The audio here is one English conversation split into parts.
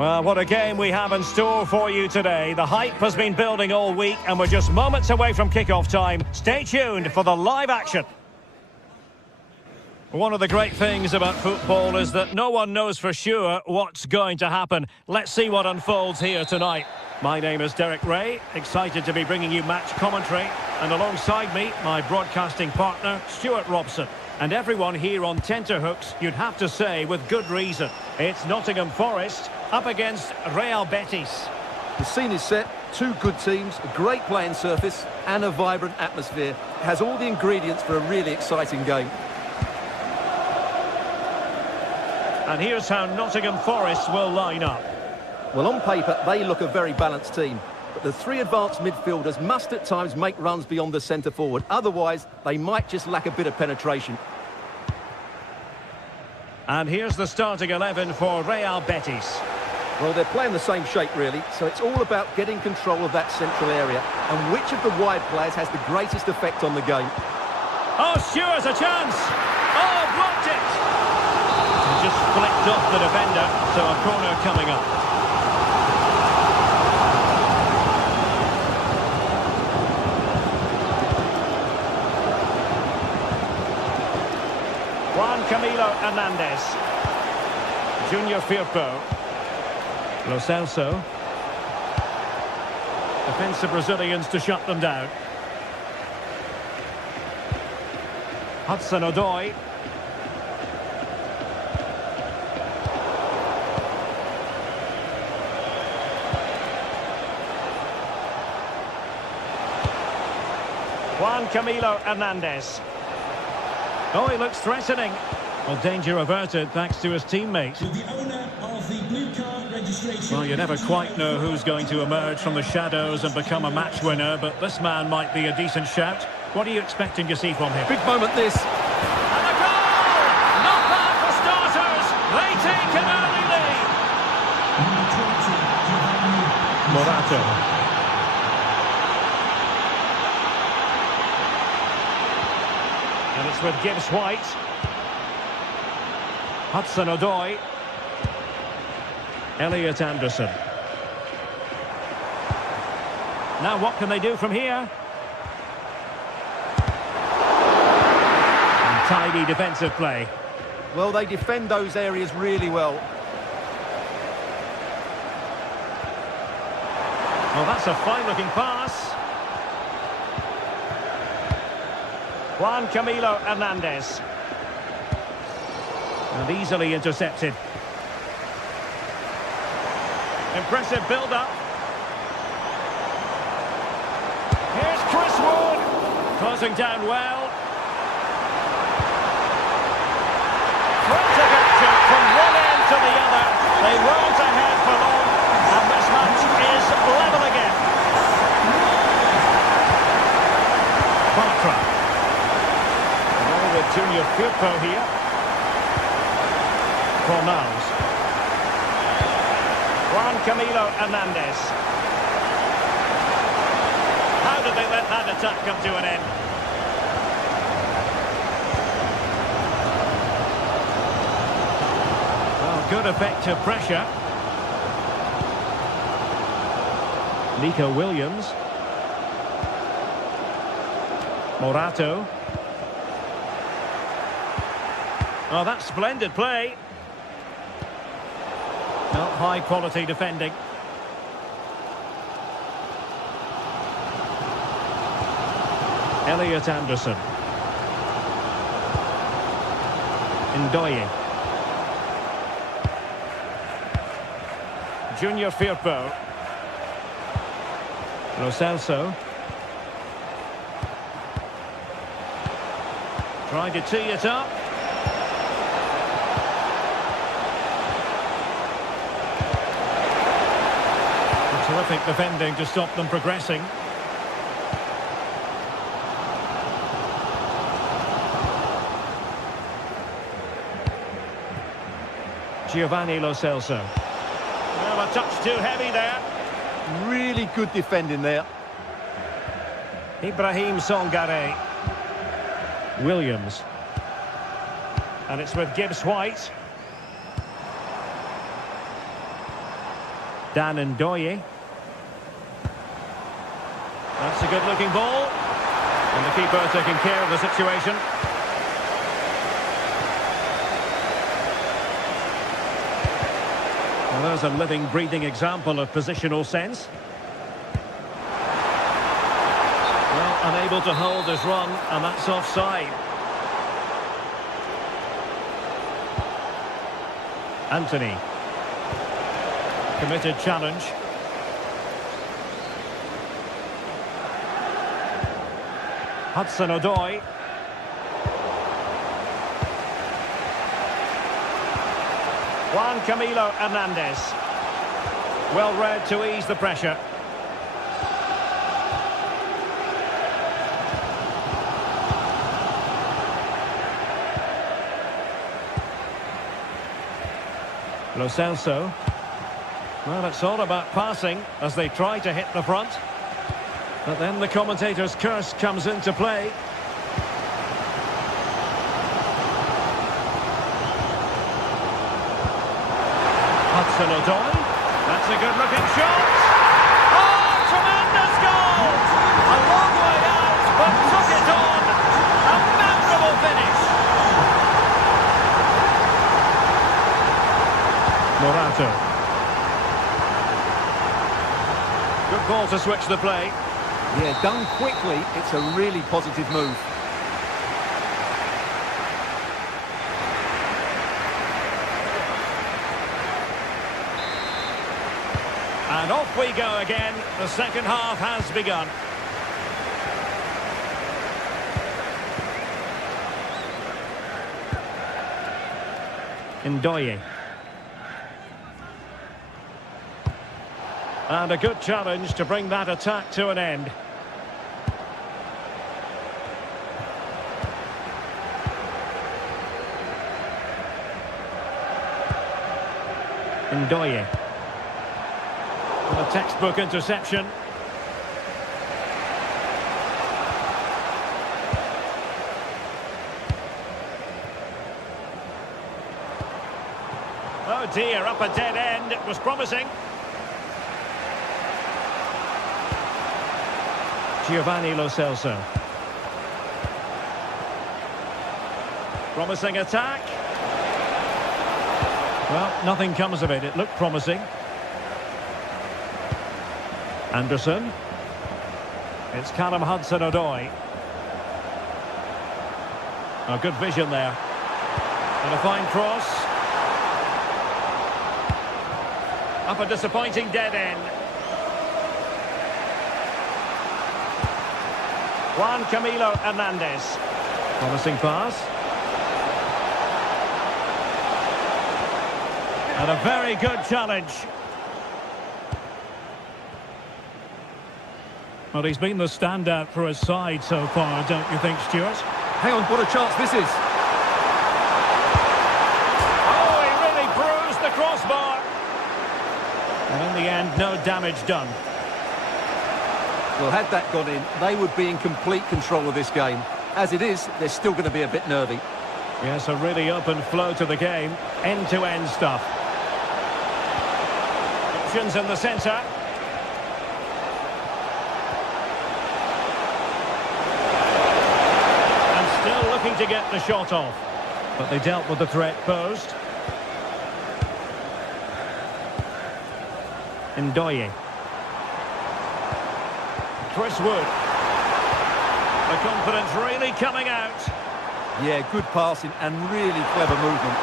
Well, what a game we have in store for you today. The hype has been building all week and we're just moments away from kickoff time. Stay tuned for the live action. One of the great things about football is that no one knows for sure what's going to happen. Let's see what unfolds here tonight. My name is Derek Ray, excited to be bringing you match commentary. And alongside me, my broadcasting partner, Stuart Robson. And everyone here on tenterhooks, you'd have to say, with good reason. It's Nottingham Forest up against Real Betis. The scene is set, two good teams, a great playing surface and a vibrant atmosphere. It has all the ingredients for a really exciting game. And here's how Nottingham Forest will line up. Well, on paper, they look a very balanced team. But the three advanced midfielders must at times make runs beyond the centre forward. Otherwise, they might just lack a bit of penetration. And here's the starting 11 for Real Betis. Well, they're playing the same shape, really. So it's all about getting control of that central area. And which of the wide players has the greatest effect on the game? Oh, Stewart's a chance! Oh, blocked it! He just flicked off the defender, so a corner coming up. Camilo Hernandez. Junior Firpo. Lo Celso. Defensive Brazilians to shut them down. Hudson-Odoi. Juan Camilo Hernandez. Oh, he looks threatening. Well, danger averted thanks to his teammate. The owner of the blue card registration. Well, you never quite know who's going to emerge from the shadows and become a match winner, but this man might be a decent shout. What are you expecting to see from him? Big moment, this. And a goal! Not bad for starters. They take an early lead. Morato. And it's with Gibbs White. Hudson-Odoi. Elliot Anderson. Now what can they do from here? And tidy defensive play. Well, they defend those areas really well. Well, that's a fine-looking pass. Juan Camilo Hernandez. And easily intercepted. Impressive build-up. Here's Chris Wood. Closing down well. Frantic action from one end to the other. They weren't ahead for long. And this match is level again. Bartra. With Junior Firpo here. Fornals. Juan Camilo Hernandez. How did they let that attack come to an end? Well, good effective pressure. Nico Williams. Morato. Oh, that's splendid play. Not high quality defending. Elliot Anderson. Ndoye. Junior Firpo. Lo Celso. Trying to tee it up. Terrific defending to stop them progressing. Giovanni Lo Celso. Well, a touch too heavy there. Really good defending there. Ibrahim Songare. Williams. And it's with Gibbs White. Dan Ndoye. That's a good-looking ball. And the keeper taking care of the situation. Well, there's a living, breathing example of positional sense. Well, unable to hold his run, and that's offside. Anthony. Committed challenge. Hudson-Odoi. Juan Camilo Hernandez. Well read to ease the pressure. Lo Celso. Well, it's all about passing as they try to hit the front. But then the commentator's curse comes into play. Hudson-Odoi. That's a good-looking shot. Oh, tremendous goal! A long way out, but took it on. A memorable finish. Morato. Good ball to switch the play. Yeah, done quickly, it's a really positive move. And off we go again. The second half has begun. Ndoye. And a good challenge to bring that attack to an end. Ndoye. A textbook interception. Oh dear, up a dead end. It was promising. Giovanni Lo Celso. Promising attack. Well, nothing comes of it. It looked promising. Anderson. It's Callum Hudson-Odoi. A good vision there. And a fine cross. Up a disappointing dead end. Juan Camilo Hernandez. Promising pass. And a very good challenge. Well, he's been the standout for his side so far, don't you think, Stuart? Hang on, what a chance this is. Oh, he really bruised the crossbar. And in the end, no damage done. Well, had that gone in, they would be in complete control of this game. As it is, they're still going to be a bit nervy. Yes, a really open flow to the game. End-to-end stuff. Options in the centre. Still looking to get the shot off. But they dealt with the threat posed. Ndoye. Chris Wood. The confidence really coming out. Yeah, good passing and really clever movement.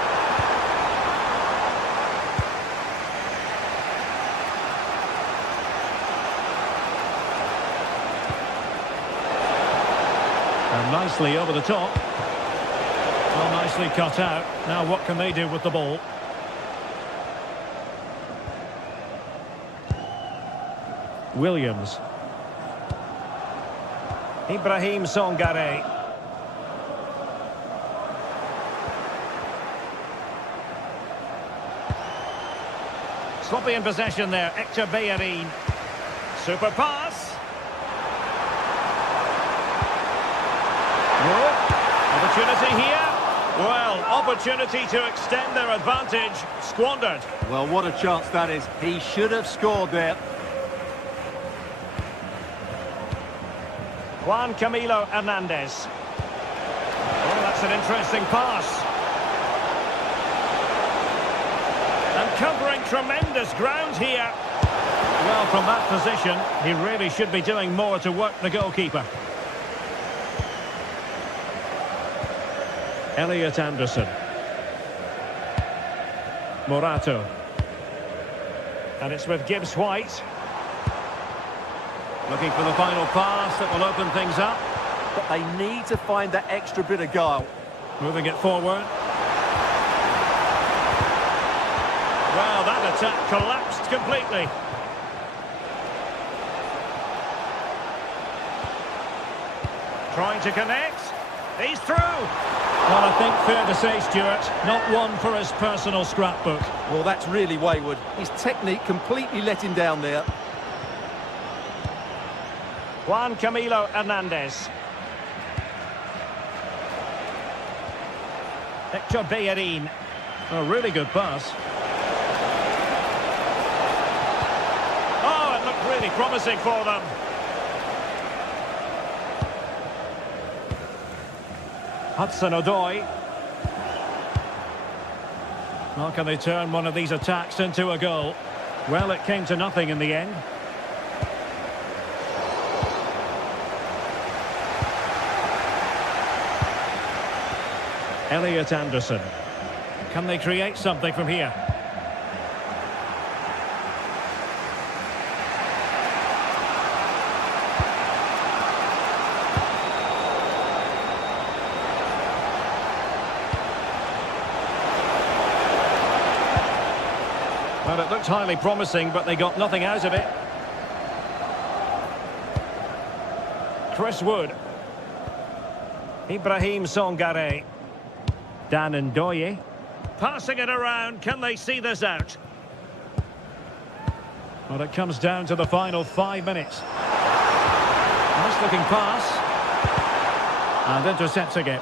And nicely over the top. Well, nicely cut out. Now what can they do with the ball? Williams. Ibrahim Songare. Sloppy in possession there. Hector Bellerin. Super pass. Good. Opportunity here. Well, opportunity to extend their advantage, squandered. Well, what a chance that is. He should have scored there. Juan Camilo Hernandez. Oh, that's an interesting pass. And covering tremendous ground here. Well, from that position, he really should be doing more to work the goalkeeper. Elliot Anderson. Morato. And it's with Gibbs White. Looking for the final pass that will open things up. But they need to find that extra bit of guile. Moving it forward. Well, that attack collapsed completely. Trying to connect. He's through. Well, I think fair to say, Stuart, not one for his personal scrapbook. Well, that's really wayward. His technique completely let him down there. Juan Camilo Hernandez. Hector Bellerin. A really good pass. Oh, it looked really promising for them. Hudson-Odoi. Well, can they turn one of these attacks into a goal? Well, it came to nothing in the end. Elliot Anderson. Can they create something from here? Well, it looked highly promising, but they got nothing out of it. Chris Wood. Ibrahim Songare. Dan Ndoye. Passing it around. Can they see this out? Well, it comes down to the final 5 minutes. Nice looking pass. And intercepts again.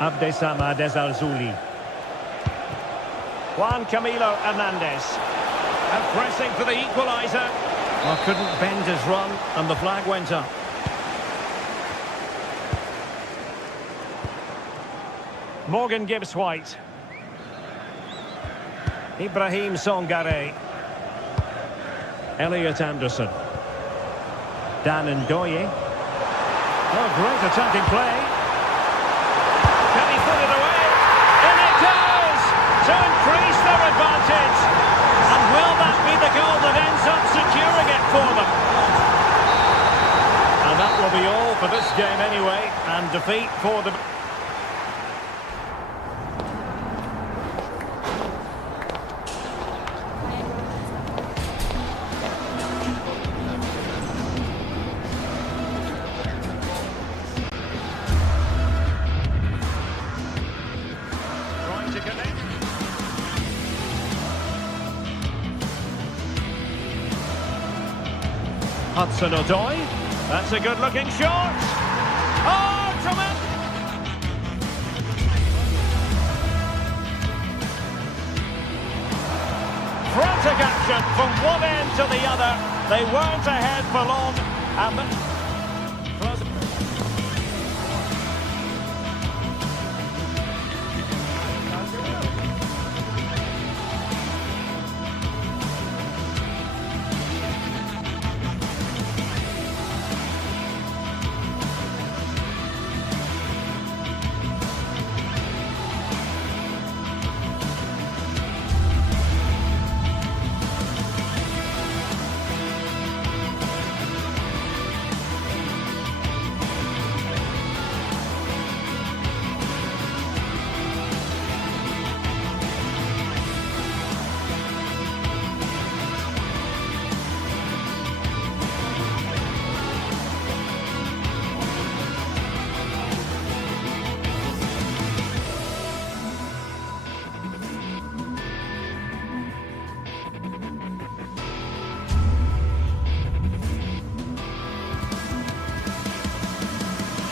Abdessamad Al-Zouli. Juan Camilo Hernandez. And pressing for the equaliser. Well, couldn't bend his run, and the flag went up. Morgan Gibbs White. Ibrahim Songare. Elliot Anderson. Dan Ndoye. Oh, great attacking play. Can he put it away? And it does! To increase their advantage. And will that be the goal that ends up securing it for them? And that will be all for this game anyway. And defeat for the... Hudson-Odoi. That's a good-looking shot. Oh, tremendous! Frantic action from one end to the other. They weren't ahead for long. And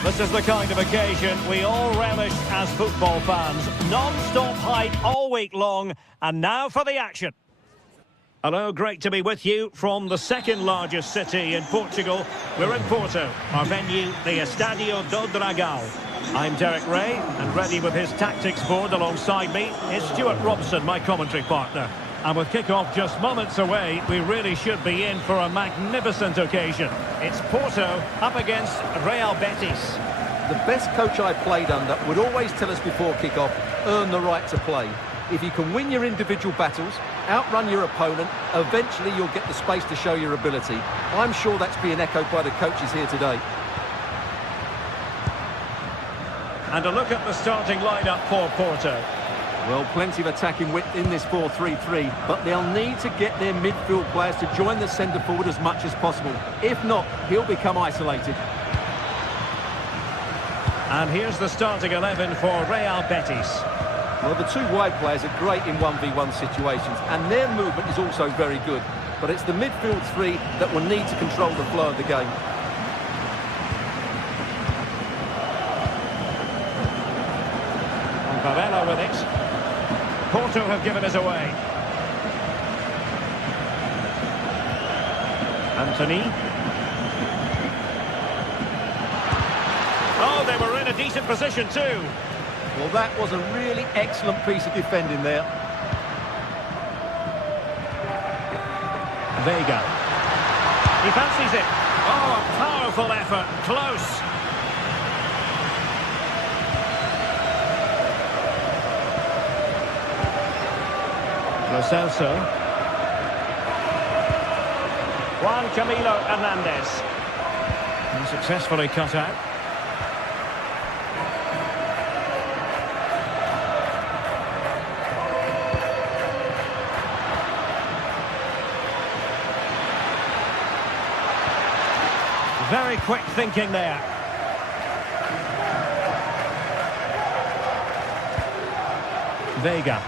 This is the kind of occasion we all relish as football fans. Non-stop hype all week long, and now for the action. Hello, great to be with you from the second largest city in Portugal. We're in Porto, our venue, the Estádio do Dragão. I'm Derek Ray, and ready with his tactics board alongside me is Stuart Robson, my commentary partner. And with kick-off just moments away, we really should be in for a magnificent occasion. It's Porto up against Real Betis. The best coach I played under would always tell us before kick-off, earn the right to play. If you can win your individual battles, outrun your opponent, eventually you'll get the space to show your ability. I'm sure that's being echoed by the coaches here today. And a look at the starting lineup for Porto. Well, plenty of attacking width in this 4-3-3, but they'll need to get their midfield players to join the centre forward as much as possible. If not, he'll become isolated. And here's the starting 11 for Real Betis. Well, the two wide players are great in 1v1 situations, and their movement is also very good. But it's the midfield three that will need to control the flow of the game. And Varela with it. Porto have given us away. Anthony. Oh, they were in a decent position too. Well, that was a really excellent piece of defending there. Vega. He fancies it. Oh, a powerful effort. Close. Lo Celso. Juan Camilo Hernandez. And successfully cut out. Very quick thinking there. Vega.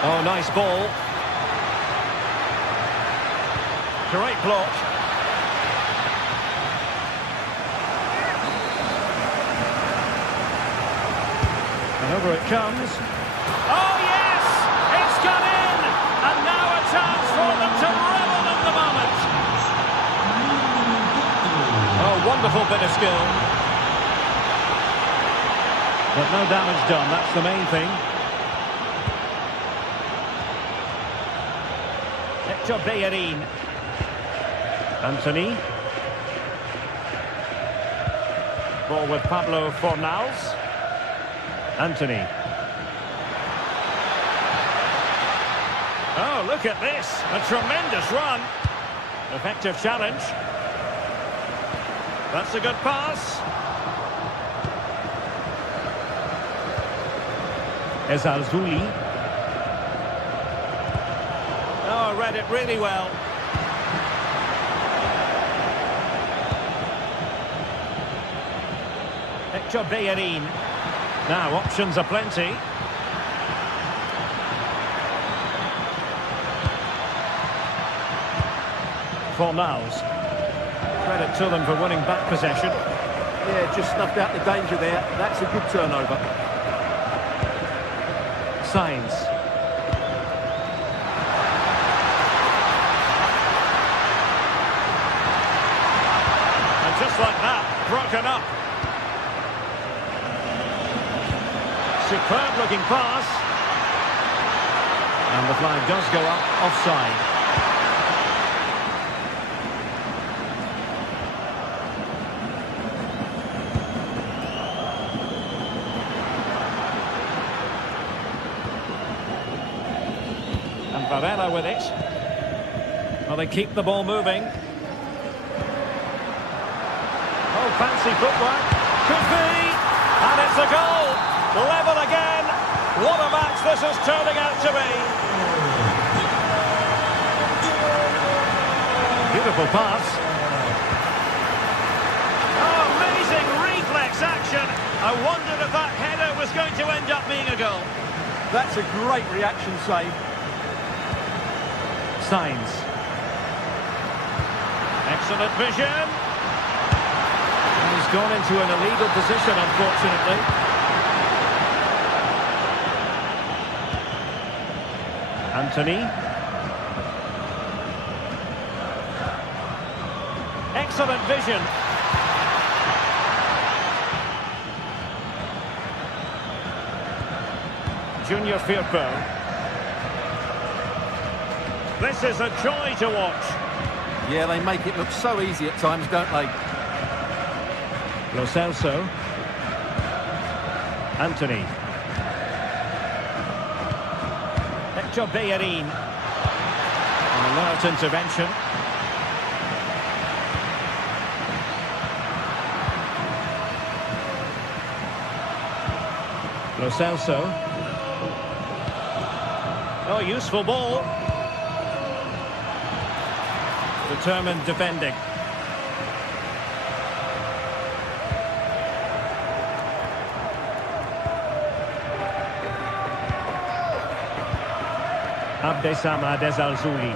Oh, nice ball. Great block. And over it comes. Oh, yes! It's gone in! And now a chance for them to revel in the moment. Oh, wonderful bit of skill. But no damage done, that's the main thing. Hector Bellerin. Anthony. Ball with Pablo Fornals. Anthony. Oh, look at this. A tremendous run. Effective challenge. That's a good pass. Ezalzouli. Oh, read it really well. Hector Bellerin. Now, options are plenty. Fornals. Credit to them for winning back possession. Yeah, just snuffed out the danger there. That's a good turnover. Signs. And just like that, broken up. Superb looking pass. And the flag does go up offside. Varela with it. Well, they keep the ball moving. Oh, fancy footwork. Could be. And it's a goal. Level again. What a match this is turning out to be. Beautiful pass. Oh, amazing reflex action. I wondered if that header was going to end up being a goal. That's a great reaction save. Sainz. Excellent vision. And he's gone into an illegal position, unfortunately. Anthony. Excellent vision. Junior Firpo. This is a joy to watch. Yeah, they make it look so easy at times, don't they? Lo Celso. Anthony. Hector Bellerin. An alert intervention. Lo Celso. Oh, useful ball. Determined defending. Abdessamad Al-Zouli.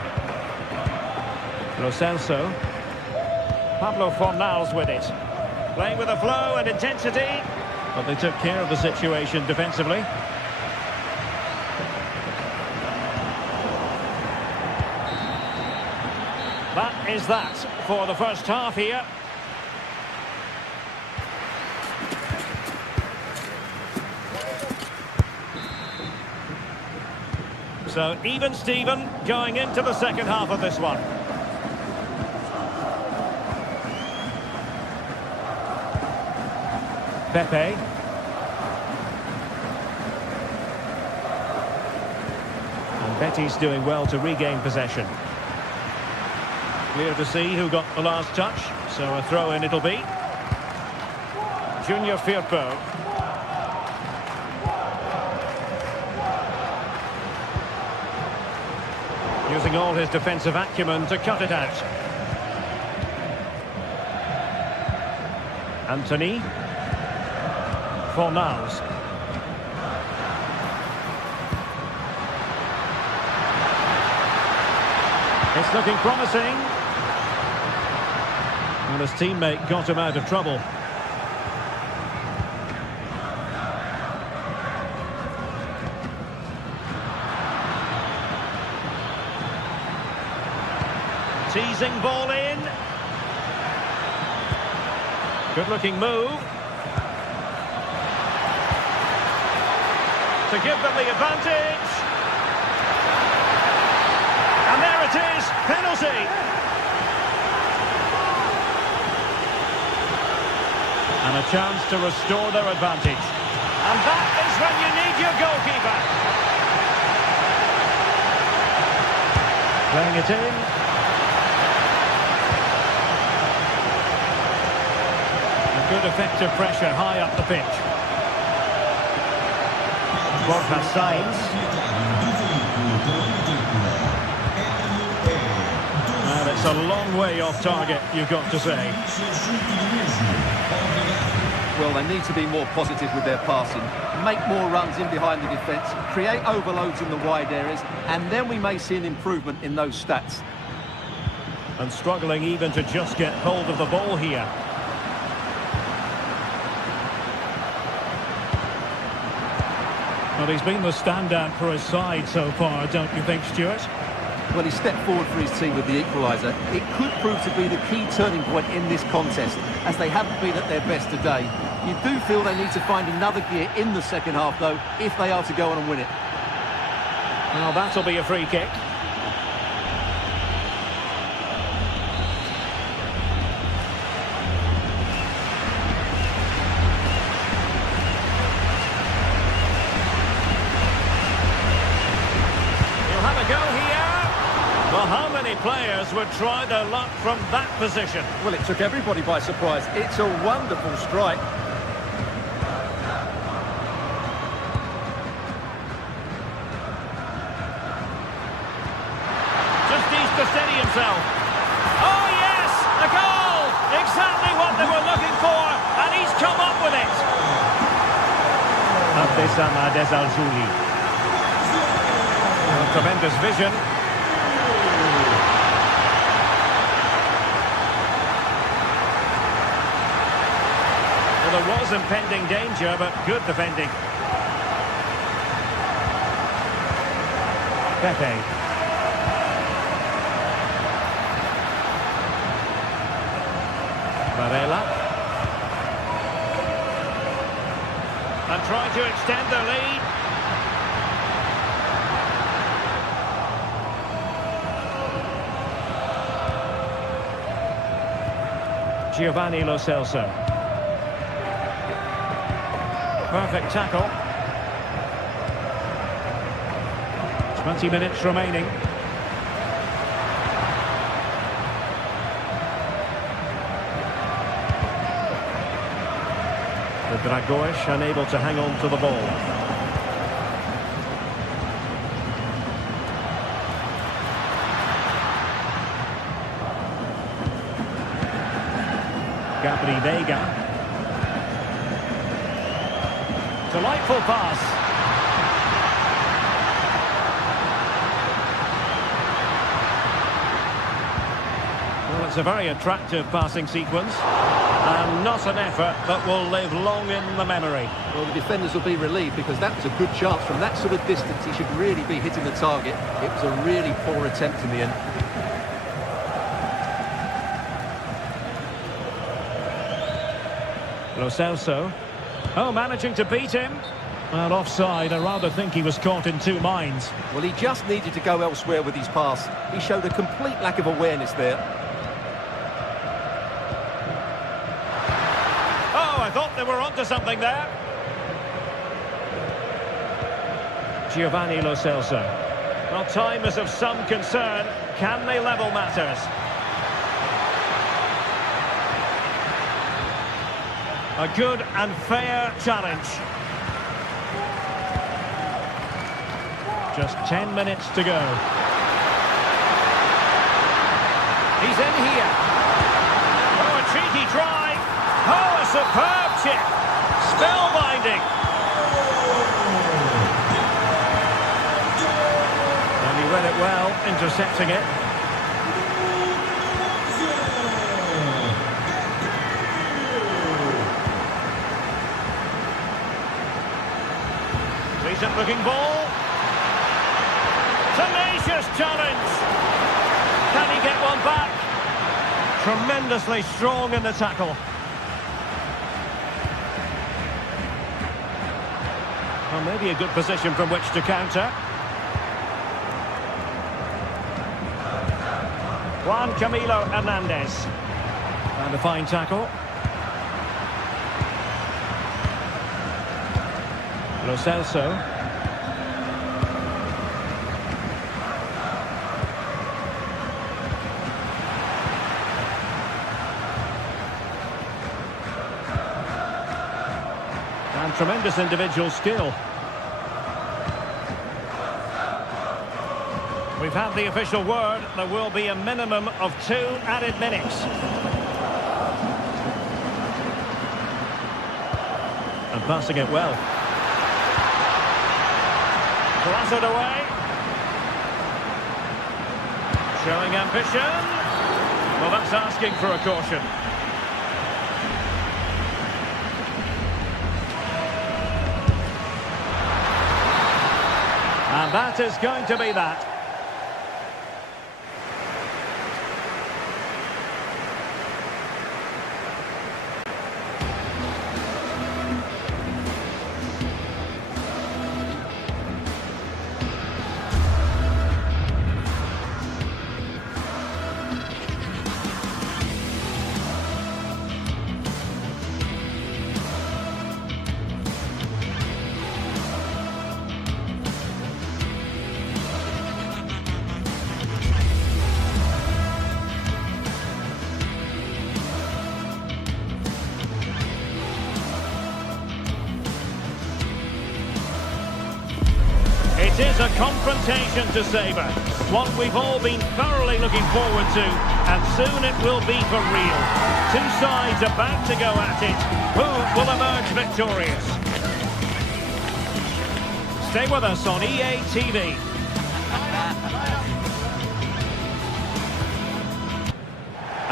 Lo Celso. Pablo Fornals with it. Playing with a flow and intensity. But they took care of the situation defensively. That is that for the first half here. So even Steven going into the second half of this one. Pepe. And Betty's doing well to regain possession. Clear to see who got the last touch, so a throw-in it'll be. Junior Firpo. Using all his defensive acumen to cut it out. Anthony. Fornals. It's looking promising. And his teammate got him out of trouble. Teasing ball in. Good looking move. To give them the advantage. And there it is, penalty. And a chance to restore their advantage. And that is when you need your goalkeeper. Playing it in. A good effective pressure high up the pitch. Borja Sainz. And it's a long way off target, you've got to say. Well, they need to be more positive with their passing, make more runs in behind the defence, create overloads in the wide areas, and then we may see an improvement in those stats. And struggling even to just get hold of the ball here. Well, he's been the standout for his side so far, don't you think, Stuart? Well, he stepped forward for his team with the equaliser. It could prove to be the key turning point in this contest, as they haven't been at their best today. You do feel they need to find another gear in the second half, though, if they are to go on and win it. Well, that'll be a free kick. He'll have a go here. Well, how many players would try their luck from that position? Well, it took everybody by surprise. It's a wonderful strike. Just needs to steady himself. Oh, yes! A goal! Exactly what they were looking for, and he's come up with it. Abdessamad Al-Zouli. Tremendous vision. there was impending danger, but good defending. Pepe. Varela. And trying to extend their lead. Giovanni Lo Celso. Perfect tackle. 20 minutes remaining. The Dragoish unable to hang on to the ball. Gabri Veiga. Delightful pass. Well, it's a very attractive passing sequence. And not an effort that will live long in the memory. Well, the defenders will be relieved because that was a good chance. From that sort of distance, he should really be hitting the target. It was a really poor attempt in the end. Lo Celso. Oh, managing to beat him. Well, offside. I rather think he was caught in two minds. Well, he just needed to go elsewhere with his pass. He showed a complete lack of awareness there. Oh, I thought they were onto something there. Giovanni Lo Celso. Well, time is of some concern. Can they level matters? A good and fair challenge. Just 10 minutes to go. He's in here. Oh, a cheeky try. Oh, a superb chip. Spellbinding. And he read it well, intercepting it. Decent looking ball. Tenacious challenge. Can he get one back? Tremendously strong in the tackle. Well, maybe a good position from which to counter. Juan Camilo Hernandez. And a fine tackle. Lo Celso. And tremendous individual skill. We've had the official word. There will be a minimum of 2 added minutes. And passing it well. Blasted away. Showing ambition. Well, that's asking for a caution. And that is going to be that. It is a confrontation to savour, one we've all been thoroughly looking forward to, and soon it will be for real. Two sides about to go at it. Who will emerge victorious? Stay with us on EA TV.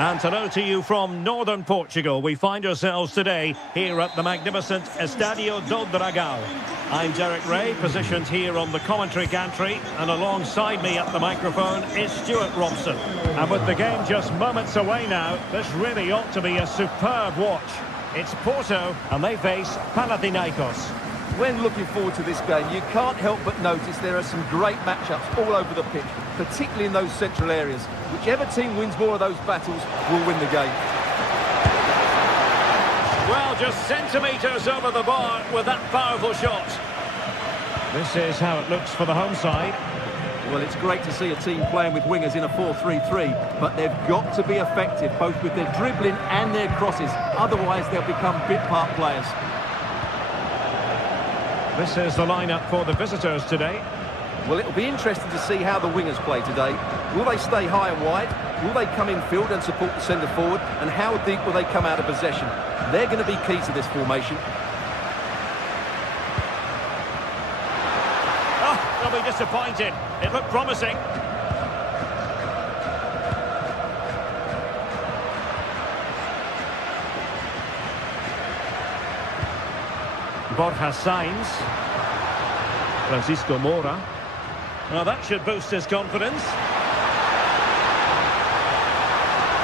And hello to you from northern Portugal. We find ourselves today here at the magnificent Estadio do Dragão. I'm Derek Ray, positioned here on the commentary gantry, and alongside me at the microphone is Stuart Robson. And with the game just moments away now, this really ought to be a superb watch. It's Porto, and they face Panathinaikos. When looking forward to this game, you can't help but notice there are some great matchups all over the pitch, particularly in those central areas. Whichever team wins more of those battles will win the game. Well, just centimetres over the bar with that powerful shot. This is how it looks for the home side. Well, it's great to see a team playing with wingers in a 4-3-3, but they've got to be effective, both with their dribbling and their crosses. Otherwise, they'll become bit-part players. This is the lineup for the visitors today. Well, it'll be interesting to see how the wingers play today. Will they stay high and wide? Will they come in field and support the centre forward? And how deep will they come out of possession? They're going to be key to this formation. Oh, they'll be disappointed. It looked promising. Borja Sainz. Francisco Moura. Well, that should boost his confidence.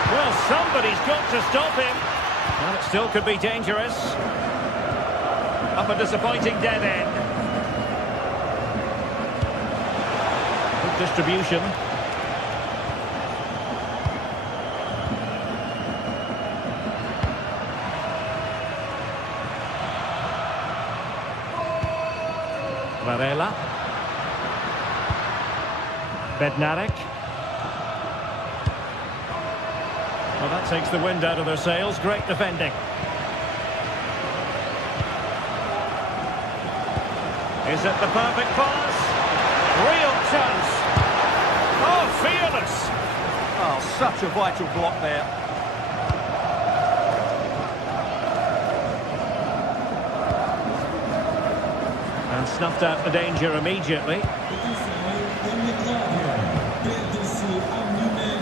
Well, somebody's got to stop him. Well, it still could be dangerous. Up a disappointing dead end. Good distribution. Varela. Bednarek. Well, that takes the wind out of their sails. Great defending. Is it the perfect pass? Real chance. Oh, fearless. Oh, such a vital block there. And snuffed out the danger immediately.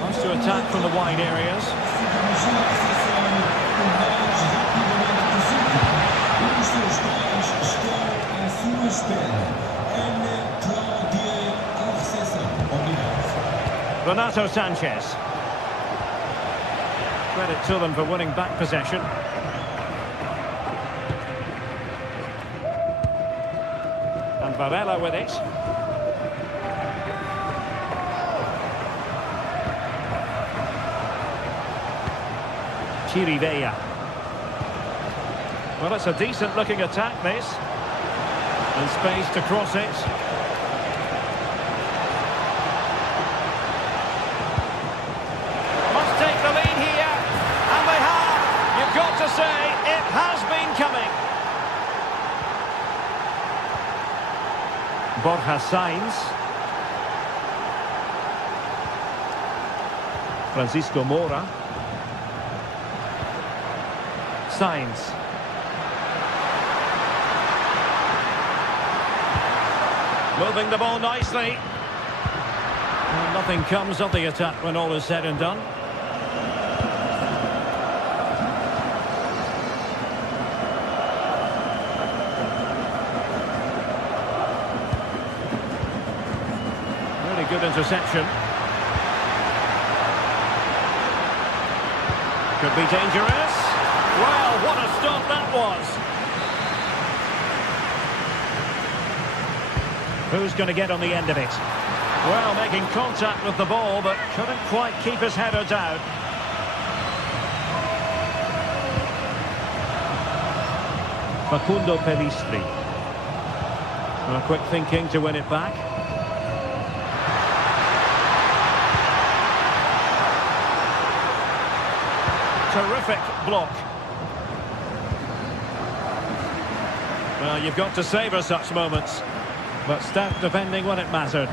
Wants to attack from the wide areas. Renato Sanchez. Credit to them for winning back possession. And Varela with it. Chirivella. Well, it's a decent looking attack, this. And space to cross it. Must take the lead here. And they have. You've got to say, it has been coming. Borja Sainz. Francisco Moura. Sainz. Moving the ball nicely. Well, nothing comes of the attack when all is said and done. Really good interception. Could be dangerous. Well, what a stop that was. Who's going to get on the end of it? Well, making contact with the ball, but couldn't quite keep his header down. Facundo Pellistri. Well, quick thinking to win it back. Terrific block. Well, you've got to savour such moments. But stout defending when it mattered.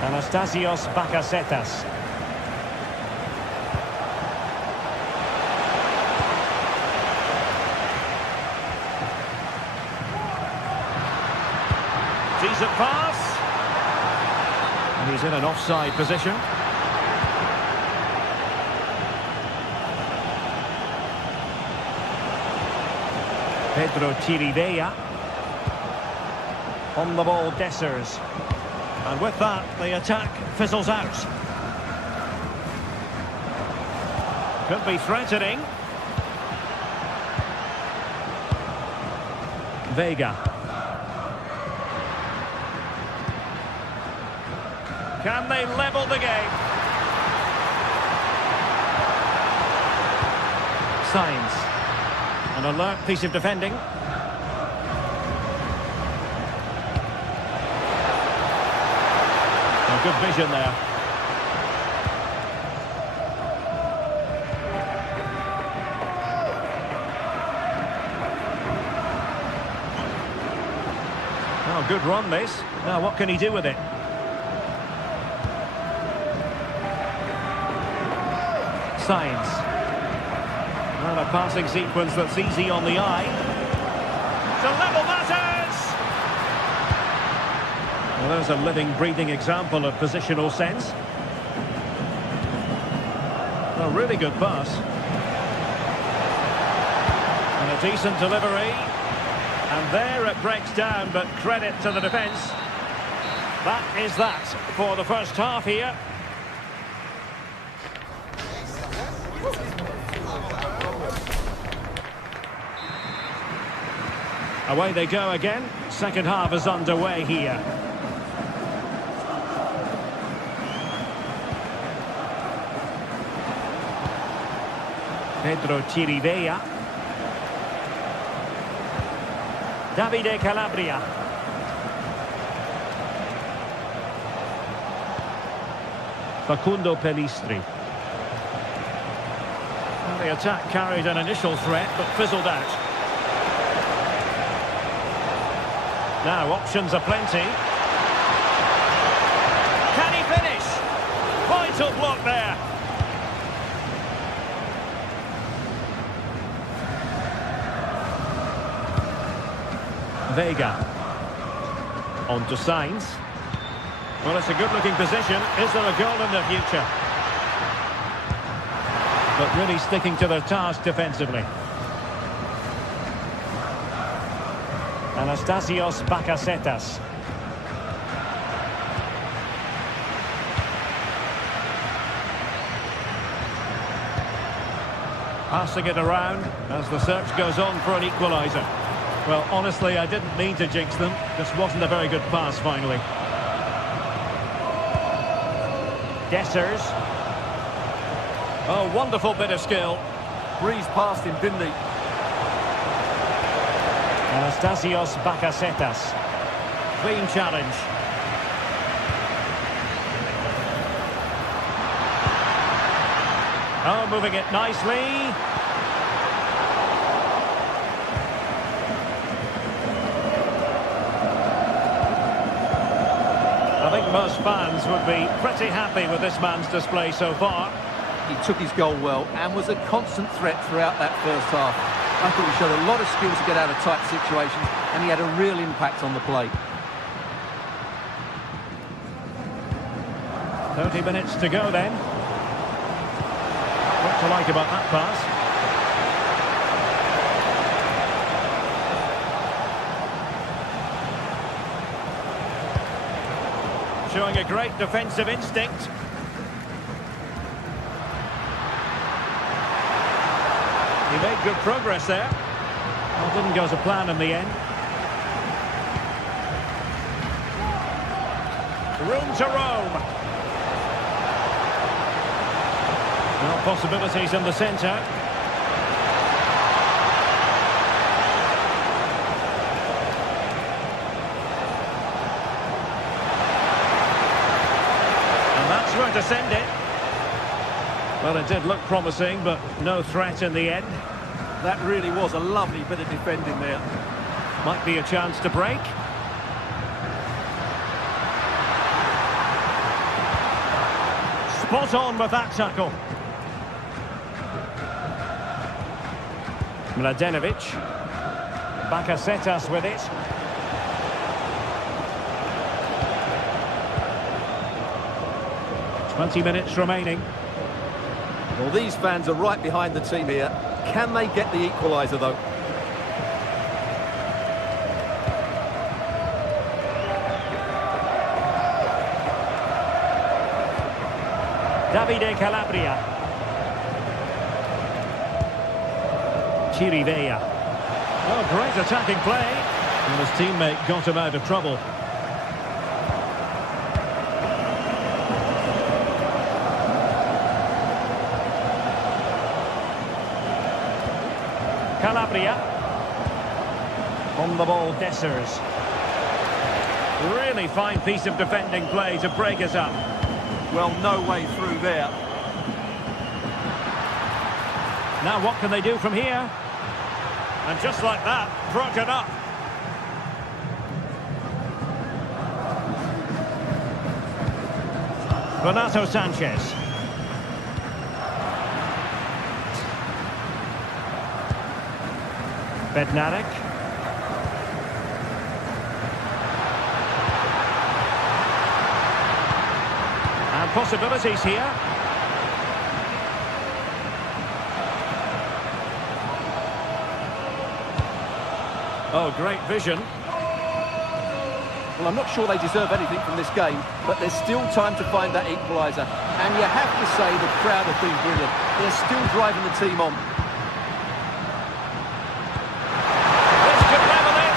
Anastasios Bakasetas. Decent pass. And he's in an offside position. Pedro Chirivella. On the ball, Dessers. And with that, the attack fizzles out. Could be threatening. Vega. Can they level the game? Sainz. An alert piece of defending. Good vision there. Oh, good run this. Now what can he do with it? Sainz. Well, a passing sequence that's easy on the eye. To level matters! Well, there's a living, breathing example of positional sense. A really good pass. And a decent delivery. And there it breaks down, but credit to the defence. That is that for the first half here. Away they go again. Second half is underway here. Pedro Chirivella. Davide Calabria. Facundo Pellistri. Well, the attack carried an initial threat, but fizzled out. Now, options are plenty. Can he finish? Vital block there. Vega. On to Sainz. Well, it's a good-looking position. Is there a goal in the future? But really sticking to their task defensively. Anastasios Bakasetas. Passing it around as the search goes on for an equaliser. Well, honestly, I didn't mean to jinx them. This wasn't a very good pass, finally. Dessers. Oh, wonderful bit of skill. Breezed past him, didn't he? Anastasios Bakasetas. Clean challenge. Oh, moving it nicely. I think most fans would be pretty happy with this man's display so far. He took his goal well and was a constant threat throughout that first half. I thought he showed a lot of skill to get out of tight situations, and he had a real impact on the play. 30 minutes to go then. What to like about that pass? Showing a great defensive instinct. He made good progress there. Well, didn't go to plan in the end. Room to roam. Well, possibilities in the centre. And that's where to send it. Well, it did look promising, but no threat in the end. That really was a lovely bit of defending there. Might be a chance to break. Spot on with that tackle. Mladenovic. Bakasetas with it. 20 minutes remaining. Well, these fans are right behind the team here. Can they get the equaliser, though? Davide Calabria. Chirivella. Oh, great attacking play. And his teammate got him out of trouble. Calabria. On the ball, Dessers. Really fine piece of defending play to break us up. Well, no way through there. Now what can they do from here? And just like that, broken up. Renato Sanchez. Bednarek. And possibilities here. Oh, great vision. Well, I'm not sure they deserve anything from this game, but there's still time to find that equaliser. And you have to say the crowd have been brilliant. They're still driving the team on. This could level it.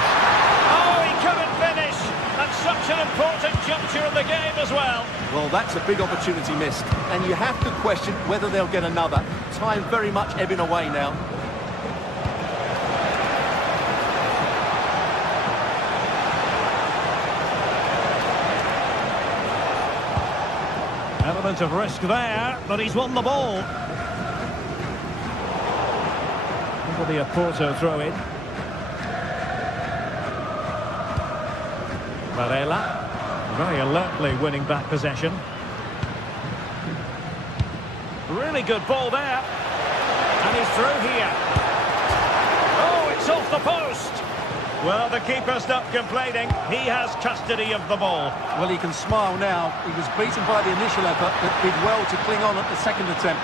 Oh, he couldn't finish. That's such an important juncture in the game as well. Well, that's a big opportunity missed. And you have to question whether they'll get another. Time very much ebbing away now. Element of risk there, but he's won the ball. It'll be a Porto throw-in. Varela, very alertly winning back possession. Really good ball there. And he's through here. Oh, it's off the post. Well, the keeper's not complaining. He has custody of the ball. Well, he can smile now. He was beaten by the initial effort, but did well to cling on at the second attempt.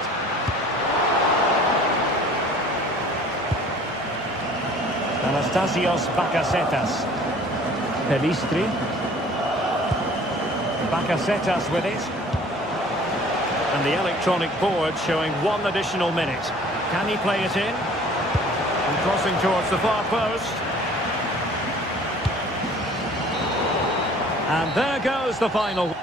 Anastasios Bakasetas. Pelistri. Bakasetas with it. And the electronic board showing 1 additional minute. Can he play it in? And crossing towards the far post. And there goes the final.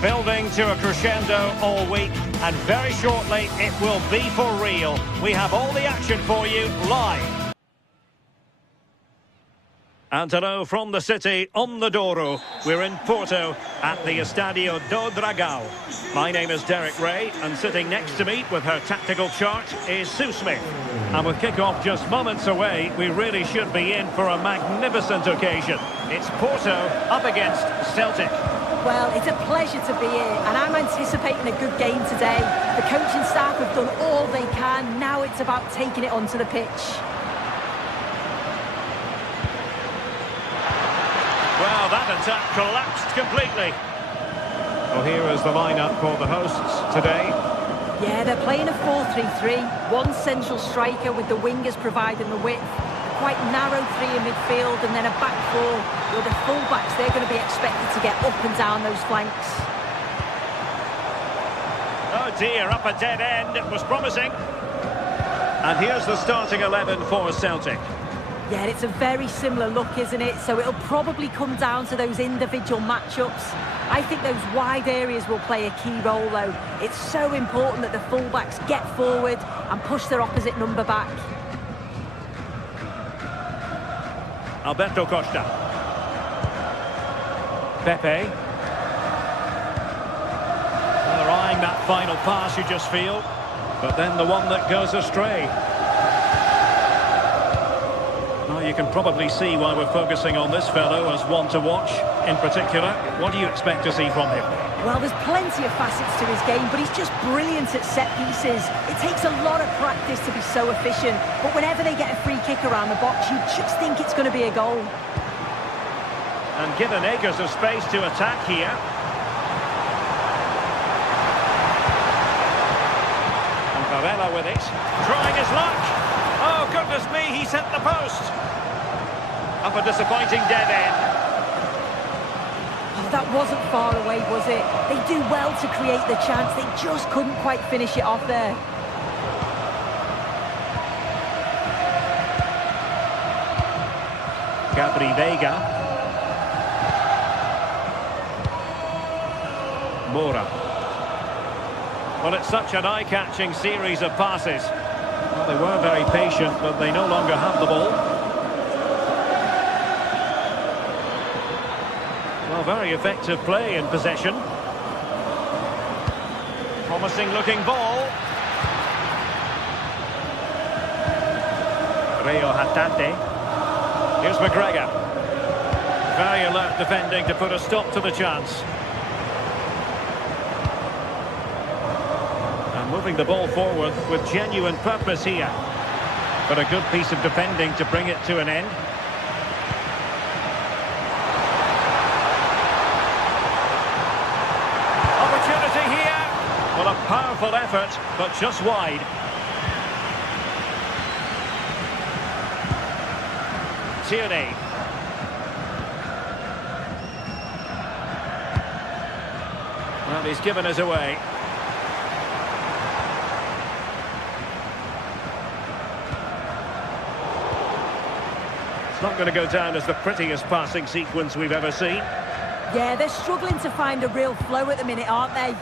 Building to a crescendo all week, and very shortly it will be for real. We have all the action for you live. And hello from the city on the Douro. We're in Porto at the Estadio do Dragão. My name is Derek Ray, and sitting next to me with her tactical chart is Sue Smith. And with kick-off just moments away, we really should be in for a magnificent occasion. It's Porto up against Celtic. Well, it's a pleasure to be here, and I'm anticipating a good game today. The coaching staff have done all they can. Now it's about taking it onto the pitch. Well, that attack collapsed completely. Well, here is the lineup for the hosts today. Yeah, they're playing a 4-3-3. One central striker with the wingers providing the width. A quite narrow three in midfield, and then a back four with the full-backs. They're going to be expected to get up and down those flanks. Oh dear, up a dead end. It was promising. And here's the starting 11 for Celtic. Yeah, it's a very similar look, isn't it? So it'll probably come down to those individual matchups. I think those wide areas will play a key role, though. It's so important that the fullbacks get forward and push their opposite number back. Alberto Costa. Pepe. Well, they're eyeing that final pass, you just feel. But then the one that goes astray. Well, you can probably see why we're focusing on this fellow as one to watch in particular. What do you expect to see from him? Well, there's plenty of facets to his game, but he's just brilliant at set pieces. It takes a lot of practice to be so efficient, but whenever they get a free kick around the box, you just think it's going to be a goal. And given acres of space to attack here. And Varela with it, trying his luck. Oh, goodness me, he's hit the post. Up a disappointing dead end. Oh, that wasn't far away, was it? They do well to create the chance. They just couldn't quite finish it off there. Gabri Veiga. Moura. Well, it's such an eye-catching series of passes. Well, they were very patient, but they no longer have the ball. Well, very effective play in possession. Promising looking ball. Rio Hatate. Here's McGregor. Very alert defending to put a stop to the chance. And moving the ball forward with genuine purpose here. But a good piece of defending to bring it to an end. Well, a powerful effort, but just wide. Tierney. Well, he's given us away. It's not going to go down as the prettiest passing sequence we've ever seen. Yeah, they're struggling to find a real flow at the minute, aren't they?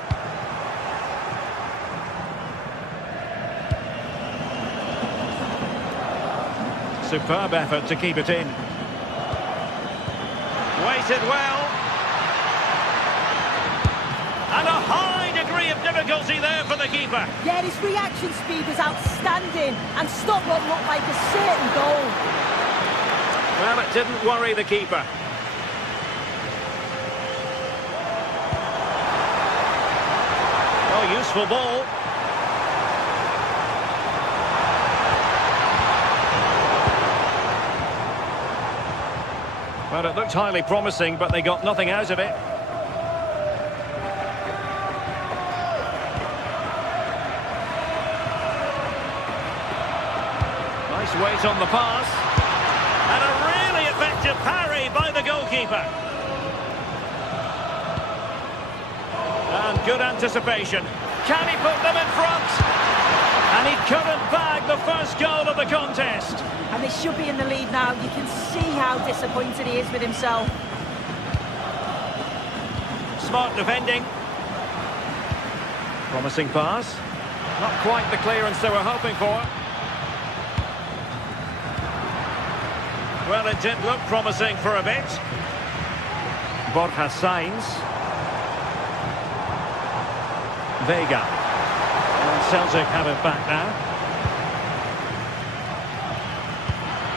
Superb effort to keep it in. Waited well. And a high degree of difficulty there for the keeper. Yeah, his reaction speed was outstanding and stopped what looked like a certain goal. Well, it didn't worry the keeper. Oh, useful ball. Well, it looked highly promising, but they got nothing out of it. Nice weight on the pass. And a really effective parry by the goalkeeper. And good anticipation. Can he put them in front? And he couldn't bag the first goal of the contest. And they should be in the lead now. You can see how disappointed he is with himself. Smart defending. Promising pass. Not quite the clearance they were hoping for. Well, it did look promising for a bit. Borja Sainz. Vega. And Celtic have it back now.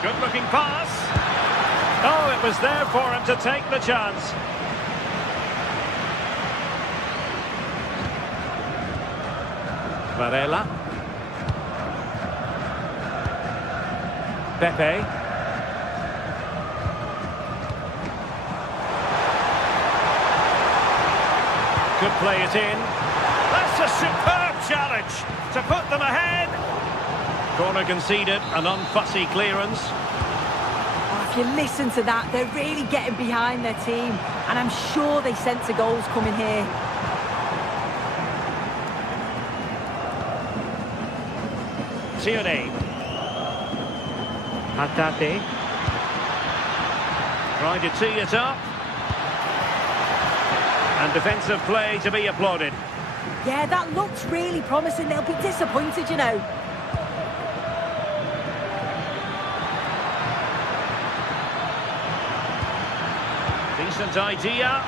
Good-looking pass. Oh, it was there for him to take the chance. Varela. Pepe. Could play it in. That's a superb challenge to put them ahead. Corner conceded, an unfussy clearance. Oh, if you listen to that, they're really getting behind their team. And I'm sure they sense a goal's coming here. Tierney. Hatate. Trying to tee it up. And defensive play to be applauded. Yeah, that looks really promising. They'll be disappointed, you know. Decent idea.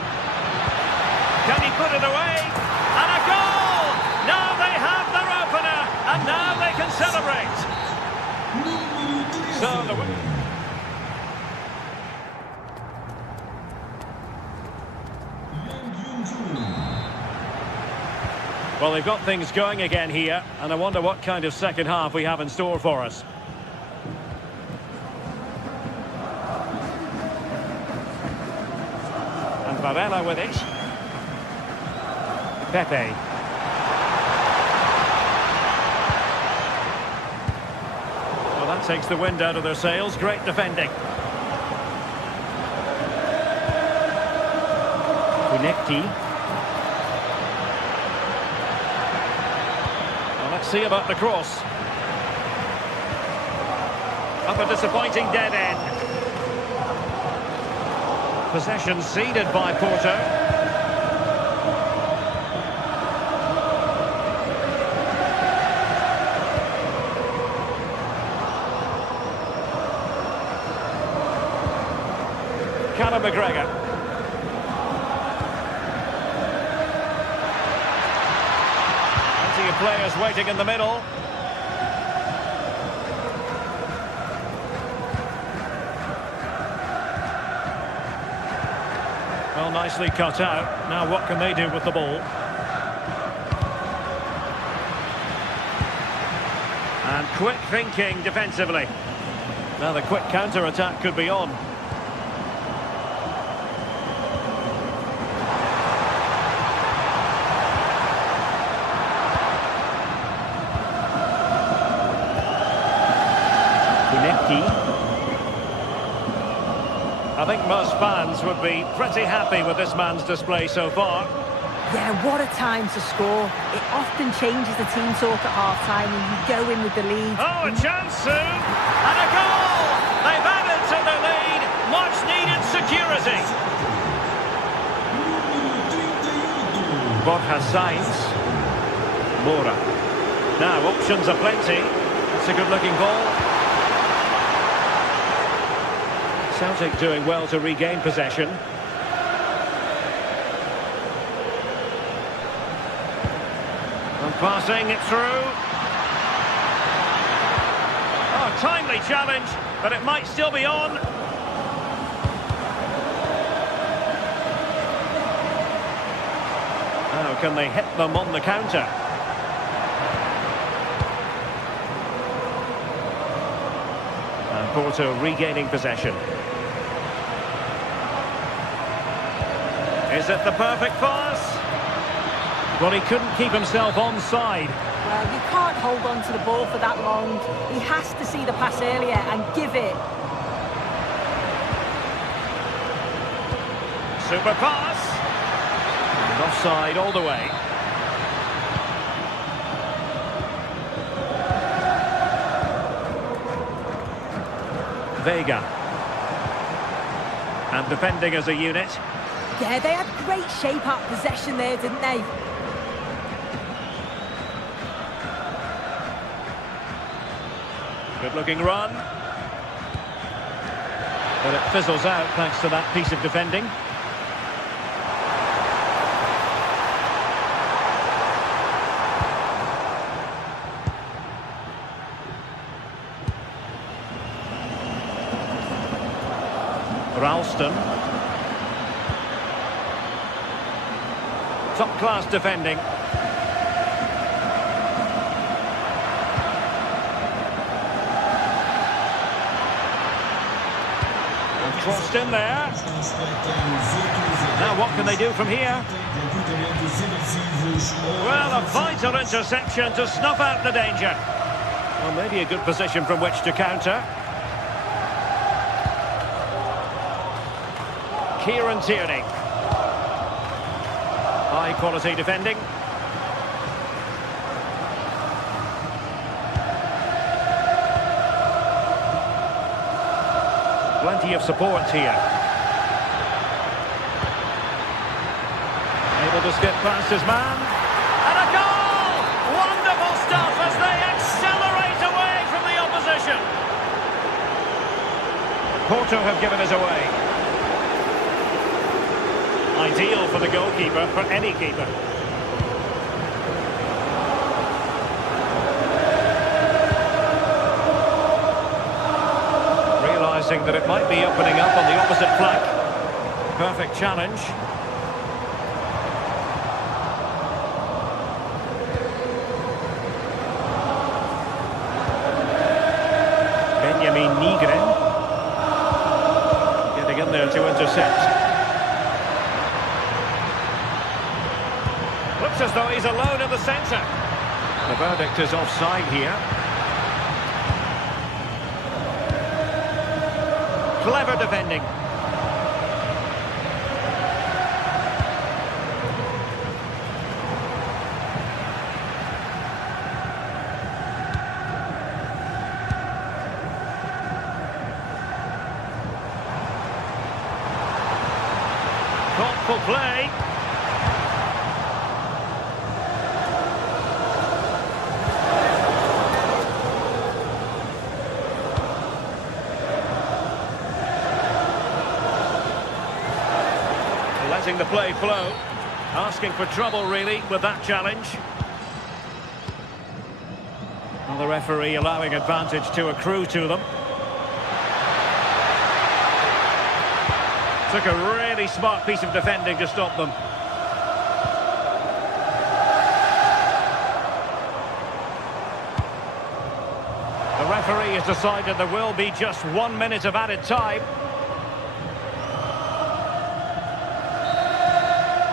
Can he put it away? And a goal! Now they have their opener, and now they can celebrate. So the well, they've got things going again here, and I wonder what kind of second half we have in store for us. And Varela with it. Pepe. Well, that takes the wind out of their sails. Great defending. Cunecti. Let's see about the cross. Up a disappointing dead end. Possession ceded by Porto. Callum McGregor. Players waiting in the middle. Well, nicely cut out. Now what can they do with the ball? And quick thinking defensively. Now the quick counter-attack could be on. I think most fans would be pretty happy with this man's display so far. Yeah, what a time to score. It often changes the team talk at half-time when you go in with the lead. Oh, a chance soon! And a goal! They've added to the lead. Much-needed security. Borja Sainz. Mora. Now, options are plenty. It's a good-looking ball. Celtic doing well to regain possession. And passing it through. Oh, timely challenge, but it might still be on. Now, can they hit them on the counter? And Porto regaining possession. Is it the perfect pass? Well, he couldn't keep himself onside. Well, you can't hold on to the ball for that long. He has to see the pass earlier and give it. Super pass. And offside all the way. Vega. And defending as a unit. Yeah, they had great shape up possession there, didn't they? Good looking run. But it fizzles out thanks to that piece of defending. Ralston. Top-class defending. And crossed in there. Now what can they do from here? Well, a vital interception to snuff out the danger. Well, maybe a good position from which to counter. Kieran Tierney. High quality defending. Plenty of support here. Able to skip past his man. And a goal! Wonderful stuff as they accelerate away from the opposition. Porto have given us away. Ideal for the goalkeeper, for any keeper. Realising that it might be opening up on the opposite flank. Perfect challenge. Benjamin Nigren. Getting in there to intercept. Looks as though he's alone in the centre. The verdict is offside here. Clever defending. Thoughtful play. Letting the play flow. Asking for trouble, really, with that challenge. Well, the referee allowing advantage to accrue to them. Took a really smart piece of defending to stop them. The referee has decided there will be just 1 minute of added time.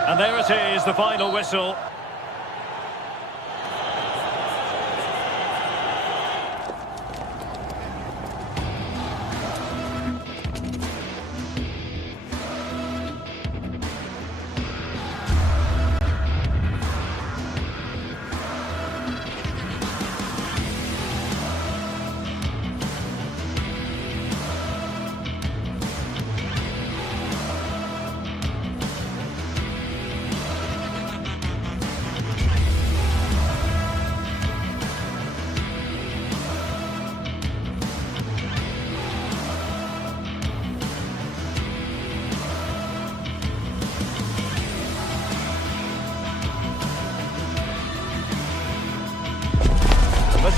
And there it is, the final whistle.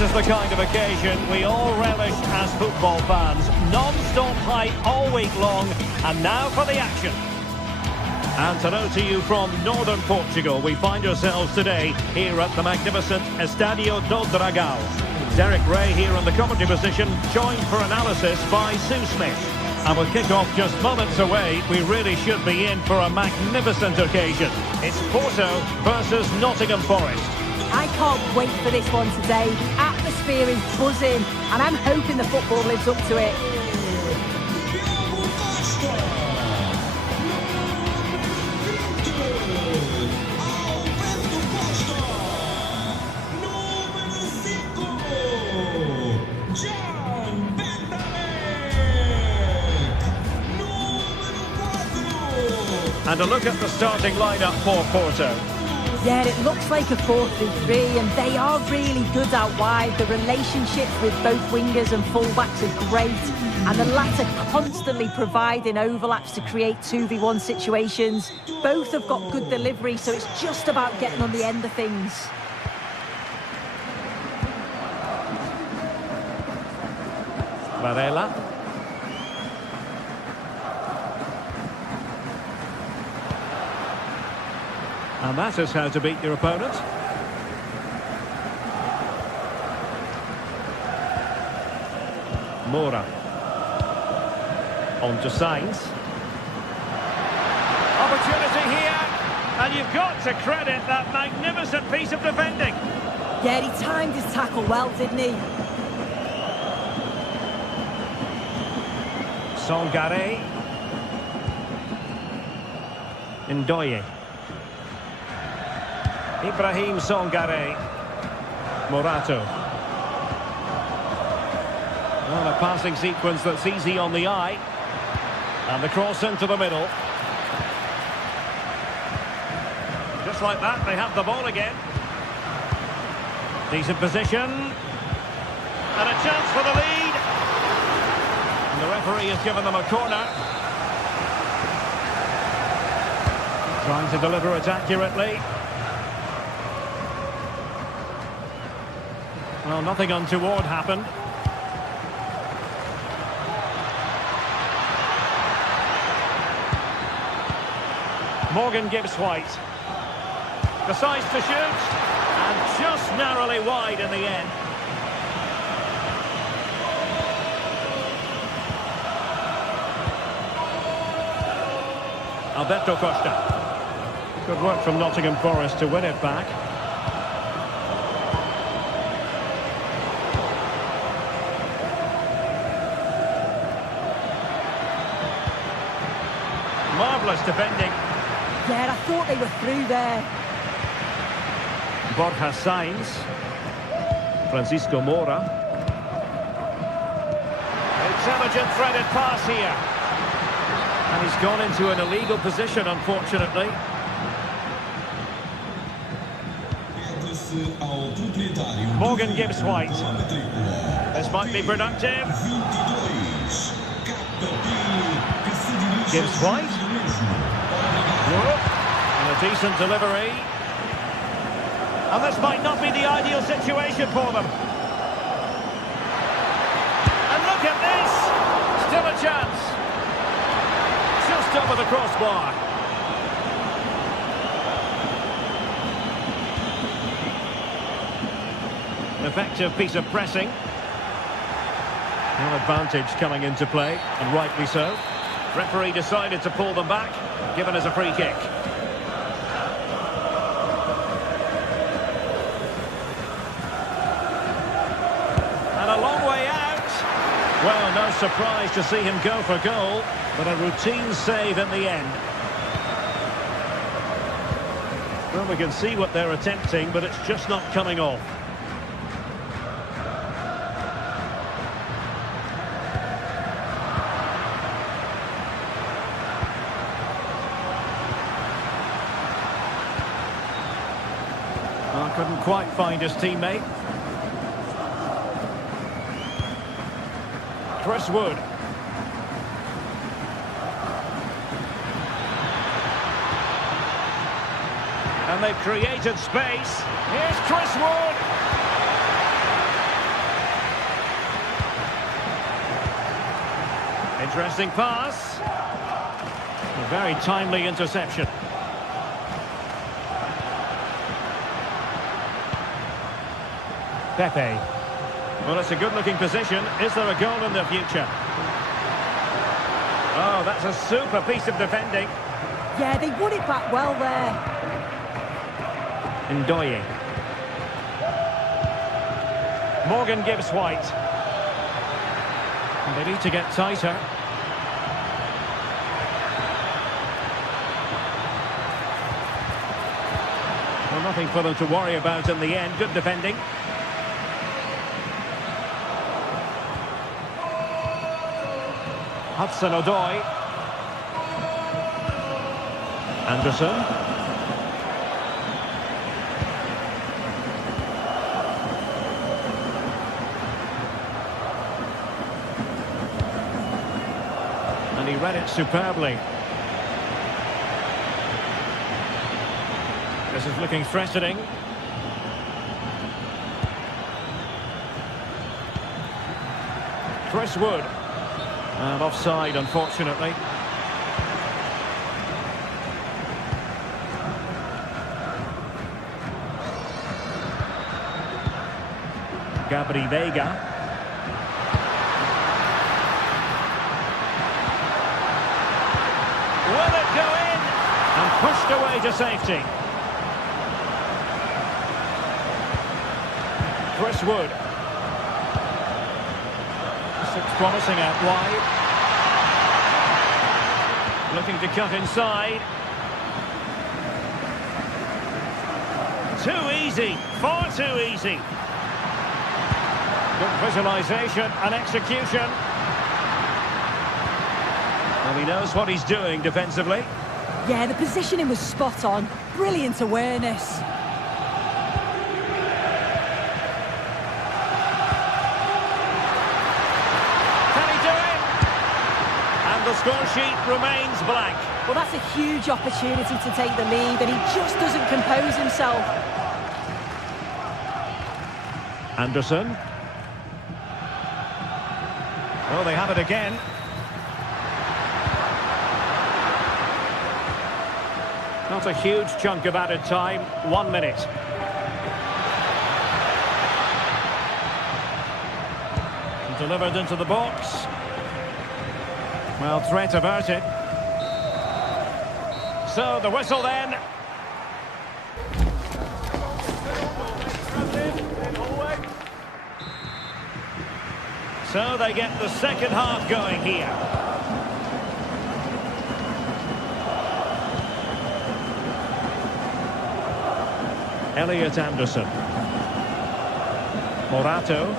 This is the kind of occasion we all relish as football fans. Non-stop hype all week long, and now for the action. And hello to you from northern Portugal. We find ourselves today here at the magnificent Estádio do Dragão. Derek Ray here in the commentary position, joined for analysis by Sue Smith. And with kick-off just moments away, we really should be in for a magnificent occasion. It's Porto versus Nottingham Forest. I can't wait for this one today. Atmosphere is buzzing, and I'm hoping the football lives up to it. And a look at the starting lineup for Porto. Yeah, it looks like a 4-3-3, and they are really good out wide. The relationships with both wingers and fullbacks are great, and the latter constantly providing overlaps to create 2v1 situations. Both have got good delivery, so it's just about getting on the end of things. Varela. And that is how to beat your opponent. Moura. On to Sainz. Opportunity here. And you've got to credit that magnificent piece of defending. Yeah, he timed his tackle well, didn't he? Sangare. Ndoye. Ibrahim Sangare. Morato. Well, a passing sequence that's easy on the eye. And the cross into the middle. Just like that, they have the ball again. Decent position. And a chance for the lead. And the referee has given them a corner. Trying to deliver it accurately. Well, nothing untoward happened. Morgan Gibbs-White decides to shoot, and just narrowly wide in the end. Alberto Costa. Good work from Nottingham Forest to win it back. Marvellous defending. Yeah, I thought they were through there. Borja Sainz. Francisco Moura. Intelligent threaded pass here. And he's gone into an illegal position, unfortunately. Morgan Gibbs-White. This might be productive. Gibbs-White. And a decent delivery. And this might not be the ideal situation for them. And look at this! Still a chance. Just over the crossbar. An effective piece of pressing. An advantage coming into play, and rightly so. Referee decided to pull them back, given as a free kick. And a long way out. Well, no surprise to see him go for goal, but a routine save in the end. Well, we can see what they're attempting, but it's just not coming off. Couldn't quite find his teammate. Chris Wood. And they've created space. Here's Chris Wood. Interesting pass. A very timely interception. Pepe. Well, it's a good-looking position. Is there a goal in the future? Oh, that's a super piece of defending. Yeah, they won it back well there. Ndoye. Morgan Gibbs-White. They need to get tighter. Well, nothing for them to worry about in the end. Good defending. Hudson-Odoi. Anderson. he read it superbly. This is looking threatening. Chris Wood. And offside, unfortunately. Gabri Vega. Will it go in? And pushed away to safety. Chris Wood. This looks promising out wide. Looking to cut inside. Too easy. Far too easy. Good visualisation and execution. Well, he knows what he's doing defensively. Yeah, the positioning was spot on. Brilliant awareness. Can he do it? And the score sheet remains blank. Well, that's a huge opportunity to take the lead, and he just doesn't compose himself. Anderson. Oh, they have it again. Not a huge chunk of added time. 1 minute. Delivered into the box. Well, threat averted. So the whistle then. So they get the second half going here. Elliot Anderson. Morato.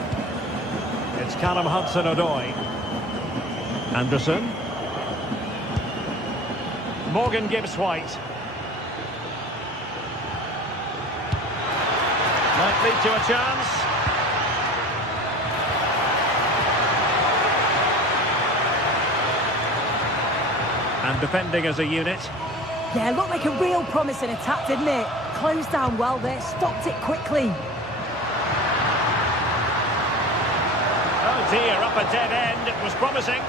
It's Callum Hudson-Odoi. Anderson. Morgan Gibbs-White. Might lead to a chance. And defending as a unit. Yeah, looked like a real promising attack, didn't it? Closed down well there, stopped it quickly. Oh dear, up a dead end. It was promising.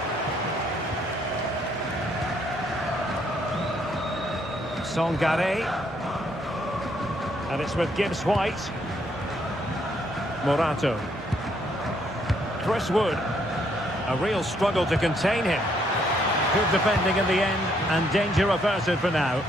Songare. And it's with Gibbs-White. Morato. Chris Wood. A real struggle to contain him. Good defending in the end, and danger averted for now.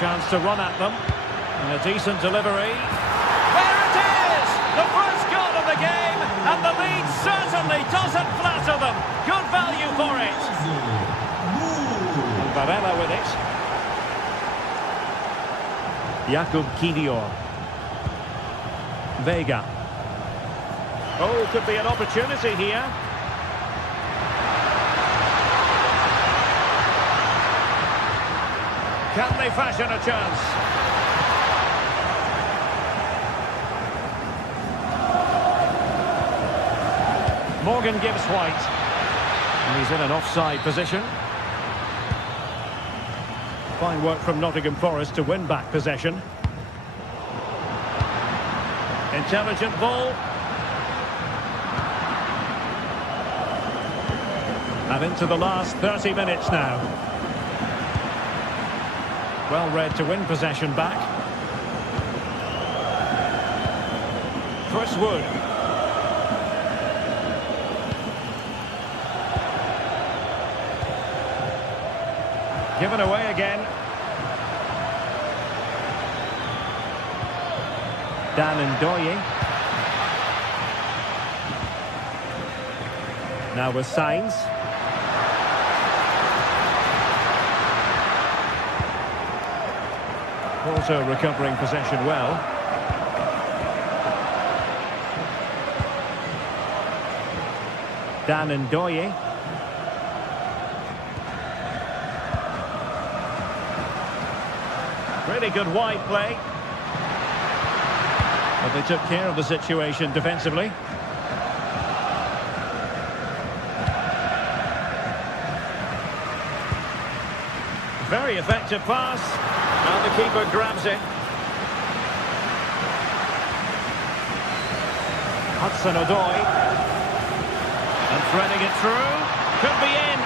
Chance to run at them. And a decent delivery. There it is! The first goal of the game, and the lead certainly doesn't flatter them. Good value for it. And Varela with it. Jakub Kivior. Vega. Oh, could be an opportunity here. Can they fashion a chance? Morgan Gibbs-White. And he's in an offside position. Fine work from Nottingham Forest to win back possession. Intelligent ball. And into the last 30 minutes now. Well read to win possession back. Chris Wood. Given away again. Dan Ndoye. Now with Sainz. Also recovering possession well. Dan Ndoye. Really good wide play. But they took care of the situation defensively. Very effective pass. And the keeper grabs it. Hudson-Odoi. And threading it through. Could be in.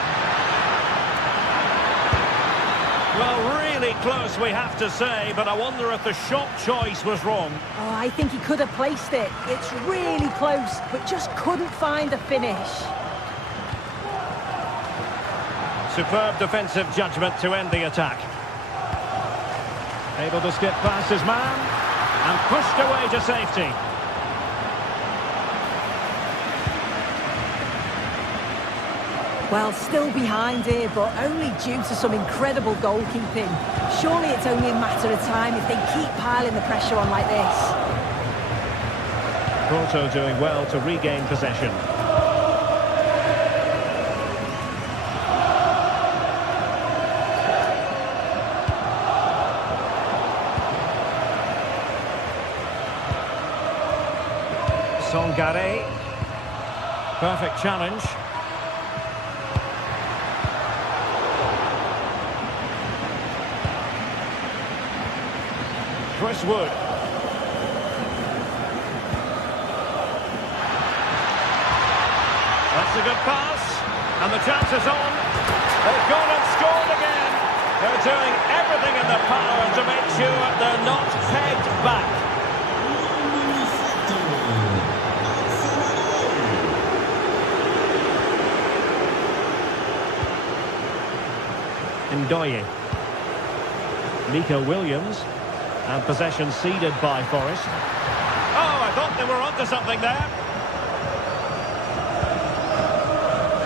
Well, really close, we have to say, but I wonder if the shot choice was wrong. Oh, I think he could have placed it. It's really close, but just couldn't find a finish. Superb defensive judgment to end the attack. Able to skip past his man and pushed away to safety. Well, still behind here, but only due to some incredible goalkeeping. Surely it's only a matter of time if they keep piling the pressure on like this. Porto doing well to regain possession. Songare. Perfect challenge. Chris Wood. That's a good pass. And the chance is on. They've gone and scored again. They're doing everything in their power to make sure they're not pegged back. Ndoye. Nico Williams. And possession ceded by Forest. Oh, I thought they were onto something there.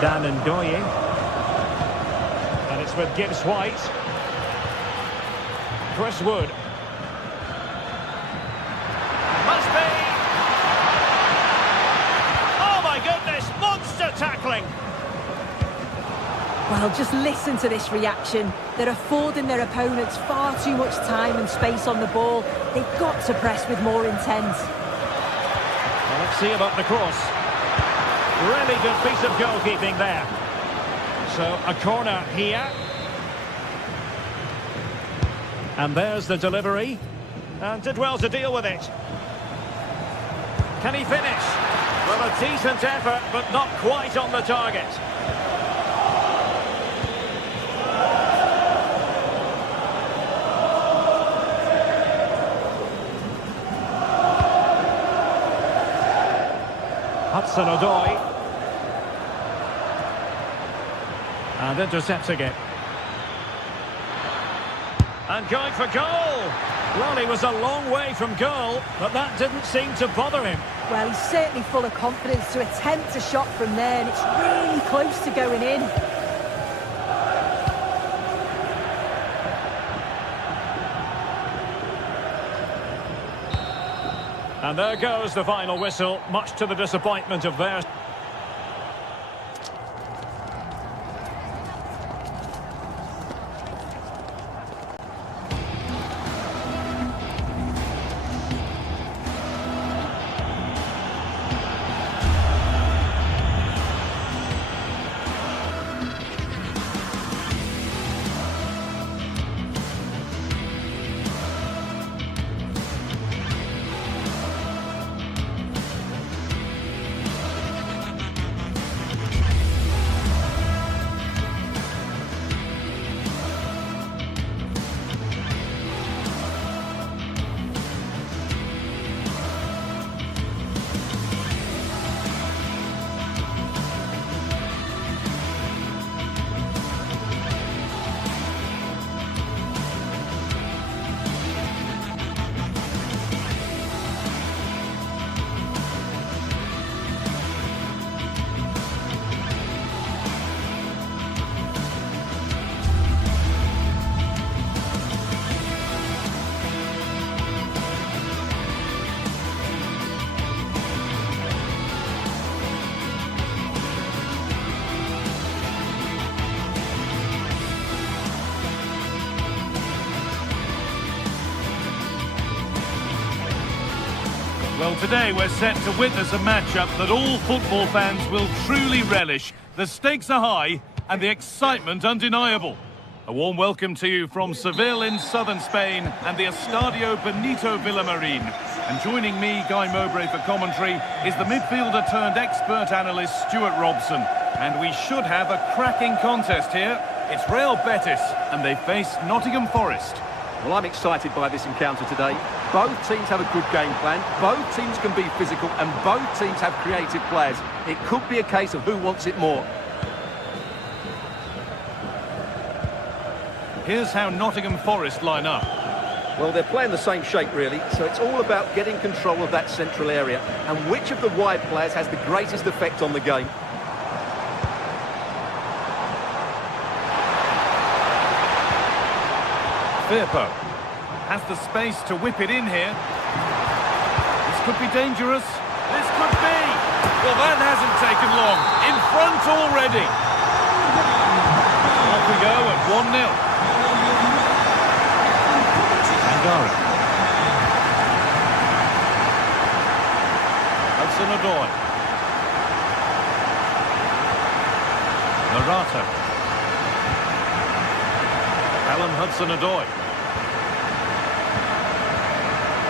Dan Ndoye. And it's with Gibbs White. Chris Wood. Must be. Oh my goodness, monster tackling. Well, just listen to this reaction. They're affording their opponents far too much time and space on the ball. They've got to press with more intent. Well, let's see about the cross. Really good piece of goalkeeping there. So, a corner here. And there's the delivery. And did well to deal with it. Can he finish? Well, a decent effort, but not quite on the target. Hudson-Odoi. And intercepting it. And going for goal. Well, he was a long way from goal, but that didn't seem to bother him. Well, he's certainly full of confidence to attempt a shot from there, and it's really close to going in. And there goes the final whistle, much to the disappointment of theirs. Well, today we're set to witness a matchup that all football fans will truly relish. The stakes are high and the excitement undeniable. A warm welcome to you from Seville in southern Spain and the Estadio Benito Villamarin. And joining me, Guy Mowbray, for commentary is the midfielder turned expert analyst Stuart Robson. And we should have a cracking contest here. It's Real Betis and they face Nottingham Forest. Well, I'm excited by this encounter today. Both teams have a good game plan, both teams can be physical, and both teams have creative players. It could be a case of who wants it more. Here's how Nottingham Forest line up. Well, they're playing the same shape, really, so it's all about getting control of that central area and which of the wide players has the greatest effect on the game. Firpo has the space to whip it in here. This could be dangerous. This could be. Well, that hasn't taken long. In front already. Off we go at 1-0. Sangare. Hudson-Odoi. Morata. Alan Hudson-Odoi.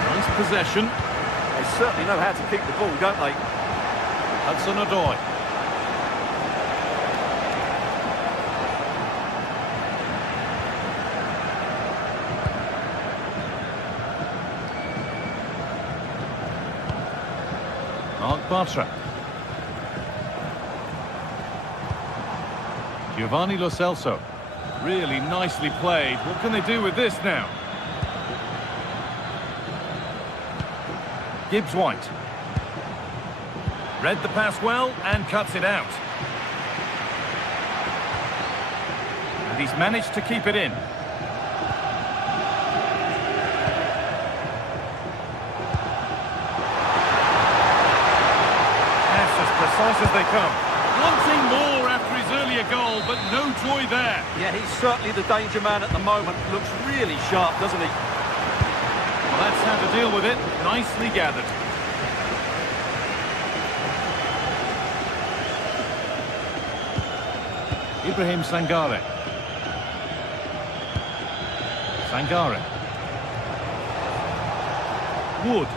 Nice possession. They certainly know how to keep the ball, don't they? Hudson-Odoi. Mark Bartra. Giovanni Lo Celso. Really nicely played. What can they do with this now? Gibbs White. Read the pass well and cuts it out. And he's managed to keep it in. Pass as precise as they come. Wanting more after his earlier goal, but no joy there. Yeah, he's certainly the danger man at the moment. Looks really sharp, doesn't he? Well, that's how to deal with it. Nicely gathered. Ibrahim Sangare. Sangare. Wood.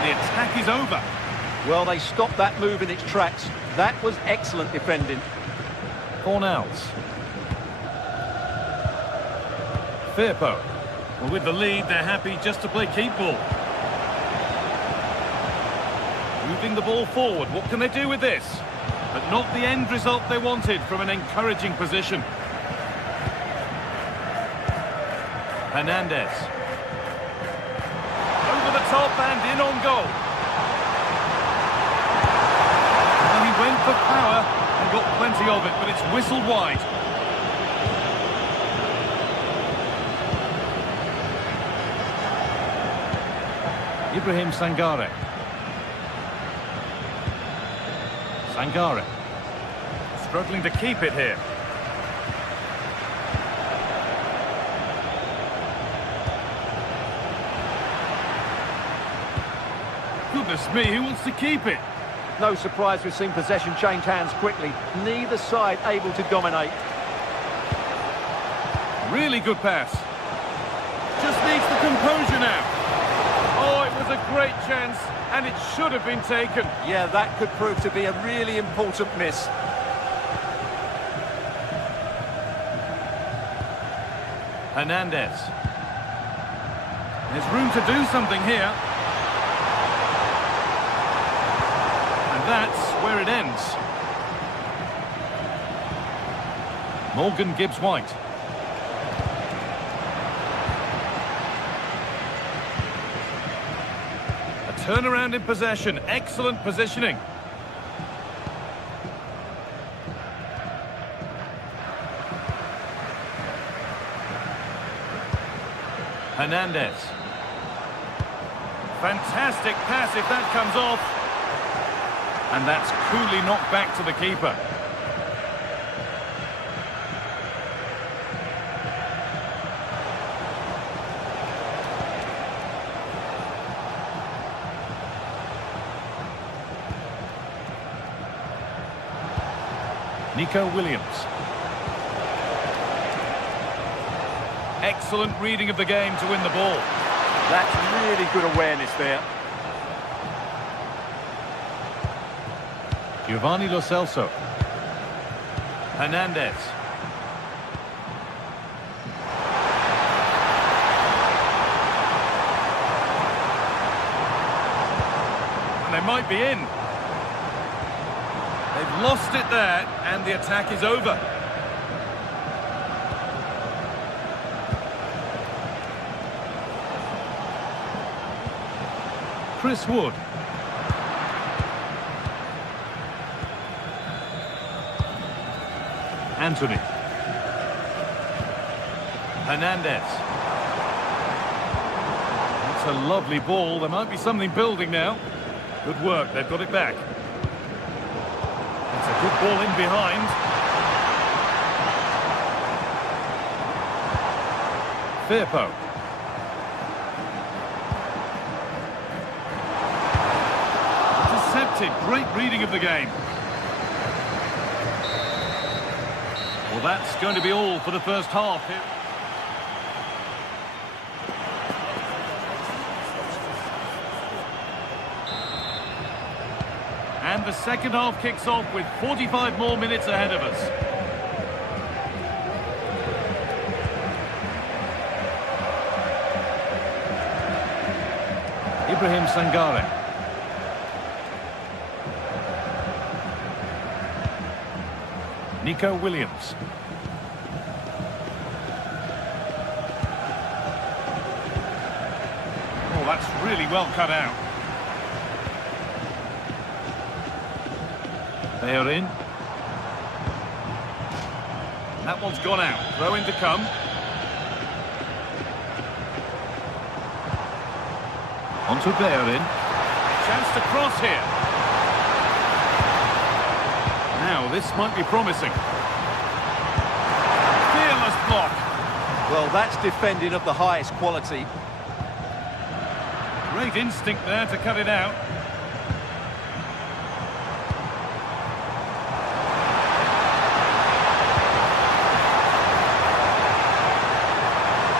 The attack is over. Well, they stopped that move in its tracks. That was excellent defending. Cornels. Firpo. Well, with the lead, they're happy just to play keep ball. Moving the ball forward. What can they do with this? But not the end result they wanted from an encouraging position. Hernandez. Over the top and in on goal. Well, he went for power and got plenty of it, but it's whistled wide. Ibrahim Sangare. Sangare. Struggling to keep it here. Goodness me, who wants to keep it? No surprise we've seen possession change hands quickly. Neither side able to dominate. Really good pass. Just needs the composure now. Oh, it was a great chance, and it should have been taken. Yeah, that could prove to be a really important miss. Hernandez. There's room to do something here. And that's where it ends. Morgan Gibbs White. A turnaround in possession. Excellent positioning. Hernandez. Fantastic pass if that comes off. And that's coolly knocked back to the keeper. Nico Williams. Excellent reading of the game to win the ball. That's really good awareness there. Giovanni Lo Celso. Hernandez. And they might be in. They've lost it there, and the attack is over. Chris Wood. Anthony. Hernandez. That's a lovely ball. There might be something building now. Good work, they've got it back. It's a good ball in behind. Firpo. Intercepted, great reading of the game. Well, that's going to be all for the first half here. And the second half kicks off with 45 more minutes ahead of us. Ibrahim Sangare. Nico Williams. Oh, that's really well cut out. They are in. That one's gone out. Throw in to come. On to Bellerin. Chance to cross here. Now, this might be promising. Fearless block. Well, that's defending of the highest quality. Great instinct there to cut it out.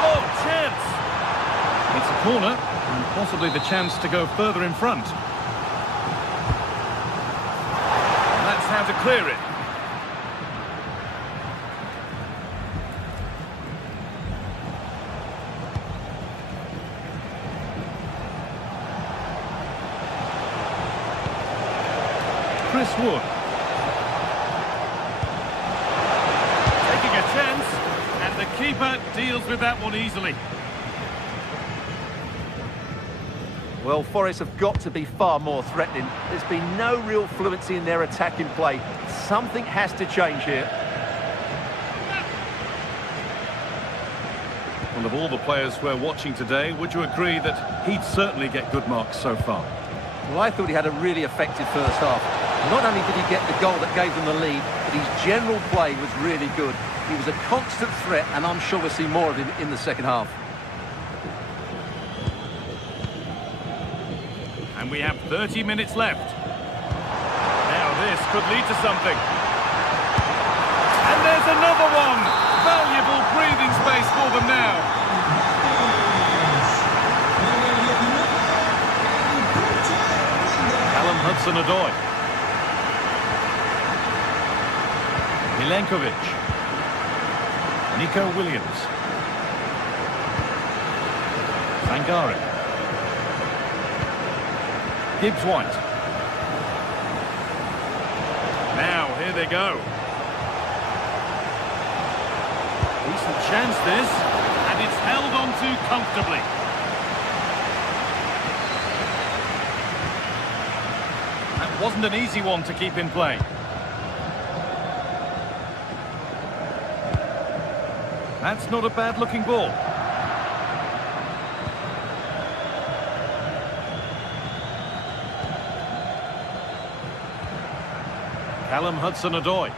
Oh, chance! It's a corner, and possibly the chance to go further in front. How to clear it. Chris Wood. Taking a chance, and the keeper deals with that one easily. Well, Forest have got to be far more threatening. There's been no real fluency in their attacking play. Something has to change here. Well, of all the players we're watching today, would you agree that he'd certainly get good marks so far? Well, I thought he had a really effective first half. Not only did he get the goal that gave them the lead, but his general play was really good. He was a constant threat, and I'm sure we'll see more of him in the second half. And we have 30 minutes left. Now this could lead to something. And there's another one! Valuable breathing space for them now. Callum Hudson-Odoi. Milenkovic. Nico Williams. Sangare. Gibbs White. Now, here they go. Decent chance this, and it's held on to comfortably. That wasn't an easy one to keep in play. That's not a bad-looking ball. Callum Hudson-Odoi.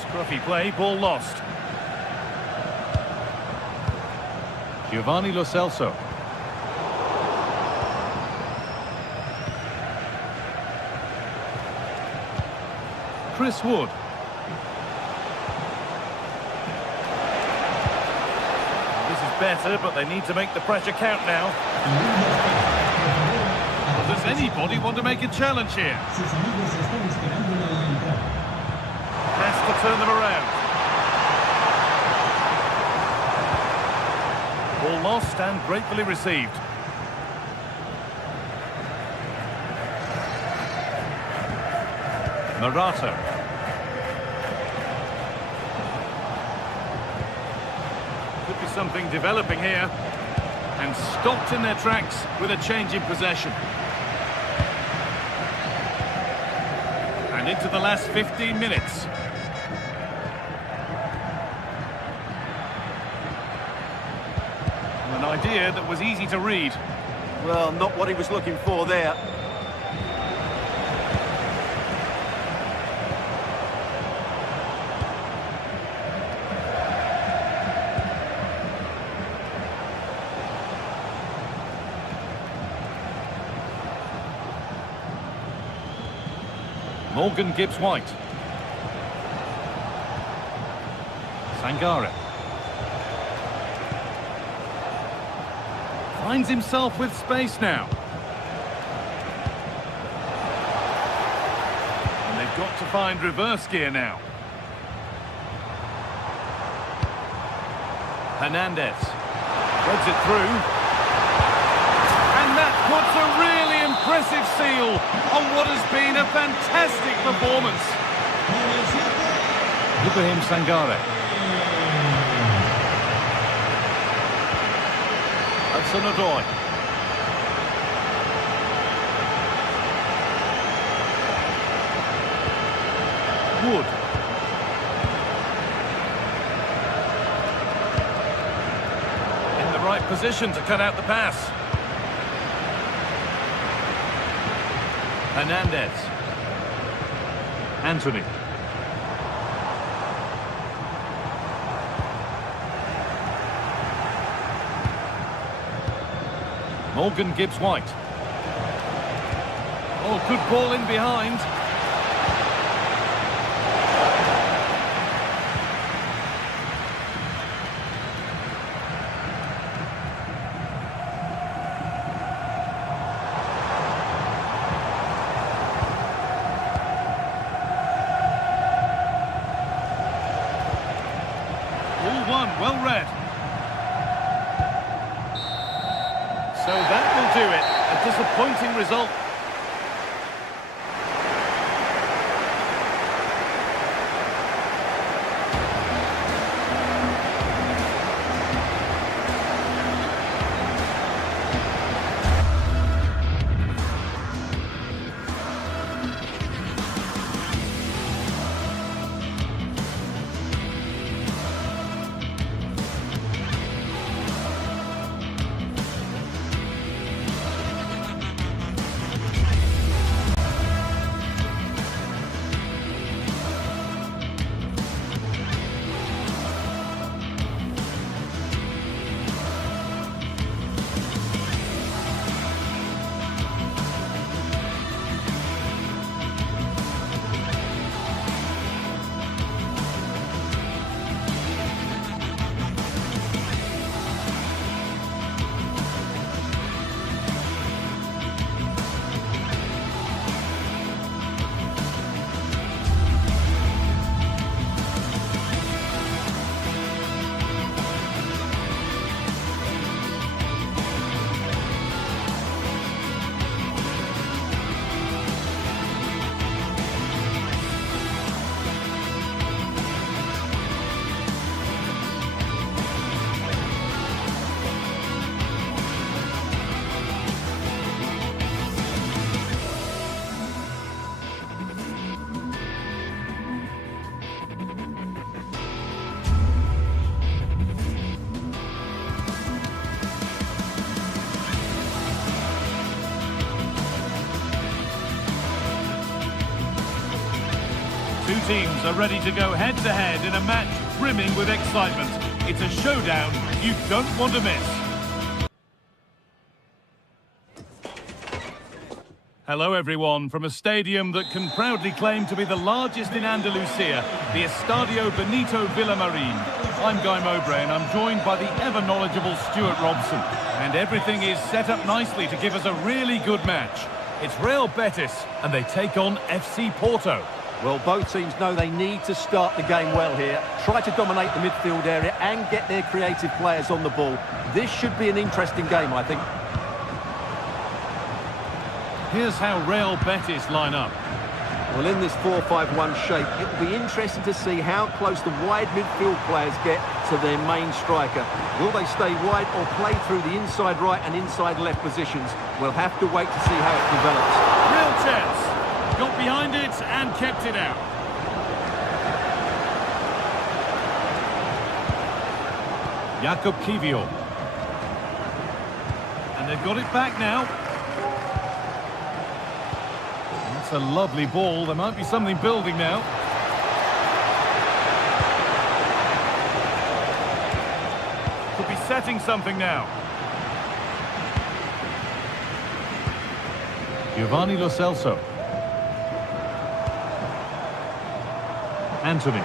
Scruffy play, ball lost. Giovanni Lo Celso. Chris Wood. better, but they need to make the pressure count now. Well, does anybody want to make a challenge here? Has to turn them around. Ball lost and gratefully received. Morata. Could be something developing here. And stopped in their tracks with a change in possession. And into the last 15 minutes. An idea that was easy to read. Well, not what he was looking for there. Morgan Gibbs-White. Sangare. Finds himself with space now. And they've got to find reverse gear now. Hernandez. Threads it through. And that puts a really impressive seal on what has been a fantastic performance. Ibrahim Sangare. Hudson-Odoi. Wood. In the right position to cut out the pass. Hernandez. Anthony. Morgan Gibbs-White. Oh, good ball in behind. Well read. So that will do it. A disappointing result. Two teams are ready to go head-to-head in a match brimming with excitement. It's a showdown you don't want to miss. Hello everyone, from a stadium that can proudly claim to be the largest in Andalusia, the Estadio Benito Villamarín. I'm Guy Mowbray and I'm joined by the ever-knowledgeable Stuart Robson. And everything is set up nicely to give us a really good match. It's Real Betis and they take on FC Porto. Well, both teams know they need to start the game well here. Try to dominate the midfield area and get their creative players on the ball. This should be an interesting game, I think. Here's how Real Betis line up. Well, in this 4-5-1 shape, it'll be interesting to see how close the wide midfield players get to their main striker. Will they stay wide or play through the inside right and inside left positions? We'll have to wait to see how it develops. Real chance. Got behind it and kept it out. Jakub Kiwior. And they've got it back now. That's a lovely ball. There might be something building now. Could be setting something now. Giovanni Lo Celso. Anthony.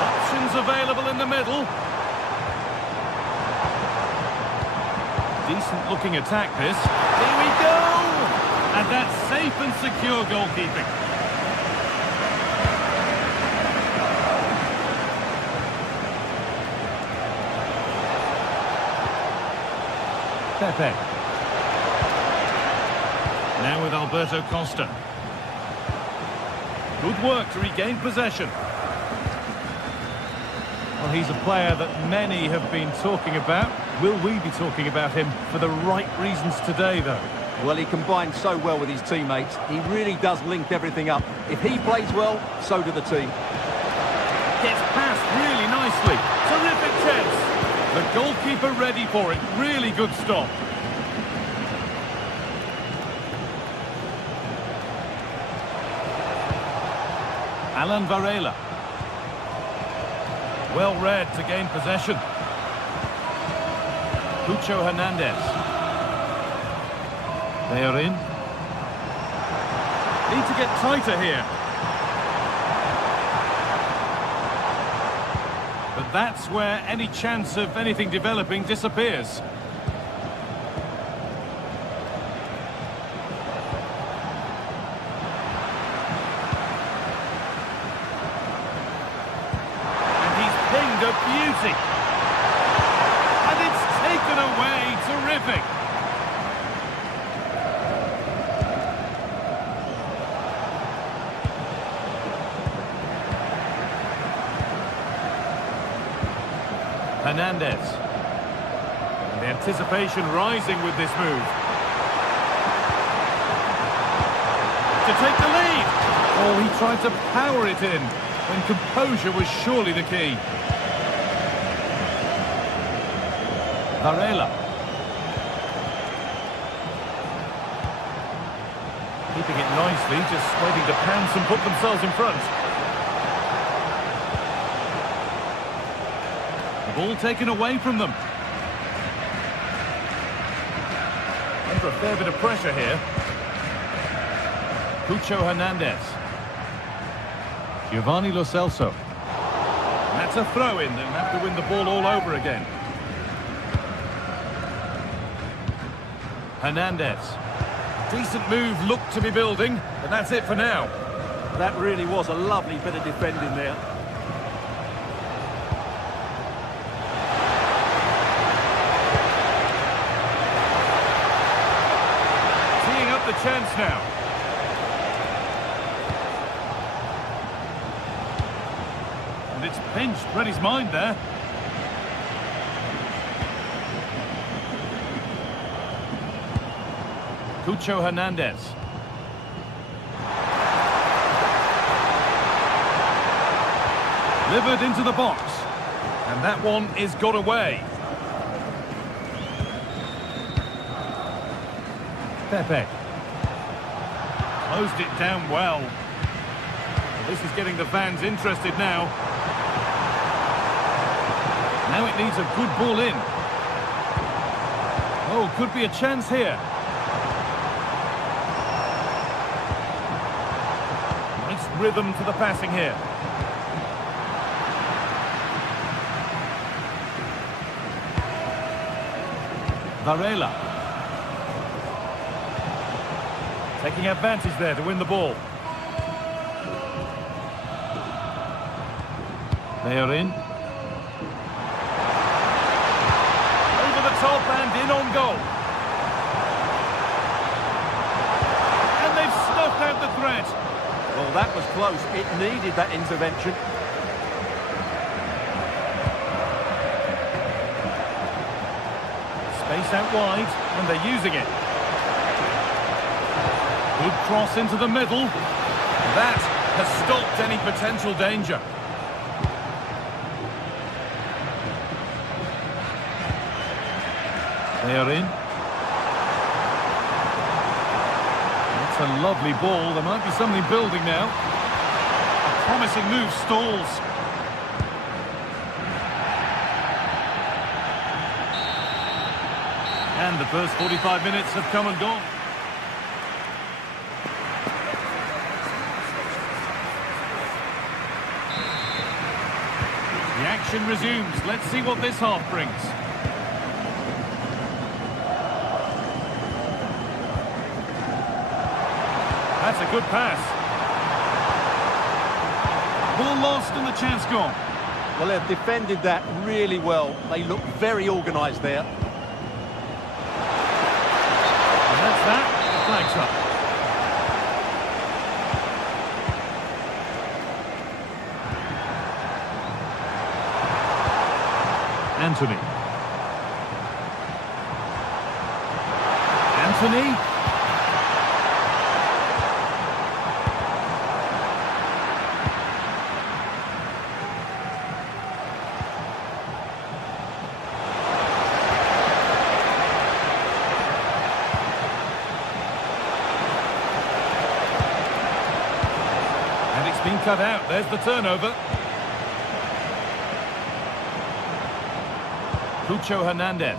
Options available in the middle. Decent looking attack this. Here we go! And that's safe and secure goalkeeping. Pepe. Now with Alberto Costa. Good work to regain possession. Well, he's a player that many have been talking about. Will we be talking about him for the right reasons today, though? Well, he combines so well with his teammates. He really does link everything up. If he plays well, so do the team. Gets past really nicely. Terrific chance. The goalkeeper ready for it. Really good stop. Alan Varela. Well read to gain possession. Cucho Hernandez. They are in. Need to get tighter here. But that's where any chance of anything developing disappears. A beauty. And it's taken away. Terrific. Hernandez. The anticipation rising with this move. To take the lead. Oh, he tried to power it in when composure was surely the key. Varela. Keeping it nicely, just waiting to pounce and put themselves in front. The ball taken away from them. Under a fair bit of pressure here. Cucho Hernandez. Giovanni Lo Celso. And that's a throw-in. They'll have to win the ball all over again. Hernandez. Decent move, looked to be building, and that's it for now. That really was a lovely bit of defending there. Teeing up the chance now. And it's pinched, read his mind there. Cucho Hernandez. Delivered into the box. And that one is got away. Pepe. Closed it down well. This is getting the fans interested now. Now it needs a good ball in. Oh, could be a chance here. Nice rhythm to the passing here. Varela. Taking advantage there to win the ball. They are in. Over the top and in on goal. And they've snuffed out the threat. Well, that was close. It needed that intervention. Space out wide, and they're using it. Good cross into the middle. That has stopped any potential danger. They are in. It's a lovely ball. There might be something building now. A promising move stalls. And the first 45 minutes have come and gone. The action resumes. Let's see what this half brings. That's a good pass. Ball lost and the chance gone. Well, they've defended that really well. They look very organised there. And that's that. The flag's up. Anthony. Anthony. And it's been cut out. There's the turnover. Cucho Hernandez.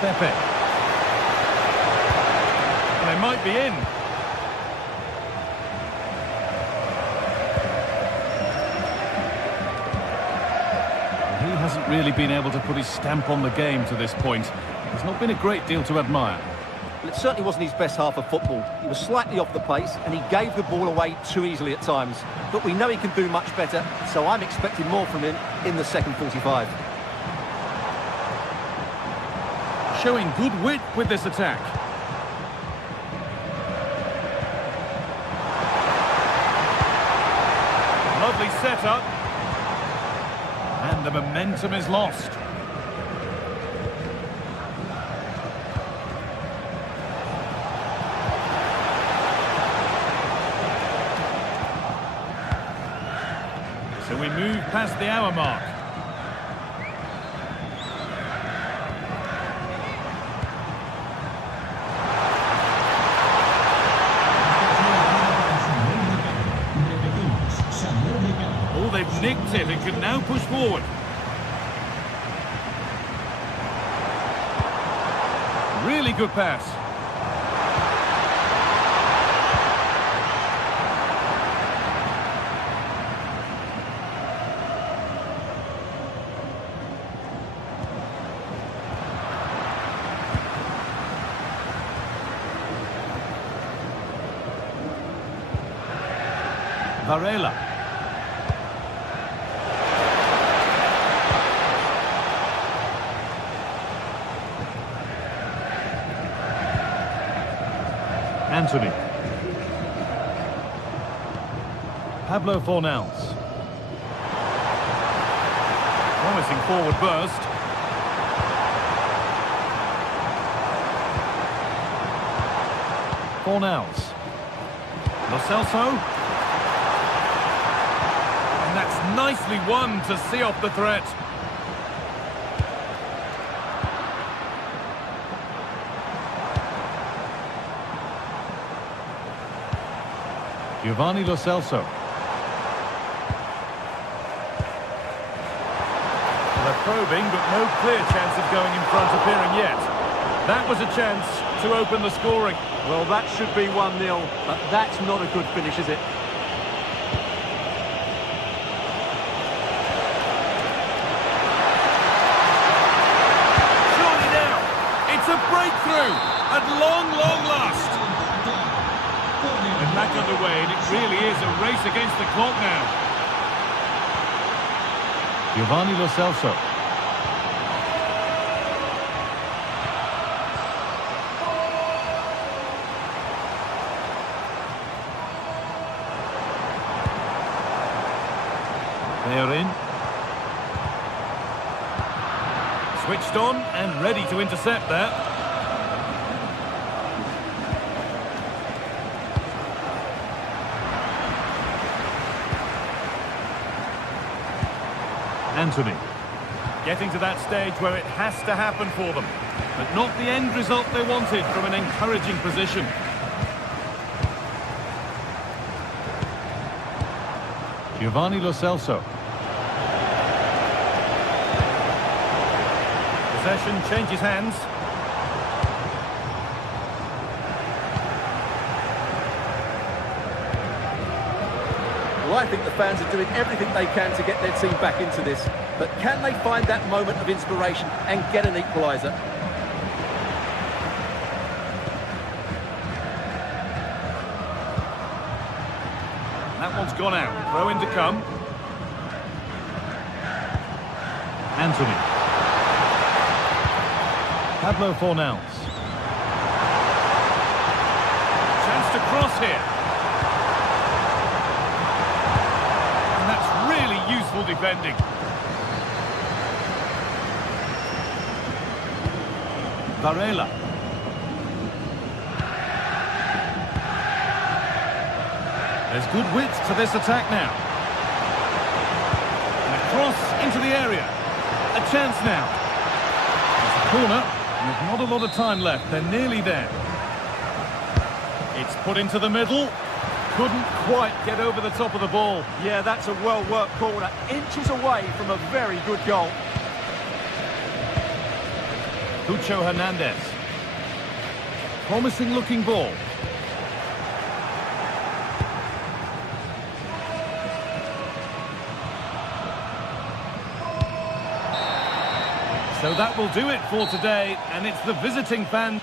Pepe. And they might be in. He hasn't really been able to put his stamp on the game to this point. There's not been a great deal to admire. Well, it certainly wasn't his best half of football. He was slightly off the pace and he gave the ball away too easily at times. But we know he can do much better, so I'm expecting more from him in the second 45. Showing good wit with this attack. Lovely setup. And the momentum is lost. So we move past the hour mark. Oh, they've nicked it and can now push forward. Really good pass. Varela. Anthony. Pablo Fornals. Promising forward burst. Fornals. Lo Celso. And that's nicely won to see off the threat. Giovanni Lo Celso. They're probing, but no clear chance of going in front appearing yet. That was a chance to open the scoring. Well, that should be 1-0, but that's not a good finish, is it? Surely now, it's a breakthrough at long, long last. And back underway, and it really is a race against the clock now. Giovanni Lo Celso. They're in. Switched on and ready to intercept that. Anthony. Getting to that stage where it has to happen for them, but not the end result they wanted from an encouraging position. Giovanni Lo Celso. Possession changes hands. Well, I think the fans are doing everything they can to get their team back into this. But can they find that moment of inspiration and get an equaliser? That one's gone out. Throw in to come. Anthony. Pablo Fornals. Chance to cross here. And that's really useful defending. Varela. There's good width to this attack now. And a cross into the area. A chance now. It's a corner, and there's not a lot of time left. They're nearly there. It's put into the middle. Couldn't quite get over the top of the ball. Yeah, that's a well-worked corner. Inches away from a very good goal. Cucho Hernandez. Promising looking ball. So that will do it for today, and it's the visiting fan.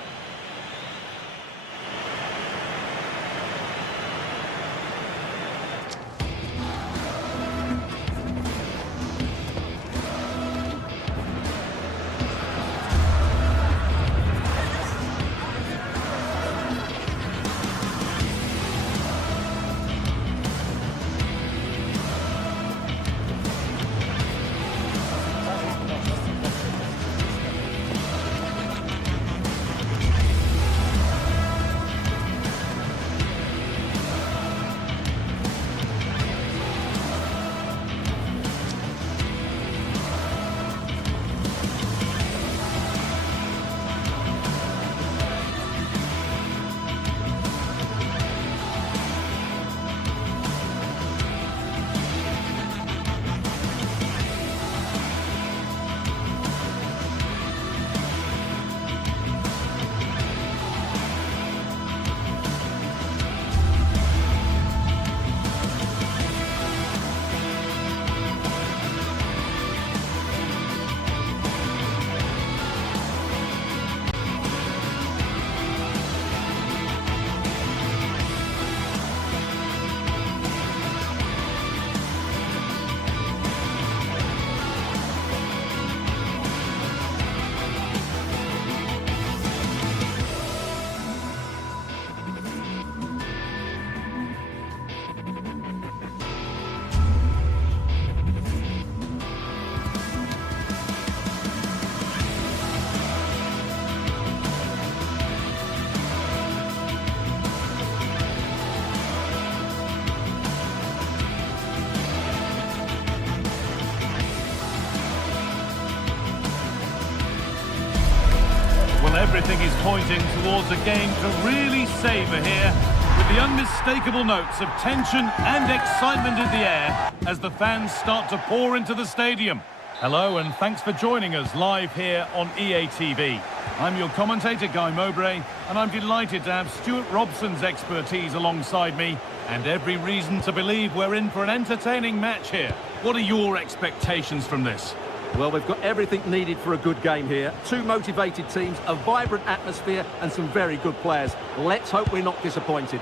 Everything is pointing towards a game to really savour here, with the unmistakable notes of tension and excitement in the air as the fans start to pour into the stadium. Hello and thanks for joining us live here on EA TV. I'm your commentator, Guy Mowbray, and I'm delighted to have Stuart Robson's expertise alongside me, and every reason to believe we're in for an entertaining match here. What are your expectations from this? Well, we've got everything needed for a good game here. Two motivated teams, a vibrant atmosphere, and some very good players. Let's hope we're not disappointed.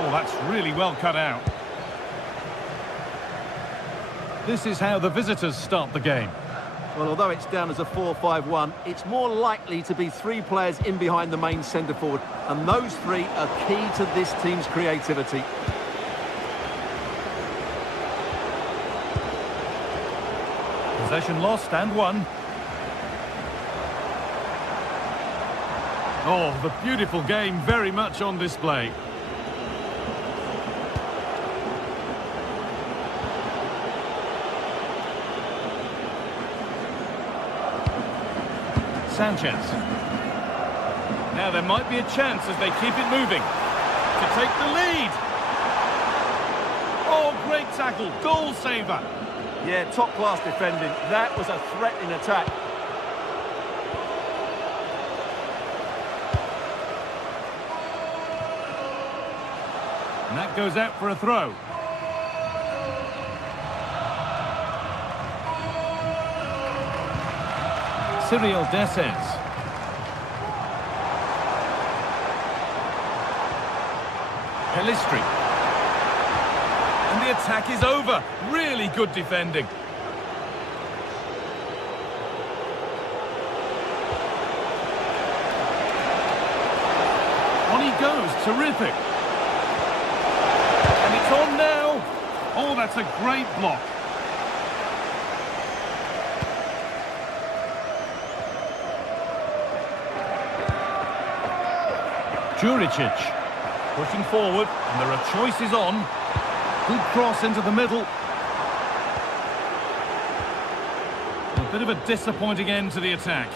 Oh, that's really well cut out. This is how the visitors start the game. Well, although it's down as a 4-5-1, it's more likely to be three players in behind the main centre-forward, and those three are key to this team's creativity. Possession lost and won. Oh, the beautiful game very much on display. Sanchez. Now there might be a chance as they keep it moving to take the lead. Oh, great tackle, goal saver. Yeah, top-class defending. That was a threatening attack. And that goes out for a throw. Cyril Desses. Pelistri. And the attack is over. Really good defending. On he goes. Terrific. And it's on now. Oh, that's a great block. Juricic pushing forward, and there are choices on. Good cross into the middle. A bit of a disappointing end to the attack.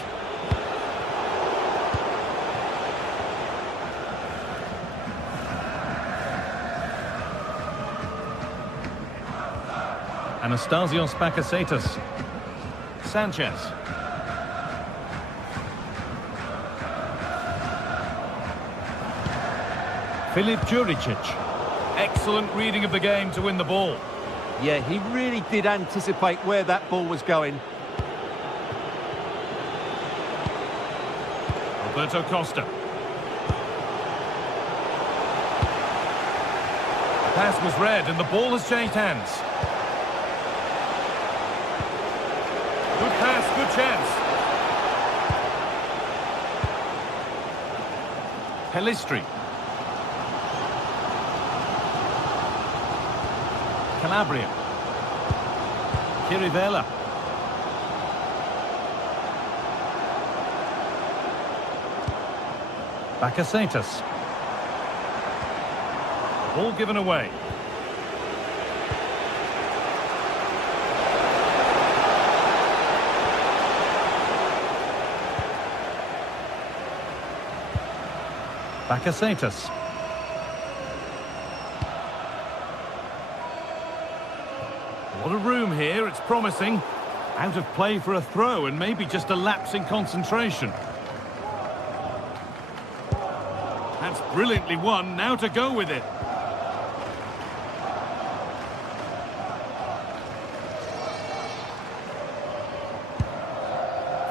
Anastasios Bakasetas. Sanchez. Filip Juricic. Excellent reading of the game to win the ball. Yeah, he really did anticipate where that ball was going. Alberto Costa. Pass was read and the ball has changed hands. Good pass, good chance. Pelistri. Calabria. Chirivella. Bakasetas. Ball given away. Bakasetas. What a room here, it's promising. Out of play for a throw and maybe just a lapse in concentration. That's brilliantly won, now to go with it.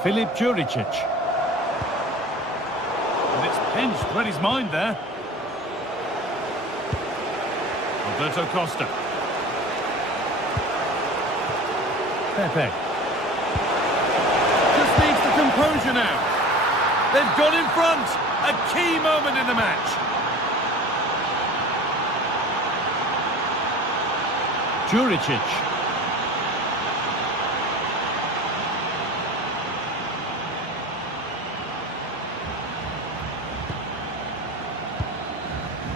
Filip Juricic. And it's pinched, read his mind there. Alberto Costa. Pepe. Just needs the composure now. They've got in front. A key moment in the match. Juricic.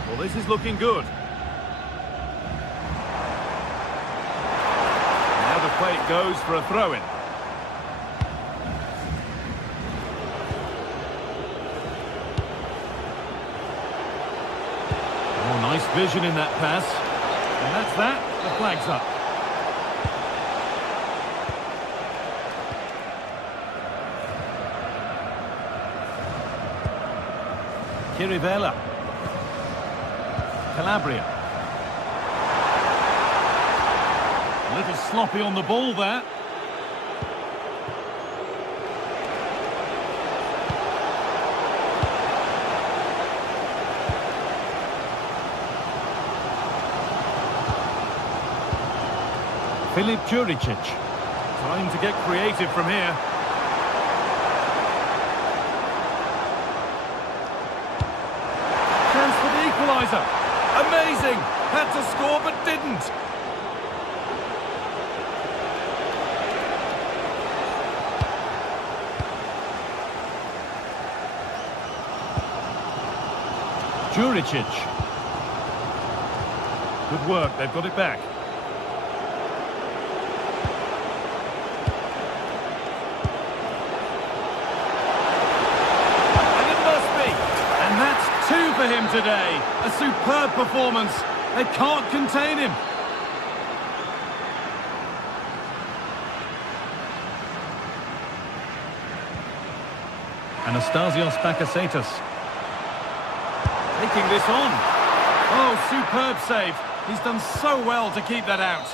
Well, this is looking good. Play it goes for a throw-in. Oh, nice vision in that pass. And that's that. The flag's up. Kirivela. Calabria. A little sloppy on the ball there. Filip Juricic. Trying to get creative from here. Chance for the equaliser. Amazing! Had to score but didn't. Juricic. Good work, they've got it back. Two for him today. A superb performance. They can't contain him. Anastasios Bakasetas. Taking this on. Oh, superb save. He's done so well to keep that out.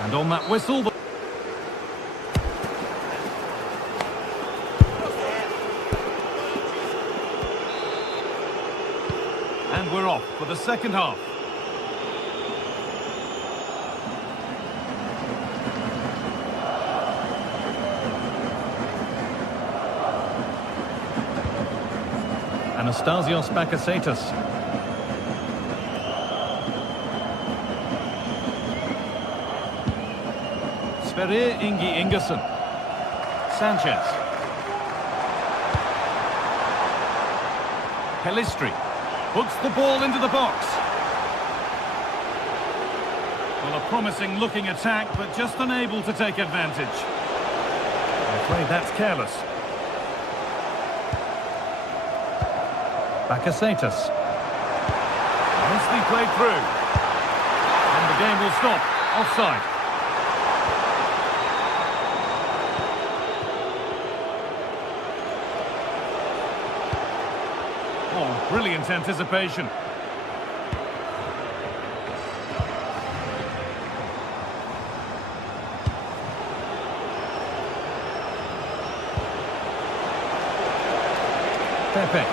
And on that whistle... And we're off for the second half. Anastasios Bakasetas. Sverrir Ingi Ingersson. Sanchez. Pelistri. Puts the ball into the box. Well, a promising looking attack, but just unable to take advantage. I'm afraid that's careless. Bakasetas. Nicely played through. And the game will stop. Offside. Oh, brilliant anticipation. Pepe.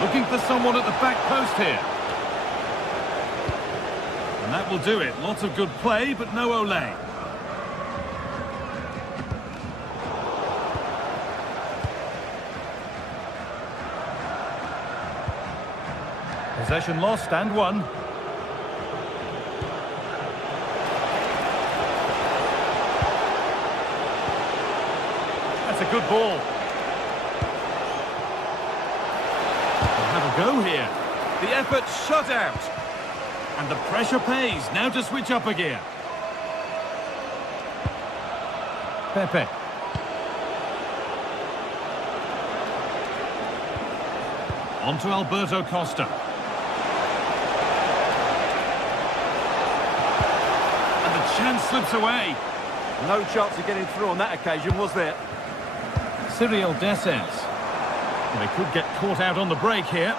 Looking for someone at the back post here. And that will do it. Lots of good play, but no Olé. Possession lost and won. That's a good ball. They'll have a go here. The effort shut out. And the pressure pays. Now to switch up a gear. Pepe. On to Alberto Costa. And the chance slips away. No chance of getting through on that occasion, was there? Cyril Dessers. They could get caught out on the break here.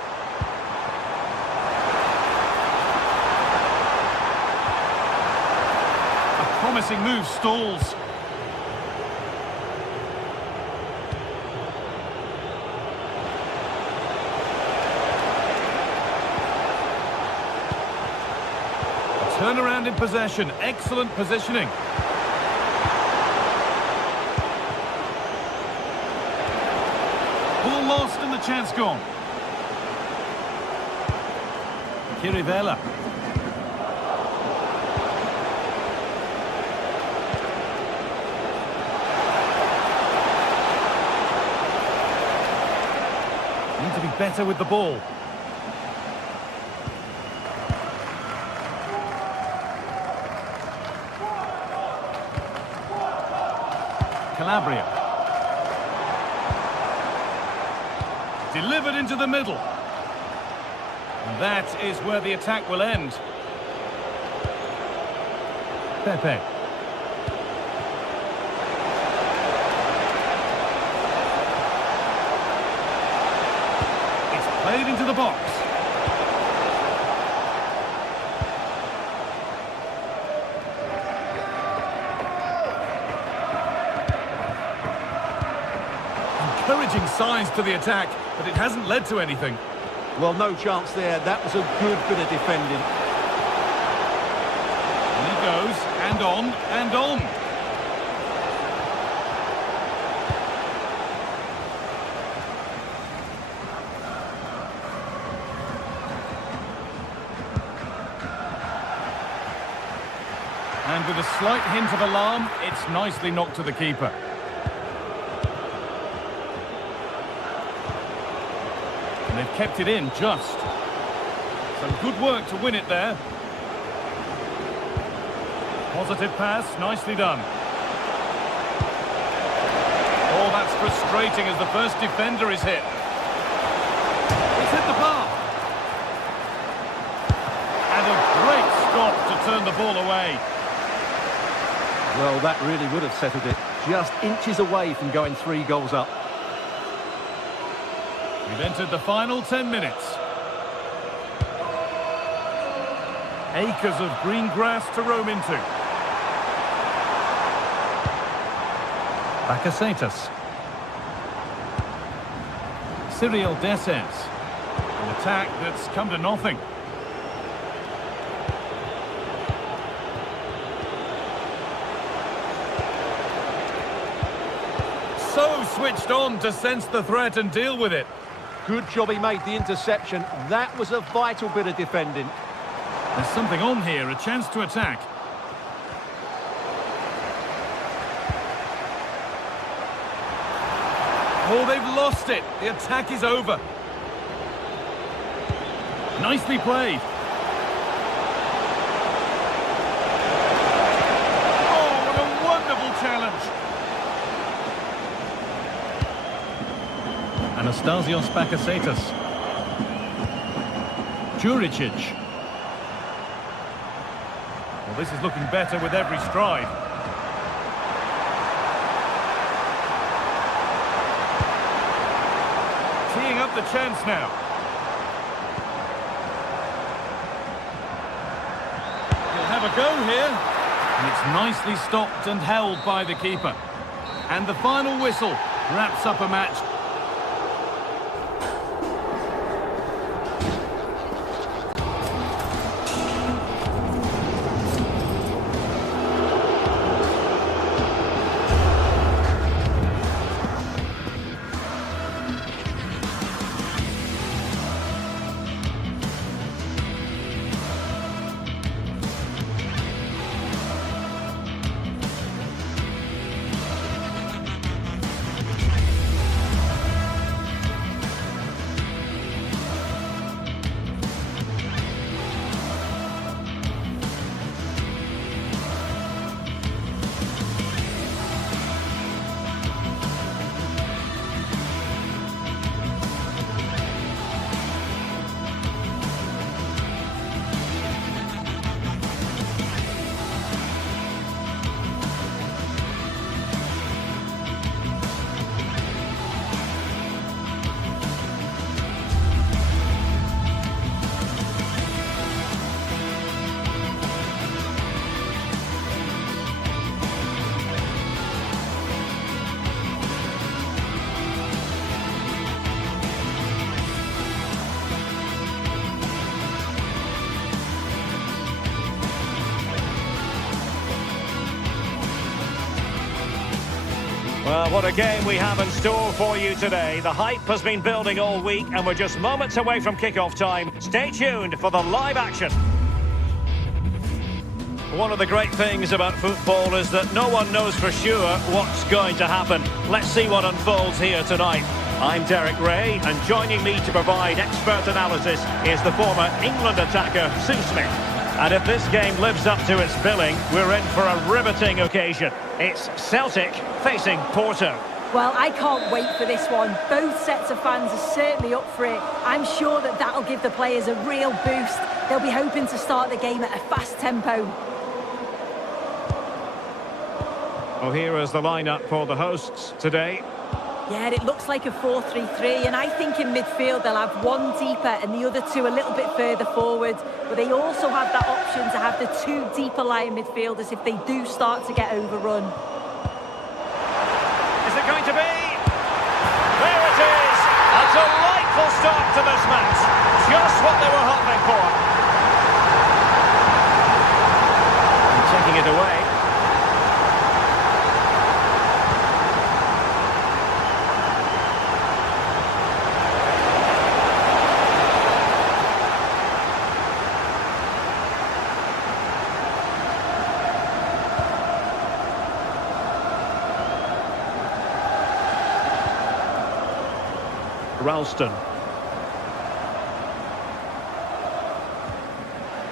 A promising move stalls. Turnaround in possession. Excellent positioning. Ball lost and the chance gone. Kirivela. Need to be better with the ball. Calabria. Delivered into the middle. And that is where the attack will end. Pepe. played into the box. Encouraging signs to the attack, but it hasn't led to anything. Well, no chance there. That was a good bit of defending. And he goes, and on, and on. And with a slight hint of alarm, it's nicely knocked to the keeper. And they've kept it in just. Some good work to win it there. Positive pass, nicely done. Oh, that's frustrating as the first defender is hit. It's hit the bar. And a great stop to turn the ball away. Well, that really would have settled it. Just inches away from going 3 goals up. We've entered the final 10 minutes. Acres of green grass to roam into. Bakasetas. Cyril Dessers. An attack that's come to nothing. So switched on to sense the threat and deal with it. Good job he made the interception. That was a vital bit of defending. There's something on here, a chance to attack. Oh, they've lost it. The attack is over. Nicely played. Oh, what a wonderful challenge. Anastasios Bakasetas. Juricic. Well, this is looking better with every stride. Teeing up the chance now. He'll have a go here. And it's nicely stopped and held by the keeper. And the final whistle wraps up a match. Well, what a game we have in store for you today. The hype has been building all week and we're just moments away from kick-off time. Stay tuned for the live action. One of the great things about football is that no one knows for sure what's going to happen. Let's see what unfolds here tonight. I'm Derek Ray, and joining me to provide expert analysis is the former England attacker, Sue Smith. And if this game lives up to its billing, we're in for a riveting occasion. It's Celtic facing Porto. Well, I can't wait for this one. Both sets of fans are certainly up for it. I'm sure that that'll give the players a real boost. They'll be hoping to start the game at a fast tempo. Well, here is the lineup for the hosts today. Yeah, it looks like a 4-3-3, and I think in midfield they'll have one deeper and the other two a little bit further forward. But they also have that option to have the two deeper lying midfielders if they do start to get overrun. Is it going to be? There it is! A delightful start to this match. Just what they were hoping for. And taking it away. Ralston.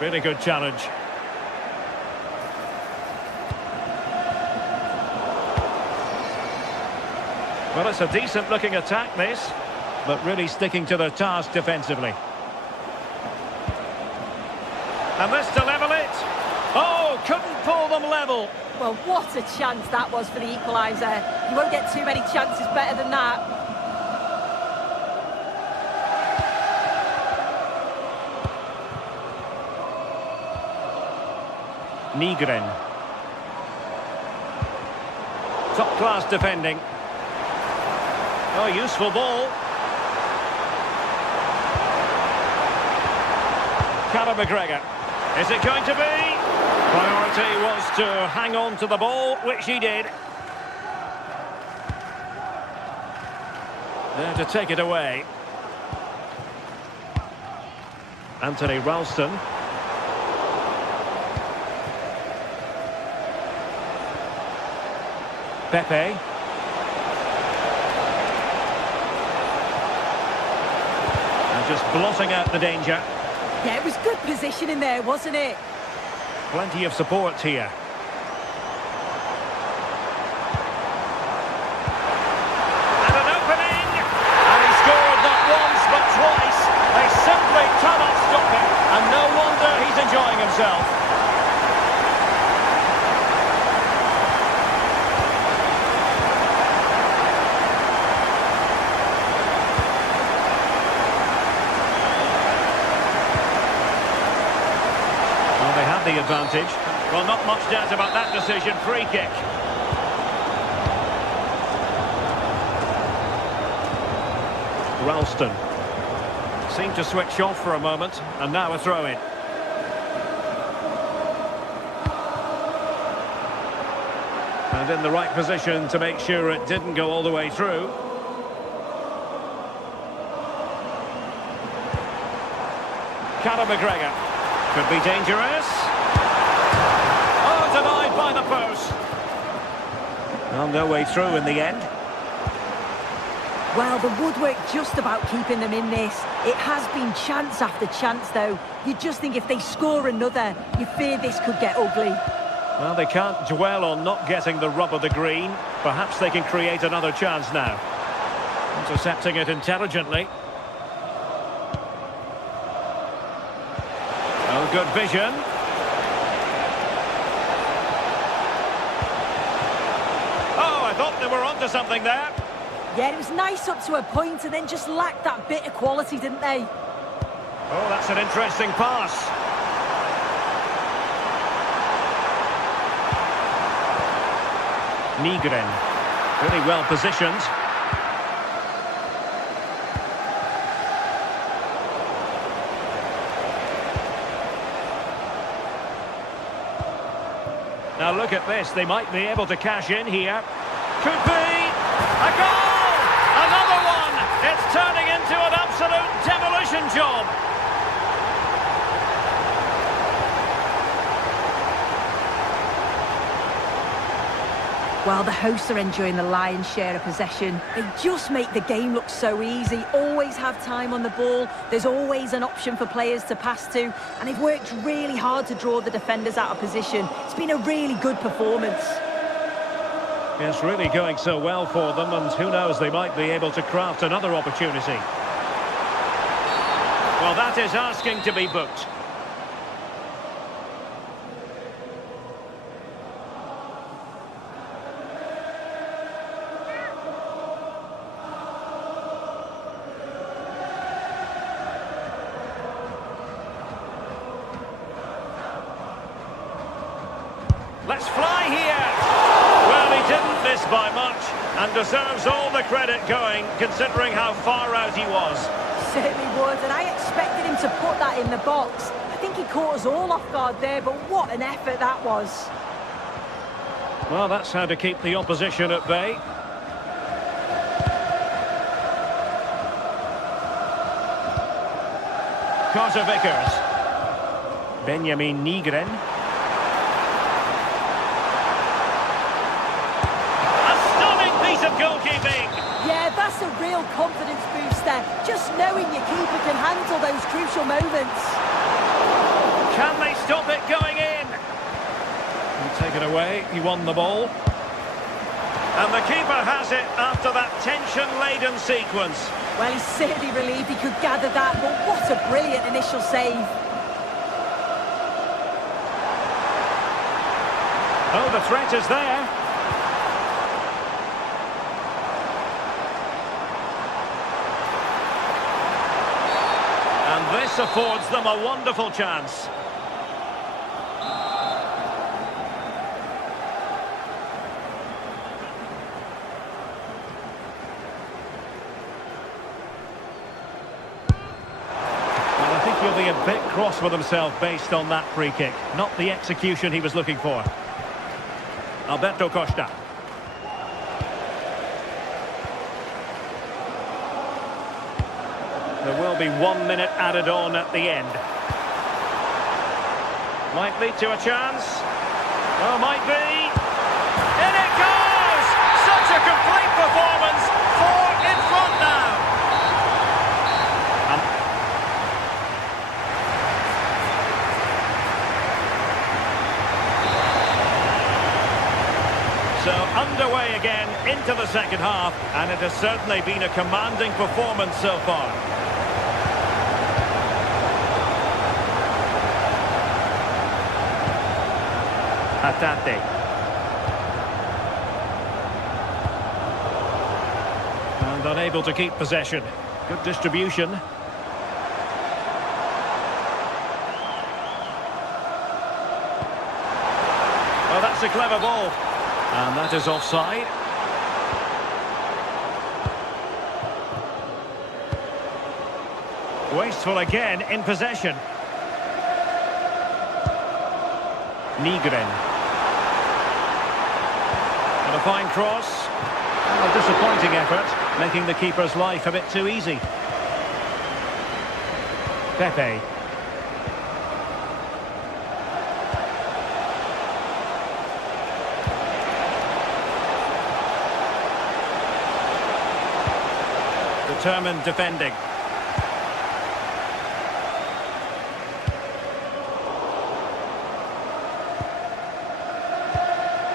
Really good challenge. Well, it's a decent looking attack, this, but really sticking to their task defensively. And this to level it. Oh, couldn't pull them level. Well, what a chance that was for the equaliser. You won't get too many chances better than that. Nygren. Top-class defending. Oh, useful ball. Callum McGregor. Is it going to be? Priority was to hang on to the ball, which he did. There to take it away. Anthony Ralston. Pepe. And just blotting out the danger. Yeah, it was good positioning there, wasn't it? Plenty of support here. And an opening! And he scored not once but twice. They simply cannot stop him. And no wonder he's enjoying himself. The advantage. Well, not much doubt about that decision. Free kick. Ralston seemed to switch off for a moment, and now a throw-in. And in the right position to make sure it didn't go all the way through. Callum McGregor. Could be dangerous. Oh, denied by the post. Well, no way through in the end. Well, the woodwork just about keeping them in this. It has been chance after chance, though. You just think if they score another, you fear this could get ugly. Well, they can't dwell on not getting the rub of the green. Perhaps they can create another chance now. Intercepting it intelligently. Oh, good vision. Oh, I thought they were onto something there. Yeah, it was nice up to a point and then just lacked that bit of quality, didn't they? Oh, that's an interesting pass. Nygren, really well positioned. Now look at this, they might be able to cash in here. Could be a goal! Another one! It's turning into an absolute demolition job. Well, the hosts are enjoying the lion's share of possession. They just make the game look so easy, always have time on the ball, there's always an option for players to pass to, and they've worked really hard to draw the defenders out of position. It's been a really good performance. It's really going so well for them, and who knows, they might be able to craft another opportunity. Well, that is asking to be booked. Let's fly here. Well, he didn't miss by much and deserves all the credit going, considering how far out he was. Certainly would, and I expected him to put that in the box. I think he caught us all off guard there, but what an effort that was. Well, that's how to keep the opposition at bay. Carter Vickers. Benjamin Nygren. A stunning piece of goalkeeping. Yeah, that's a real confidence booster. Just knowing your keeper can handle those crucial moments. Can they stop it going in? He'll take it away. He won the ball. And the keeper has it after that tension-laden sequence. Well, he's certainly relieved he could gather that, but what a brilliant initial save. Oh, the threat is there. And this affords them a wonderful chance. Well, I think he'll be a bit cross with himself based on that free kick. Not the execution he was looking for. Alberto Costa. There will be 1 minute added on at the end. Might lead to a chance. Oh, might be. In it goes! Such a complete performance. 4 in front now. So underway again into the second half, and it has certainly been a commanding performance so far. Atate. And unable to keep possession. Good distribution. Oh, that's a clever ball. And that is offside. Wasteful again in possession. Nygren. And a fine cross. And a disappointing effort, making the keeper's life a bit too easy. Pepe. Determined defending.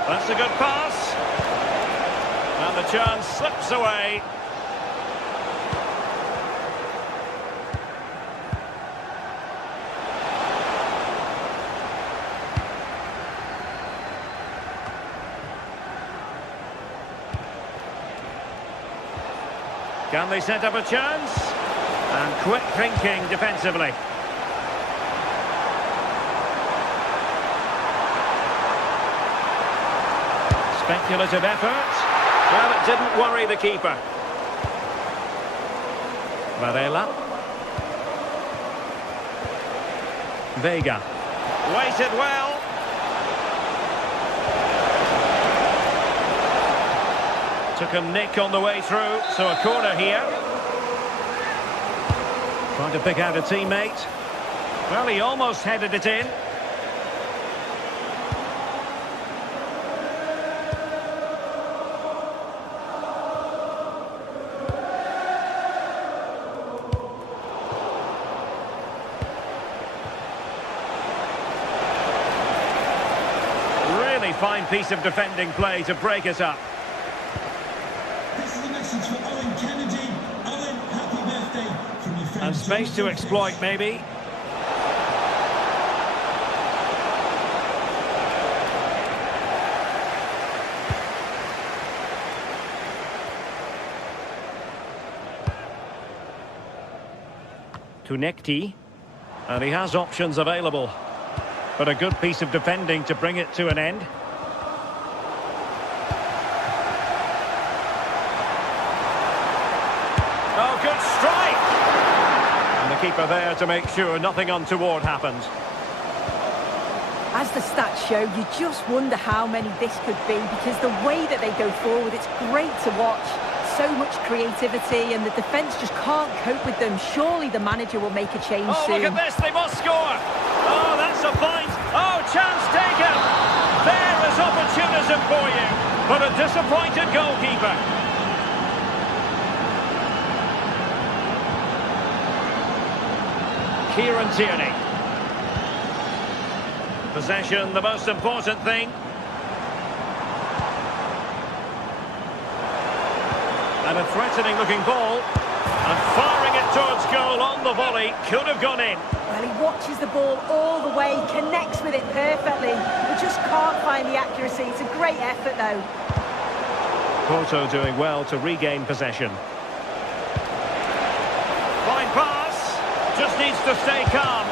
That's a good pass. And the chance slips away. Can they set up a chance? And quick thinking defensively. Speculative effort. Well, it didn't worry the keeper. Varela. Vega. Waited well. Took a nick on the way through, so a corner here. Trying to pick out a teammate. Well, he almost headed it in. Really fine piece of defending play to break us up. And space to exploit, maybe. To Nekti. And he has options available. But a good piece of defending to bring it to an end. Oh, good strike! And the keeper there to make sure nothing untoward happens. As the stats show, you just wonder how many this could be, because the way that they go forward, it's great to watch. So much creativity, and the defence just can't cope with them. Surely the manager will make a change soon. Look at this, they must score! Oh, that's a fight! Oh, chance taken! There is opportunism for you, but a disappointed goalkeeper. Kieran Tierney. Possession, the most important thing. And a threatening looking ball. And firing it towards goal on the volley. Could have gone in. Well, he watches the ball all the way, connects with it perfectly. He just can't find the accuracy. It's a great effort, though. Porto doing well to regain possession. Fine pass. Just needs to stay calm.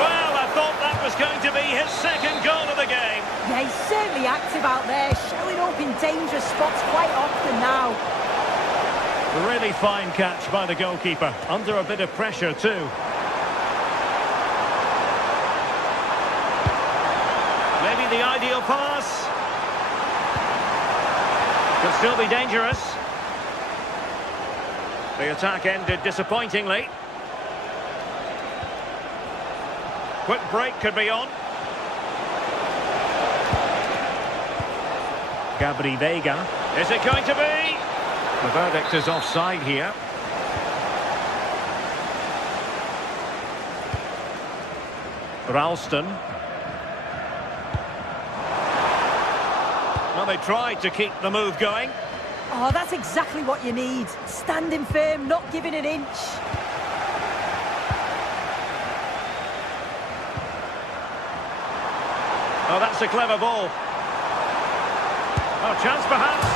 Well, I thought that was going to be his second goal of the game. Yeah, he's certainly active out there, showing up in dangerous spots quite often now. Really fine catch by the goalkeeper, under a bit of pressure too. Maybe the ideal pass. Could still be dangerous. The attack ended disappointingly. Quick break could be on. Gabri Veiga. Is it going to be? The verdict is offside here. Ralston. Well, they tried to keep the move going. Oh, that's exactly what you need. Standing firm, not giving an inch. Oh, that's a clever ball. Oh, chance perhaps.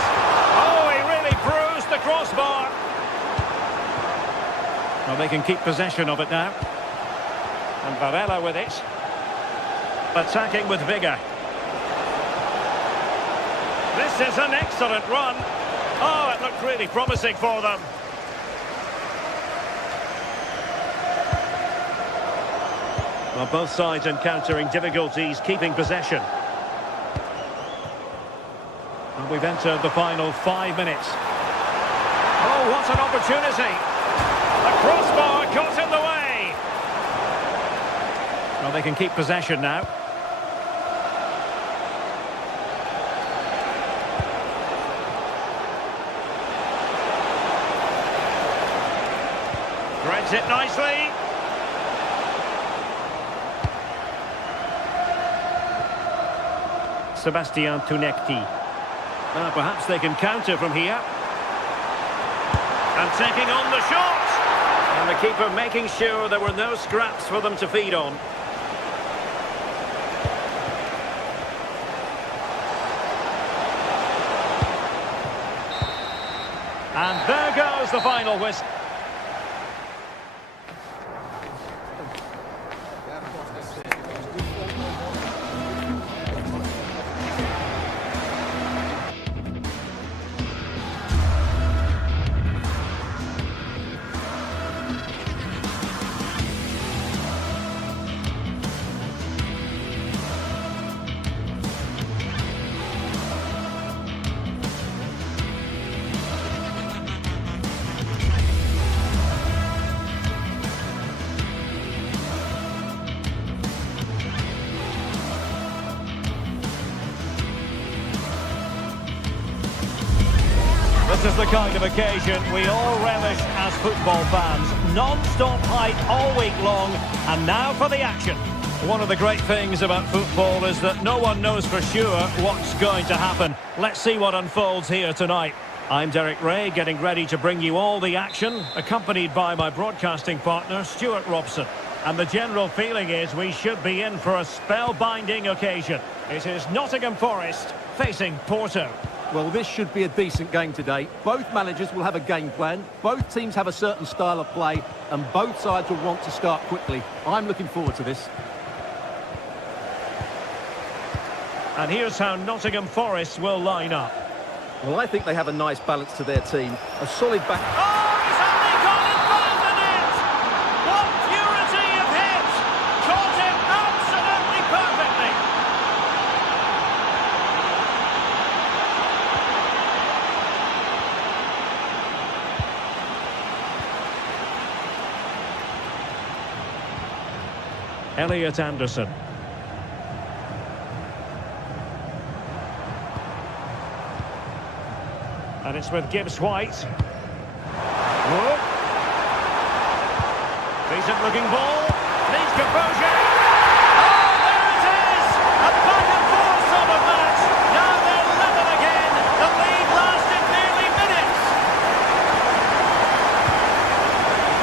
Oh, he really bruised the crossbar. Well, they can keep possession of it now. And Varela with it. Attacking with vigour. This is an excellent run. Oh, it looked really promising for them. Well, both sides encountering difficulties keeping possession. And we've entered the final 5 minutes. Oh, what an opportunity! The crossbar got in the way! Well, they can keep possession now. Threads it nicely. Sebastian Tunekti. Perhaps they can counter from here. And taking on the shot! And the keeper making sure there were no scraps for them to feed on. And there goes the final whistle. This is the kind of occasion we all relish as football fans. Non-stop hype all week long, and now for the action. One of the great things about football is that no one knows for sure what's going to happen. Let's see what unfolds here tonight. I'm Derek Ray, getting ready to bring you all the action, accompanied by my broadcasting partner, Stuart Robson. And the general feeling is we should be in for a spellbinding occasion. It is Nottingham Forest facing Porto. Well, this should be a decent game today. Both managers will have a game plan. Both teams have a certain style of play, and both sides will want to start quickly. I'm looking forward to this. And here's how Nottingham Forest will line up. Well, I think they have a nice balance to their team. A solid back... Oh, he's only gone and found the net! What purity of hit! Caught him absolutely perfectly! Elliot Anderson. And it's with Gibbs-White. Whoa. Decent looking ball. Needs composure. Oh, there it is! A back and forth sort of match. Now they're level again. The lead lasted nearly minutes.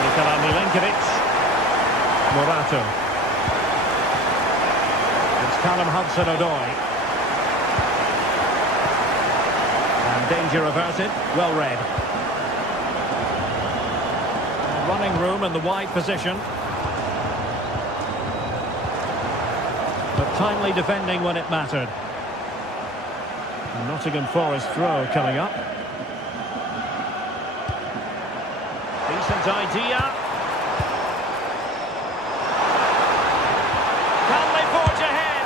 Nikola Milenkovic. Morato. It's Callum Hudson-Odoi. Danger averted, well read. Running room in the wide position. But timely defending when it mattered. Nottingham Forest throw coming up. Decent idea. Can they forge ahead?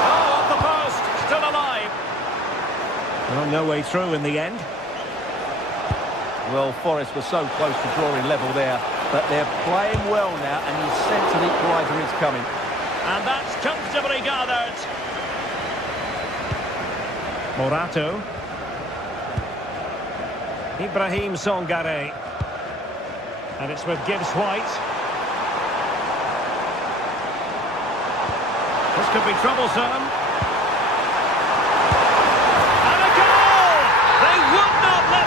Oh, off the post, still alive. Well, no way through in the end. Well, Forest were so close to drawing level there, but they're playing well now, and the sense of equaliser is coming. And that's comfortably gathered. Morato. Ibrahim Songare. And it's with Gibbs-White. This could be troublesome.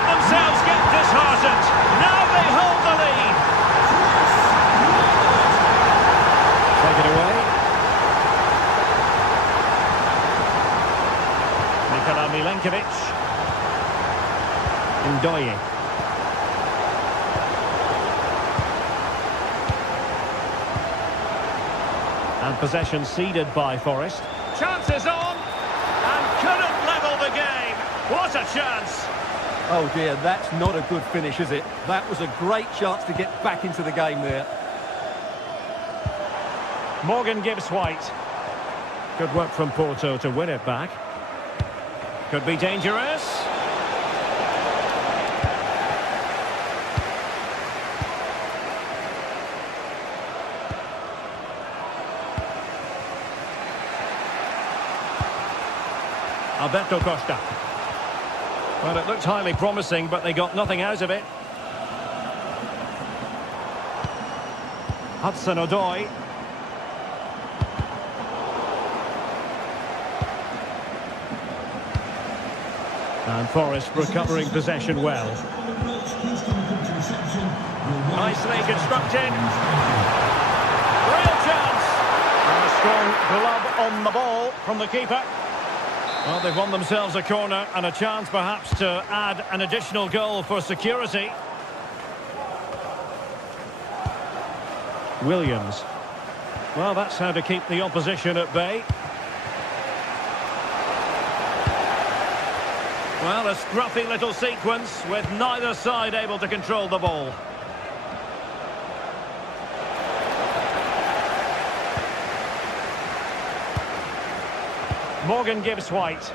Themselves get disheartened. Now they hold the lead. Take it away. Nikola Milenkovic. Ndoye. And possession ceded by Forest. Chances on. And couldn't level the game. What a chance. Oh dear, that's not a good finish, is it? That was a great chance to get back into the game there. Morgan Gibbs-White. Good work from Porto to win it back. Could be dangerous. Alberto Costa. Well, it looked highly promising, but they got nothing out of it. Hudson-Odoi. And Forest recovering possession well. Nicely constructed. Real chance. And a strong glove on the ball from the keeper. Well, they've won themselves a corner and a chance perhaps to add an additional goal for security. Williams. Well, that's how to keep the opposition at bay. Well, a scruffy little sequence with neither side able to control the ball. Morgan Gibbs-White.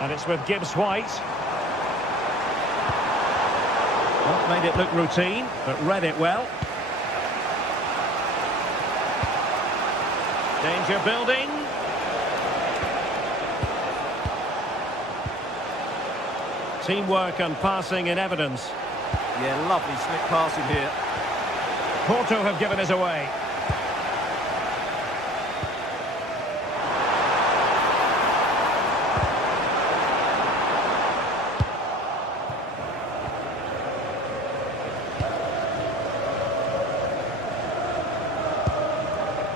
And it's with Gibbs-White. Well, made it look routine, but read it well. Danger building. Teamwork and passing in evidence. Yeah, lovely slick passing here. Porto have given us away.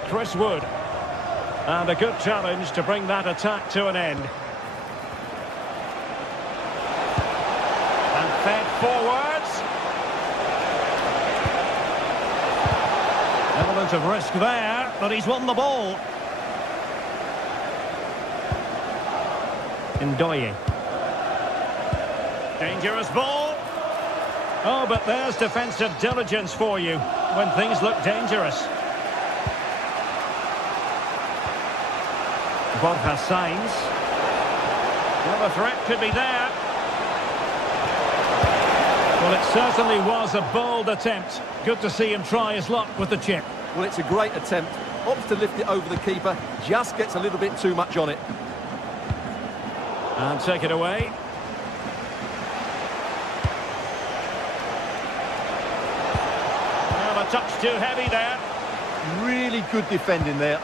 Chris Wood. And a good challenge to bring that attack to an end. And fed forwards. Element of risk there, but he's won the ball. Ndoye. Dangerous ball. Oh, but there's defensive diligence for you when things look dangerous. Borja Sainz. Well, the threat could be there. Well, it certainly was a bold attempt. Good to see him try his luck with the chip. Well, it's a great attempt. Opts to lift it over the keeper, just gets a little bit too much on it. And take it away. Well, a touch too heavy there. Really good defending there.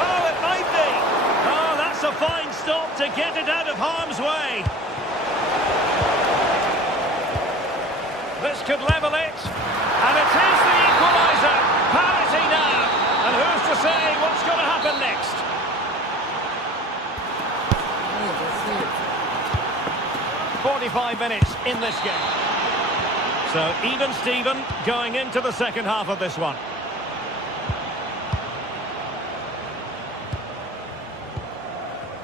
Oh, it might be. Oh, that's a fine stop to get it out of harm's way. This could level it. And it is the equaliser. Parity now. And who's to say what's going to happen next? 45 minutes in this game. So even Steven going into the second half of this one.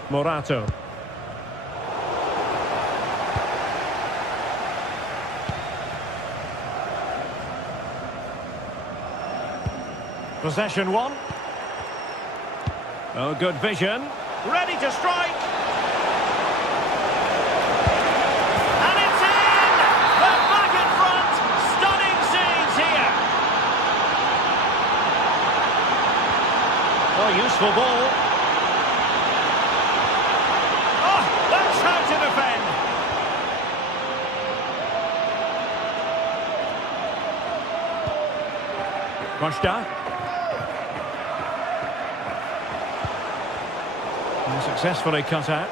Morato. Possession one. Oh, good vision. Ready to strike. And it's in! They're back in front. Stunning scenes here. Oh, useful ball. Oh, that's how to defend. Costa. And successfully cut out.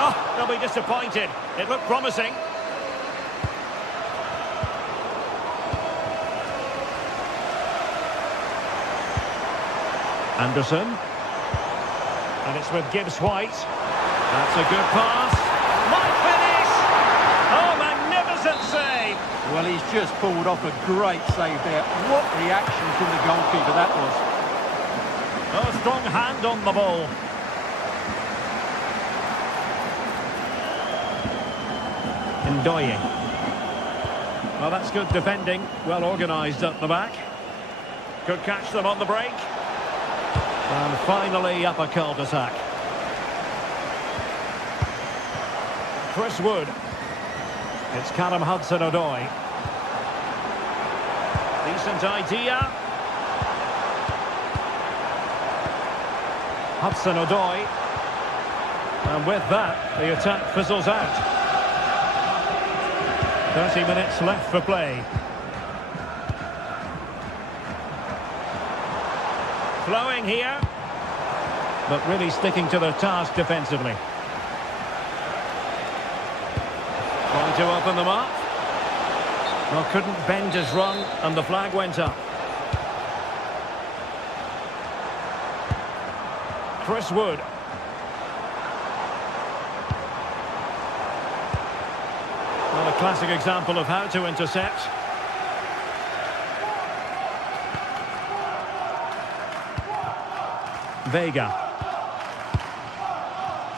Oh, they'll be disappointed. It looked promising. Anderson. And it's with Gibbs White. That's a good pass. Might finish! Oh, magnificent save! Well, he's just pulled off a great save there. What reaction from the goalkeeper that was. Oh, strong hand on the ball. Ndoye. Well, that's good defending. Well organised up the back. Could catch them on the break. And finally up a cul-de-sac. Chris Wood. It's Callum Hudson-Odoi. Decent idea. Hudson-Odoi. And with that, the attack fizzles out. 30 minutes left for play. Flowing here. But really sticking to their task defensively. Trying to open them up. Well, couldn't bend his run, and the flag went up. Chris Wood. Well, a classic example of how to intercept. Vega.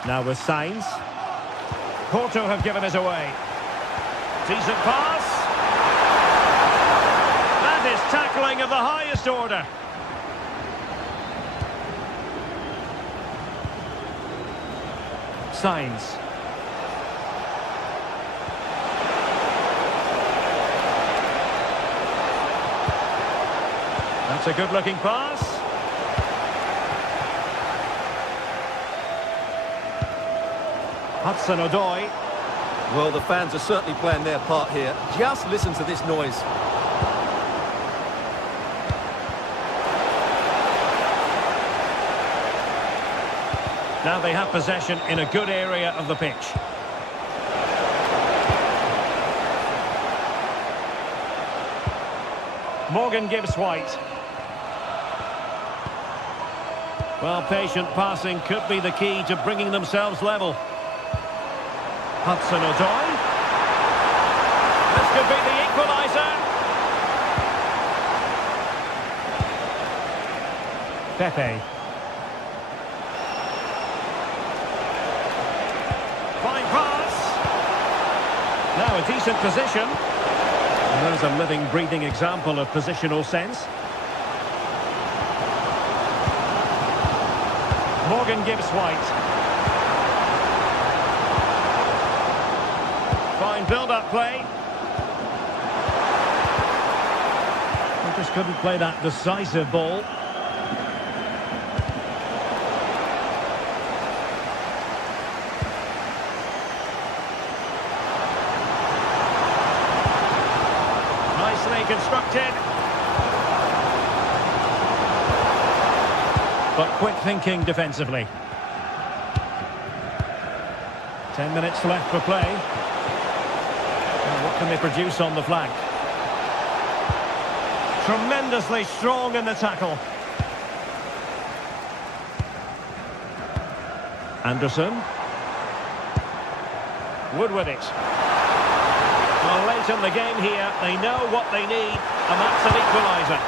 Now with Sainz. Porto have given us away. Decent pass. That is tackling of the highest order. Sainz. That's a good-looking pass. Hudson-Odoi. Well, the fans are certainly playing their part here. Just listen to this noise. Now they have possession in a good area of the pitch. Morgan Gibbs White. Well, patient passing could be the key to bringing themselves level. Hudson-Odoi. This could be the equaliser. Pepe. Fine pass. Now a decent position. And there's a living, breathing example of positional sense. Morgan gives White. Fine build-up play. He just couldn't play that decisive ball. Nicely constructed. But quick thinking defensively. 10 minutes left for play. Well, what can they produce on the flank? Tremendously strong in the tackle. Anderson. Wood with it. Well, late in the game here, they know what they need, and that's an equaliser.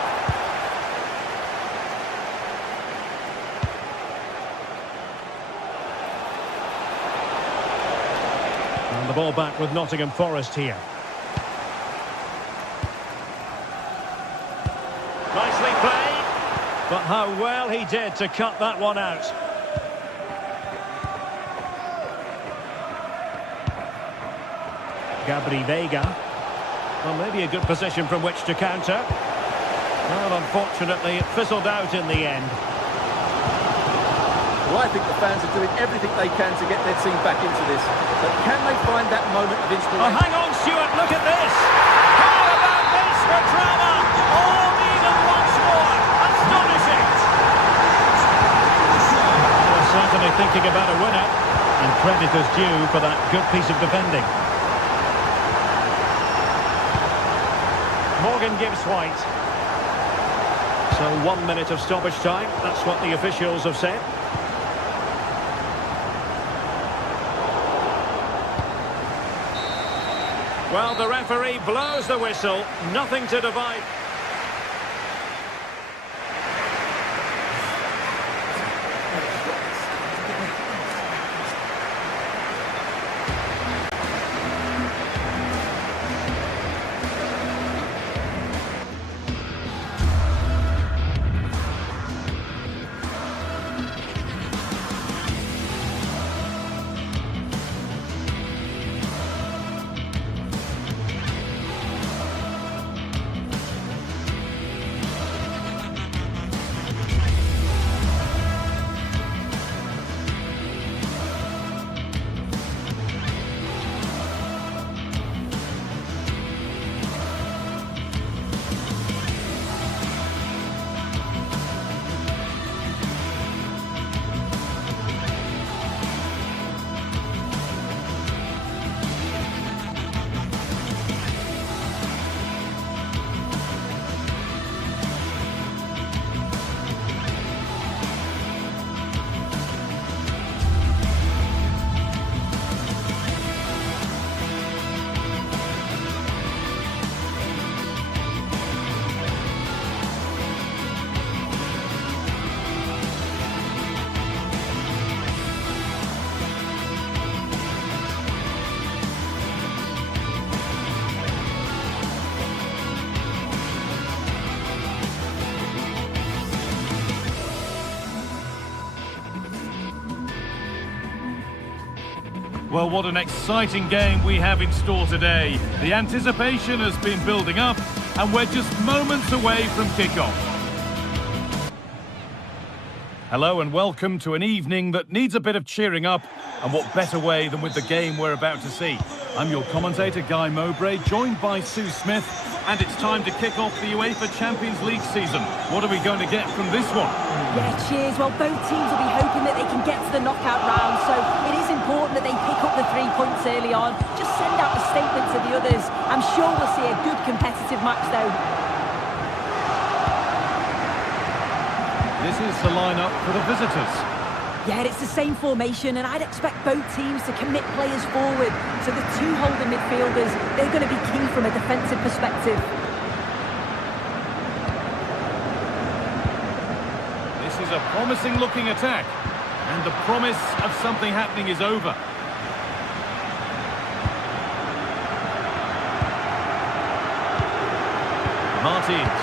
The ball back with Nottingham Forest here. Nicely played, but how well he did to cut that one out. Gabri Veiga. Well, maybe a good position from which to counter. Well, unfortunately, it fizzled out in the end. Well, I think the fans are doing everything they can to get their team back into this. But can they find that moment of inspiration? Oh, hang on, Stuart, look at this! How about this for drama? All even once more! Astonishing! They're certainly thinking about a winner, and credit is due for that good piece of defending. Morgan gives White. So 1 minute of stoppage time, that's what the officials have said. Well, the referee blows the whistle, nothing to divide. Well, what an exciting game we have in store today. The anticipation has been building up, and we're just moments away from kick-off. Hello and welcome to an evening that needs a bit of cheering up, and what better way than with the game we're about to see. I'm your commentator, Guy Mowbray, joined by Sue Smith, and it's time to kick off the UEFA Champions League season. What are we going to get from this one? Yeah, cheers. Well, both teams will be hoping that they can get to the knockout round, so it is important that they pick up the 3 points early on. Just send out a statement to the others. I'm sure we'll see a good competitive match, though. This is the lineup for the visitors. Yeah, it's the same formation, and I'd expect both teams to commit players forward. So the two holding midfielders, they're going to be key from a defensive perspective. This is a promising-looking attack, and the promise of something happening is over. Martins.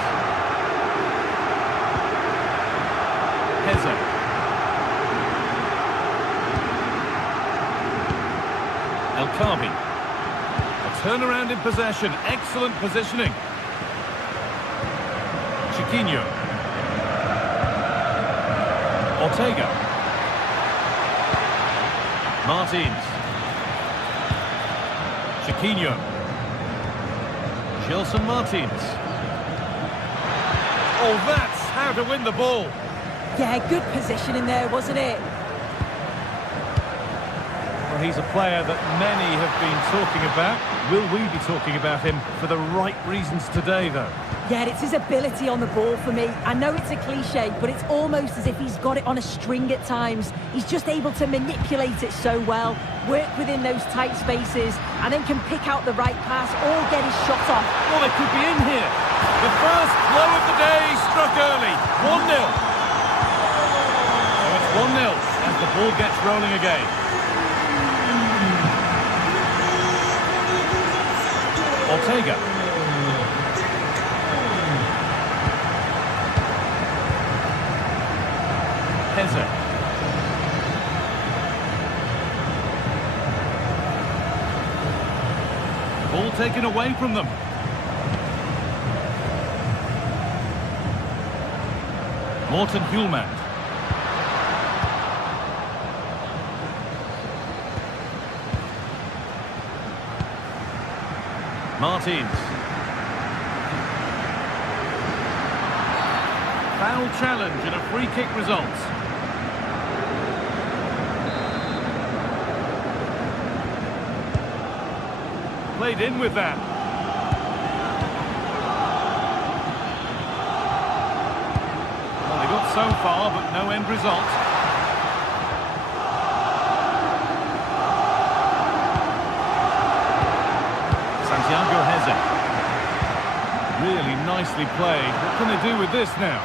Heze. El Khabi. A turnaround in possession. Excellent positioning. Chiquinho. Ortega. Martins. Chiquinho. Gelson Martins. Oh, that's how to win the ball. Yeah, good positioning there, wasn't it? Well, he's a player that many have been talking about. Will we be talking about him for the right reasons today, though? Yeah, it's his ability on the ball for me. I know it's a cliche, but it's almost as if he's got it on a string at times. He's just able to manipulate it so well, work within those tight spaces, and then can pick out the right pass or get his shot off. Well, they could be in here. The first blow of the day struck early. 1-0. So it's 1-0 as the ball gets rolling again. Ortega. Heze. Ball taken away from them. Morten Hjulmand. Martins. Foul challenge and a free kick results. Played in with that. Well, they got so far, but no end result. Santiago Heze. Really nicely played. What can they do with this now?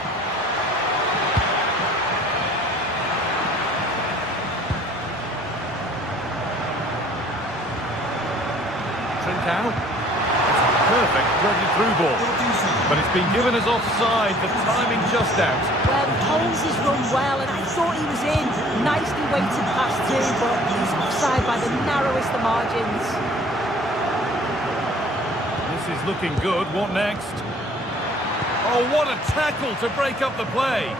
Trincao. It's a perfect threaded-through ball. But it's been given as offside. The timing just out. Well, Holmes has run well, and I thought he was in. Nicely weighted pass too, but he's offside by the narrowest of margins. This is looking good. What next? Oh, what a tackle to break up the play.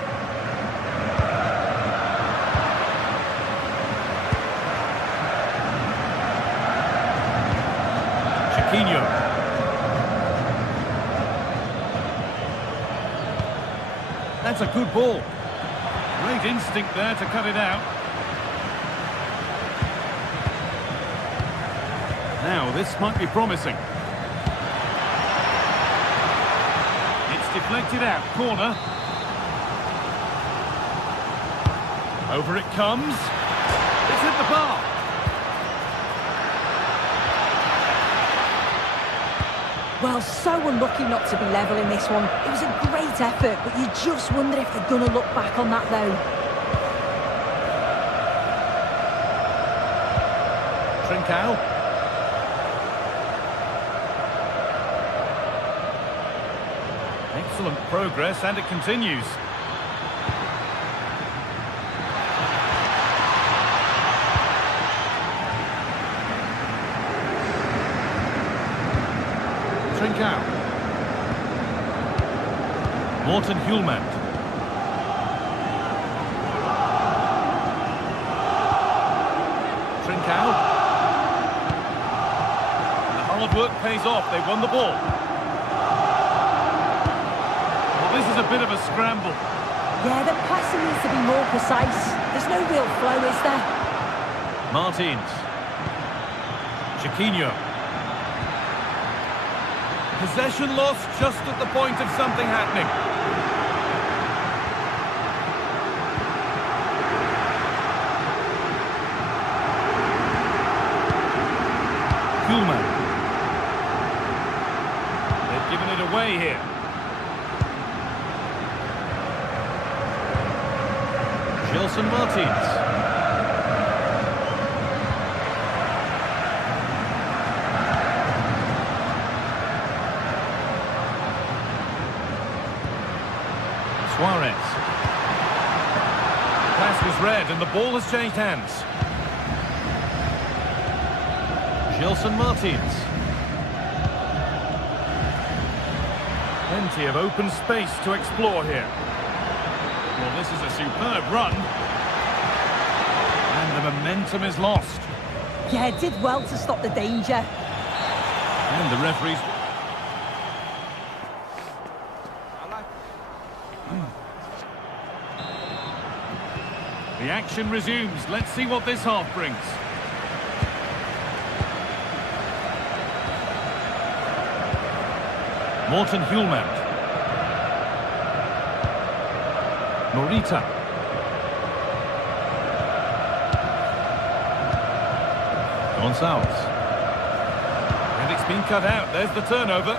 Chiquinho. That's a good ball. Great instinct there to cut it out. Now, this might be promising. Deflected out, corner. Over it comes. It's hit the bar. Well, so unlucky not to be level in this one. It was a great effort, but you just wonder if they're going to look back on that, though. Trincao. Excellent progress, and it continues. Trincao. Morten Hjulmand. Trincao. And the hard work pays off. They won the ball. This is a bit of a scramble. Yeah, the passing needs to be more precise. There's no real flow, is there? Martins. Chiquinho. Possession lost just at the point of something happening. Kuhlmann. They've given it away here. Gelson Martins. Suarez. Pass was read and the ball has changed hands. Gelson Martins. Plenty of open space to explore here. Well, this is a superb run. And the momentum is lost. Yeah, it did well to stop the danger. And the referee's... The action resumes. Let's see what this half brings. Morten Hjulmand. Morita. Gonzalez. And it's been cut out. There's the turnover.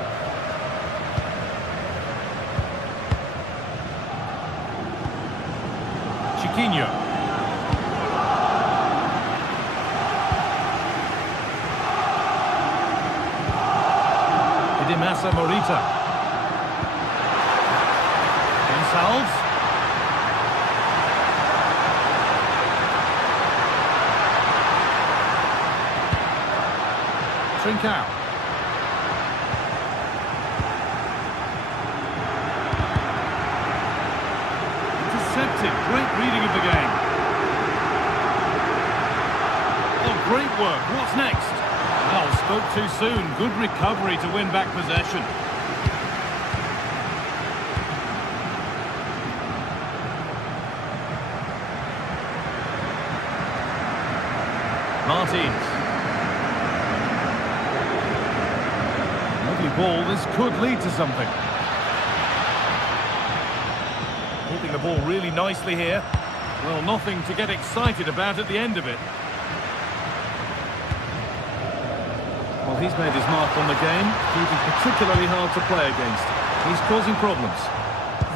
Chiquinho. Idimasa Morita. Gonzalez. Trincao. Intercepted. Great reading of the game. Oh, great work. What's next? Well, spoke too soon. Good recovery to win back possession. Martins. Lovely ball. This could lead to something. Holding the ball really nicely here. Well, nothing to get excited about at the end of it. Well, he's made his mark on the game, proving particularly hard to play against. He's causing problems.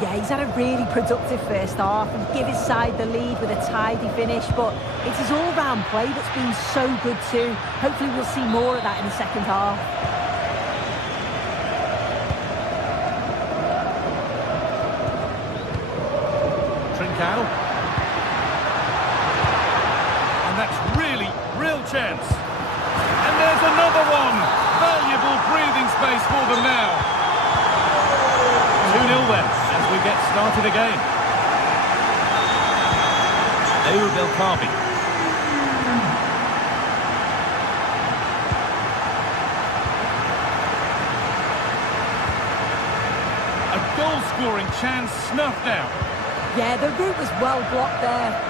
Yeah, he's had a really productive first half and give his side the lead with a tidy finish, but it's his all-round play that's been so good too. Hopefully we'll see more of that in the second half. Trincao. And that's really, real chance. And there's another one. Valuable breathing space for them now. 2-0 then, as we get started again. Ayub El-Kabi. A goal-scoring chance snuffed out. Yeah, the route was well blocked there.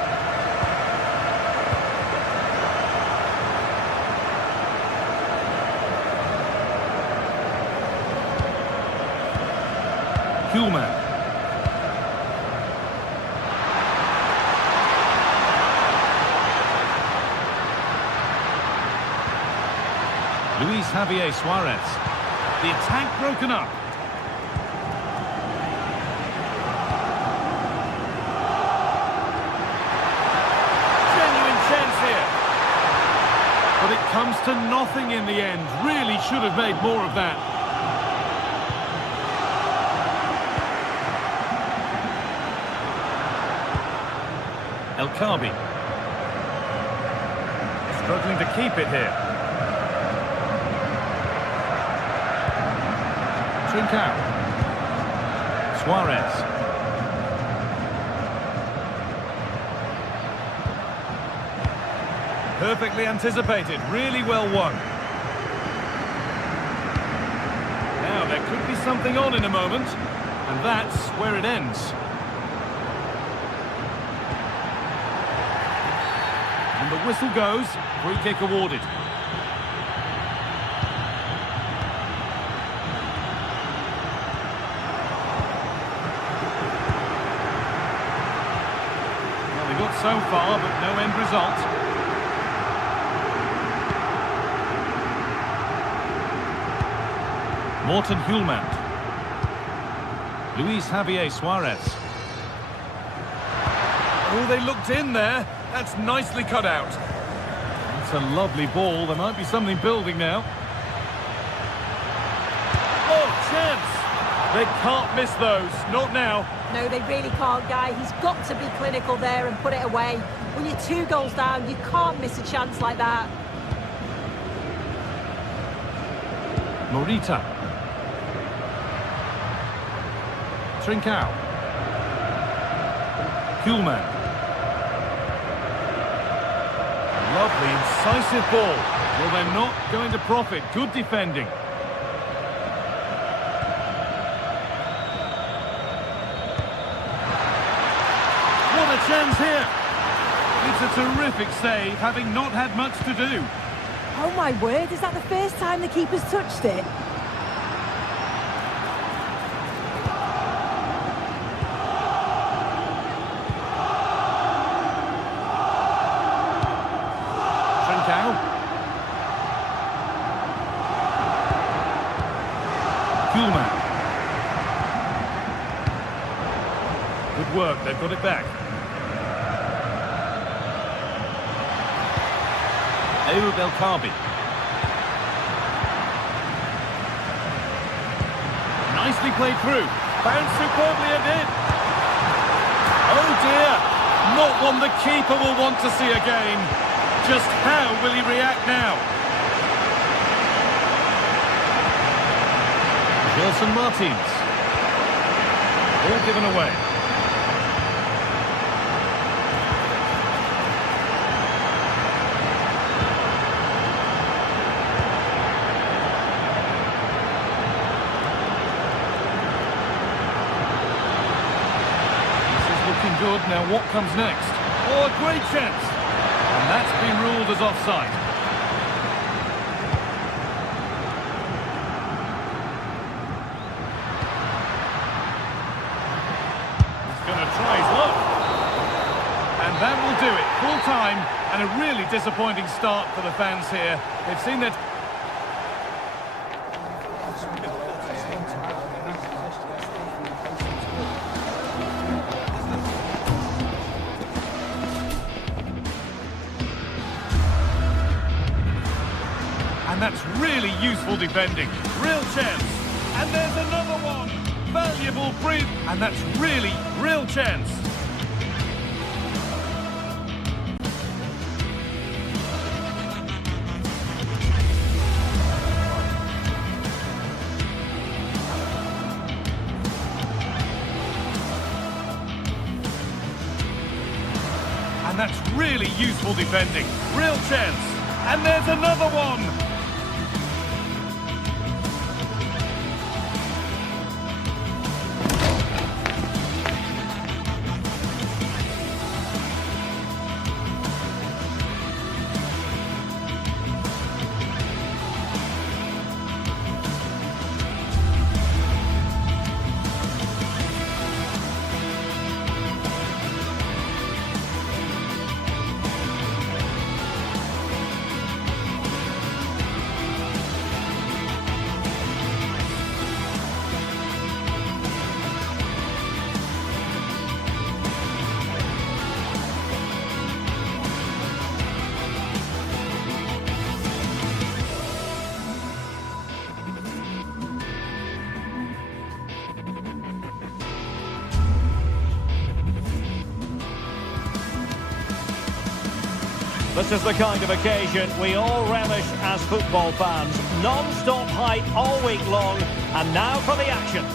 Kuhlmann. Luis Javier Suarez. The attack broken up. Genuine chance here. But it comes to nothing in the end. Really should have made more of that. El-Kabi. Struggling to keep it here. Trincao. Suarez. Perfectly anticipated. Really well won. Now, there could be something on in a moment. And that's where it ends. And the whistle goes, free kick awarded. Well, they got so far, but no end result. Morten Hjulmand. Luis Javier Suarez. Oh, they looked in there. That's nicely cut out. It's a lovely ball. There might be something building now. Oh, chance! They can't miss those. Not now. No, they really can't, Guy. He's got to be clinical there and put it away. When you're 2 goals down, you can't miss a chance like that. Morita. Trincao. Hjulmand. Lovely, incisive ball. Well, they're not going to profit. Good defending. What a chance here. It's a terrific save, having not had much to do. Oh my word, is that the first time the keeper's touched it? Trincao. Hjulmand. Good work, they've got it back. Ayub El Kabi. Nicely played through. Bounced superbly and in. Oh dear. Not one the keeper will want to see again. Just how will he react now? Gelson Martins. All given away. Good. Now what comes next? Oh, a great chance. And that's been ruled as offside. He's going to try his luck. And that will do it. Full time and a really disappointing start for the fans here. They've seen that... And that's really useful defending. Real chance. And there's another one. Valuable free. And that's really real chance. And that's really useful defending. Real chance. And there's another one. This is the kind of occasion we all relish as football fans. Non-stop hype all week long, and now for the action.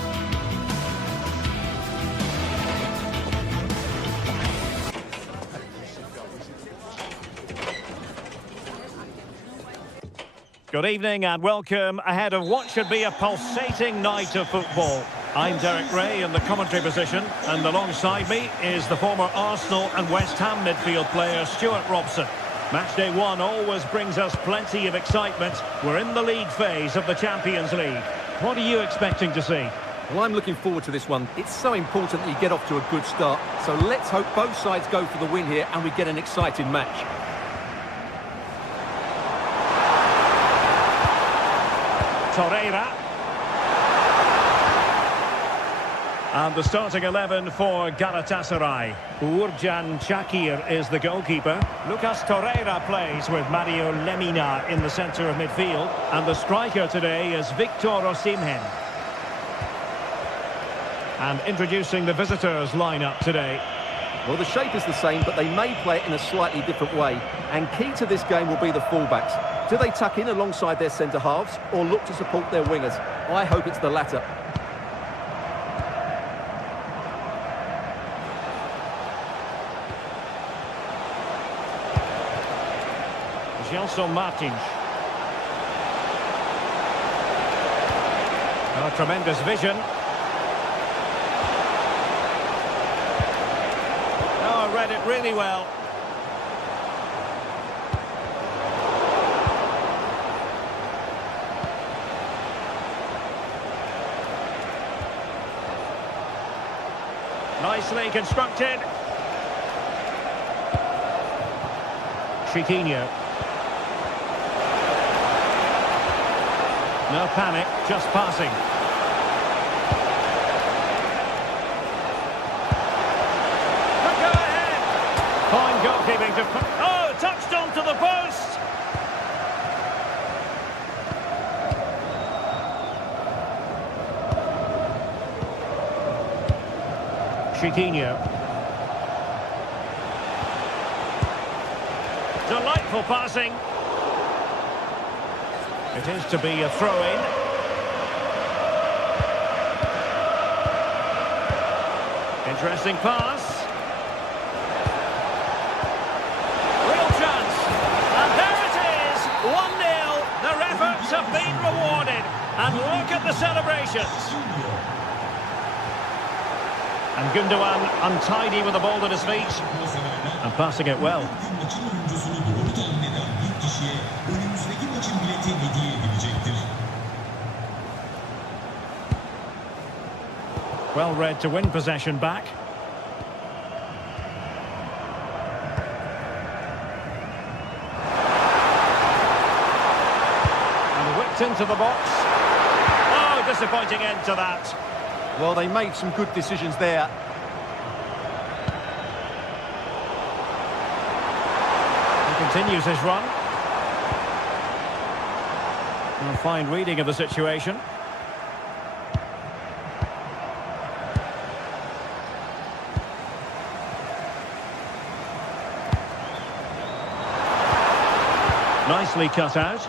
Good evening and welcome ahead of what should be a pulsating night of football. I'm Derek Ray in the commentary position, and alongside me is the former Arsenal and West Ham midfield player Stuart Robson. Matchday 1 always brings us plenty of excitement. We're in the league phase of the Champions League. What are you expecting to see? Well, I'm looking forward to this one. It's so important that you get off to a good start. So let's hope both sides go for the win here and we get an exciting match. Torreira. And the starting 11 for Galatasaray. Uğurcan Çakır is the goalkeeper. Lucas Torreira plays with Mario Lemina in the centre of midfield. And the striker today is Victor Osimhen. And introducing the visitors lineup today. Well, the shape is the same, but they may play it in a slightly different way. And key to this game will be the fullbacks. Do they tuck in alongside their centre-halves or look to support their wingers? I hope it's the latter. Gelson Martins. Oh, tremendous vision. Oh, read it really well. Nicely constructed. Chiquinho. No panic, just passing. Go ahead. Fine goalkeeping to... Oh, touched onto the post. Chiquinho. Delightful passing. It is to be a throw-in. Interesting pass. Real chance. And there it is. 1-0. Their efforts have been rewarded. And look at the celebrations. And Gundogan untidy with the ball at his feet. And passing it well. Well read to win possession back. And whipped into the box. Oh, disappointing end to that. Well, they made some good decisions there. He continues his run. A fine reading of the situation. Nicely cut out.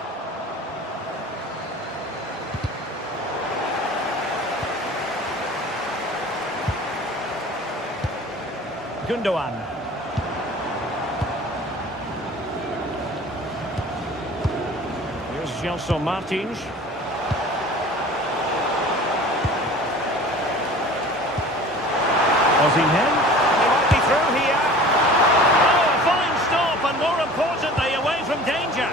Gundogan. Here's Gelson Martins. Osimhen. He might be through here. Oh, a fine stop, and more importantly, away from danger.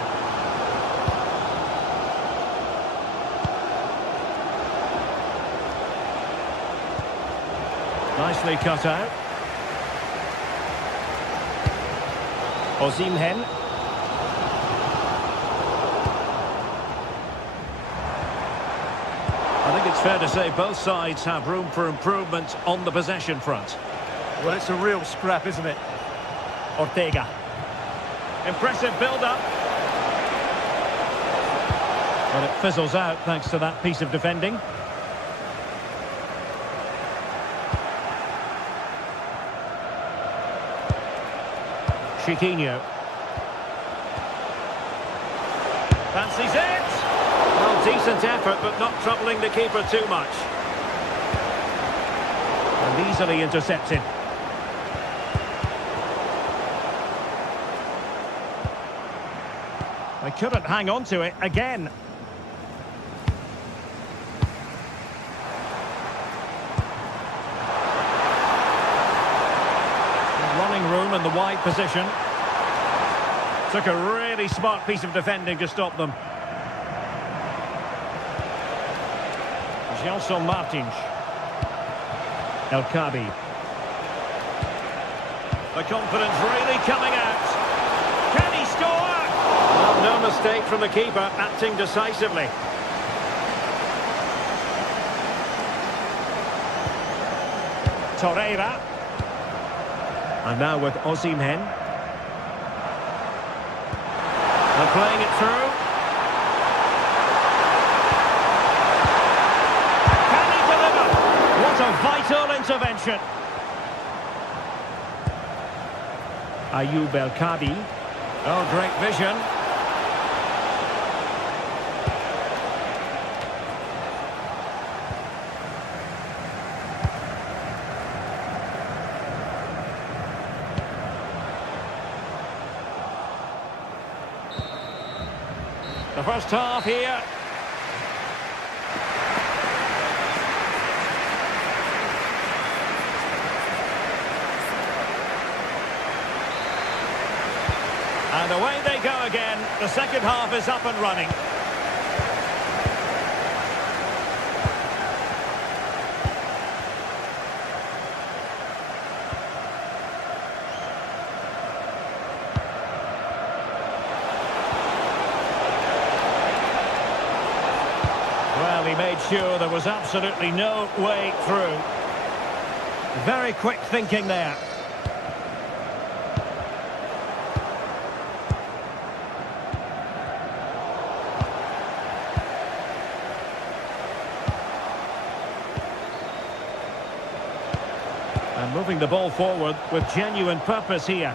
Nicely cut out. Osimhen. I think it's fair to say both sides have room for improvement on the possession front. Well, it's a real scrap, isn't it? Ortega. Impressive build-up. But it fizzles out thanks to that piece of defending. Chiquinho. Fancies it. Well, decent effort, but not troubling the keeper too much. And easily intercepted. They couldn't hang on to it again. Running room in the wide position. Took a really smart piece of defending to stop them. Gelson Martins. El Kabi. The confidence really coming out. Can he score? Well, no mistake from the keeper, acting decisively. Torreira. And now with Osimhen. They're playing it through. Can he deliver? What a vital intervention. Ayoub El Kadi. Oh, great vision. The first half here. And away they go again. The second half is up and running. Well, he made sure there was absolutely no way through. Very quick thinking there. And moving the ball forward with genuine purpose here,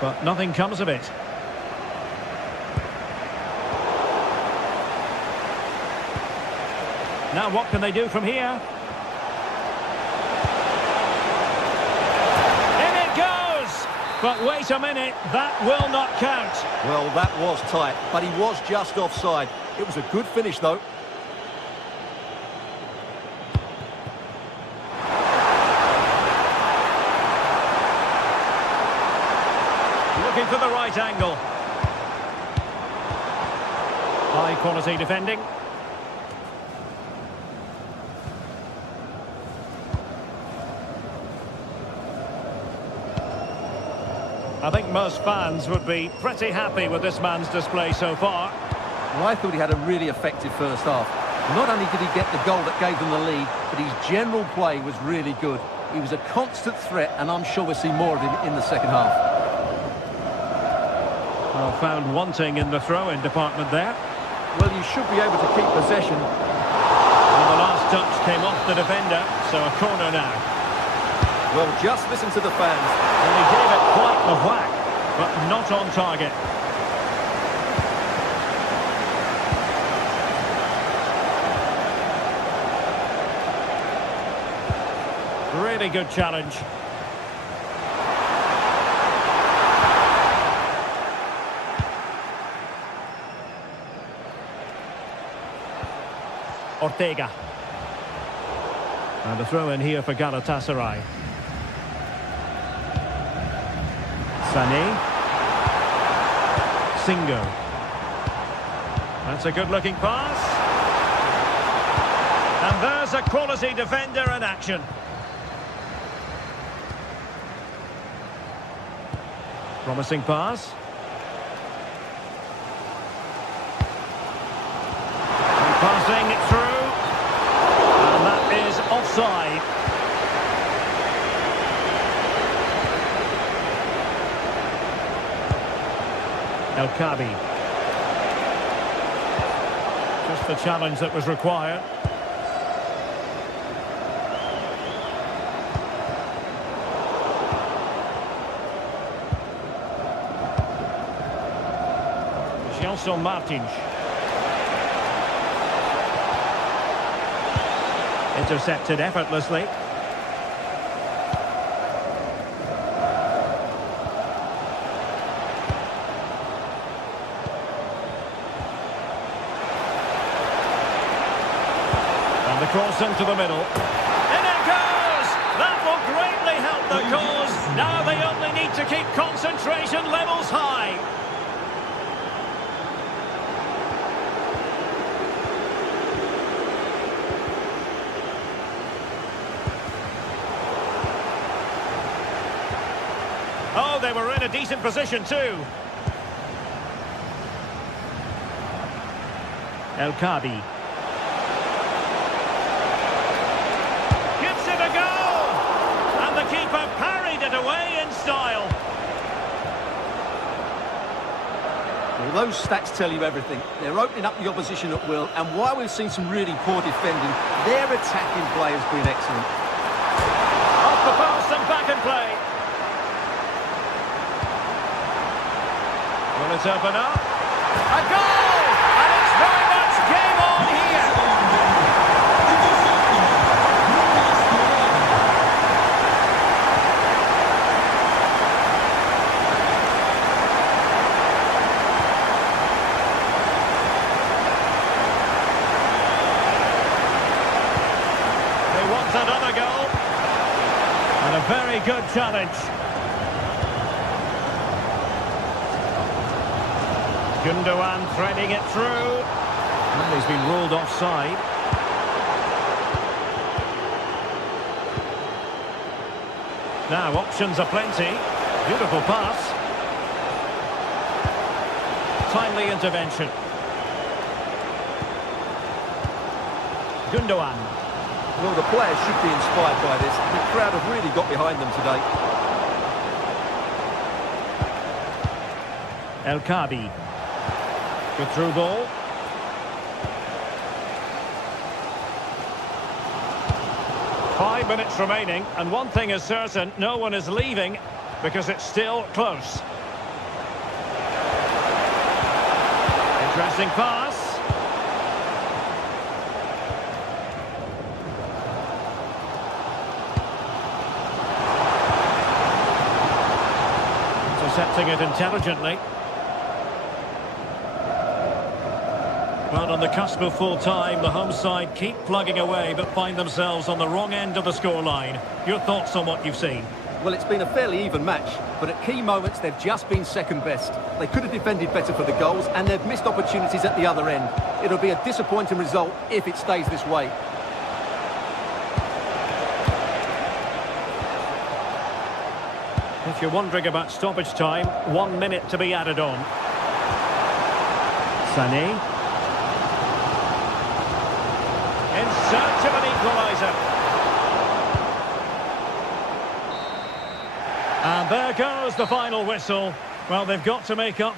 but nothing comes of it. Now what can they do from here? In it goes! But wait a minute, that will not count. Well, that was tight, but he was just offside. It was a good finish, though. Looking for the right angle. High quality defending. I think most fans would be pretty happy with this man's display so far. Well, I thought he had a really effective first half. Not only did he get the goal that gave them the lead, but his general play was really good. He was a constant threat, and I'm sure we'll see more of him in the second half. Well, found wanting in the throw-in department there. Well, you should be able to keep possession. And the last touch came off the defender, so a corner now. Well, just listen to the fans. And he gave it quite the whack, but not on target. Really good challenge. Ortega. And a throw in here for Galatasaray. Sané. Singo. That's a good-looking pass. And there's a quality defender in action. Promising pass. And passing it through. And that is offside. El Kadi. Just the challenge that was required. Gelson Martins. Intercepted effortlessly. And the cross into the middle. In it goes! That will greatly help the cause. Now they only need to keep concentration levels high. Oh, they were in a decent position too. El Kadi. Gives it a go! And those stats tell you everything. They're opening up the opposition at will, and while we've seen some really poor defending, their attacking play has been excellent. Off the post and back in play. Will it open up? A goal! And it's very much game on here. They want another goal. And a very good challenge. Gundogan threading it through. And he's been ruled offside. Now, options are plenty. Beautiful pass. Timely intervention. Gundogan. Well, the players should be inspired by this. The crowd have really got behind them today. El Kabi. Good through ball. Five minutes remaining, and one thing is certain, no one is leaving because it's still close. Interesting pass. Intercepting it intelligently. Well, on the cusp of full time, the home side keep plugging away but find themselves on the wrong end of the scoreline. Your thoughts on what you've seen? Well, it's been a fairly even match, but at key moments they've just been second best. They could have defended better for the goals, and they've missed opportunities at the other end. It'll be a disappointing result if it stays this way. If you're wondering about stoppage time, 1 minute to be added on. Sané. In search of an equaliser. And there goes the final whistle. Well, they've got to make up.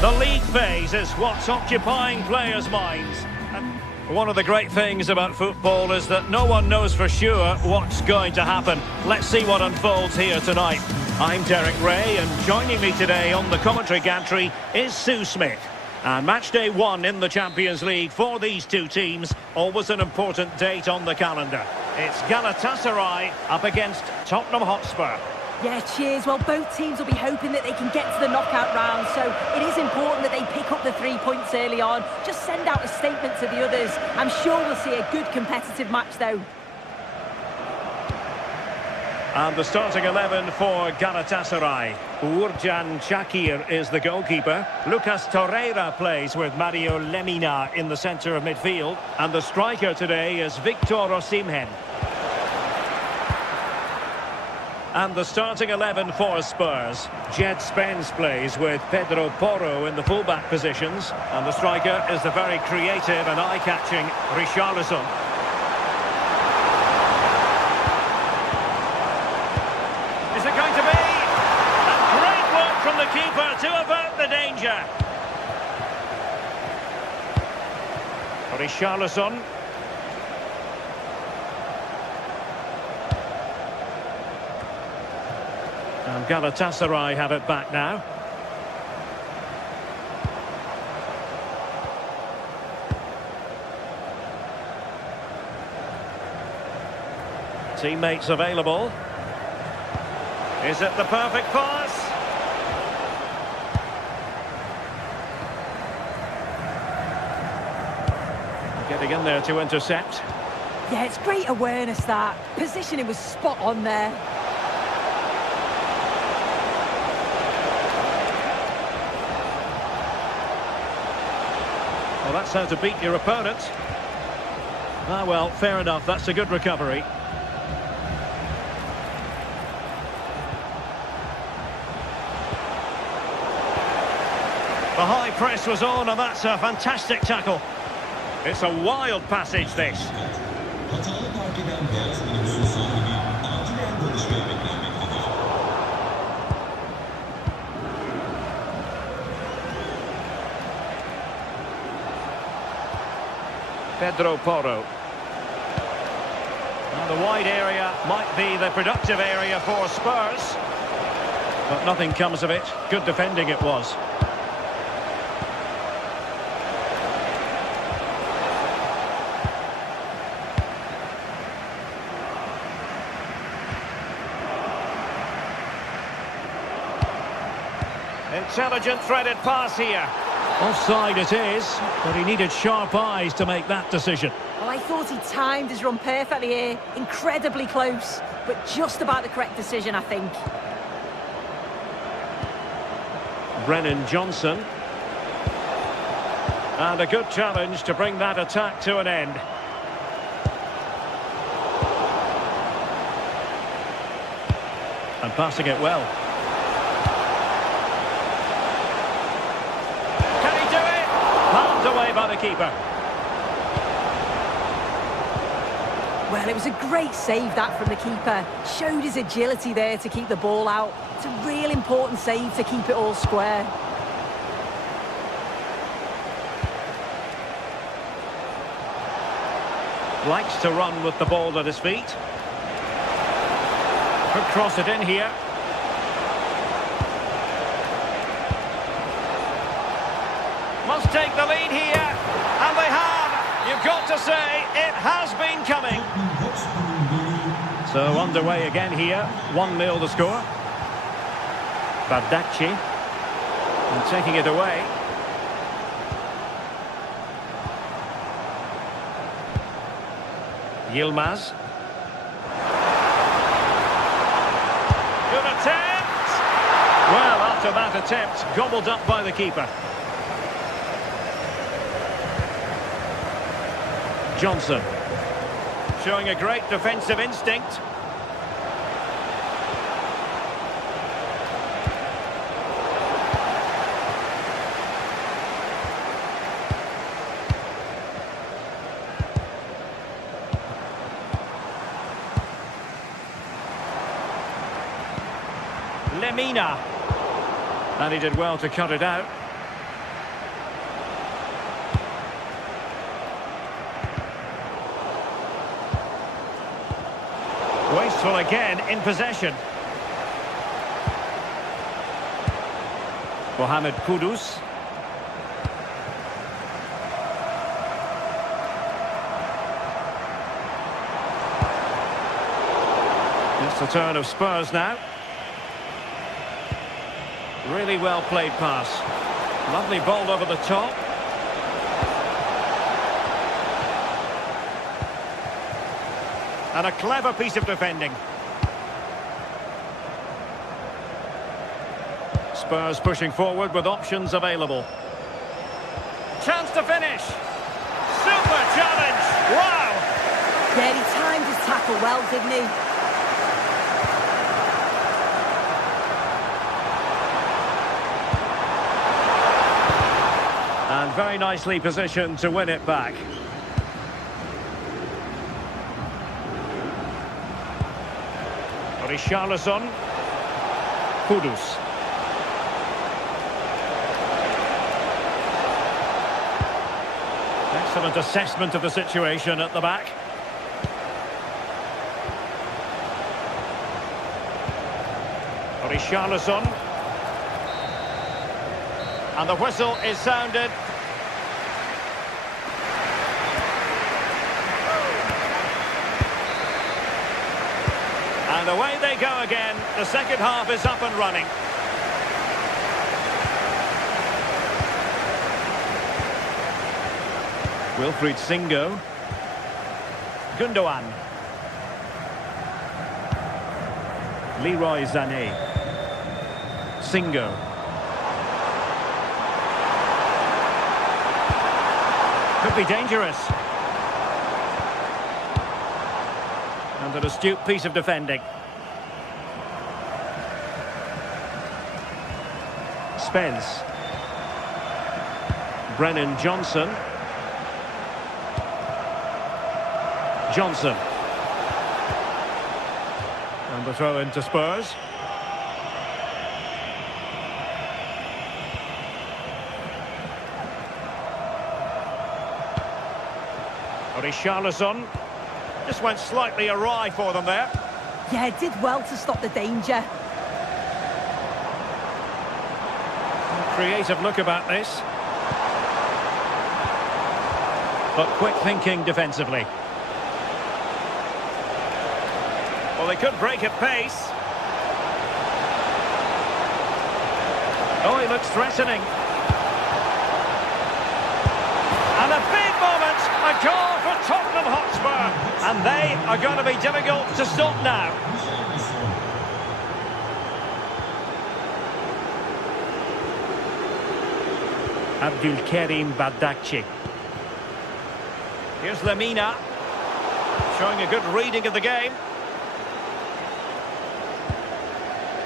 The league phase is what's occupying players' minds. And one of the great things about football is that no one knows for sure what's going to happen. Let's see what unfolds here tonight. I'm Derek Ray, and joining me today on the commentary gantry is Sue Smith. And match day 1 in the Champions League for these two teams, always an important date on the calendar. It's Galatasaray up against Tottenham Hotspur. Yeah, cheers. Well, both teams will be hoping that they can get to the knockout round, so it is important that they pick up the 3 points early on. Just send out a statement to the others. I'm sure we'll see a good competitive match, though. And the starting 11 for Galatasaray. Uğurcan Çakır is the goalkeeper. Lucas Torreira plays with Mario Lemina in the centre of midfield. And the striker today is Victor Osimhen. And the starting 11 for Spurs. Jed Spence plays with Pedro Porro in the fullback positions. And the striker is the very creative and eye-catching Richarlison. Is it going to be? And great work from the keeper to avert the danger. Richarlison. And Galatasaray have it back now. Teammates available. Is it the perfect pass? Getting in there to intercept. Yeah, it's great awareness, that. Positioning was spot on there. Well, that's how to beat your opponent. Ah, well, fair enough. That's a good recovery. The high press was on, and that's a fantastic tackle. It's a wild passage, this. Hatalı park eden beyaz minibüsün sahibi acilen görüşmeye beklenmektedir. Pedro Porro. Now the wide area might be the productive area for Spurs. But nothing comes of it. Good defending it was. Intelligent threaded pass here. Offside it is, but he needed sharp eyes to make that decision. Well, I thought he timed his run perfectly here. Incredibly close, but just about the correct decision, I think. Brennan Johnson. And a good challenge to bring that attack to an end. And passing it well. Palmed away by the keeper. Well, it was a great save, that, from the keeper. Showed his agility there to keep the ball out. It's a real important save to keep it all square. Likes to run with the ball at his feet. Could cross it in here. Must take the lead here, and they have. You've got to say, it has been coming. So underway again here, 1-0 the score. Bardacci, and taking it away. Yilmaz. Good attempt! Well, after that attempt, gobbled up by the keeper. Johnson, showing a great defensive instinct. Lemina, and he did well to cut it out. Wasteful again in possession. Mohamed Kudus. It's the turn of Spurs now. Really well played pass. Lovely ball over the top. And a clever piece of defending. Spurs pushing forward with options available. Chance to finish. Super challenge. Wow. Yeah, he timed his tackle well, didn't he? very nicely positioned to win it back. Richarlison. Kudus. Excellent assessment of the situation at the back. Richarlison. And the whistle is sounded. And away they go again. The second half is up and running. Wilfried Singo. Gundogan. Leroy Sané. Singo. Could be dangerous. And an astute piece of defending. Spence. Brennan Johnson. Johnson. And the throw into Spurs. Richarlison. Just went slightly awry for them there. Yeah, did well to stop the danger. Creative look about this. But quick thinking defensively. Well, they could break at pace. Oh, he looks threatening. And a big moment, a goal for Tottenham Hotspur. And they are going to be difficult to stop now. Abdulkarim Bardakci. Here's Lamina, showing a good reading of the game.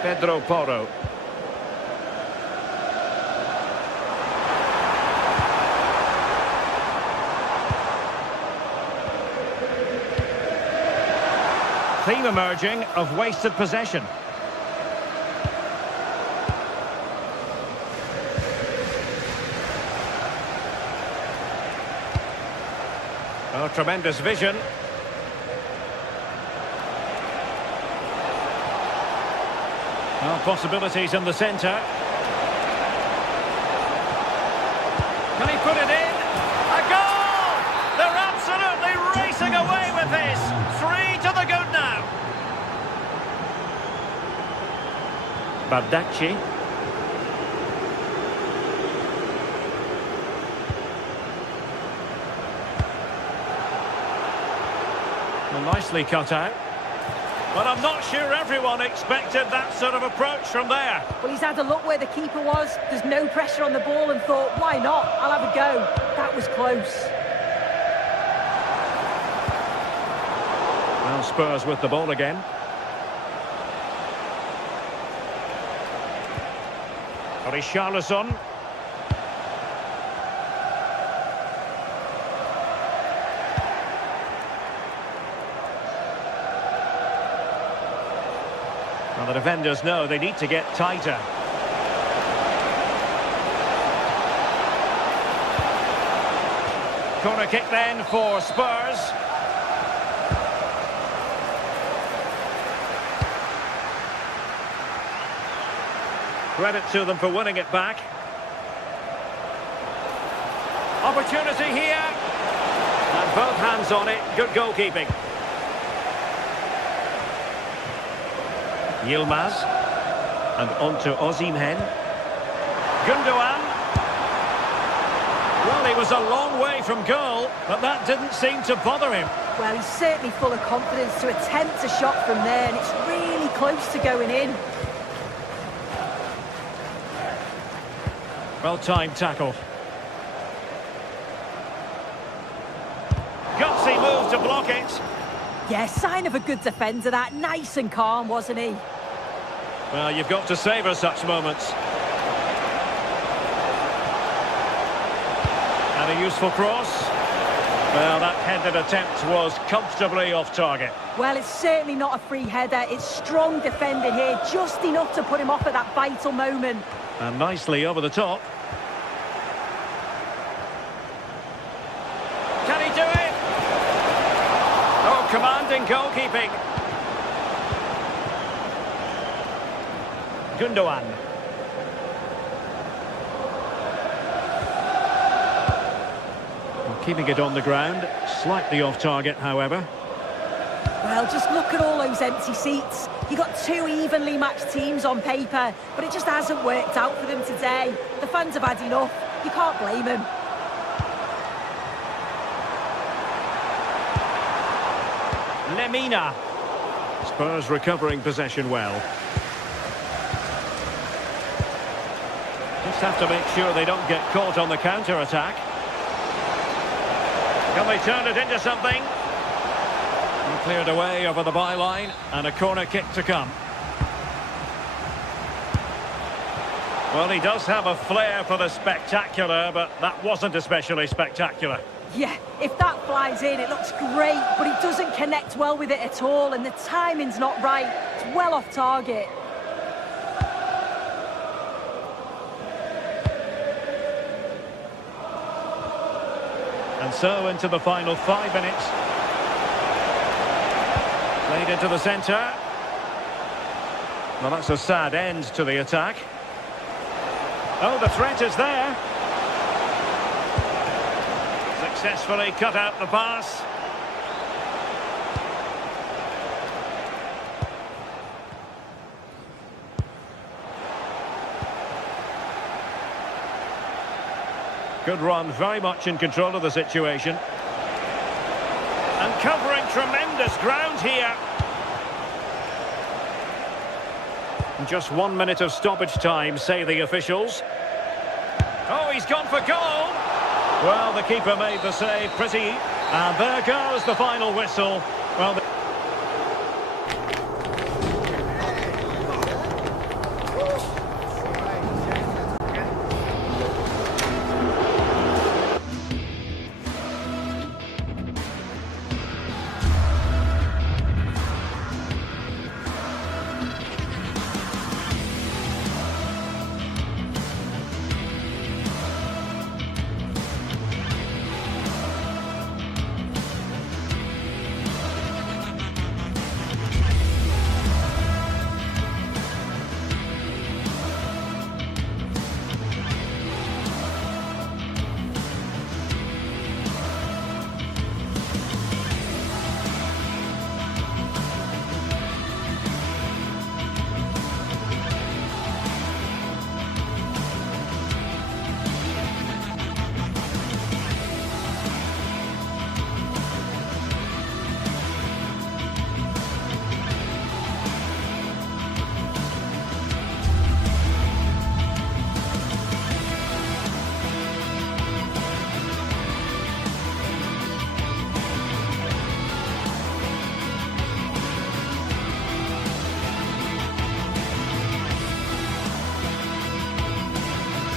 Pedro Porro. Theme emerging of wasted possession. Oh, tremendous vision. Well, possibilities in the centre. Can he put it in? A goal! They're absolutely racing away with this. 3 to the good now. Bardakci. Well, nicely cut out. But I'm not sure everyone expected that sort of approach from there. Well, he's had a look where the keeper was. There's no pressure on the ball and thought, why not? I'll have a go. That was close. Well, Spurs with the ball again. Richarlison. Well, the defenders know they need to get tighter. Corner kick then for Spurs. Credit to them for winning it back. Opportunity here. And both hands on it. Good goalkeeping. Yilmaz. And on to Osimhen. Gundogan. Well, he was a long way from goal, but that didn't seem to bother him. Well, he's certainly full of confidence to attempt a shot from there, and it's really close to going in. Well-timed tackle. Gutsy move to block it. Yeah, sign of a good defender, that. Nice and calm, wasn't he? Well, you've got to savour such moments. And a useful cross. Well, that headed attempt was comfortably off target. Well, it's certainly not a free header. It's strong defending here, just enough to put him off at that vital moment. And nicely over the top. Can he do it? Oh, commanding goalkeeping. Gundogan. Keeping it on the ground, slightly off target, however. Well, just look at all those empty seats. You got two evenly matched teams on paper, but it just hasn't worked out for them today. The fans have had enough. You can't blame them. Lemina. Spurs recovering possession well. Just have to make sure they don't get caught on the counter-attack. Can they turn it into something? And cleared away over the byline, and a corner kick to come. Well, he does have a flair for the spectacular, but that wasn't especially spectacular. Yeah, if that flies in, it looks great, but he doesn't connect well with it at all, and the timing's not right. It's well off target. And so into the final 5 minutes. Played into the centre. Well, that's a sad end to the attack. Oh, the threat is there. Successfully cut out the pass. Good run, very much in control of the situation. And covering tremendous ground here. Just 1 minute of stoppage time, say the officials. Oh, he's gone for goal! Well, the keeper made the save pretty. And there goes the final whistle. Well,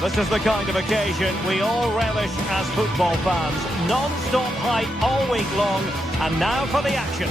this is the kind of occasion we all relish as football fans. Non-stop hype all week long, and now for the action.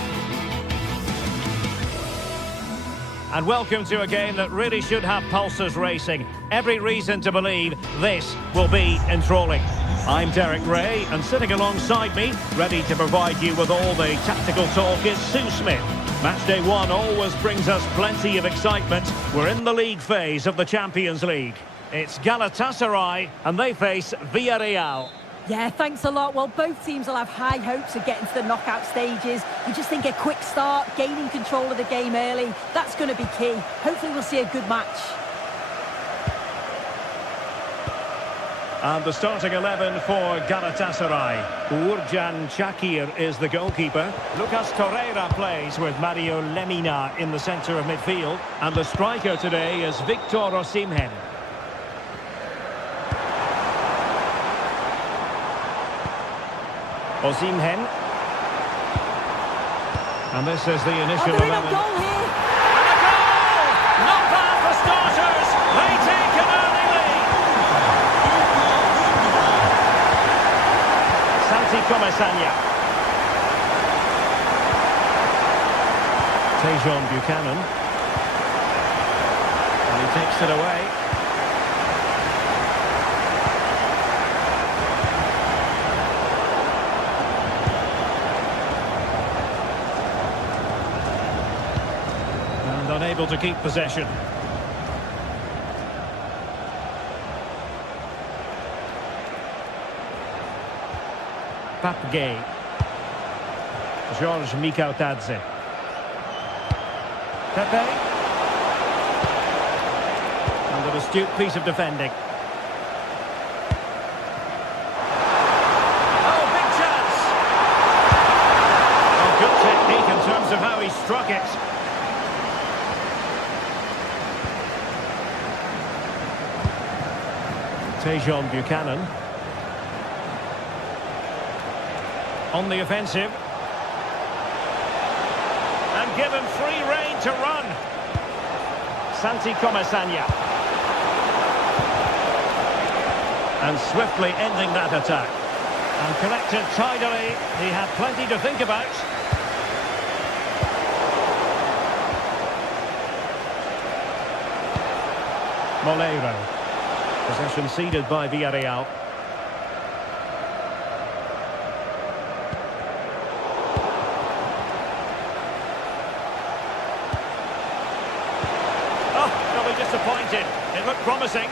And welcome to a game that really should have pulses racing. Every reason to believe this will be enthralling. I'm Derek Ray, and sitting alongside me, ready to provide you with all the tactical talk, is Sue Smith. Matchday 1 always brings us plenty of excitement. We're in the league phase of the Champions League. It's Galatasaray, and they face Villarreal. Yeah, thanks a lot. Well, both teams will have high hopes of getting to the knockout stages. You just think a quick start, gaining control of the game early, that's going to be key. Hopefully we'll see a good match. And the starting 11 for Galatasaray. Uğurcan Çakır is the goalkeeper. Lucas Torreira plays with Mario Lemina in the centre of midfield. And the striker today is Victor Osimhen. Osimhen. And this is the initial 11. Goal here. And a goal! Not bad for starters. They take an early lead. Comesaña. Tejon Buchanan. And he takes it away. And unable to keep possession. Pape Gay. Georges Mikautadze. Pepe. And an astute piece of defending. Oh, big chance! Oh, good technique in terms of how he struck it. Tejon Buchanan. On the offensive. And given free rein to run. Santi Comesaña. And swiftly ending that attack. And connected tidily. He had plenty to think about. Moleiro. Possession ceded by Villarreal. Disappointed. It looked promising.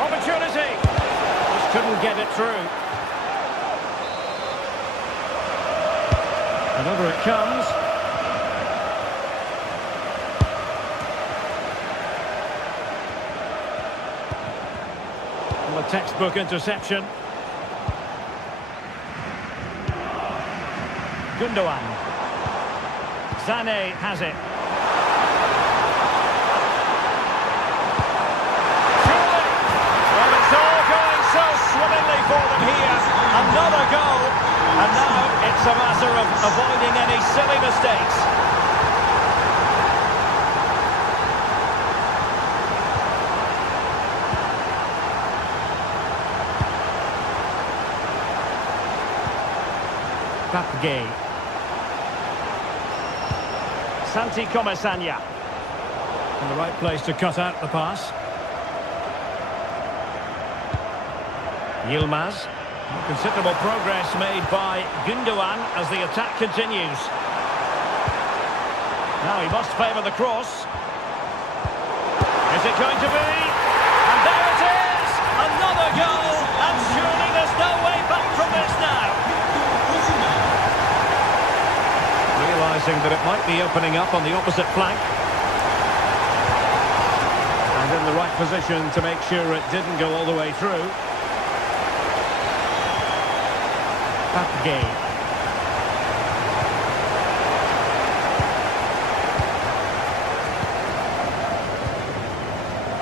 Opportunity. Just couldn't get it through. And over it comes. And a textbook interception. Gundogan. Sané has it. Surely. Well, it's all going so swimmingly for them here. Another goal. And now it's a matter of avoiding any silly mistakes. Pape Gay. Santi Comesaña. In the right place to cut out the pass. Yilmaz. Considerable progress made by Gundogan as the attack continues. Now he must favour the cross. Is it going to be? And there it is! Another goal! And surely there's no way back from this now. Realising that it might be opening up on the opposite flank. And in the right position to make sure it didn't go all the way through. Pape Gay.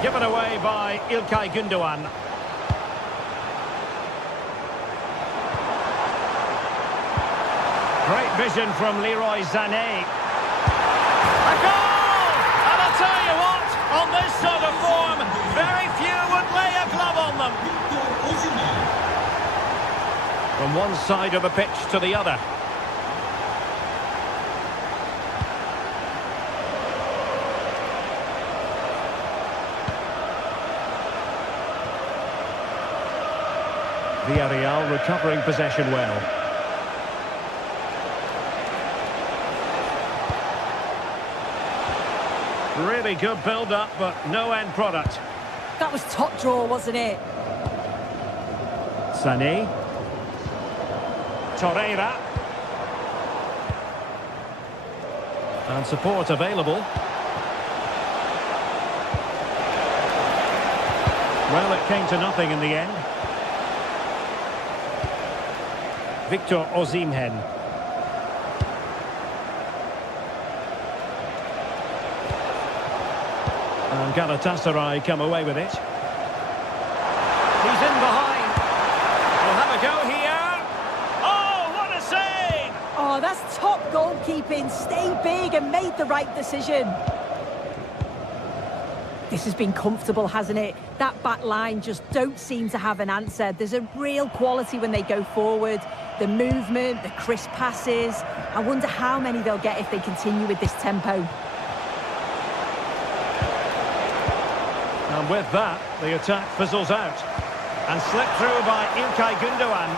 Given away by İlkay Gündoğan. Great vision from Leroy Sané. A goal! And I'll tell you what, on this sort of form, very few would lay a glove on them. From one side of the pitch to the other. Villarreal recovering possession well. Really good build-up, but no end product. That was top draw, wasn't it? Sané. Torreira. And support available. Well, it came to nothing in the end. Victor Osimhen. And Galatasaray come away with it. He's in behind. We'll have a go here. Oh, what a save! Oh, that's top goalkeeping. Stayed big and made the right decision. This has been comfortable, hasn't it? That back line just don't seem to have an answer. There's a real quality when they go forward. The movement, the crisp passes. I wonder how many they'll get if they continue with this tempo. And with that, the attack fizzles out. And slipped through by İlkay Gündoğan.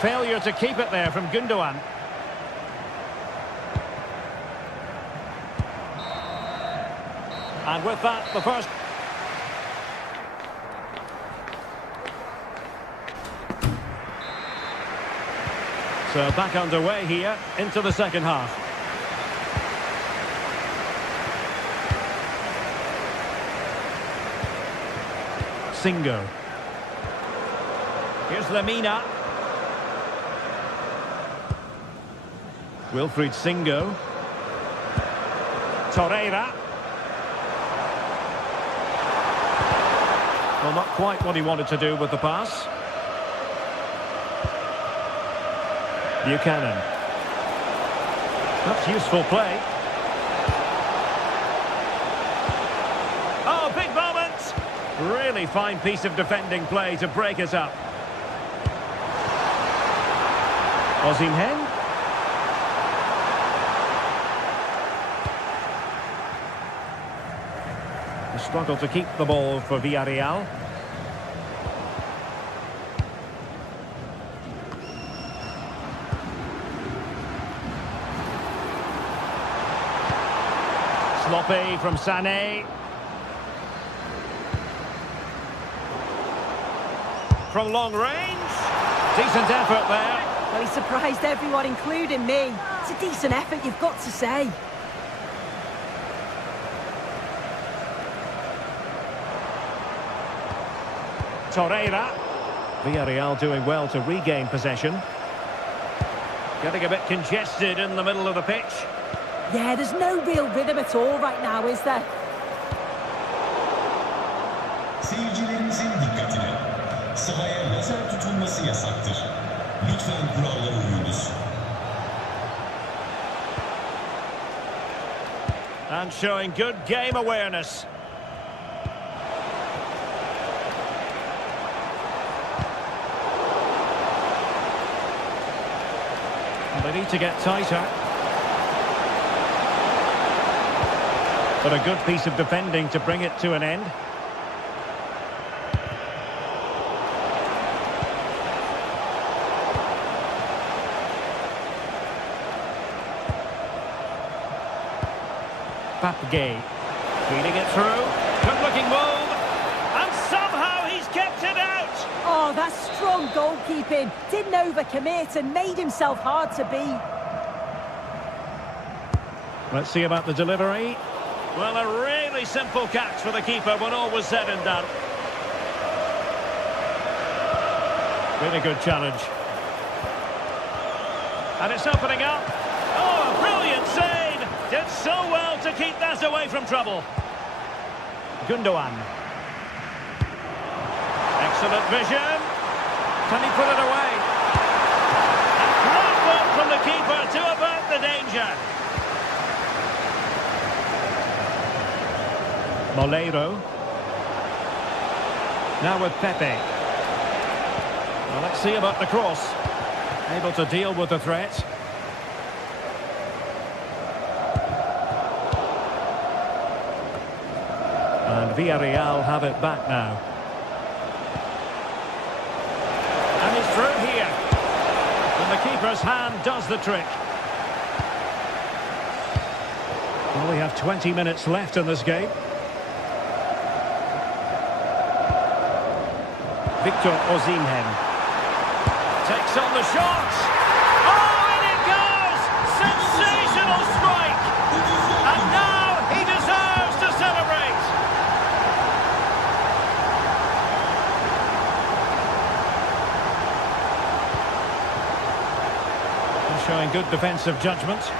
Failure to keep it there from Gündoğan. And with that, the first... So back underway here into the second half. Singo. Here's Lemina. Wilfried Singo. Torreira. Well, not quite what he wanted to do with the pass. Buchanan. That's useful play. Oh, big moment! Really fine piece of defending play to break us up. Osimhen. The struggle to keep the ball for Villarreal. Sloppy from Sané. From long range. Decent effort there. Well, he surprised everyone, including me. It's a decent effort, you've got to say. Torreira. Villarreal doing well to regain possession. Getting a bit congested in the middle of the pitch. Yeah, there's no real rhythm at all right now, is there? Seyircilerimizin dikkatine. Sahaya lazer tutulması yasaktır. Lütfen kurallara uyunuz. And showing good game awareness. They need to get tighter. But a good piece of defending to bring it to an end. Papgay feeding it through. Good looking move. And somehow he's kept it out. Oh, that's strong goalkeeping. Didn't overcommit and made himself hard to beat. Let's see about the delivery. Well, a really simple catch for the keeper when all was said and done. Really good challenge. And it's opening up. Oh, a brilliant save! Did so well to keep that away from trouble. Gündoğan. Excellent vision. Can he put it away? And great work from the keeper to avert the danger. Moleiro. Now with Pepe. Well, let's see about the cross. Able to deal with the threat. And Villarreal have it back now. And he's through here. And the keeper's hand does the trick. Well, we have 20 minutes left in this game. Victor Osimhen takes on the shot. Oh, in it goes! Sensational strike! And now he deserves to celebrate. He's showing good defensive judgment.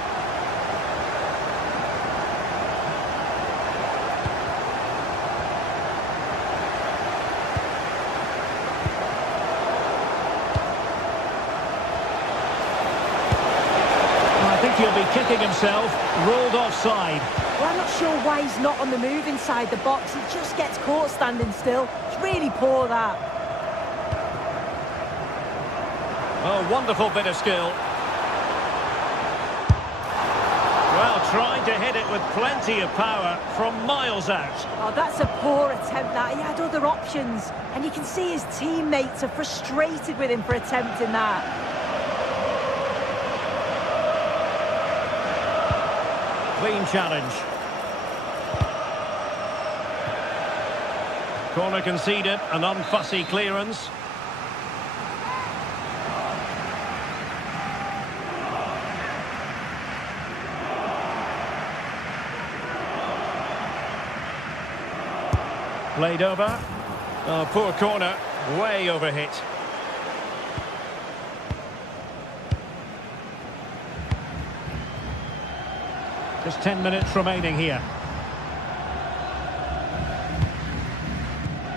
kicking himself, ruled offside. Well, I'm not sure why he's not on the move inside the box. He just gets caught standing still. It's really poor, that. Oh, wonderful bit of skill. Well, trying to hit it with plenty of power from miles out. Oh, that's a poor attempt, that. He had other options. And you can see his teammates are frustrated with him for attempting that. Clean challenge. Corner conceded, an unfussy clearance. Played over. Oh, poor corner, way over hit. Just 10 minutes remaining here.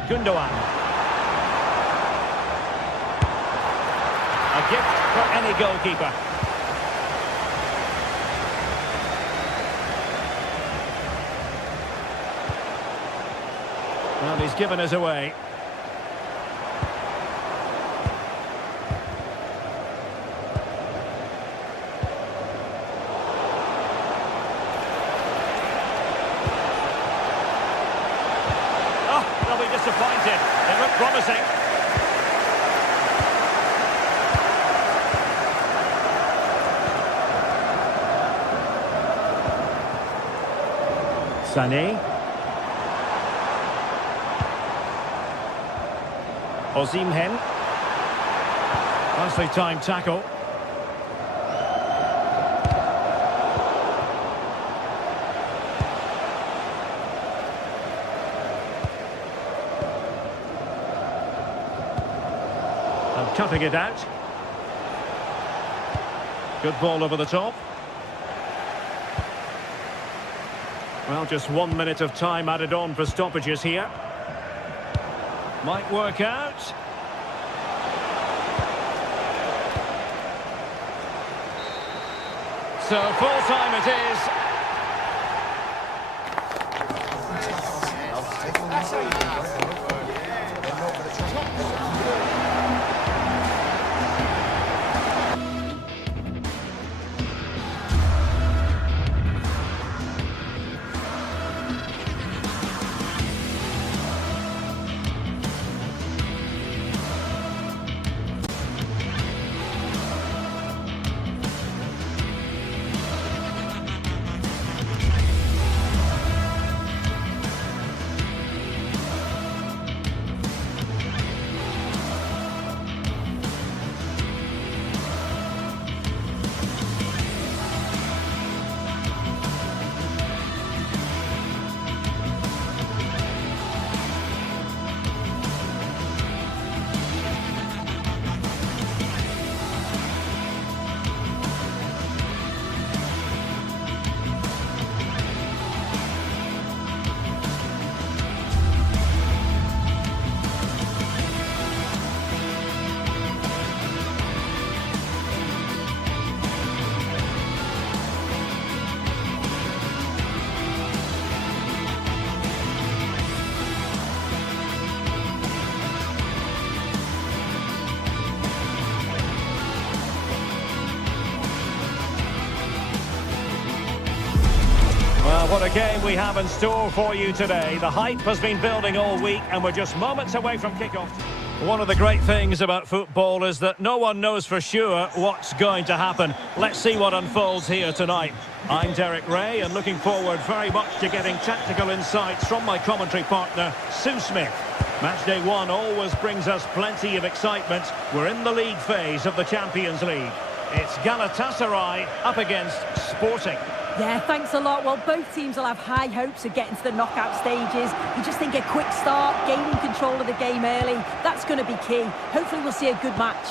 Gundogan. A gift for any goalkeeper. Well, he's given us away. Oh, they'll be disappointed. They look promising. Sané. Osimhen. Nicely timed tackle. And cutting it out. Good ball over the top. Well, just 1 minute of time added on for stoppages here. Might work out. So full time it is. Well, what a game we have in store for you today. The hype has been building all week and we're just moments away from kickoff. One of the great things about football is that no one knows for sure what's going to happen. Let's see what unfolds here tonight. I'm Derek Ray and looking forward very much to getting tactical insights from my commentary partner, Sue Smith. Matchday 1 always brings us plenty of excitement. We're in the league phase of the Champions League. It's Galatasaray up against Sporting. Yeah, thanks a lot. Well, both teams will have high hopes of getting to the knockout stages. You just think a quick start, gaining control of the game early, that's going to be key. Hopefully we'll see a good match.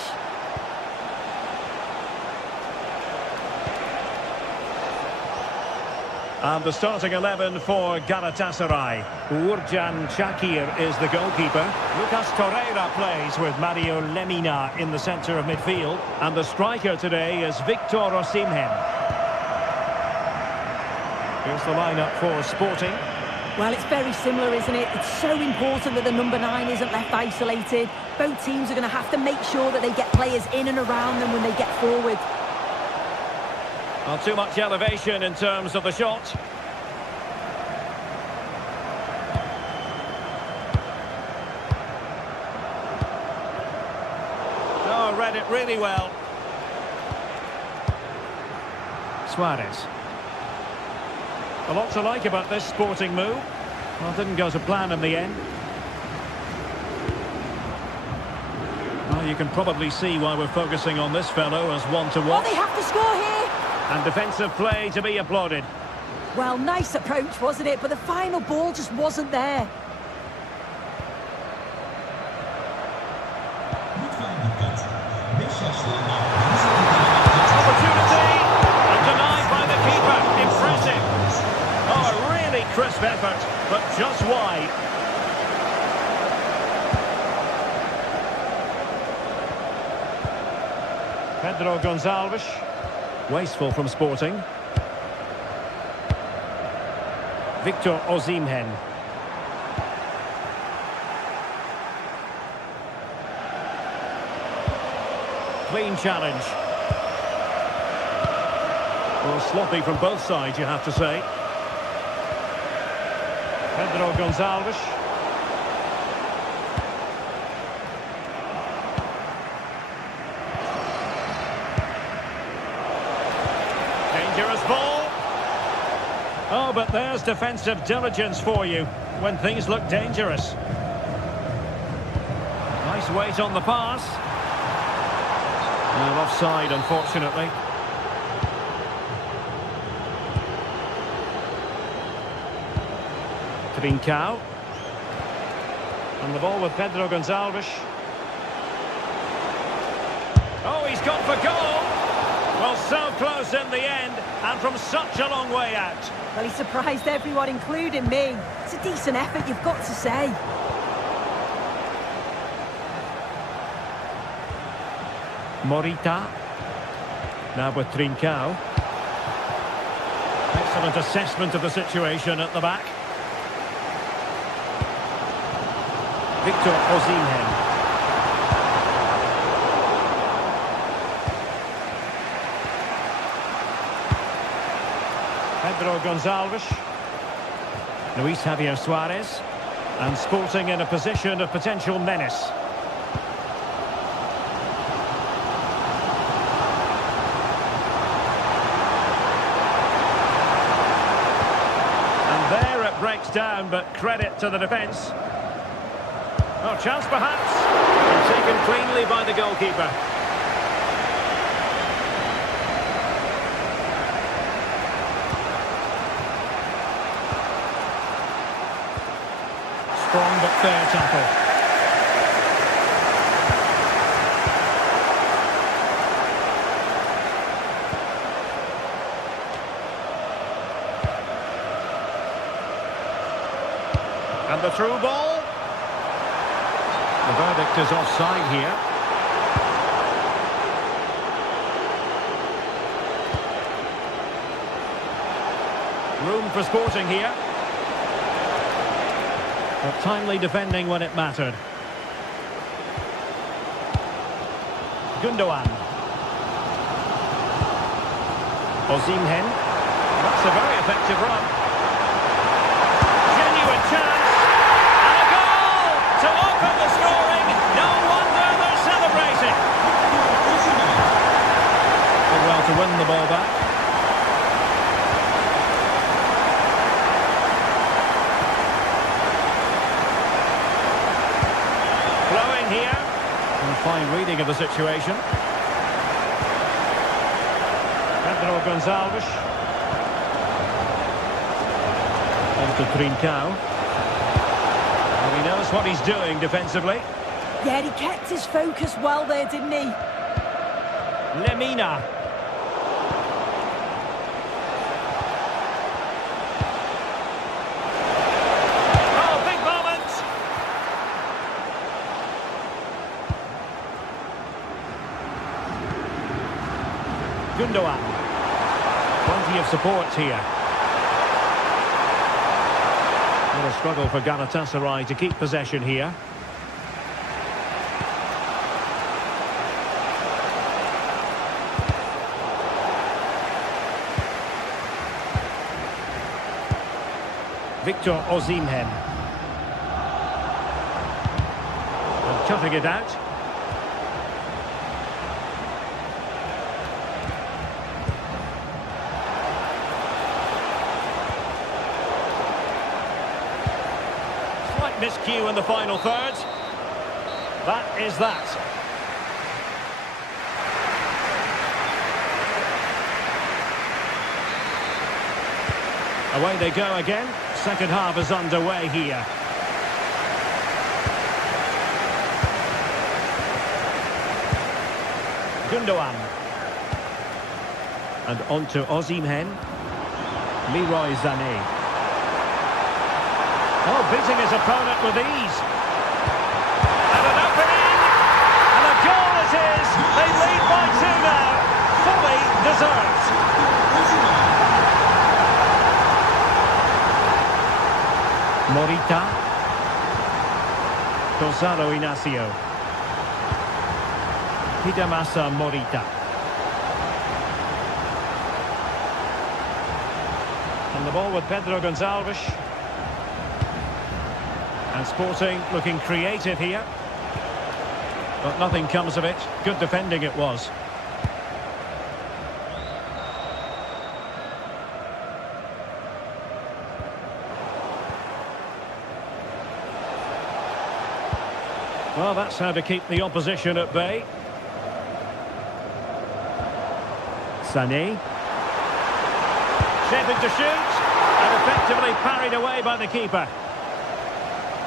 And the starting 11 for Galatasaray. Uğurcan Çakır is the goalkeeper. Lucas Torreira plays with Mario Lemina in the centre of midfield. And the striker today is Victor Osimhen. Here's the lineup for Sporting. Well, it's very similar, isn't it? It's so important that the number 9 isn't left isolated. Both teams are going to have to make sure that they get players in and around them when they get forward. Not too much elevation in terms of the shot. Oh, read it really well. Suarez. A lot to like about this Sporting move. Well, didn't go to plan in the end. Well, you can probably see why we're focusing on this fellow as one to Oh, watch. they have to score here! And defensive play to be applauded. Well, nice approach, wasn't it? But the final ball just wasn't there. Lütfen dikkat. 5 yaşlarında Opportunity and denied by the keeper. Impressive. Oh, a really crisp effort, but just wide. Pedro Gonçalves. Wasteful from Sporting. Victor Osimhen. Clean challenge. Well, sloppy from both sides, you have to say. Pedro Gonçalves. Dangerous ball. Oh, but there's defensive diligence for you when things look dangerous. Nice weight on the pass. Well, offside, unfortunately. Trincao. And the ball with Pedro Gonçalves. Oh, he's gone for goal. Well, so close in the end, and from such a long way out. Well, he surprised everyone, including me. It's a decent effort, you've got to say. Morita. Now with Trincao. Excellent assessment of the situation at the back. Victor Osimhen. Pedro Gonçalves. Luis Javier Suarez. And Sporting in a position of potential menace. And there it breaks down, but credit to the defence. Oh, chance perhaps. And taken cleanly by the goalkeeper. Strong but fair tackle. And the through ball. The verdict is offside here. Room for Sporting here. But timely defending when it mattered. Gundogan. Osimhen. That's a very effective run. Genuine chance. And a goal to open the scoring. No wonder they're celebrating. Did well to win the ball back. Here, and fine reading of the situation. Pedro Gonçalves. And to Trincao. And he knows what he's doing defensively. Yeah, he kept his focus well there, didn't he? Lemina. Gundogan. Plenty of support here. A struggle for Galatasaray to keep possession here. Victor Osimhen. And cutting it out. Slight miscue in the final third. That is that. Away they go again. Second half is underway here. Gundogan. And on to Osimhen. Leroy Sané. Oh, beating his opponent with ease. And an opening! And a goal it is! They lead by 2 now. Fully deserved. Morita. Gonzalo Inacio. Hidemasa Morita. And the ball with Pedro Gonçalves. And Sporting looking creative here. But nothing comes of it. Good defending it was. Well, that's how to keep the opposition at bay. Sané. Shaping to shoot. And effectively parried away by the keeper.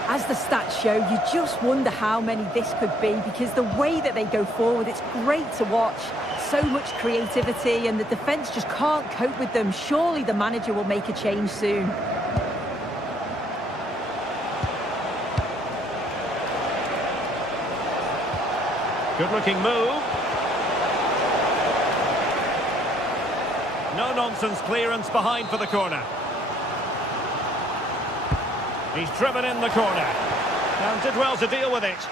As the stats show, you just wonder how many this could be, because the way that they go forward, it's great to watch. So much creativity, and the defence just can't cope with them. Surely the manager will make a change soon. Good-looking move. No-nonsense clearance behind for the corner. He's driven in the corner. And did well to deal with it.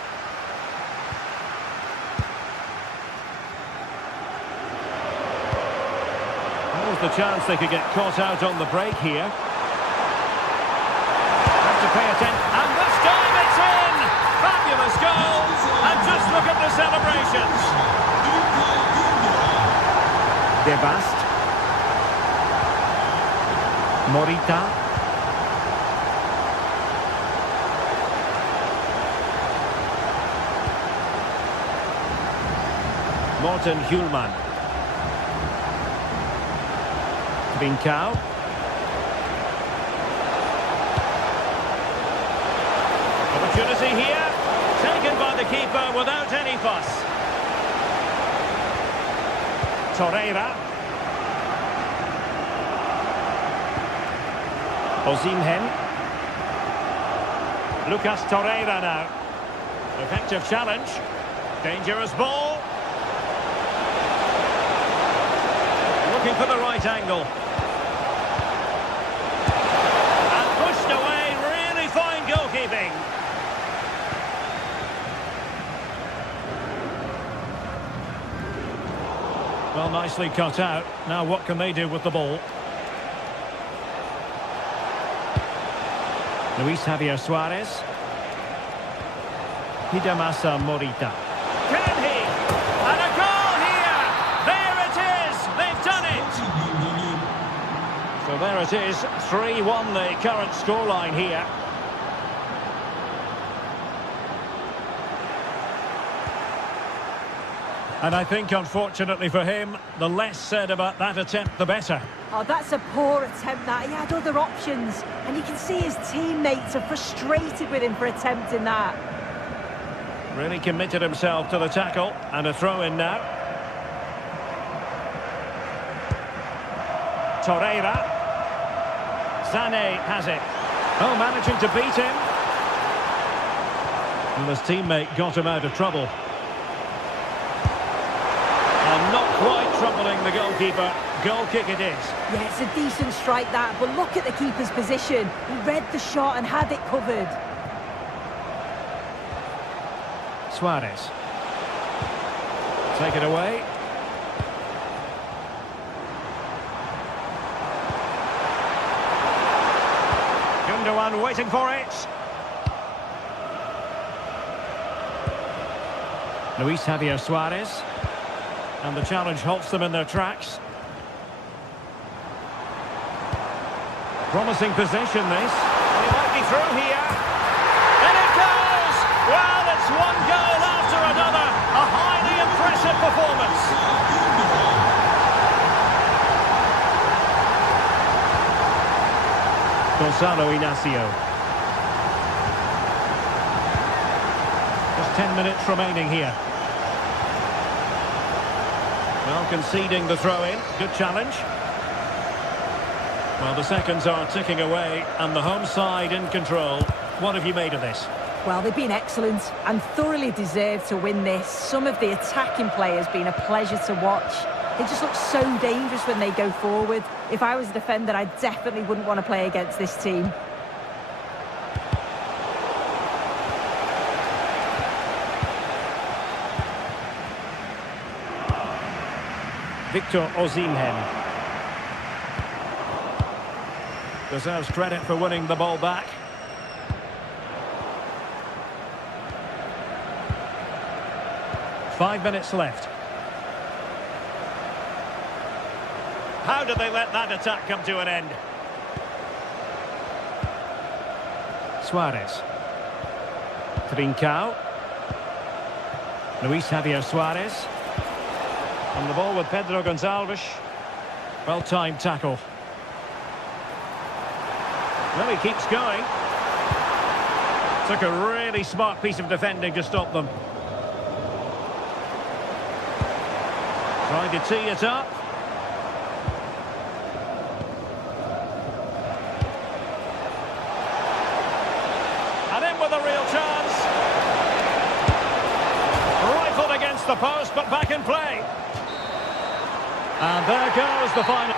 That was the chance they could get caught out on the break here. Have to pay attention. And this time it's in! Fabulous goal! And just look at the celebrations. De Bast. Morita. Morten Hjulman. Trincao. Opportunity here. Taken by the keeper without any fuss. Torreira. Osimhen. Lucas Torreira now. Effective challenge. Dangerous ball. Looking for the right angle. And pushed away. Really fine goalkeeping. Well, nicely cut out. Now what can they do with the ball? Luis Javier Suarez. Hidemasa Morita. Can he? And a goal here! There it is! They've done it! So there it is, 3-1 the current scoreline here. And I think, unfortunately for him, the less said about that attempt, the better. Oh, that's a poor attempt, that. He had other options. And you can see his teammates are frustrated with him for attempting that. Really committed himself to the tackle. And a throw-in now. Torreira. Sané has it. Oh, managing to beat him. And his teammate got him out of trouble. And not quite troubling the goalkeeper, Goal kick it is. Yeah, it's a decent strike that, but look at the keeper's position. He read the shot and had it covered. Suarez. Take it away. Gundogan waiting for it. Luis Javier Suarez. And the challenge halts them in their tracks. Promising possession, this. He might be through here. And it goes! Well, it's one goal after another. A highly impressive performance. Gonzalo Inacio. Just 10 minutes remaining here. Well, conceding the throw-in. Good challenge. Well, the seconds are ticking away, and the home side in control. What have you made of this? Well, they've been excellent and thoroughly deserved to win this. Some of the attacking play has been a pleasure to watch. They just look so dangerous when they go forward. If I was a defender, I definitely wouldn't want to play against this team. Victor Osimhen. Deserves credit for winning the ball back. Five minutes left. How did they let that attack come to an end? Suarez. Trincao. Luis Javier Suarez. On the ball with Pedro Gonçalves. Well-timed tackle. Well, he keeps going. Took a really smart piece of defending to stop them. Trying to tee it up. And in with a real chance. Rifled against the post, but back in play. And there goes the final.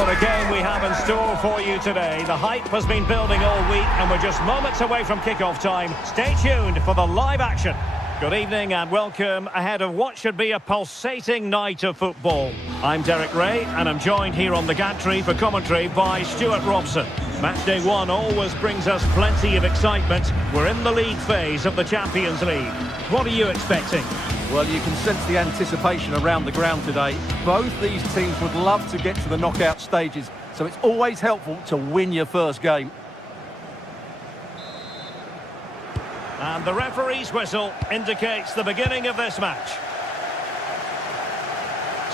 What a game we have in store for you today. The hype has been building all week and we're just moments away from kick-off time. Stay tuned for the live action. Good evening and welcome ahead of what should be a pulsating night of football. I'm Derek Ray and I'm joined here on the gantry for commentary by Stuart Robson. Match day one always brings us plenty of excitement. We're in the league phase of the Champions League. What are you expecting? Well, you can sense the anticipation around the ground today. Both these teams would love to get to the knockout stages, so it's always helpful to win your first game. And the referee's whistle indicates the beginning of this match.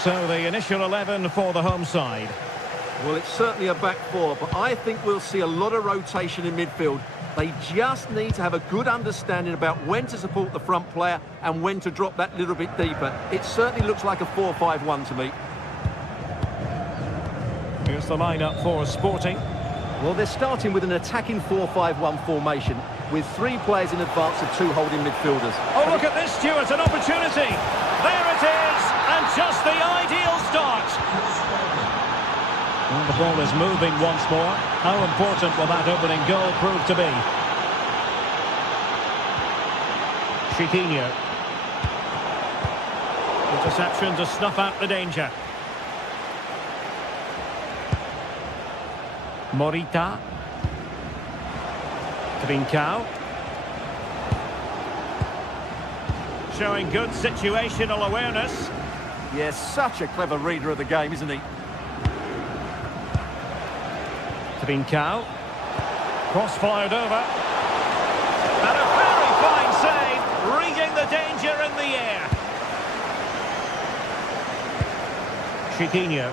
So the initial 11 for the home side. Well, it's certainly a back four, but I think we'll see a lot of rotation in midfield. They just need to have a good understanding about when to support the front player and when to drop that little bit deeper. It certainly looks like a 4-5-1 to me. Here's the lineup for Sporting. Well, they're starting with an attacking 4-5-1 formation with 3 players in advance of 2 holding midfielders. Oh, look at this, Stuart, an opportunity. There it is, and just the ideal start. And the ball is moving once more. How important will that opening goal prove to be? Chiquinho. Interception to snuff out the danger. Morita. Trincao. Showing good situational awareness. Yes, such a clever reader of the game, isn't he? Trincao. Cross fired over. And a very fine save, reading the danger in the air. Chiquinho.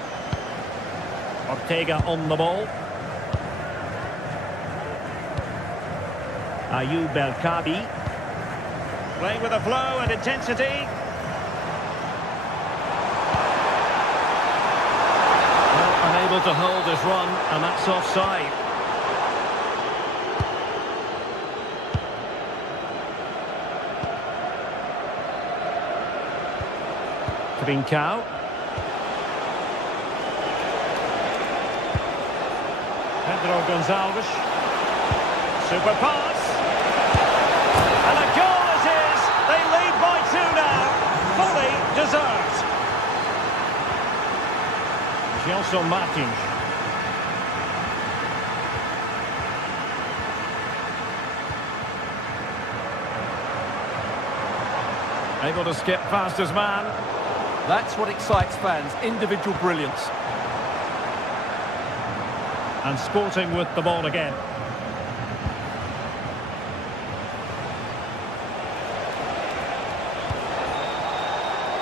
Ortega on the ball. Ayoub El-Kabi. Playing with a flow and intensity. Unable to hold his run, and that's offside. Trincao. Pedro Gonçalves. Super pass. And a goal it is. They lead by 2 now. Fully deserved. Gelson Martins. Able to skip past his man. That's what excites fans, individual brilliance. And Sporting with the ball again.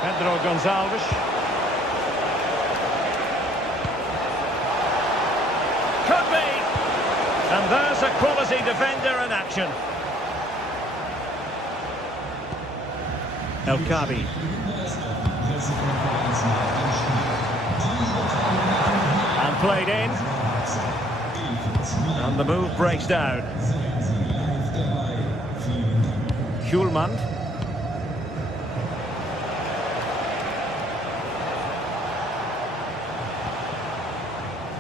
Pedro Gonçalves. Could be. And there's a quality defender in action. El-Kabi. And played in. And the move breaks down. Hjulmand.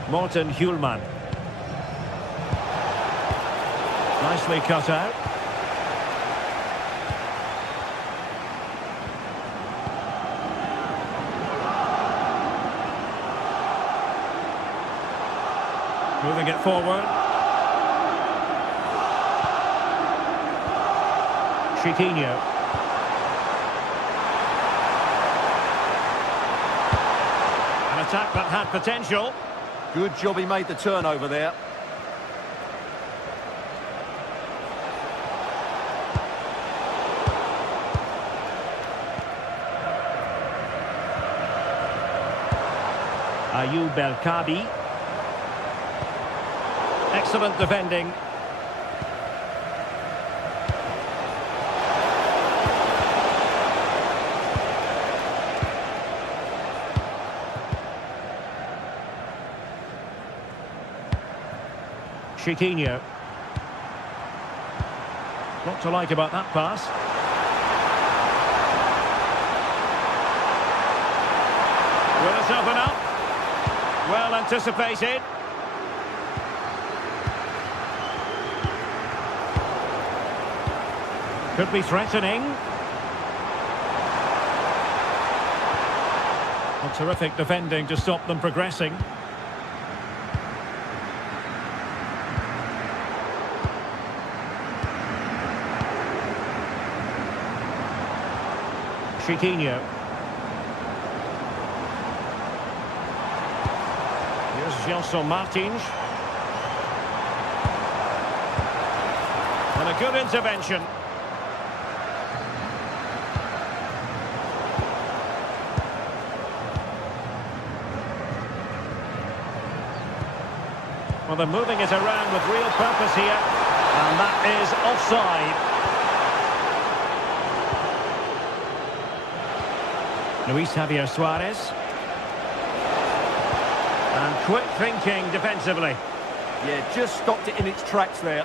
Morten Hjulmand. Nicely cut out. Moving it forward. Chiquinho. An attack that had potential. Good job he made the turnover there. Ayoub El-Kabi. Excellent defending. Chiquinho. What to like about that pass? Will it open up? Well anticipated. Could be threatening. A terrific defending to stop them progressing. Chiquinho. Here's Gelson Martins. And a good intervention. Well, they're moving it around with real purpose here. And that is offside. Luis Javier Suarez. And quick thinking defensively. Yeah, just stopped it in its tracks there.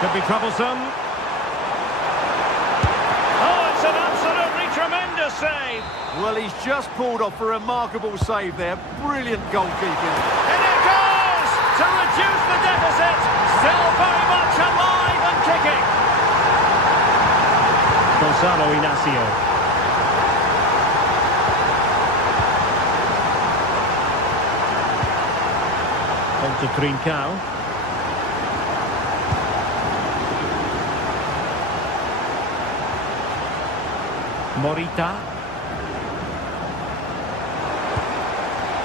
Could be troublesome. Oh, it's an absolutely tremendous save. Well, he's just pulled off a remarkable save there. Brilliant goalkeeping. And it goes to reduce the deficit. Still very much alive and kicking. Gonzalo Inacio. On to Trincao. Morita.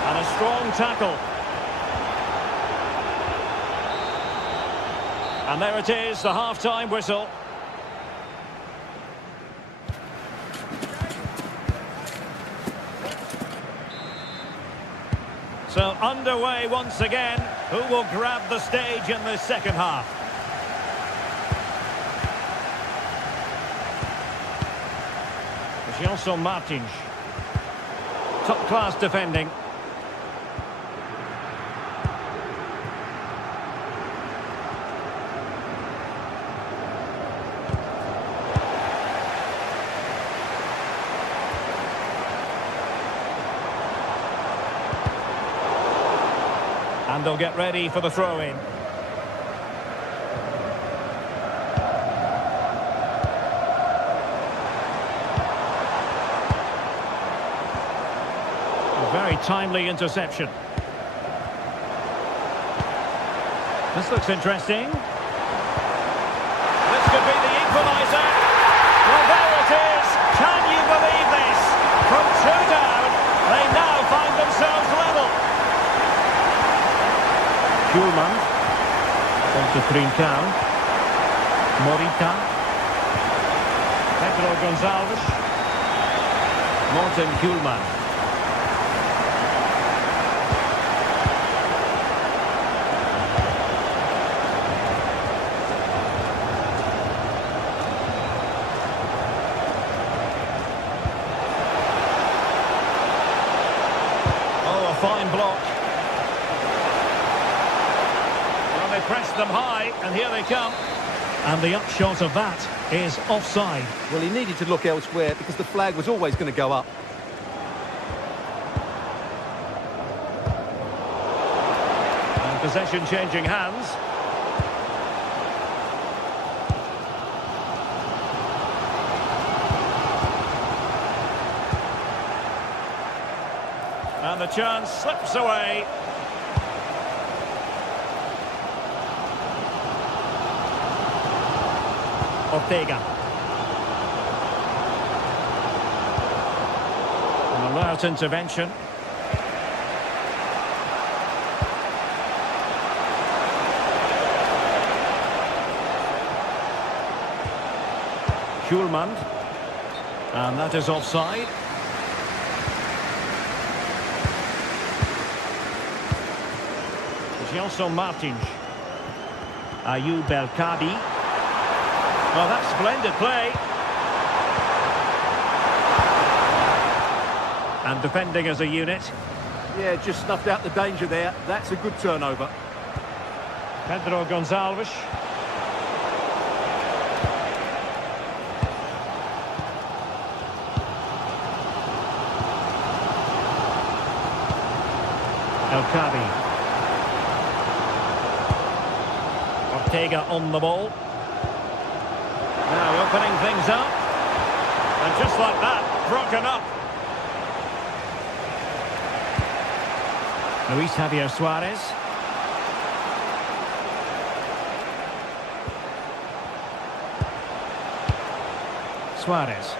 And a strong tackle. And there it is, the half-time whistle. So underway once again. Who will grab the stage in the second half? Gelson Martins. Top-class defending. And they'll get ready for the throw-in. A very timely interception. This looks interesting. This could be the equaliser. Well, there it is. Can you believe this? From two down, they now find themselves level. Kuhlmann. On to Trincao. Morita. Pedro Gonçalves. Morten Kuhlmann. Oh, a fine block. Press them high, and here they come. And the upshot of that is offside. Well, he needed to look elsewhere because the flag was always going to go up. And possession changing hands. And the chance slips away. Ortega. An alert intervention. Kuhlmann. And that is offside. Gelson Martins. Ayoub El Kadi. Well, that's splendid play. And defending as a unit. Yeah, just snuffed out the danger there. That's a good turnover. Pedro Gonçalves. Okabi. Ortega on the ball. Now opening things up. And just like that, broken up. Luis Javier Suarez. Suarez.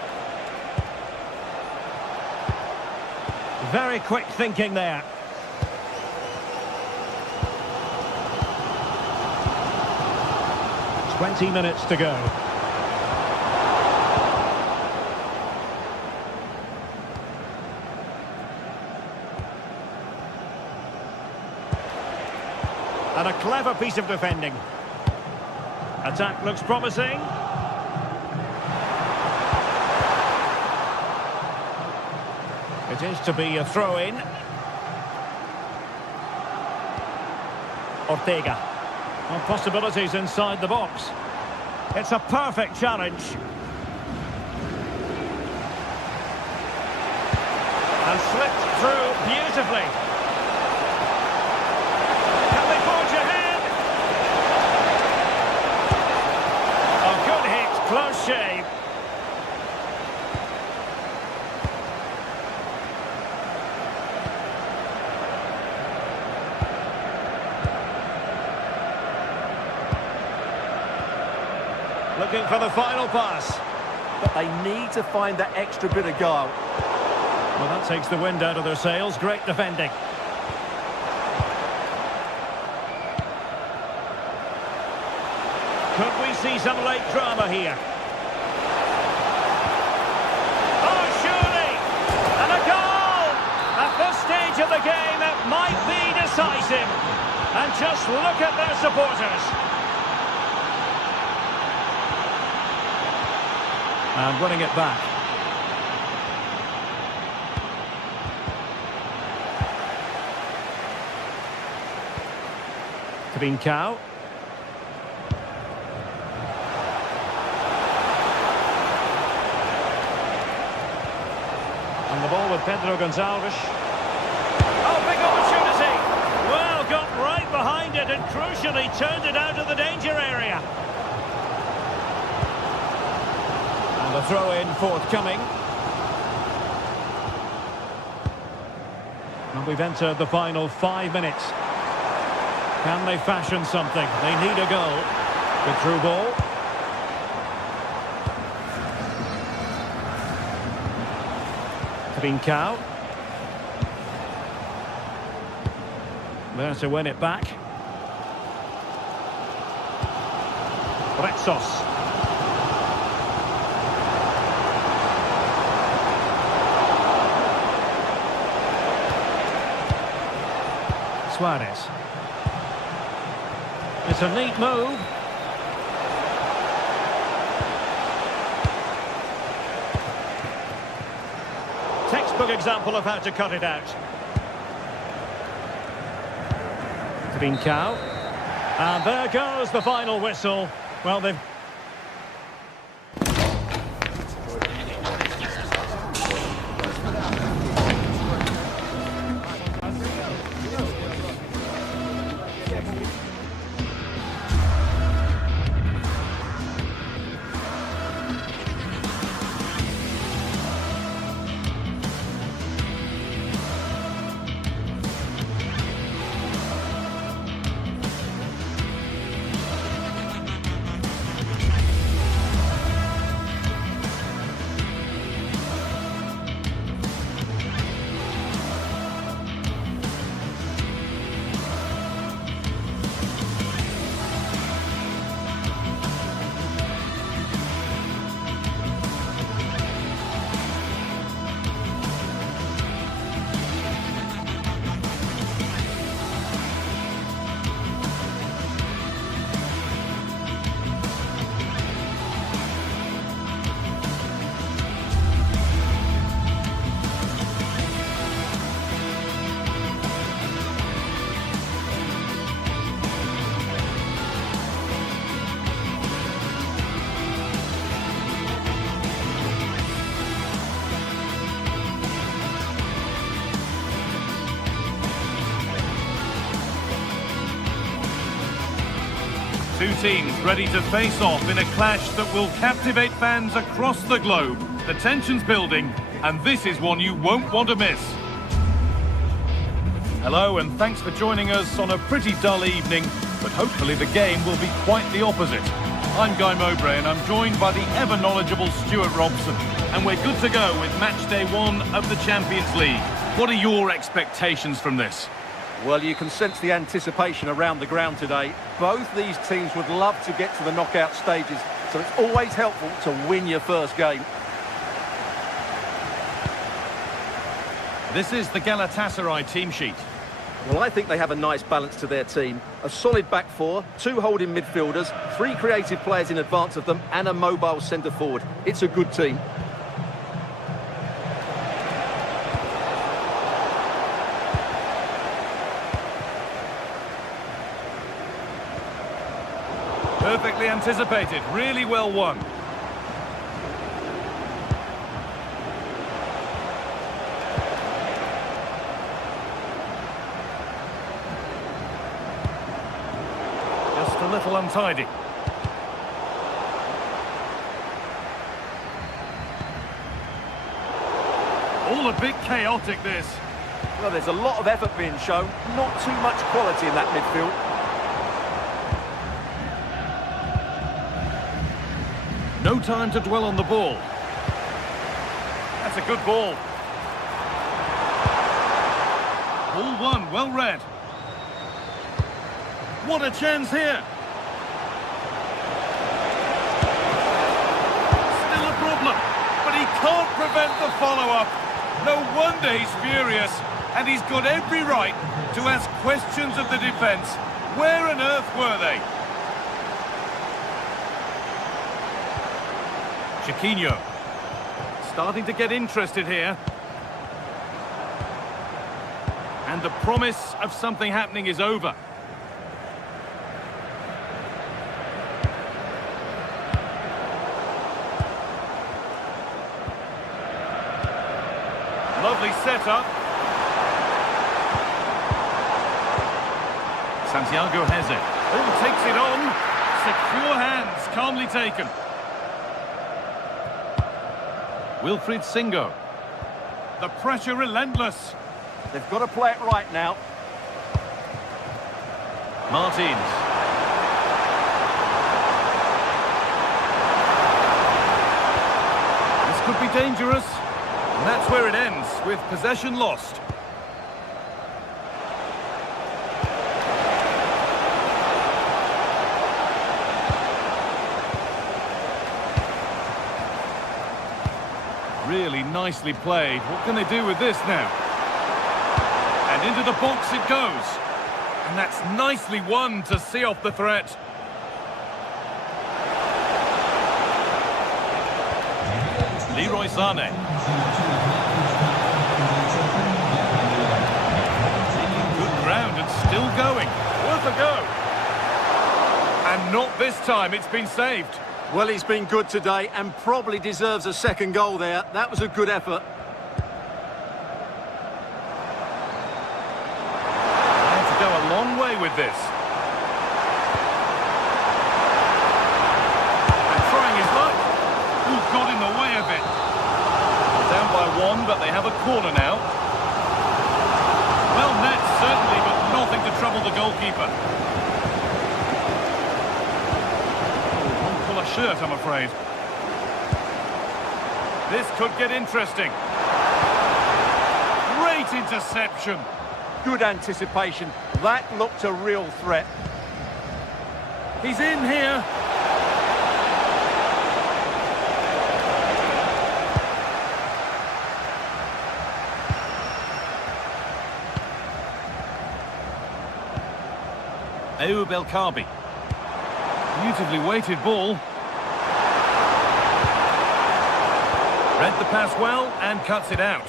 Very quick thinking there. "20 minutes to go. And a clever piece of defending. Attack looks promising. It is to be a throw-in. Ortega. Well, possibilities inside the box. It's a perfect challenge. And slipped through beautifully. Can they forge ahead? A good hit, close shave. Looking for the final pass. But they need to find that extra bit of guile. Well, that takes the wind out of their sails. Great defending. Could we see some late drama here? Oh, surely! And a goal! At this stage of the game, it might be decisive. And just look at their supporters. And running it back. Trincao. On the ball with Pedro Gonçalves. Oh, big opportunity! Well, got right behind it and crucially turned it out of the danger area. And the throw-in forthcoming. And we've entered the final 5 minutes. Can they fashion something? They need a goal. Good through ball. Trincao. There to win it back. Retsos. Suarez. It's a neat move. Textbook example of how to cut it out. Trincao. And there goes the final whistle. Well, they've... Two teams ready to face off in a clash that will captivate fans across the globe. The tension's building, and this is one you won't want to miss. Hello, and thanks for joining us on a pretty dull evening, but hopefully the game will be quite the opposite. I'm Guy Mowbray, and I'm joined by the ever-knowledgeable Stuart Robson, and we're good to go with match day 1 of the Champions League. What are your expectations from this? Well, you can sense the anticipation around the ground today. Both these teams would love to get to the knockout stages, so it's always helpful to win your first game. This is the Galatasaray team sheet. Well, I think they have a nice balance to their team. A solid back four, 2 holding midfielders, 3 creative players in advance of them, and a mobile centre-forward. It's a good team. Perfectly anticipated, really well won. Just a little untidy. All a bit chaotic, this. Well, there's a lot of effort being shown, not too much quality in that midfield. No time to dwell on the ball. That's a good ball. Ball one, well read. What a chance here. Still a problem, but he can't prevent the follow-up. No wonder he's furious, and he's got every right to ask questions of the defence. Where on earth were they? Chiquinho, starting to get interested here. And the promise of something happening is over. Lovely setup. Santiago Heze. Oh, takes it on. Secure hands, calmly taken. Wilfried Singo. The pressure relentless. They've got to play it right now. Martins. This could be dangerous. And that's where it ends, with possession lost. Really nicely played. What can they do with this now? And into the box it goes. And that's nicely won to see off the threat. Leroy Sané. Good ground and still going. Worth a go. And not this time, it's been saved. Well, he's been good today and probably deserves a second goal there. That was a good effort. Had to go a long way with this. And trying his luck. Ooh, got in the way a bit. Down by 1, but they have a corner now. Well met, certainly, but nothing to trouble the goalkeeper. Shirt, I'm afraid. This could get interesting. Great interception. Good anticipation. That looked a real threat. He's in here. Ayoub El Kaabi. Beautifully weighted ball. Read the pass well and cuts it out.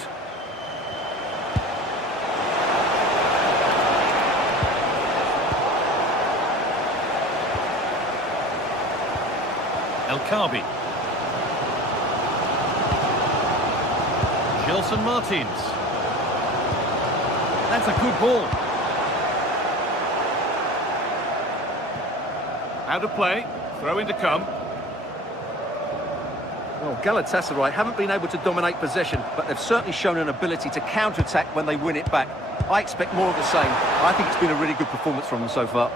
El Kaabi. Gelson Martins. That's a good ball. Out of play. Throw in to come. Well, Galatasaray haven't been able to dominate possession, but they've certainly shown an ability to counter-attack when they win it back. I expect more of the same. I think it's been a really good performance from them so far.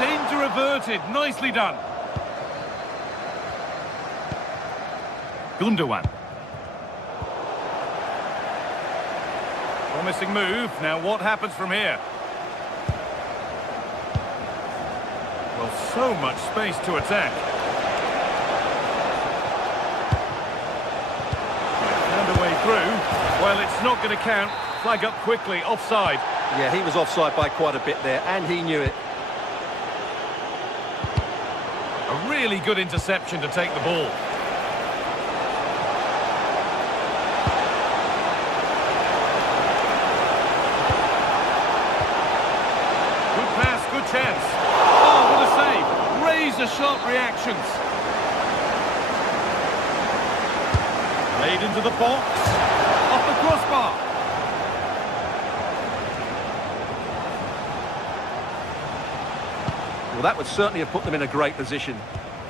Danger averted. Nicely done. Gundogan. Promising move. Now what happens from here? Well, so much space to attack. Found a way through. Well, it's not going to count. Flag up quickly. Offside. Yeah, he was offside by quite a bit there, and he knew it. A really good interception to take the ball. Chance. Oh, what a save. Razor-sharp reactions. Played into the box. Off the crossbar. Well, that would certainly have put them in a great position.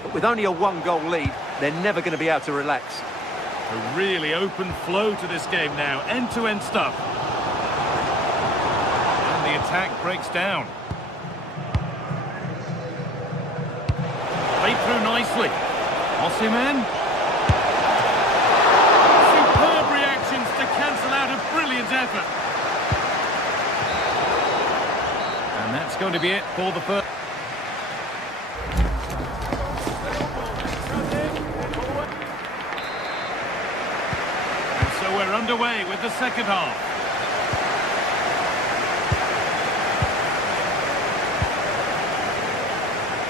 But with only a one-goal lead, they're never going to be able to relax. A really open flow to this game now. End-to-end stuff. And the attack breaks down. Played through nicely. Osimhen. Superb reactions to cancel out a brilliant effort. And that's going to be it for the first. And so we're underway with the second half.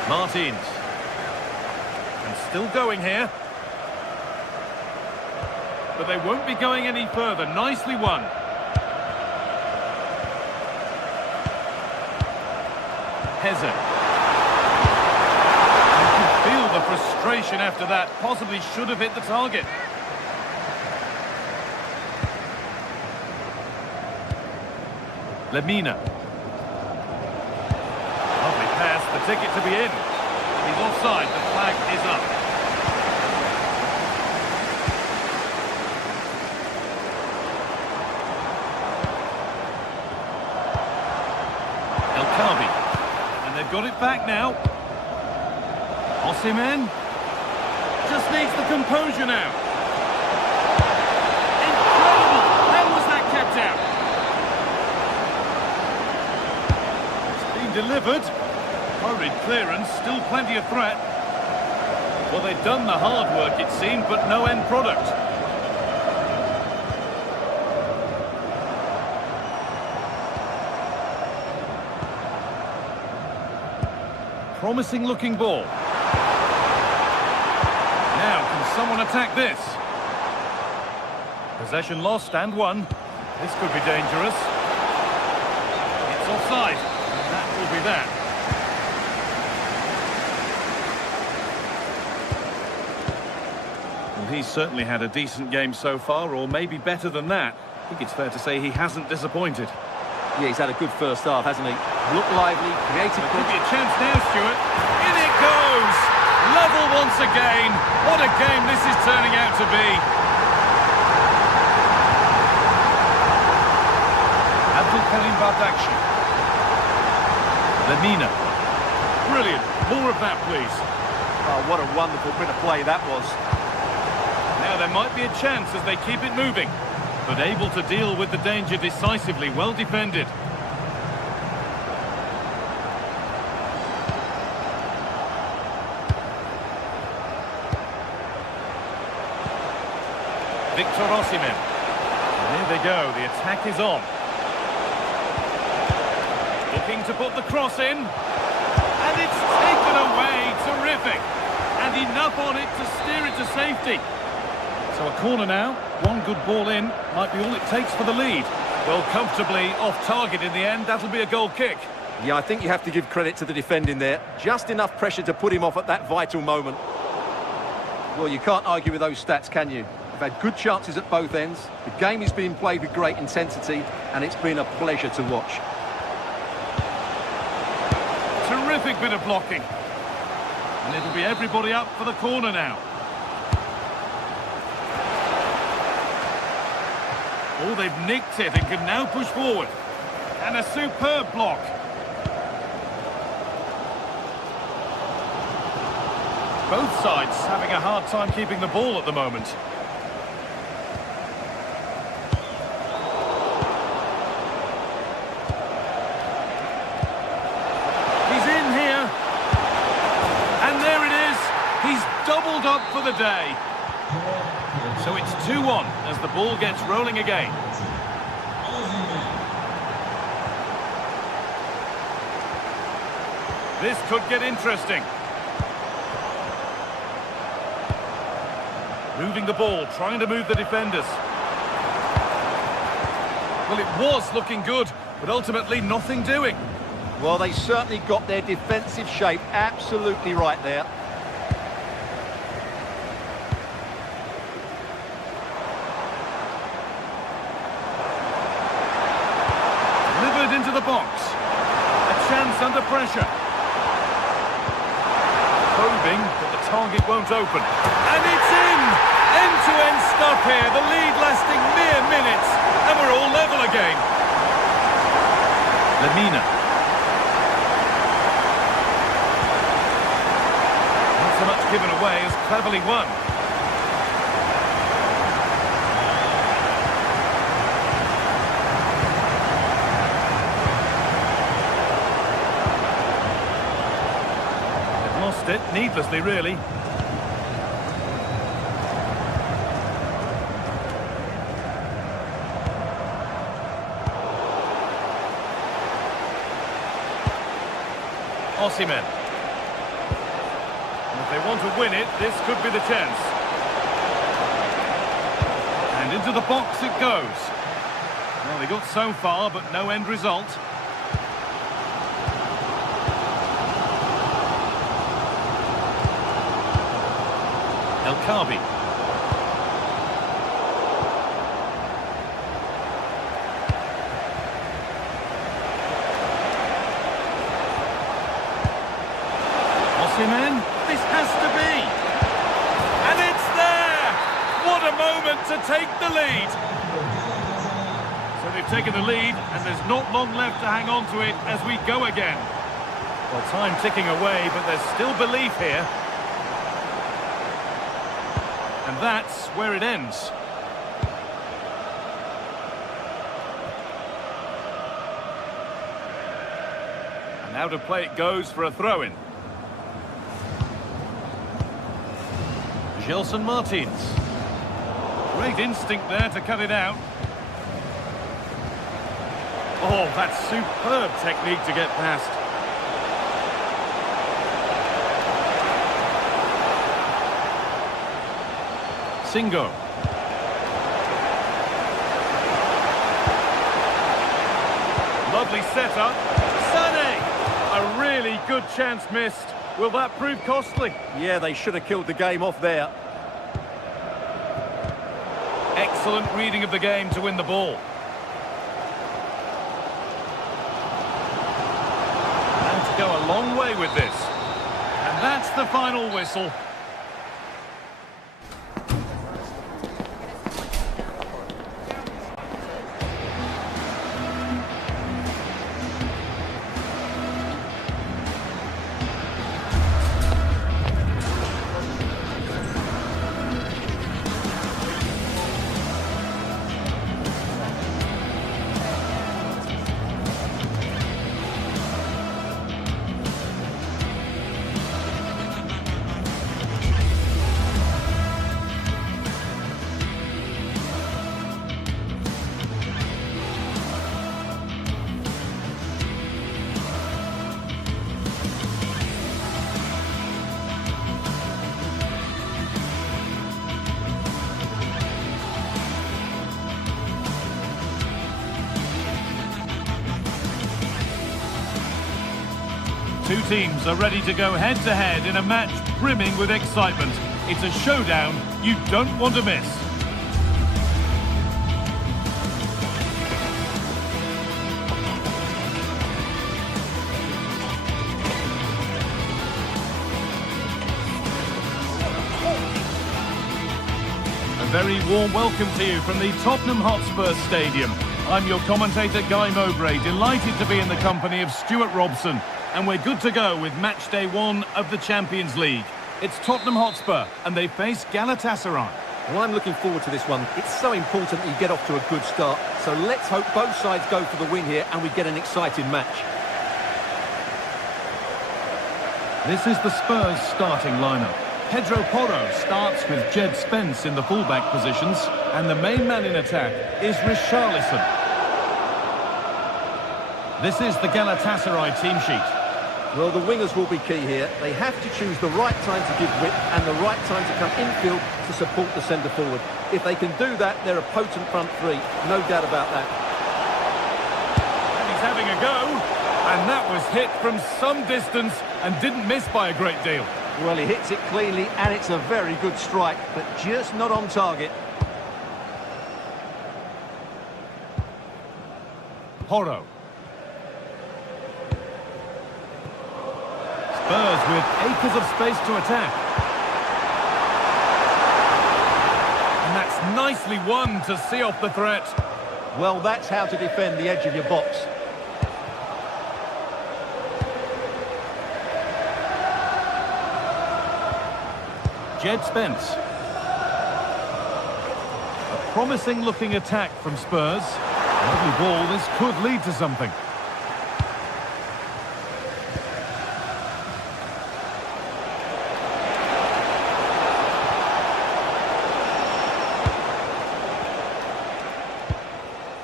Martins. Still going here. But they won't be going any further. Nicely won. Hezza. You can feel the frustration after that. Possibly should have hit the target. Lemina. Lovely pass. The ticket to be in. He's offside. The flag is up. And they've got it back now. Osimhen just needs the composure now. Incredible! How was that kept out? It's been delivered. Hurried clearance, still plenty of threat. Well, they've done the hard work, it seemed, but no end product. Promising looking ball. Now, can someone attack this? Possession lost and won. This could be dangerous. It's offside. And that will be that. Well, he's certainly had a decent game so far, or maybe better than that. I think it's fair to say he hasn't disappointed. Yeah, he's had a good first half, hasn't he? Look lively, creative. Could be a chance now, Stuart. In it goes! Level once again. What a game this is turning out to be. Abdulkarim Bardakci. Lemina. Brilliant. More of that, please. Oh, what a wonderful bit of play that was. Now there might be a chance as they keep it moving, but able to deal with the danger decisively. Well defended. Victor Osimhen. And here they go, the attack is on. Looking to put the cross in. And it's taken away, terrific. And enough on it to steer it to safety. So a corner now, one good ball in, might be all it takes for the lead. Well, comfortably off target in the end, that'll be a goal kick. Yeah, I think you have to give credit to the defending there. Just enough pressure to put him off at that vital moment. Well, you can't argue with those stats, can you? They've had good chances at both ends. The game is being played with great intensity, and it's been a pleasure to watch. Terrific bit of blocking. And it'll be everybody up for the corner now. Oh, they've nicked it and can now push forward. And a superb block. Both sides having a hard time keeping the ball at the moment. He's in here. And there it is. He's doubled up for the day. So it's 2-1 as the ball gets rolling again. This could get interesting. Moving the ball, trying to move the defenders. Well, it was looking good, but ultimately nothing doing. Well, they certainly got their defensive shape absolutely right there. Delivered into the box. A chance under pressure. Probing, but the target won't open. And it's in! End-to-end stuff here. The lead lasting mere minutes. And we're all level again. Lemina. Not so much given away as cleverly won. They've lost it, needlessly really. Osimhen. And if they want to win it, this could be the chance. And into the box it goes. Well, they got so far, but no end result. El Kaabi. This has to be. And it's there! What a moment to take the lead. So they've taken the lead, and there's not long left to hang on to it as we go again. Well, time ticking away, but there's still belief here. And that's where it ends. And now to play it goes for a throw-in. Gelson Martins. Great instinct there to cut it out. Oh, that's superb technique to get past. Singo. Lovely setup. Sané! A really good chance missed. Will that prove costly? Yeah, they should have killed the game off there. Excellent reading of the game to win the ball. And to go a long way with this. And that's the final whistle. Two teams are ready to go head-to-head in a match brimming with excitement. It's a showdown you don't want to miss. very warm welcome to you from the Tottenham Hotspur Stadium. I'm your commentator, Guy Mowbray, delighted to be in the company of Stuart Robson. And we're good to go with match day 1 of the Champions League. It's Tottenham Hotspur, and they face Galatasaray. Well, I'm looking forward to this one. It's so important that you get off to a good start. So let's hope both sides go for the win here and we get an exciting match. This is the Spurs starting lineup. Pedro Porro starts with Jed Spence in the fullback positions, and the main man in attack is Richarlison. This is the Galatasaray team sheet. Well, the wingers will be key here. They have to choose the right time to give width and the right time to come infield to support the centre-forward. If they can do that, they're a potent front three. No doubt about that. And he's having a go. And that was hit from some distance and didn't miss by a great deal. Well, he hits it cleanly and it's a very good strike, but just not on target. Porro. Spurs with acres of space to attack. And that's nicely won to see off the threat. Well, that's how to defend the edge of your box. Jed Spence. A promising looking attack from Spurs. Lovely ball, this could lead to something.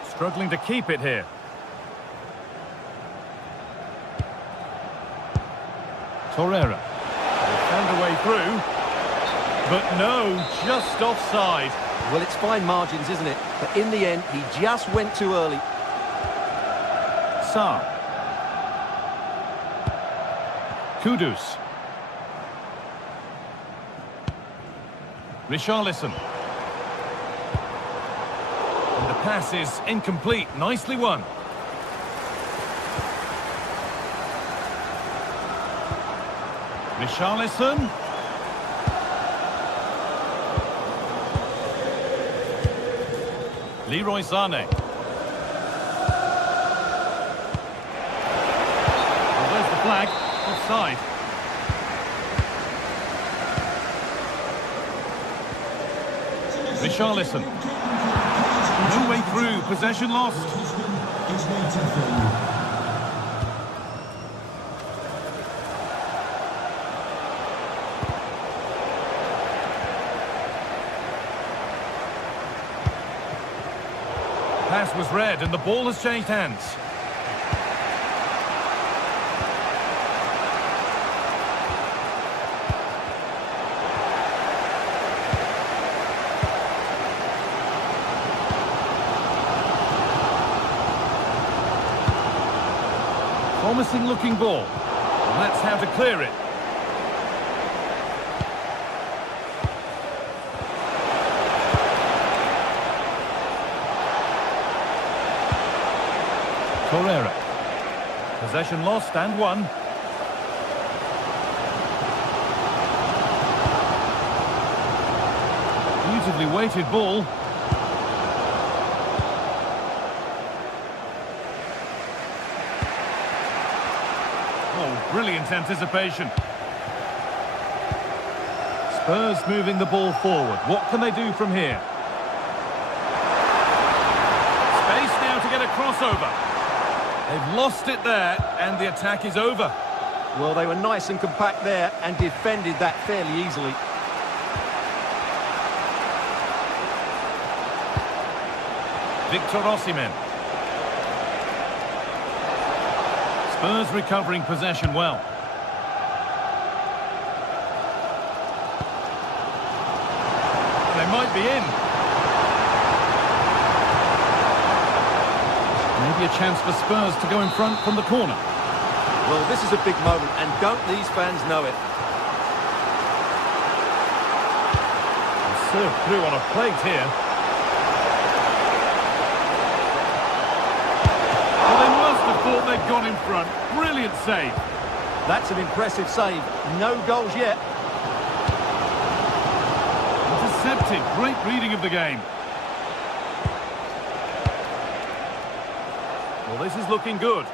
Struggling to keep it here. Torreira. Found a way through. But no, just offside. Well, it's fine margins, isn't it? But in the end, he just went too early. Sarr. Kudus. Richarlison. And the pass is incomplete. Nicely won. Richarlison. Leroy Sané. Well, there's the flag. Offside. Richarlison. No way through. Possession lost. Pass was read and the ball has changed hands. Promising looking ball. And that's how to clear it. Torreira. Possession lost and won. Beautifully weighted ball. Oh, brilliant anticipation. Spurs moving the ball forward. What can they do from here? Space now to get a crossover. They've lost it there, and the attack is over. Well, they were nice and compact there and defended that fairly easily. Victor Osimhen. Spurs recovering possession well. They might be in. Maybe a chance for Spurs to go in front from the corner. Well, this is a big moment, and don't these fans know it? Served through on a plate here. Well, they must have thought they'd got in front. Brilliant save. That's an impressive save. No goals yet. And to intercepted. Great reading of the game. Well, this is looking good.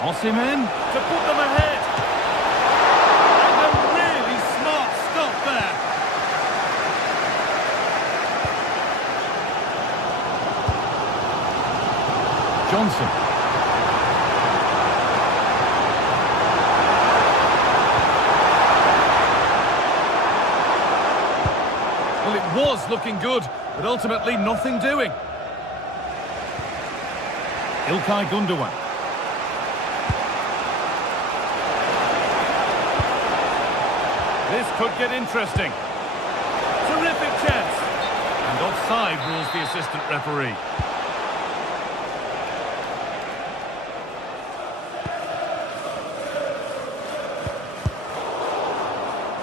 Osimhen to put them ahead. And a really smart stop there. Johnson. Well, it was looking good, but ultimately nothing doing. İlkay Gundogan. This could get interesting. Terrific chance. And offside rules the assistant referee.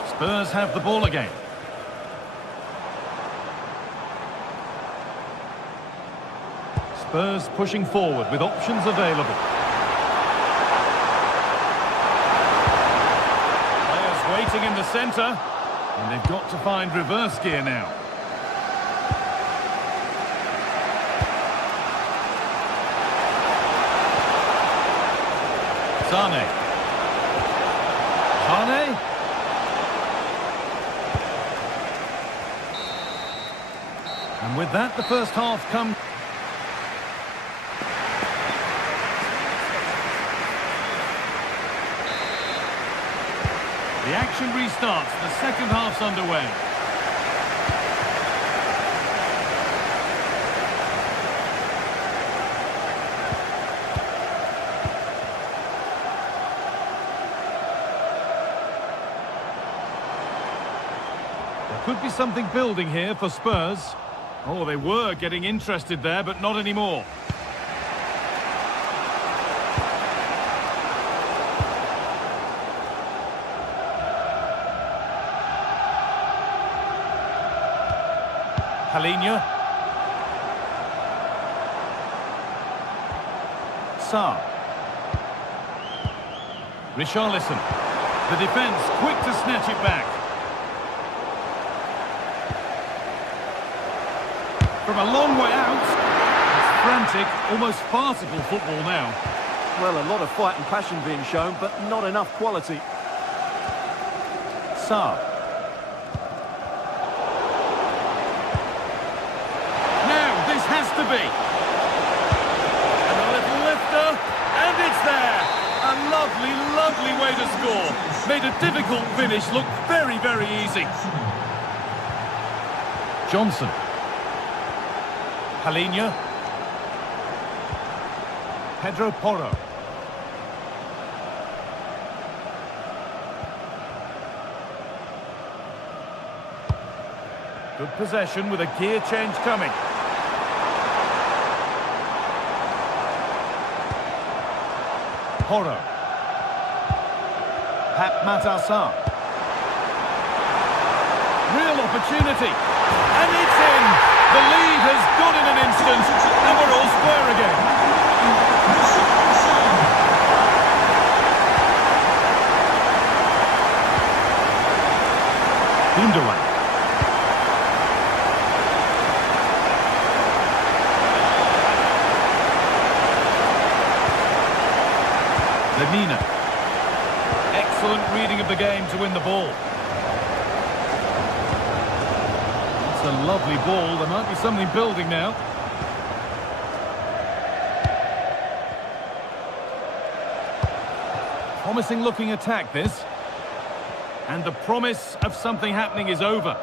Spurs have the ball again. Spurs pushing forward with options available. Players waiting in the centre. And they've got to find reverse gear now. Sane. Sane. And with that, the first half comes. The action restarts. The second half's underway. There could be something building here for Spurs. Oh, they were getting interested there, but not anymore. Halinha. Sarr. Richarlison. The defence quick to snatch it back. From a long way out. It's frantic, almost farcical football now. Well, a lot of fight and passion being shown, but not enough quality. Sarr. Now, this has to be. And a little lifter, and it's there. A lovely, lovely way to score. Made a difficult finish look very, very easy. Johnson. Halinha. Pedro Porro. Good possession with a gear change coming. Porro. Matassar. Real opportunity. And it's in. The lead has gone in an instant, and we're all square again. Gundogan. Lemina. Excellent reading of the game to win the ball. It's a lovely ball. There might be something building now. Promising looking attack this. And the promise of something happening is over.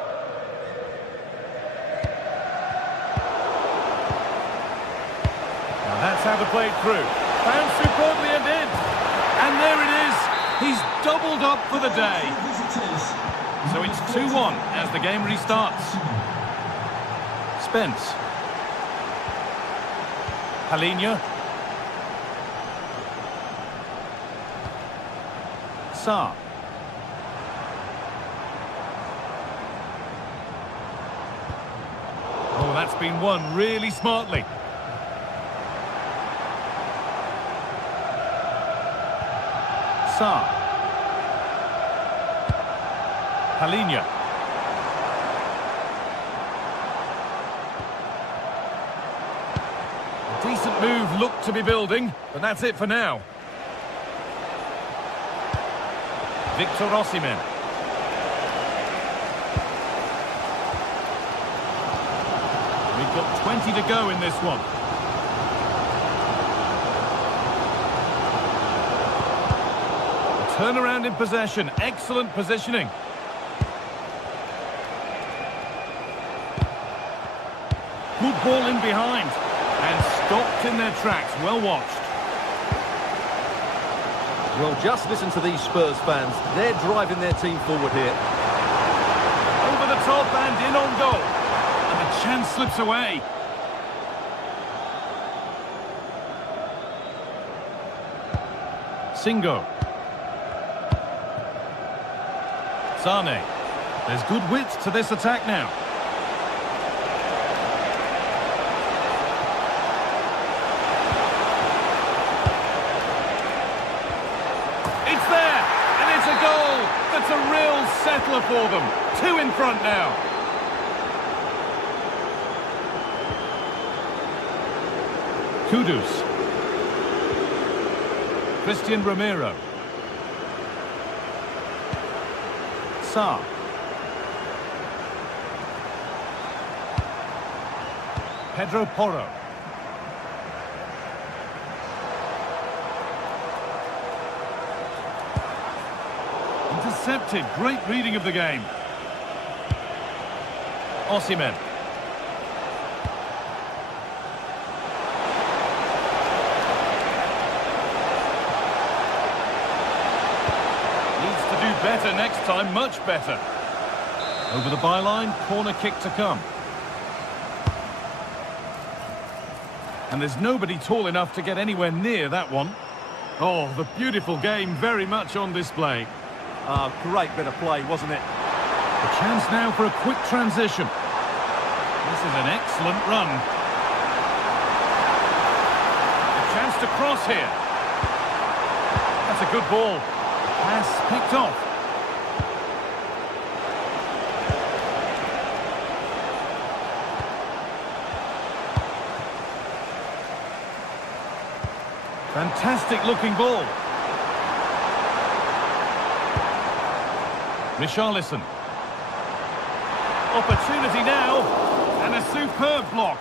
Now that's how to play it through. Found superbly and in. And there it is. He's doubled up for the day. So it's 2-1 as the game restarts. Spence. Halinha. Sarr. Oh, that's been won really smartly. Sarr. Palhinha. A decent move looked to be building, but that's it for now. Victor Osimhen. We've got 20 to go in this one. Turnaround in possession, excellent positioning. Good ball in behind and stopped in their tracks, well watched. Well, just listen to these Spurs fans. They're driving their team forward here. Over the top and in on goal. And the chance slips away. Singo. Sane. There's good width to this attack now. It's there, and it's a goal. That's a real settler for them. 2 in front now. Kudus. Christian Romero. Sa. Pedro Porro. Intercepted. Great reading of the game. Osimhen. Needs to do better next time, much better. Over the byline, corner kick to come. And there's nobody tall enough to get anywhere near that one. Oh, the beautiful game very much on display. Great bit of play, wasn't it? A chance now for a quick transition. This is an excellent run. A chance to cross here. That's a good ball. Pass picked off. Fantastic looking ball. Richarlison. Opportunity now, and a superb block.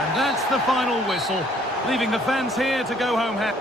And that's the final whistle, leaving the fans here to go home happy.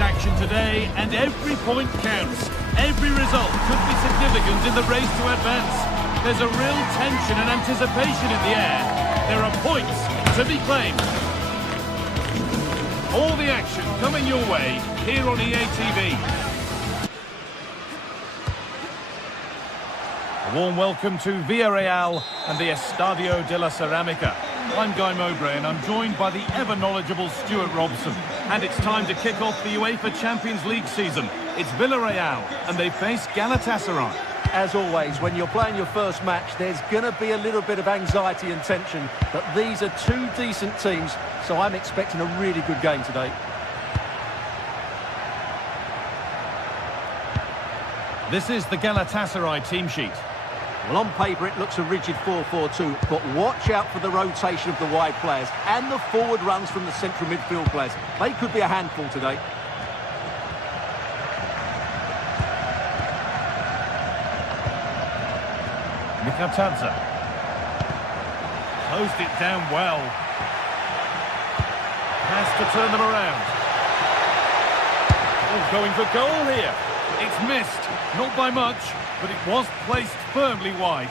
Action today, and every point counts. Every result could be significant in the race to advance. There's a real tension and anticipation in the air. There are points to be claimed. All the action coming your way here on EA TV. A warm welcome to Villarreal and the Estadio de la Ceramica. I'm Guy Mowbray and I'm joined by the ever-knowledgeable Stuart Robson. And it's time to kick off the UEFA Champions League season. It's Villarreal and they face Galatasaray. As always, when you're playing your first match, there's going to be a little bit of anxiety and tension. But these are two decent teams, so I'm expecting a really good game today. This is the Galatasaray team sheet. Well, on paper, it looks a rigid 4-4-2, but watch out for the rotation of the wide players and the forward runs from the central midfield players. They could be a handful today. Mikatadze. Closed it down well. Has to turn them around. Oh, going for goal here. It's missed. Not by much, but it was placed firmly wide.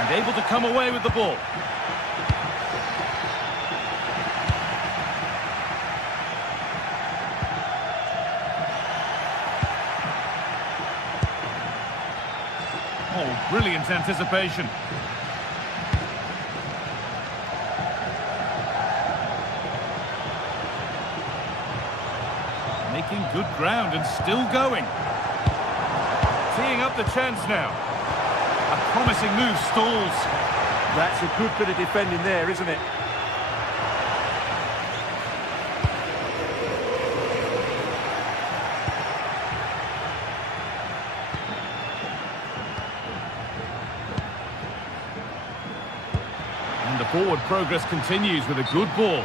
And able to come away with the ball. Oh, brilliant anticipation. Making good ground and still going. Teeing up the chance now. A promising move stalls. That's a good bit of defending there, isn't it? And the forward progress continues with a good ball.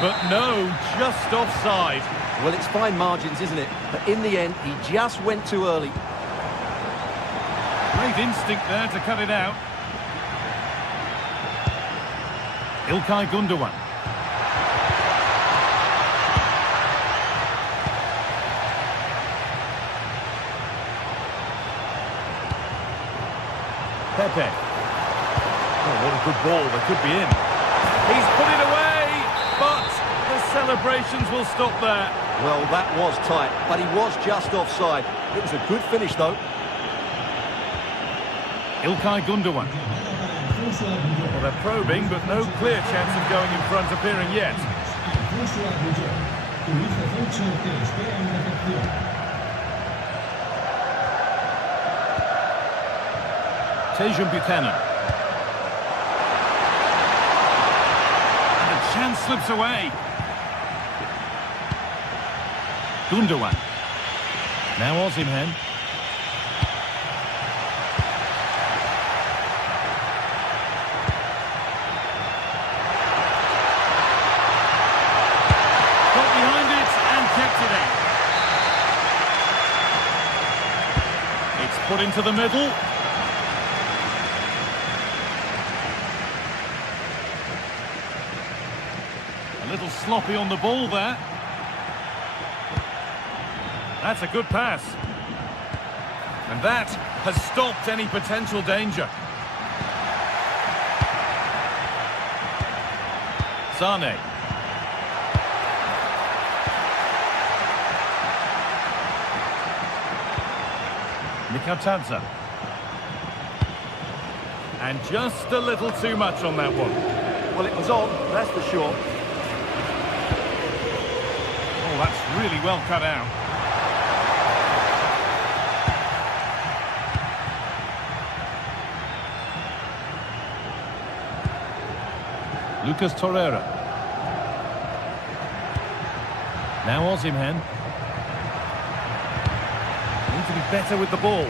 But no, just offside. Well, it's fine margins, isn't it? But in the end, he just went too early. Great instinct there to cut it out. İlkay Gündoğan. Pepe. Oh, what a good ball. They could be in. He's put it away, but the celebrations will stop there. Well, that was tight, but he was just offside. It was a good finish, though. İlkay Gündoğan. Well, they're probing, but no clear chance of going in front appearing yet. Tejan Buchanan. And the chance slips away. Gündoğan. Now Osimhen. Got behind it and kept it out. It's put into the middle. A little sloppy on the ball there. That's a good pass. And that has stopped any potential danger. Sane. Mikatadze. And just a little too much on that one. Well, it was on, that's for sure. Oh, that's really well cut out. Lucas Torreira. Now Osimhen. Need to be better with the ball.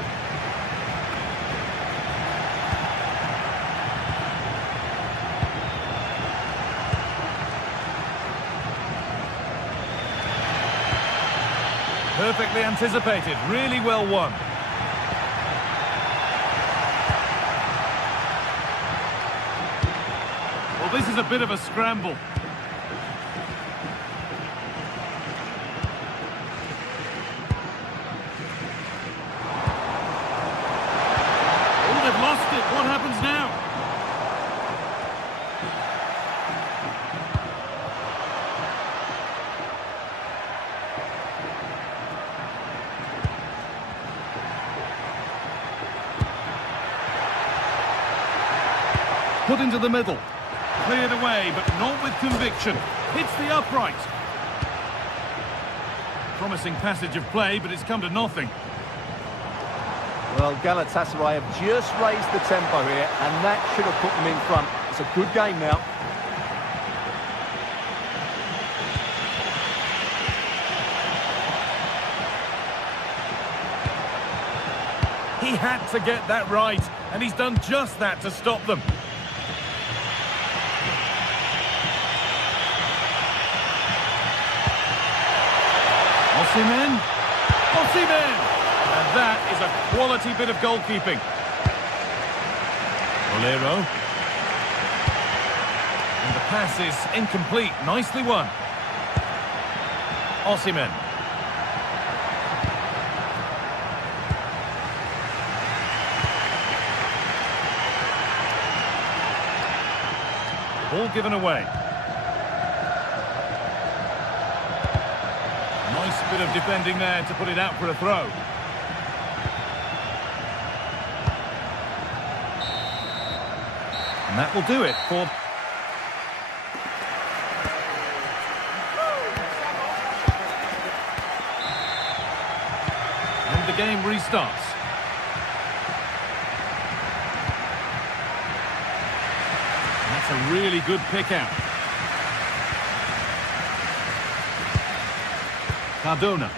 Perfectly anticipated, really well won. Well, this is a bit of a scramble. Put into the middle. Cleared away, but not with conviction. Hits the upright. Promising passage of play, but it's come to nothing. Well, Galatasaray have just raised the tempo here, and that should have put them in front. It's a good game now. He had to get that right, and he's done just that to stop them. Osimhen. Osimhen! And that is a quality bit of goalkeeping. Bolero. And the pass is incomplete. Nicely won. Osimhen. Ball given away. Nice bit of defending there to put it out for a throw. And that will do it for... And the game restarts. That's a really good pick out. Cardona.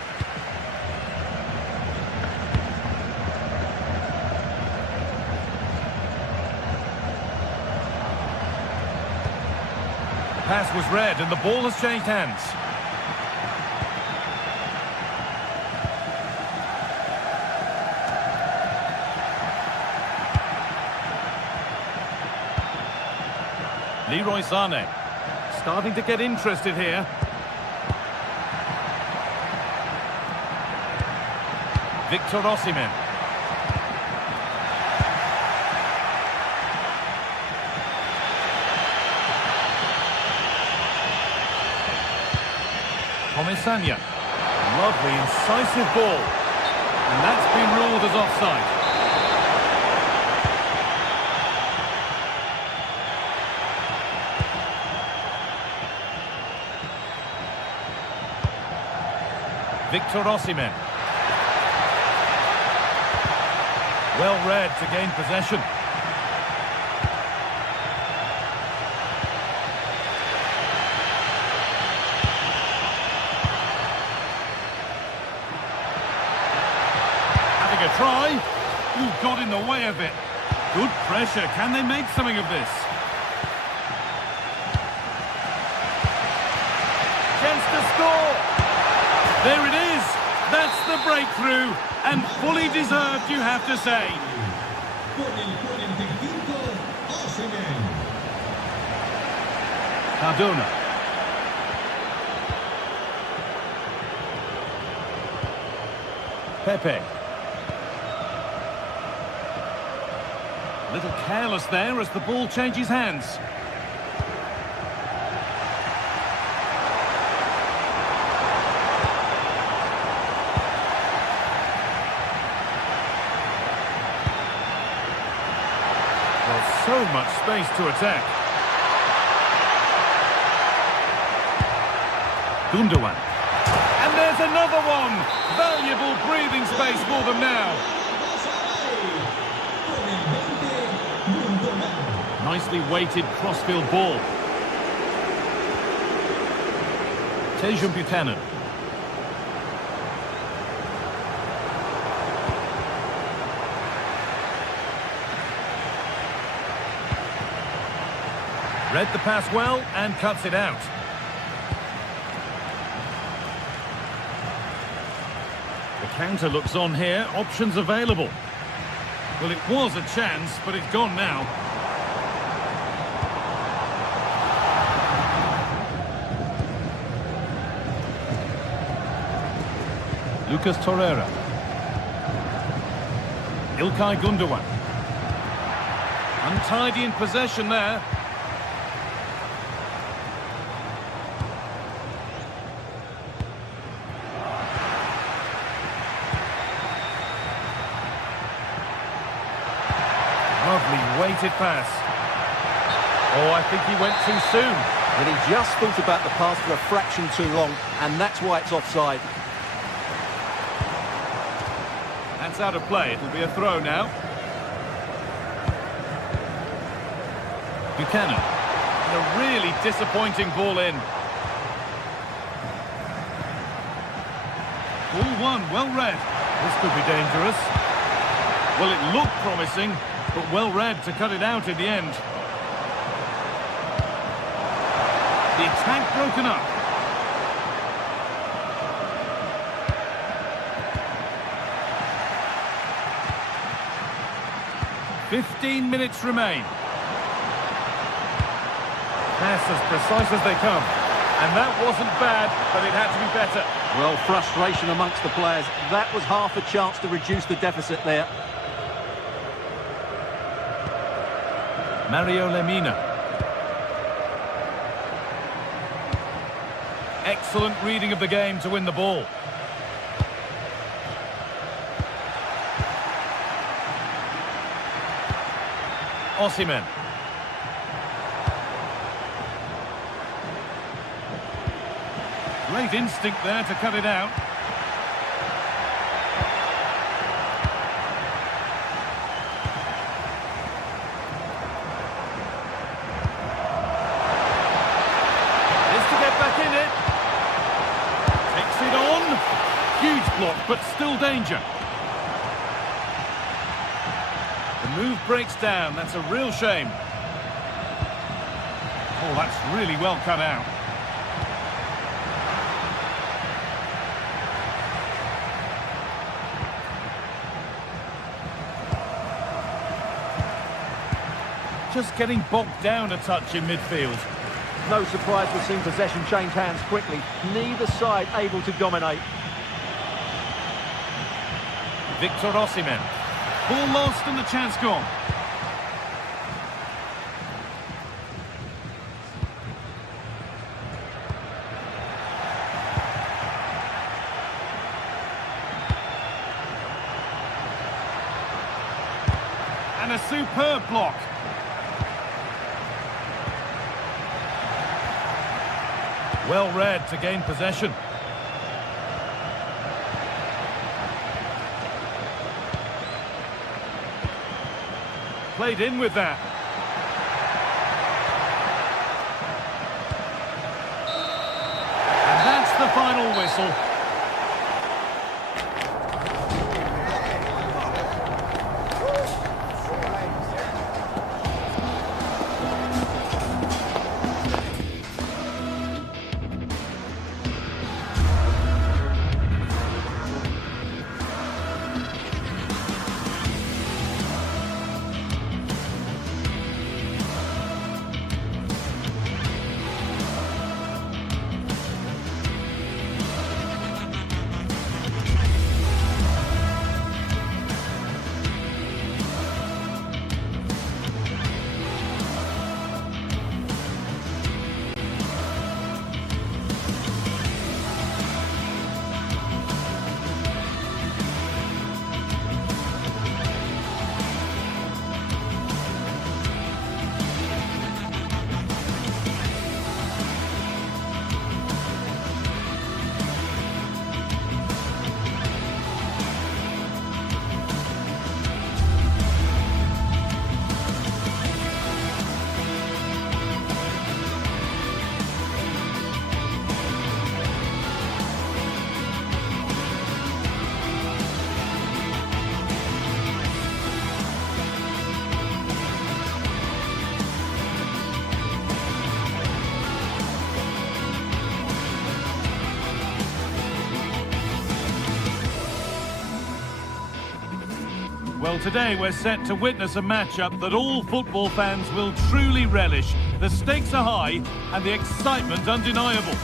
Pass was read and the ball has changed hands. Leroy Sané starting to get interested here. Victor Osimhen. Comisania. Lovely, incisive ball. And that's been ruled as offside. Victor Osimhen. Well read to gain possession. Having a try. Ooh, got in the way of it. Good pressure. Can they make something of this? Chance to score. There it is. That's the breakthrough. And fully deserved, you have to say. Cardona. Pepe. A little careless there as the ball changes hands. So much space to attack. Gundogan. And there's another one. Valuable breathing space for them now. Nicely weighted crossfield ball. Tejun Buchanan. Read the pass well and cuts it out. The counter looks on here. Options available. Well, it was a chance, but it's gone now. Lucas Torreira. Ilkay Gundogan. Untidy in possession there. Lovely weighted pass. Oh, I think he went too soon. And he just thought about the pass for a fraction too long, and that's why it's offside. That's out of play. It'll be a throw now. Buchanan. And a really disappointing ball in. Ball one, well read. This could be dangerous. Well, it looked promising, but well read to cut it out in the end. The attack broken up. "15 minutes remain. Pass as precise as they come. And that wasn't bad, but it had to be better. Well, frustration amongst the players. That was half a chance to reduce the deficit there. Mario Lemina. Excellent reading of the game to win the ball. Osimhen. Great instinct there to cut it out. Huge block, but still danger. The move breaks down. That's a real shame. Oh, that's really well cut out. Just getting bogged down a touch in midfield. No surprise we've seen possession change hands quickly. Neither side able to dominate. Victor Osimhen. Ball lost and the chance gone. And a superb block. Well read to gain possession. Played in with that. And that's the final whistle. Well, today we're set to witness a matchup that all football fans will truly relish. The stakes are high and the excitement undeniable.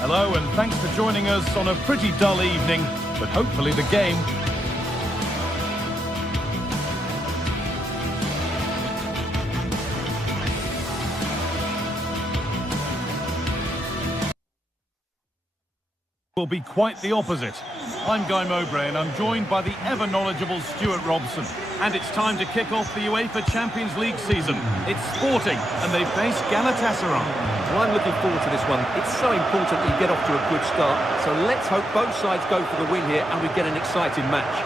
Hello and thanks for joining us on a pretty dull evening, but hopefully the game will be quite the opposite. I'm Guy Mowbray and I'm joined by the ever-knowledgeable Stuart Robson. And it's time to kick off the UEFA Champions League season. It's Sporting, and they face Galatasaray. Well, I'm looking forward to this one. It's so important that you get off to a good start. So let's hope both sides go for the win here and we get an exciting match.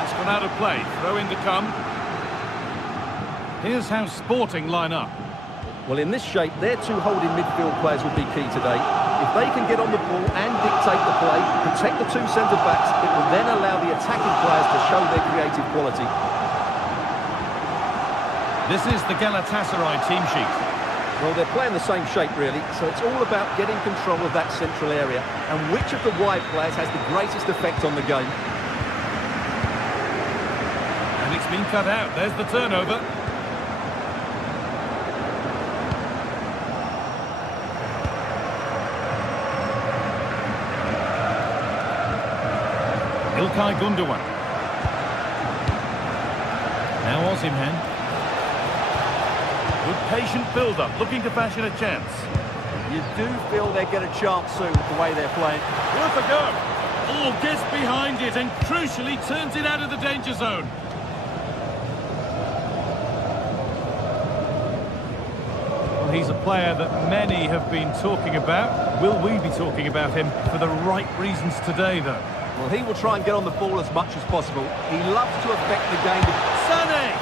That's gone out of play. Throw in to come. Here's how Sporting line up. Well, in this shape, their two holding midfield players will be key today. If they can get on the ball and dictate the play, protect the two centre-backs, it will then allow the attacking players to show their creative quality. This is the Galatasaray team sheet. Well, they're playing the same shape, really, so it's all about getting control of that central area and which of the wide players has the greatest effect on the game. And it's been cut out. There's the turnover. İlkay Gundogan. Now Osimhen. Good patient build-up, looking to fashion a chance. You do feel they get a chance soon with the way they're playing. Worth a go. Oh, gets behind it and crucially turns it out of the danger zone. Well, he's a player that many have been talking about. Will we be talking about him for the right reasons today, though? Well, he will try and get on the ball as much as possible. He loves to affect the game. Sané!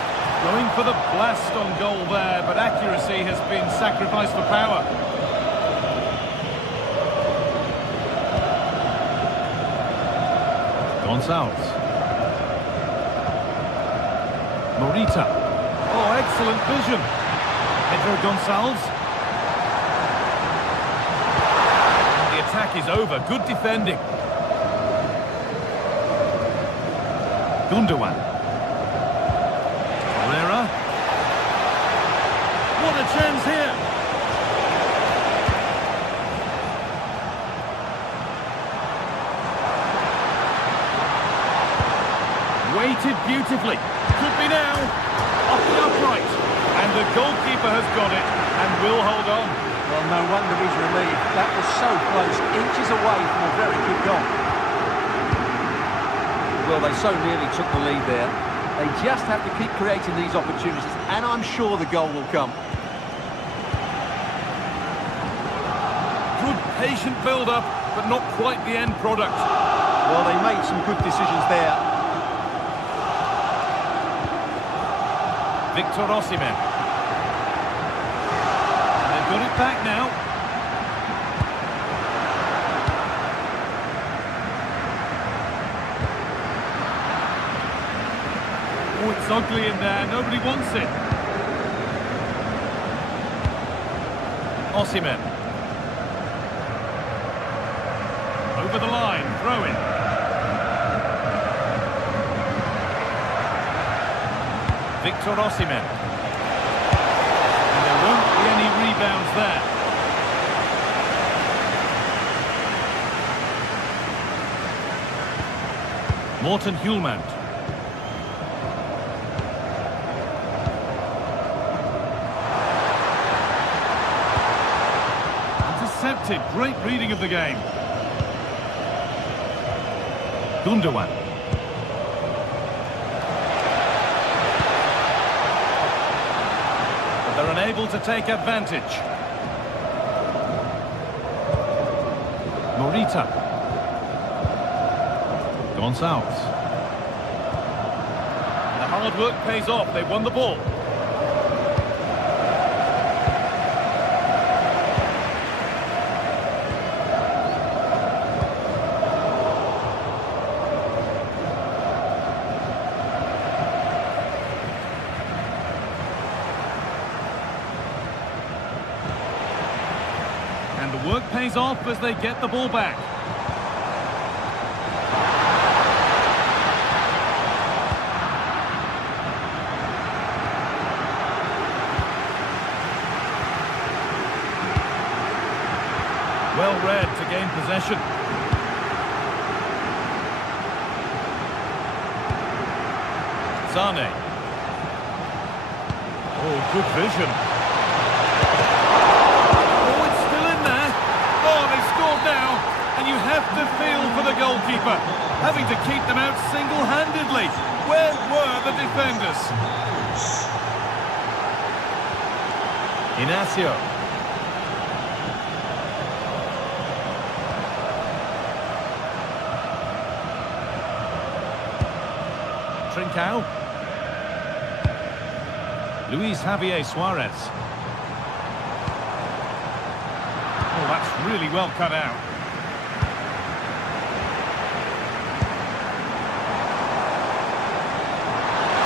Going for the blast on goal there, but accuracy has been sacrificed for power. Gonçalves. Morita. Oh, excellent vision. Pedro Gonçalves. The attack is over. Good defending. Gundogan. Herrera. What a chance here. Weighted beautifully. Could be now. Off the upright. And the goalkeeper has got it and will hold on. Well, no wonder he's relieved. That was so close, inches away from a very good goal. Well, they so nearly took the lead there. They just have to keep creating these opportunities, and I'm sure the goal will come. Good patient build-up, but not quite the end product. Well, they made some good decisions there. Victor Osimhen. And they've got it back now. Oh, it's ugly in there. Nobody wants it. Osimhen. Over the line. Throw in. Victor Osimhen. And there won't be any rebounds there. Morten Hjulmand. Intercepted. Great reading of the game. Gundogan. But they're unable to take advantage. Morita. Gonçalves. The hard work pays off. They won the ball. And the work pays off as they get the ball back. Well read to gain possession. Sané. Oh, good vision. Oh, now, and you have to feel for the goalkeeper, having to keep them out single-handedly. Where were the defenders? Inacio. Trincao. Luis Javier Suarez. Oh, that's really well cut out.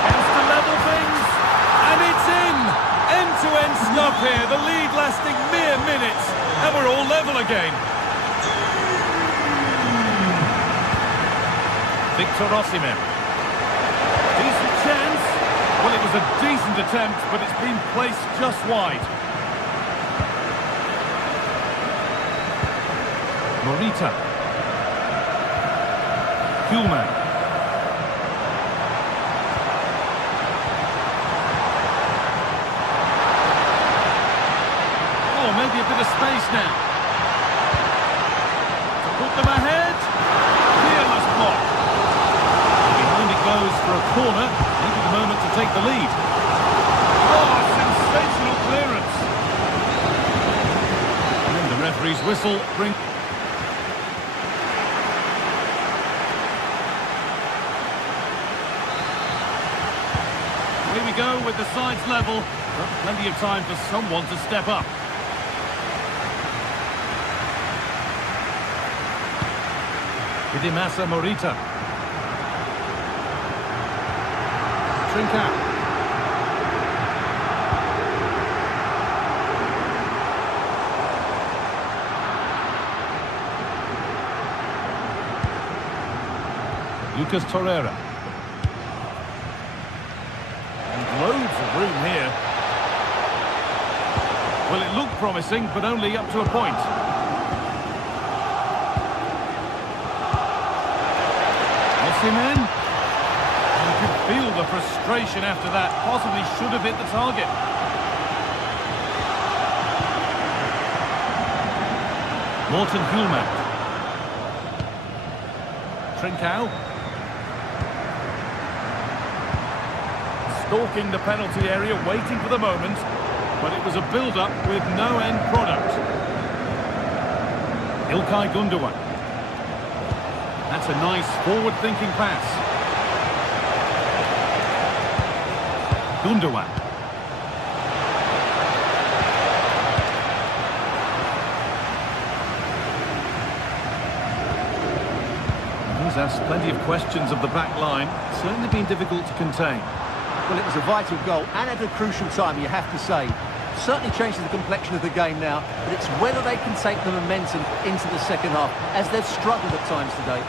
Chance to level things, and it's in! End-to-end stuff here, the lead lasting mere minutes, and we're all level again. Victor Osimhen. Decent chance. Well, it was a decent attempt, but it's been placed just wide. Morita. Kuhlman. Oh, maybe a bit of space now. To put them ahead. Fearless block. Behind it goes for a corner. Maybe the moment to take the lead. Oh, sensational clearance. And the referee's whistle brings... Here we go with the sides level, but plenty of time for someone to step up. Idimasa Morita. Trincao. Lucas Torreira. Loads of room here. Well, it looked promising, but only up to a point. Osimhen. You could feel the frustration after that. Possibly should have hit the target. Morten Kuhlman. Trincao. Stalking the penalty area, waiting for the moment, but it was a build-up with no end product. İlkay Gündoğan. That's a nice forward-thinking pass. Gündoğan. He's asked plenty of questions of the back line. Certainly been difficult to contain. Well, it was a vital goal, and at a crucial time, you have to say. Certainly changes the complexion of the game now, but it's whether they can take the momentum into the second half, as they've struggled at times today.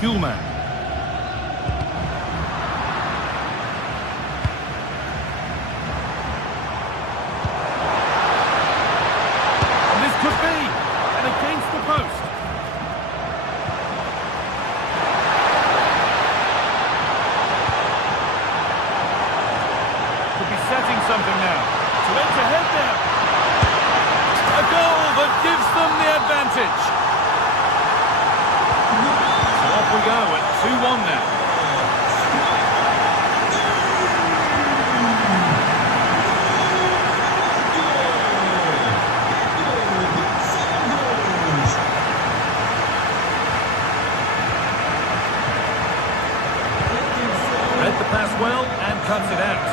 Kuhlman. And this could be, and against the post. Setting something now. To edge ahead now. A goal that gives them the advantage. So off we go at 2-1 now. Read the pass well and cuts it out.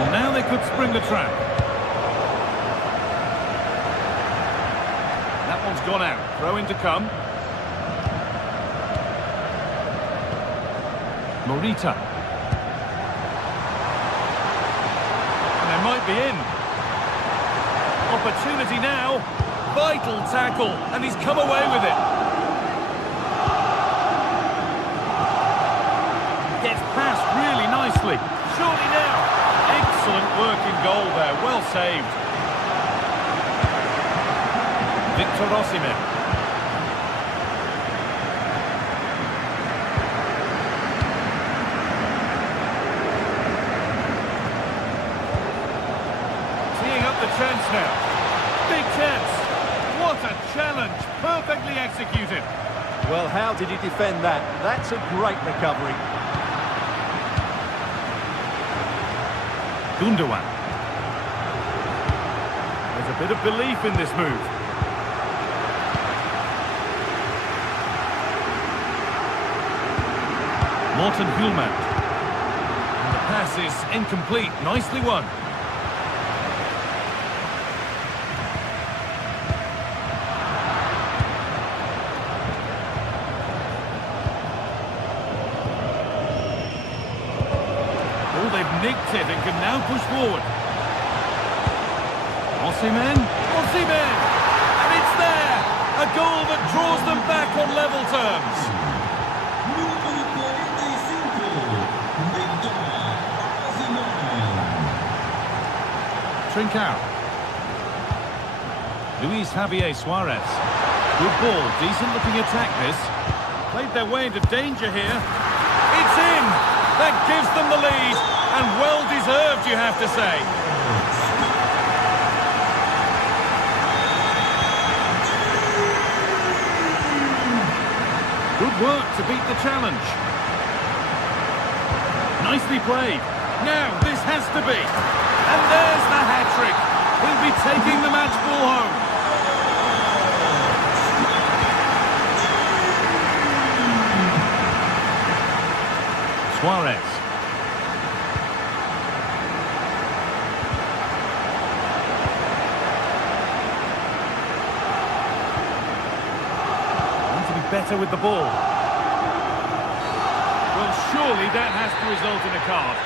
Well, now they could spring the trap. That one's gone out. Throw in to come. Morita. And they might be in. Opportunity now. Vital tackle. And he's come away with it. Gets past really nicely. Surely now. Excellent work in goal there. Well saved. Victor Osimhen. chance now. Big chance. What a challenge. Perfectly executed. Well, how did he defend that? That's a great recovery. Gundogan. There's a bit of belief in this move. Morten Hulman. And the pass is incomplete. Nicely won. Oh, they've nicked it and can now push forward. Osimhen. Osimhen! And it's there! A goal that draws them back on level terms. Trincao. Luis Javier Suarez. Good ball, decent looking attack this. Played their way into danger here. It's in! That gives them the lead, and well deserved, you have to say. Good work to beat the challenge. Nicely played. Now, this has to be. And there's the hat-trick. He'll be taking the match ball home. Suarez. Need to be better with the ball. Well, surely that has to result in a card.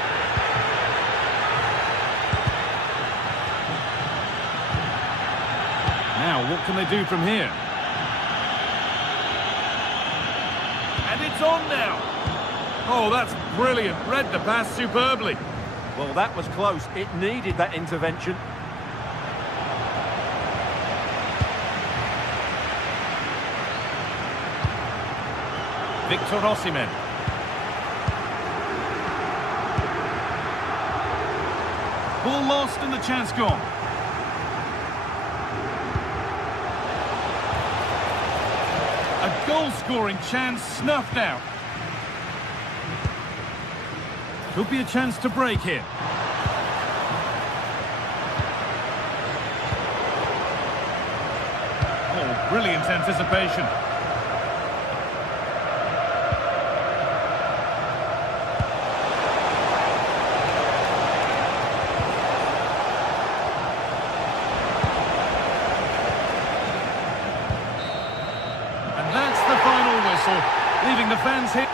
Now, what can they do from here? And it's on now. Oh, that's brilliant. Read the pass superbly. Well, that was close. It needed that intervention. Victor Osimhen. Ball lost and the chance gone. A goal-scoring chance snuffed out. Could be a chance to break here. Oh, brilliant anticipation. And that's the final whistle, leaving the fans here.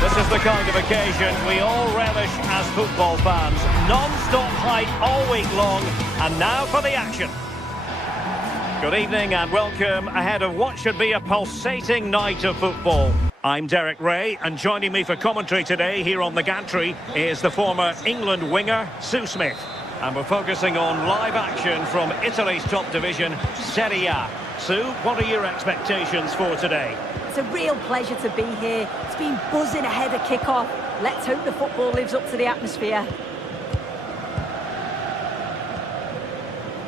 This is the kind of occasion we all relish as football fans. Non-stop hype all week long, and now for the action. Good evening and welcome ahead of what should be a pulsating night of football. I'm Derek Ray, and joining me for commentary today here on the gantry is the former England winger, Sue Smith. And we're focusing on live action from Italy's top division, Serie A. Sue, what are your expectations for today? It's a real pleasure to be here. It's been buzzing ahead of kick-off. Let's hope the football lives up to the atmosphere.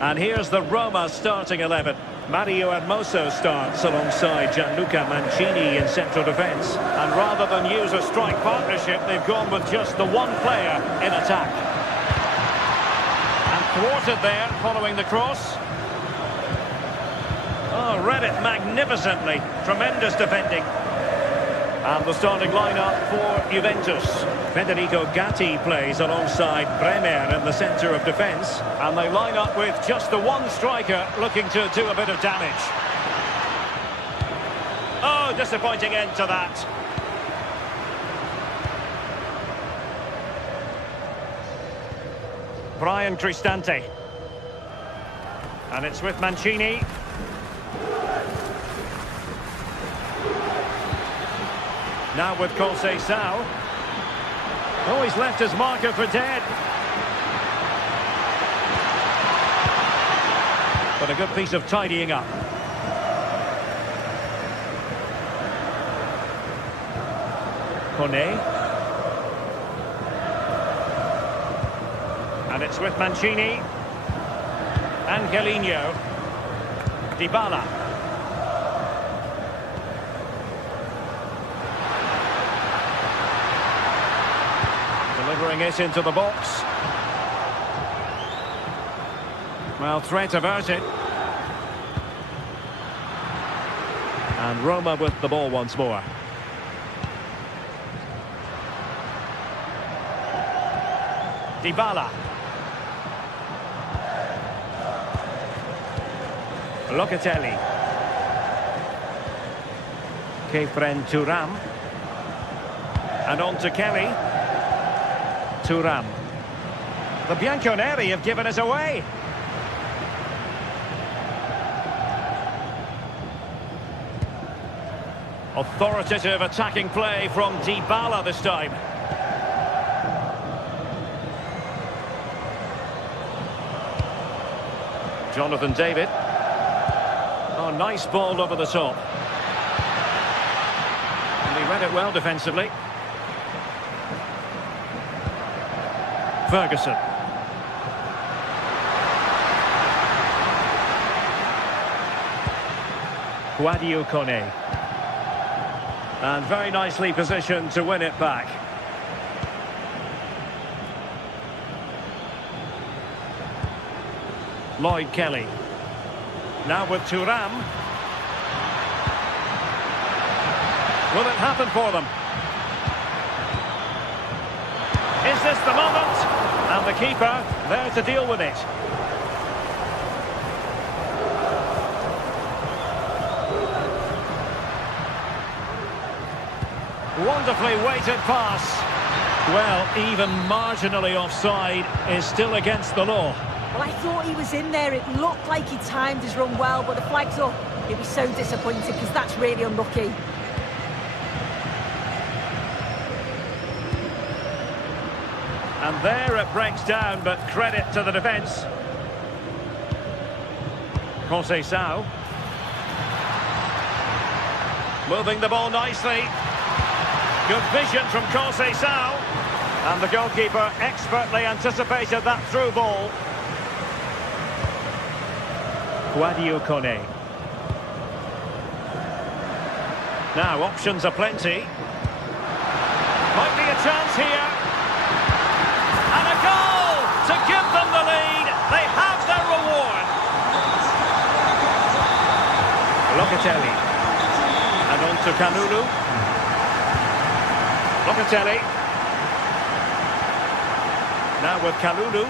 And here's the Roma starting 11. Mario Hermoso starts alongside Gianluca Mancini in central defence. And rather than use a strike partnership, they've gone with just the one player in attack. And thwarted there following the cross. Oh, read it magnificently. Tremendous defending. And the starting lineup for Juventus. Federico Gatti plays alongside Bremer in the centre of defence. And they line up with just the one striker looking to do a bit of damage. Oh, disappointing end to that. Brian Cristante. And it's with Mancini. Now with Conceição. Oh, he's left his marker for dead. But a good piece of tidying up. Kone. And it's with Mancini. Angelino. Dybala. Delivering it into the box. Well, threat averted. And Roma with the ball once more. Dybala. Locatelli. Kefren Thuram. And on to Kelly. Thuram. The Bianconeri have given us away. Authoritative attacking play from Dybala this time. Jonathan David. Oh, nice ball over the top. And he read it well defensively. Ferguson. Guadio Kone. And very nicely positioned to win it back. Lloyd Kelly. Now with Thuram. Will it happen for them? Is this the moment? And the keeper there to deal with it. Wonderfully weighted pass. Well, even marginally offside is still against the law. Well, I thought he was in there. It looked like he timed his run well, but the flag's up. He'll be so disappointed because that's really unlucky. And there it breaks down, but credit to the defence. Conceição. Moving the ball nicely. Good vision from Conceição. And the goalkeeper expertly anticipated that through ball. Guadio Kone. Now, options are plenty. Might be a chance here. And a goal to give them the lead. They have their reward. Locatelli. And on to Kalulu. Locatelli. Now with Kalulu.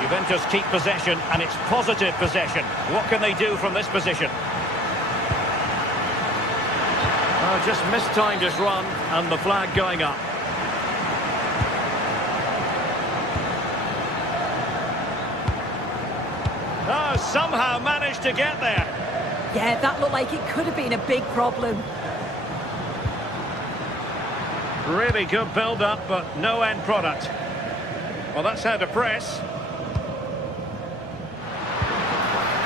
Juventus keep possession, and it's positive possession. What can they do from this position? Oh, just mistimed his run, and the flag going up. Oh, somehow managed to get there. Yeah, that looked like it could have been a big problem. Really good build-up, but no end product. Well, that's how to press.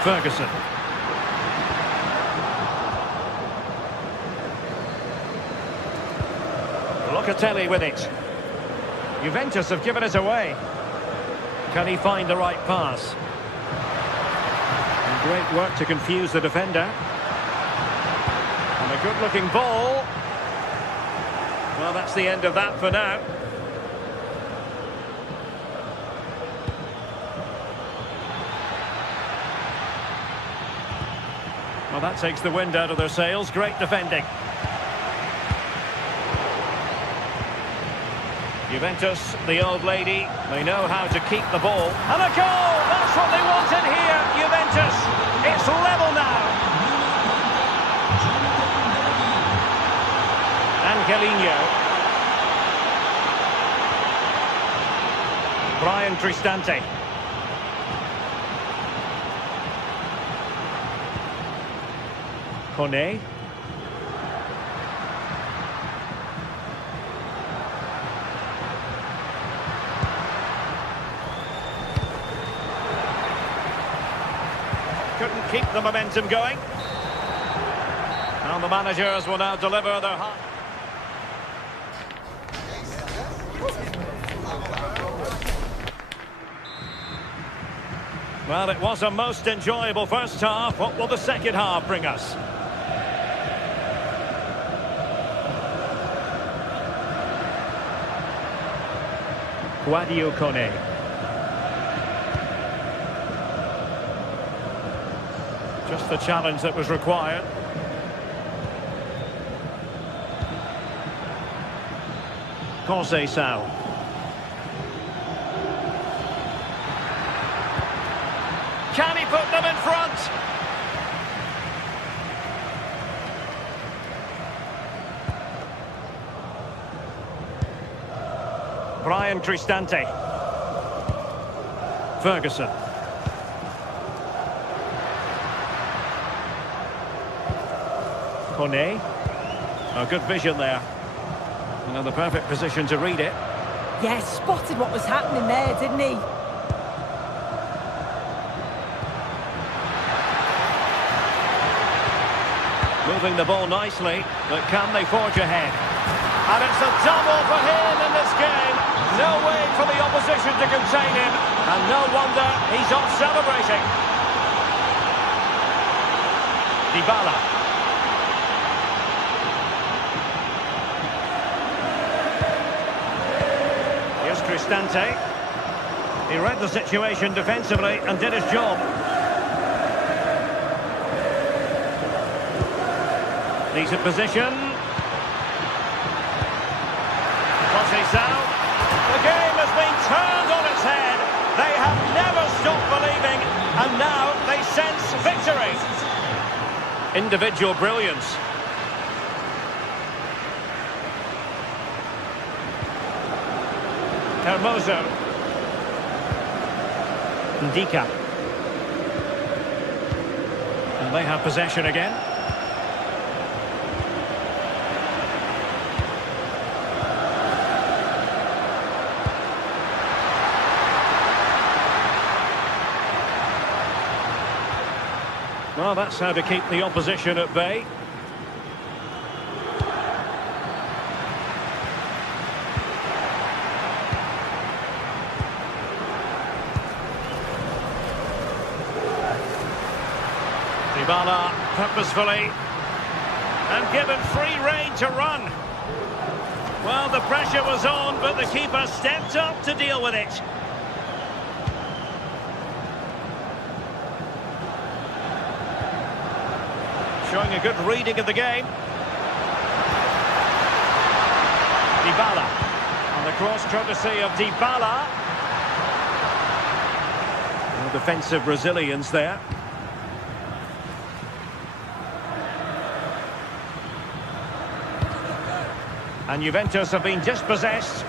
Ferguson. Locatelli with it. Juventus have given it away. Can he find the right pass? And great work to confuse the defender. And a good-looking ball. Well, that's the end of that for now. Well, that takes the wind out of their sails. Great defending. Juventus, the old lady, they know how to keep the ball. And a goal! That's what they wanted here, Juventus. It's level now. Angelino. Brian Cristante. Kone. Couldn't keep the momentum going. And the managers will now deliver their heart. Well, it was a most enjoyable first half. What will the second half bring us? Guadio Kone. Just the challenge that was required. Conceição. Can he put them in front? Brian Cristante. Ferguson. Kone. Oh, good vision there. And in the perfect position to read it. Yes, spotted what was happening there, didn't he? Moving the ball nicely, but can they forge ahead? And it's a double for him in this game. No way for the opposition to contain him. And no wonder he's off celebrating. Dybala. Here's Cristante. He read the situation defensively and did his job. Decent position. Conceição. The game has been turned on its head. They have never stopped believing, and now they sense victory. Individual brilliance. Hermoso. Ndika. And they have possession again. Well, that's how to keep the opposition at bay. Dybala purposefully and given free rein to run. Well, the pressure was on, but the keeper stepped up to deal with it. Showing a good reading of the game. Dybala. And the cross courtesy of Dybala. No defensive resilience there. And Juventus have been dispossessed.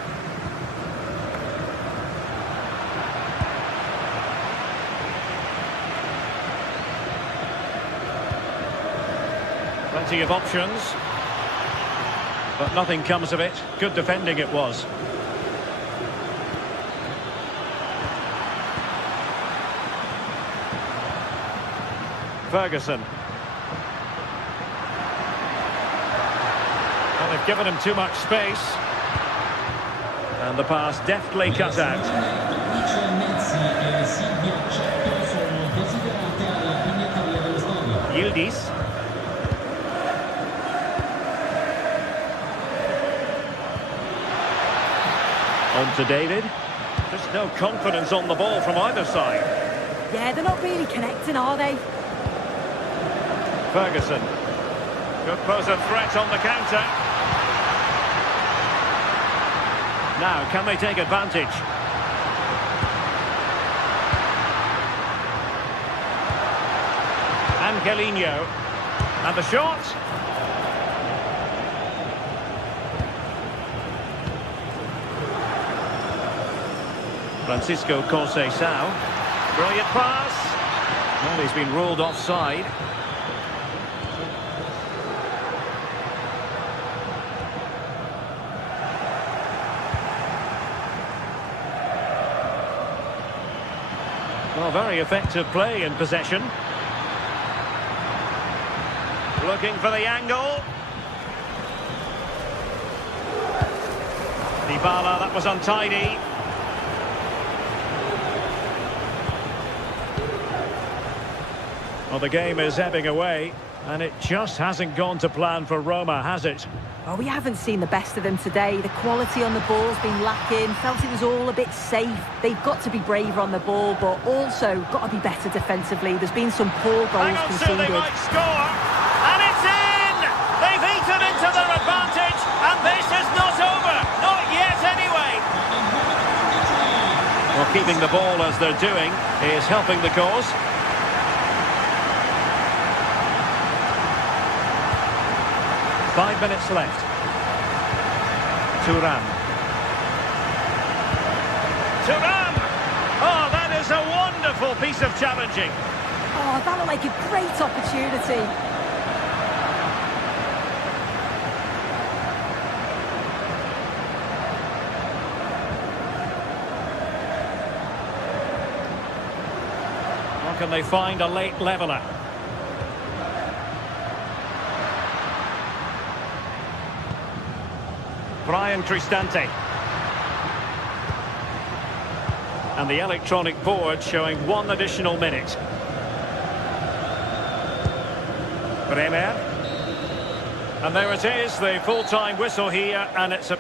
Plenty of options, but nothing comes of it. Good defending it was. Ferguson. Well, they've given him too much space. And the pass deftly cut out. Yildiz. On to David. Just no confidence on the ball from either side. Yeah, they're not really connecting, are they? Ferguson. Could pose a threat on the counter. Now, can they take advantage? Angelino. And the shot. Francisco Conceição. Brilliant pass. Well, he's been ruled offside. Well, very effective play in possession. Looking for the angle. Dybala, that was untidy. Well, the game is ebbing away, and it just hasn't gone to plan for Roma, has it? Well, we haven't seen the best of them today. The quality on the ball's been lacking. Felt it was all a bit safe. They've got to be braver on the ball, but also got to be better defensively. There's been some poor goals conceded. They might score, and it's in! They've eaten into their advantage, and this is not over. Not yet, anyway. Well, keeping the ball as they're doing is helping the cause. Five minutes left. Thuram. Thuram! Oh, that is a wonderful piece of challenging. Oh, that looked like a great opportunity. Or can they find a late leveller? Brian Cristante. And the electronic board showing one additional minute. Bremer. And there it is, the full-time whistle here, and it's a...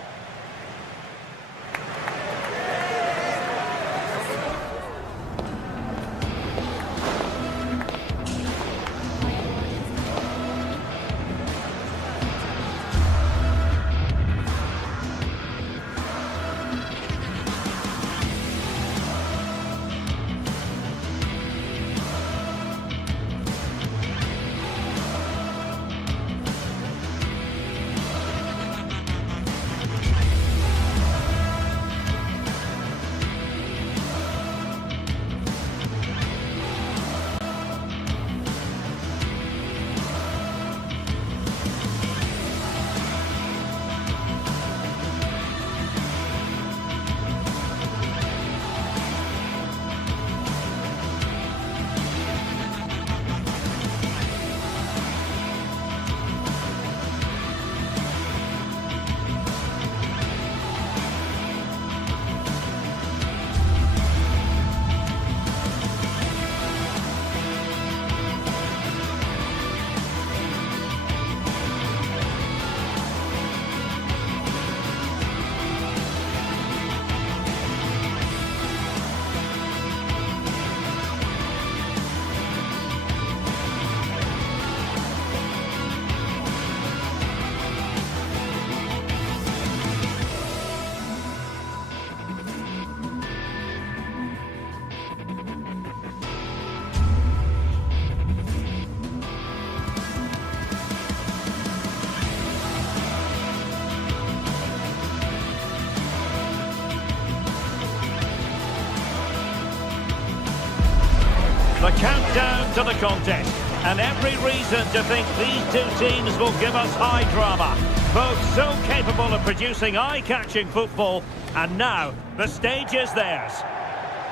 The countdown to the contest, and every reason to think these two teams will give us high drama. Both so capable of producing eye-catching football, and now the stage is theirs.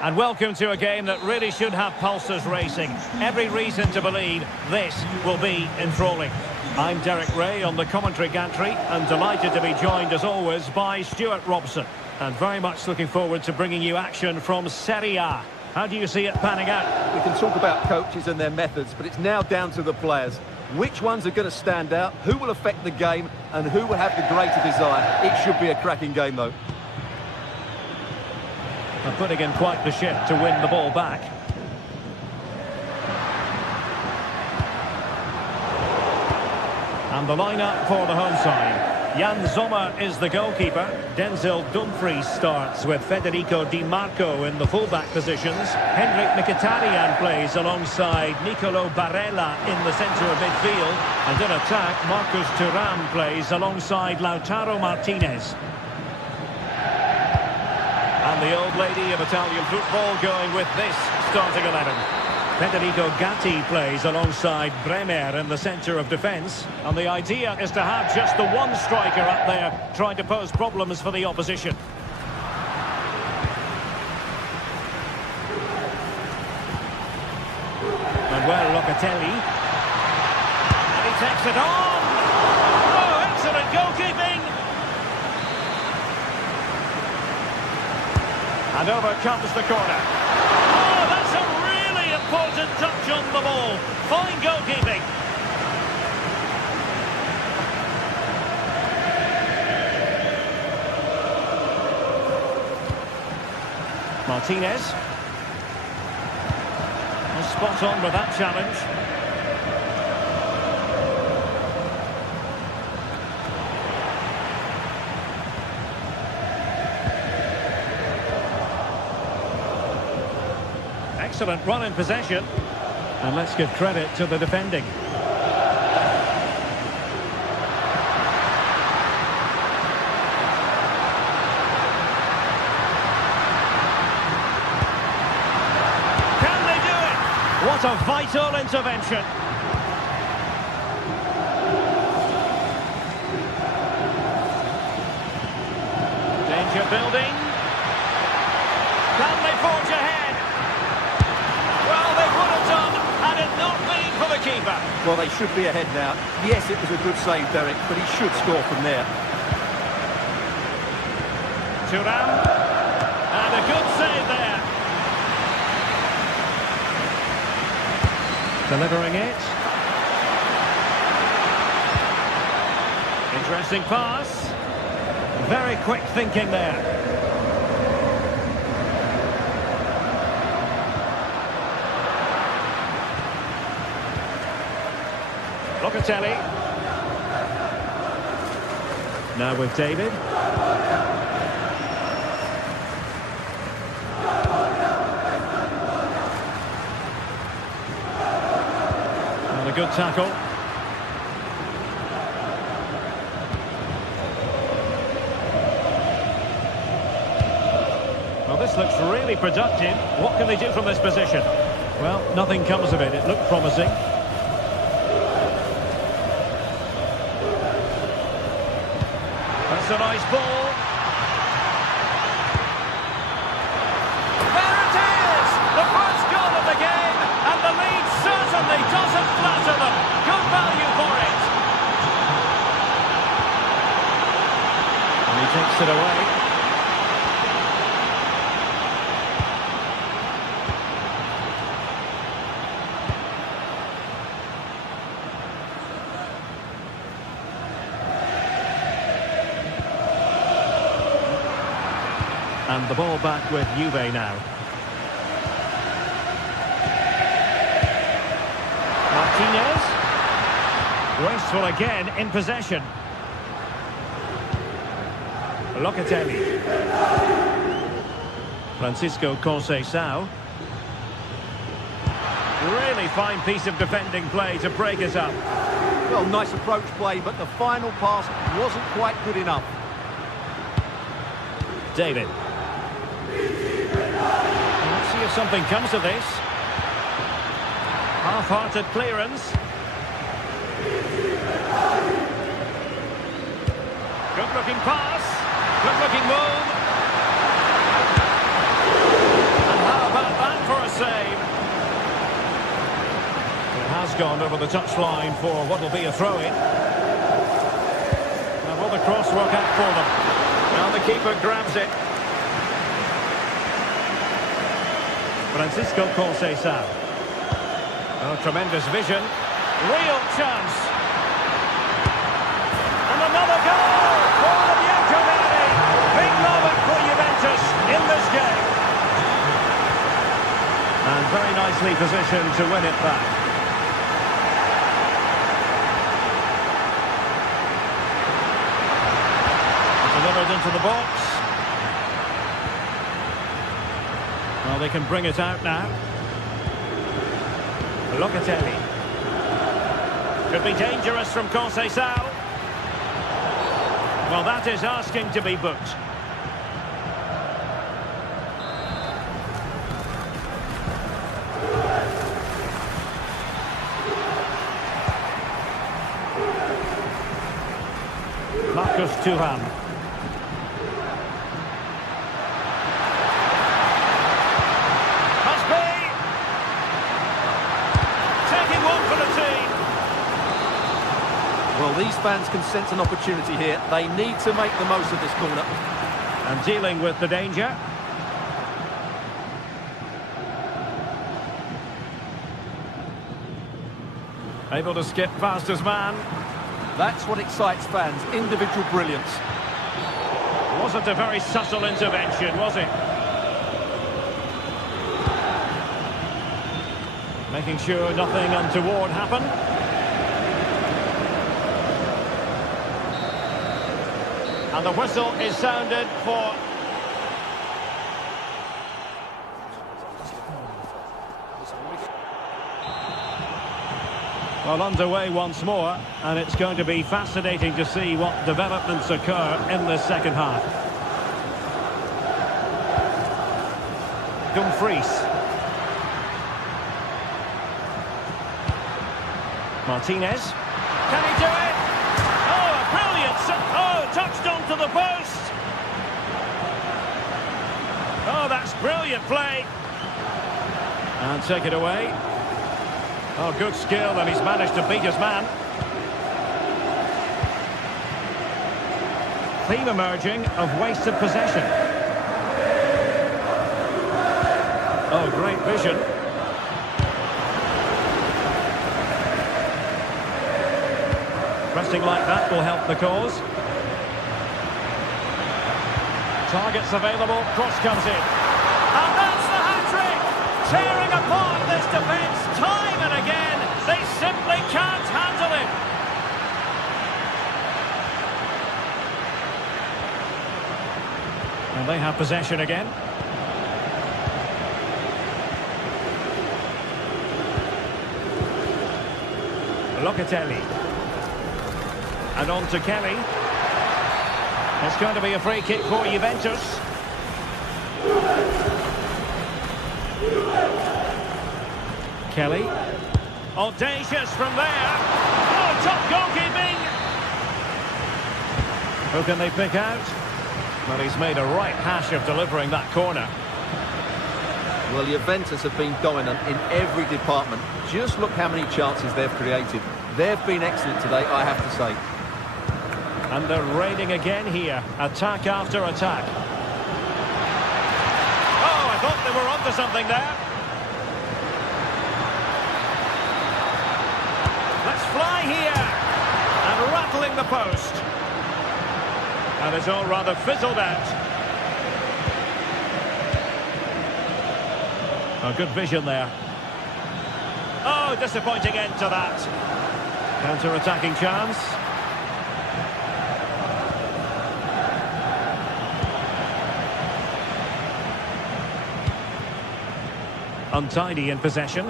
And welcome to a game that really should have pulses racing. Every reason to believe this will be enthralling. I'm Derek Ray on the commentary gantry, and delighted to be joined as always by Stuart Robson. And very much looking forward to bringing you action from Serie A. How do you see it panning out? We can talk about coaches and their methods, but it's now down to the players. Which ones are going to stand out, who will affect the game, and who will have the greater desire. It should be a cracking game, though. And putting in quite the shift to win the ball back. And the lineup for the home side. Jan Sommer is the goalkeeper. Denzel Dumfries starts with Federico Di Marco in the fullback positions. Henrik Mkhitaryan plays alongside Nicolo Barella in the centre of midfield. And in attack, Marcus Thuram plays alongside Lautaro Martinez. And the old lady of Italian football going with this starting 11. Federico Gatti plays alongside Bremer in the centre of defence. And the idea is to have just the one striker up there trying to pose problems for the opposition. Manuel Locatelli. And he takes it on! Oh, excellent goalkeeping! And over comes the corner. Oh, that's a really important touch on the ball. Fine goalkeeping. Martinez. Spot on with that challenge. Excellent run in possession. And let's give credit to the defending. Can they do it? What a vital intervention. Danger building. Can they forge ahead? Well, they would have done had it not been for the keeper. Well, they should be ahead now. Yes, it was a good save, Derek, but he should score from there. Thuram. And a good save there. Delivering it. Interesting pass. Very quick thinking there. Locatelli. Now with David. And a good tackle. Well, this looks really productive. What can they do from this position? Well, nothing comes of it. It looked promising. That's a nice ball. There it is! The first goal of the game, and the lead certainly doesn't flatter them. Good value for it. And he takes it away. And the ball back with Juve now. Martinez. Wasteful again in possession. Locatelli. Francisco Conceição. Really fine piece of defending play to break it up. Well, nice approach play, but the final pass wasn't quite good enough. David. Let's see if something comes of this. Half-hearted clearance. Good-looking pass. Good-looking move. And how about that for a save? It has gone over the touchline for what will be a throw-in. Now will the cross work out for them? Now the keeper grabs it. Francisco Conceição. Oh, tremendous vision. Real chance. And another goal for the Bianconeri. Big moment for Juventus in this game. And very nicely positioned to win it back. Delivered into the box. Well, they can bring it out now. Locatelli. Could be dangerous from Conceição. Well, that is asking to be booked. Marcus Thuram. Must be. Taking one for the team. Well, these fans can sense an opportunity here. They need to make the most of this corner. And dealing with the danger. Able to skip past his man. That's what excites fans, individual brilliance. Wasn't a very subtle intervention, was it? Making sure nothing untoward happened. And the whistle is sounded for... Well, underway once more, and it's going to be fascinating to see what developments occur in the second half. Dumfries. Martinez. Can he do it? Oh, a brilliant... Oh, touched onto the post. Oh, that's brilliant play. And take it away. Oh, good skill, and he's managed to beat his man. Theme emerging of wasted possession. Oh, great vision. Pressing like that will help the cause. Targets available, cross comes in. And that's the hat-trick! Tearing apart this defence time and again. They simply can't handle it. And they have possession again. Locatelli. And on to Kelly. It's going to be a free kick for Juventus. Kelly. Audacious from there. Oh, top goalkeeping. Who can they pick out? Well, he's made a right hash of delivering that corner. Well, Juventus have been dominant in every department. Just look how many chances they've created. They've been excellent today, I have to say. And they're raiding again here. Attack after attack. Oh, I thought they were onto something there. Let's fly here. And rattling the post. And it's all rather fizzled out. A good vision there. Oh, disappointing end to that. Counter-attacking chance. Untidy in possession.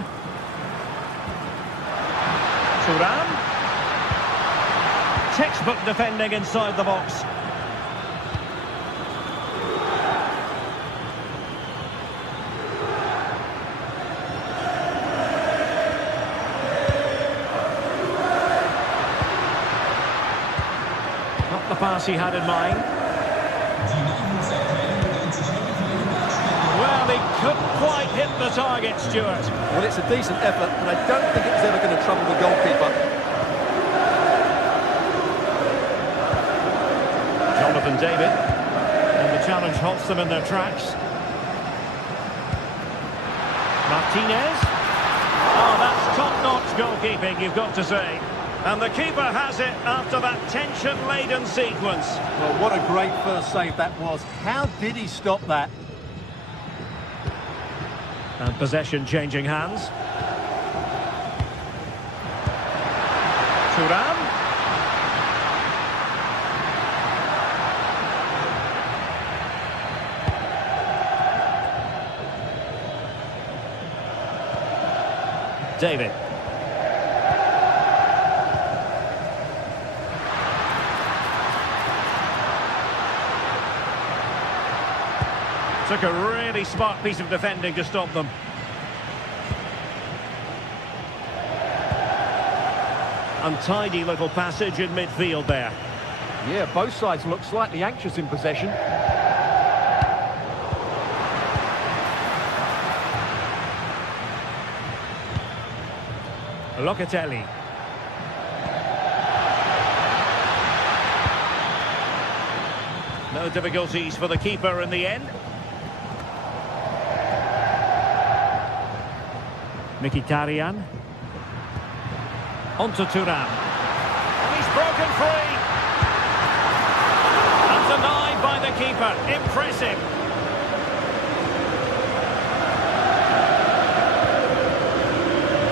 Thuram. Textbook defending inside the box. Not the pass he had in mind. Well, he couldn't quite hit the target, Stuart. Well, it's a decent effort, and I don't think it was ever going to trouble the goalkeeper. Jonathan David. And the challenge halts them in their tracks. Martinez. Oh, that's top-notch goalkeeping, you've got to say. And the keeper has it after that tension-laden sequence. Well, what a great first save that was. How did he stop that? And possession changing hands. Thuram. David. Took a really smart piece of defending to stop them. Untidy little passage in midfield there. Yeah, both sides look slightly anxious in possession. Locatelli. No difficulties for the keeper in the end. Mkhitaryan. On to Thuram. And he's broken free. And denied by the keeper. Impressive.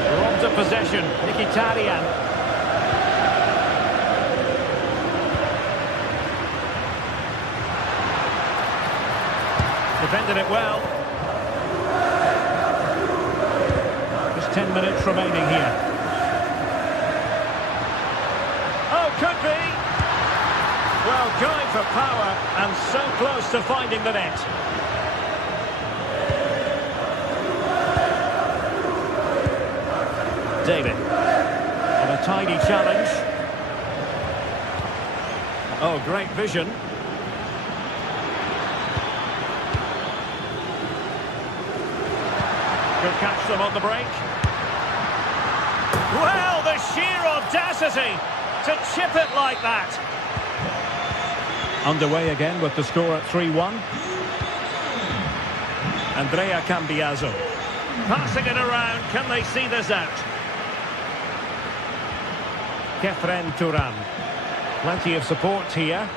We're on to possession. Mkhitaryan. Defended it well. Just 10 minutes remaining here. Oh, could be. Well, going for power and so close to finding the net. David. And a tidy challenge. Oh, great vision. Could catch them on the break. Well, the sheer audacity to chip it like that. Underway again with the score at 3-1. Andrea Cambiaso. Passing it around, can they see this out? Kefren Thuram. Plenty of support here.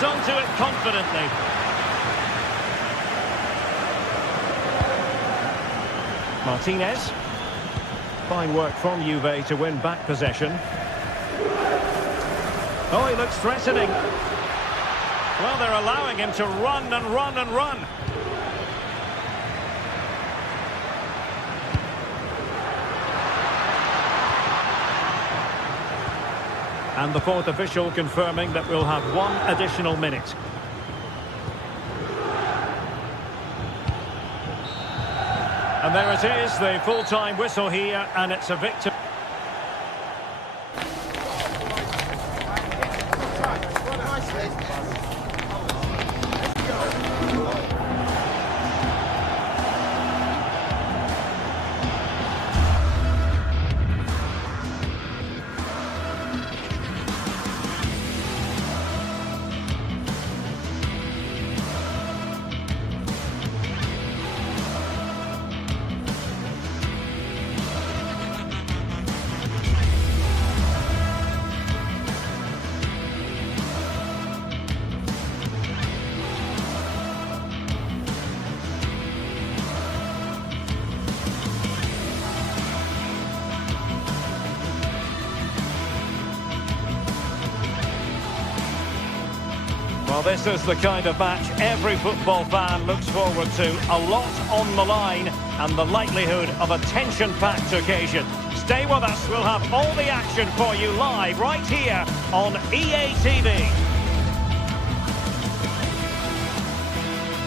Onto it confidently. Martinez. Fine work from Juve to win back possession. Oh, he looks threatening. Well, they're allowing him to run and run and run. And the fourth official confirming that we'll have one additional minute. And there it is, the full-time whistle here, and it's a victory. Well, this is the kind of match every football fan looks forward to. A lot on the line and the likelihood of a tension-packed occasion. Stay with us, we'll have all the action for you live right here on EA TV.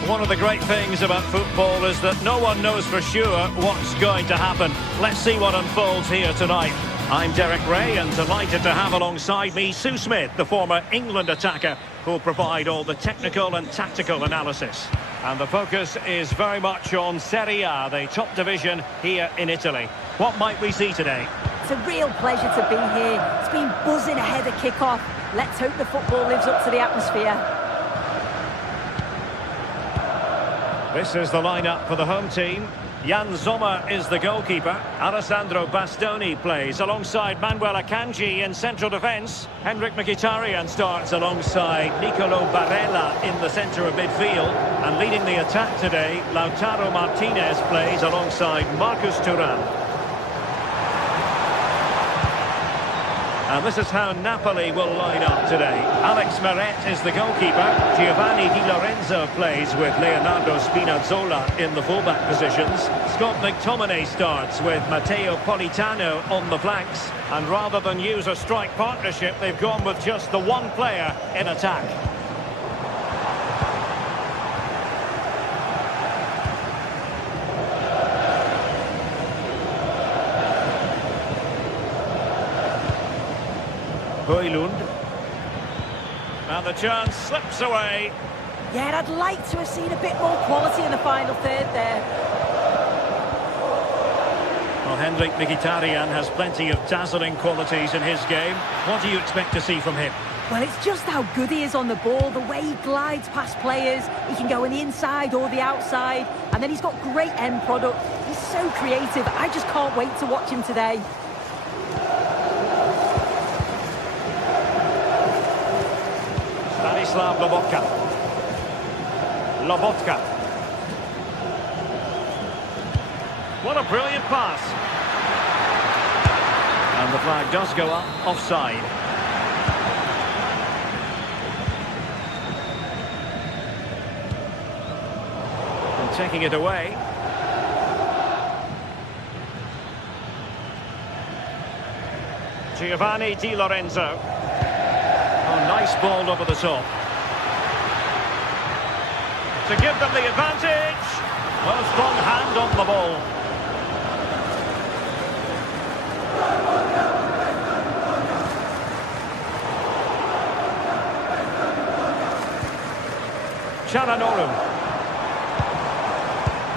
One of the great things about football is that no one knows for sure what's going to happen. Let's see what unfolds here tonight. I'm Derek Ray and delighted to have alongside me Sue Smith, the former England attacker, who'll provide all the technical and tactical analysis. And the focus is very much on Serie A, the top division here in Italy. What might we see today? It's a real pleasure to be here. It's been buzzing ahead of kick-off. Let's hope the football lives up to the atmosphere. This is the lineup for the home team. Jan Sommer is the goalkeeper. Alessandro Bastoni plays alongside Manuel Akanji in central defence. Henrik Mkhitaryan starts alongside Nicolo Barella in the centre of midfield. And leading the attack today, Lautaro Martinez plays alongside Marcus Thuram. And this is how Napoli will line up today. Alex Meret is the goalkeeper. Giovanni Di Lorenzo plays with Leonardo Spinazzola in the fullback positions. Scott McTominay starts with Matteo Politano on the flanks. And rather than use a strike partnership, they've gone with just the one player in attack. Højlund. And the chance slips away. Yeah, I'd like to have seen a bit more quality in the final third there. Well, Henrik Mkhitaryan has plenty of dazzling qualities in his game. What do you expect to see from him? Well, it's just how good he is on the ball, the way he glides past players. He can go on the inside or the outside, and then he's got great end product. He's so creative. I just can't wait to watch him today. Stanislav Lobotka. Lobotka. What a brilliant pass. And the flag does go up, offside. And taking it away. Giovanni Di Lorenzo. Oh, nice ball over the top. To give them the advantage. Well, a strong hand on the ball. Çalhanoğlu.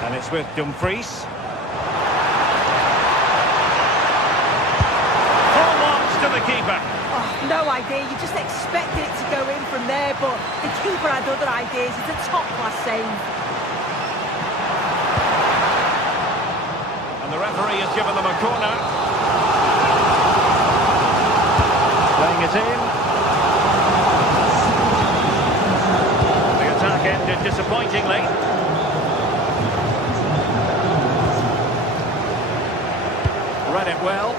And it's with Dumfries. Full marks to the keeper. Oh, no idea. You just expected it to go in from there, but the keeper had other ideas. It's a top-class save. And the referee has given them a corner. Playing it in. The attack ended disappointingly. Read it well.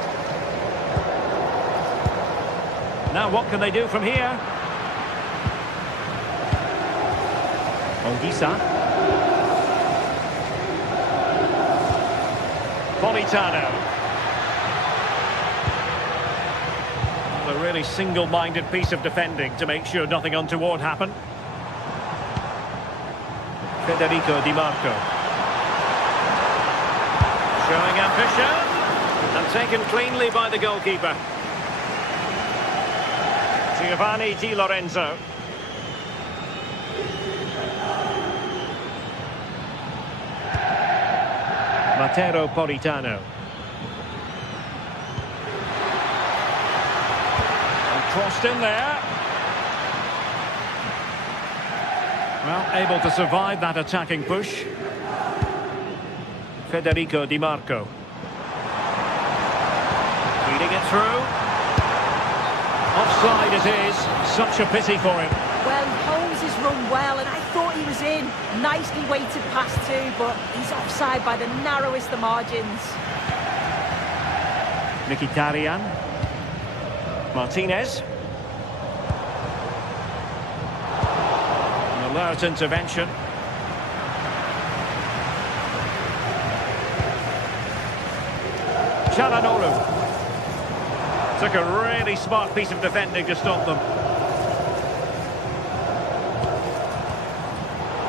Now what can they do from here? Ongisa. Politano. A really single-minded piece of defending to make sure nothing untoward happened. Federico Di Marco. Showing ambition. And taken cleanly by the goalkeeper. Giovanni Di Lorenzo. Matteo Politano. And crossed in there. Well, able to survive that attacking push. Federico Di Marco. Feeding it through. Offside it is. Such a pity for him. Well, he holds his run well, and I thought he was in. Nicely weighted pass too, but he's offside by the narrowest of margins. Mkhitaryan. Martinez. An alert intervention. Çalhanoğlu. Took a really smart piece of defending to stop them.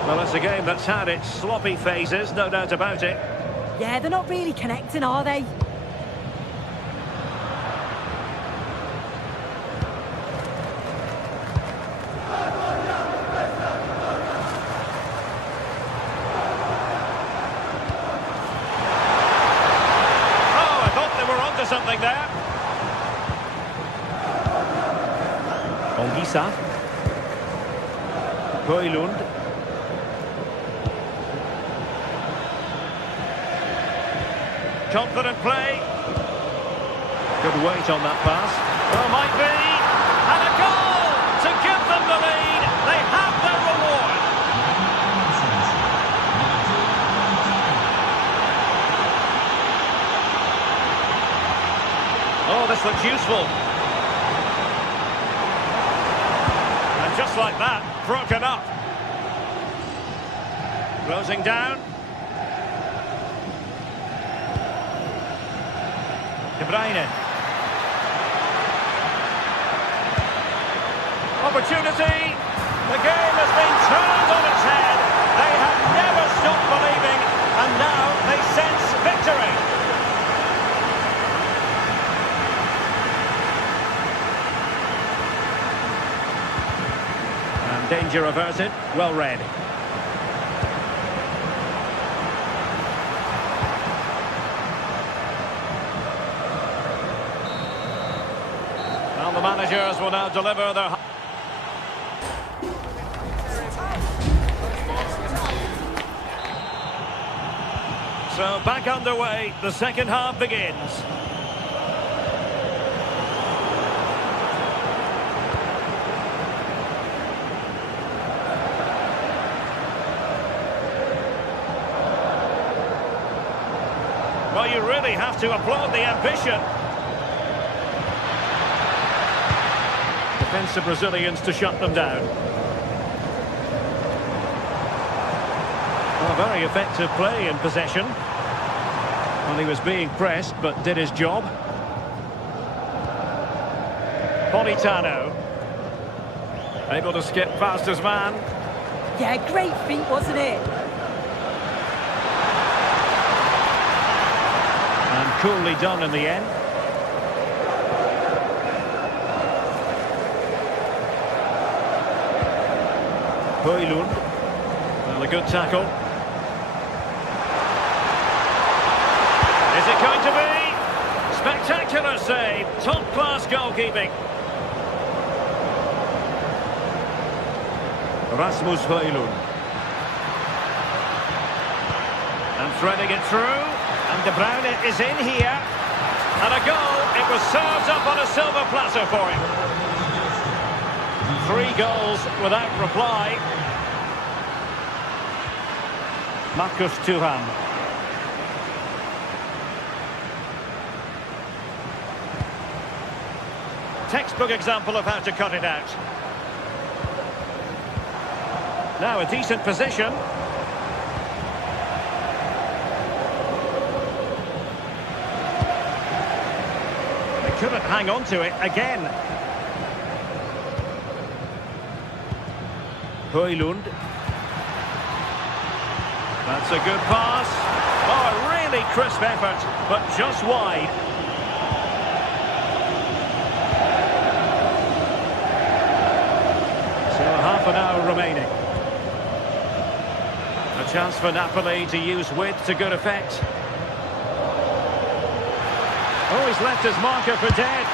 Well, it's a game that's had its sloppy phases, no doubt about it. Yeah, they're not really connecting, are they? Oh, I thought they were onto something there. Ongisa. Højlund. Confident play. Good weight on that pass. Oh, might be. And a goal to give them the lead. They have their reward. Oh, this looks useful. And just like that, broken up. Closing down. De Bruyne. Opportunity. The game has been turned on its head. They have never stopped believing, and now they sense victory. And danger averted. Well read. Well, the managers will now deliver their... So back underway, the second half begins. Well, you really have to applaud the ambition. Defensive Brazilians to shut them down. Well, very effective play in possession. Well, he was being pressed, but did his job. Politano. Able to skip past his man. Yeah, great feat, wasn't it? And coolly done in the end. Højlund. Well, a good tackle. Is it going to be? Spectacular save. Top-class goalkeeping. Rasmus Højlund. And threading it through. And De Bruyne is in here. And a goal. It was served up on a silver platter for him. 3 goals without reply. Marcus Thuram. Textbook example of how to cut it out. Now a decent position. They couldn't hang on to it again. Højlund. That's a good pass. Oh, a really crisp effort, but just wide. So half an hour remaining. A chance for Napoli to use width to good effect. Oh, he's left his marker for dead.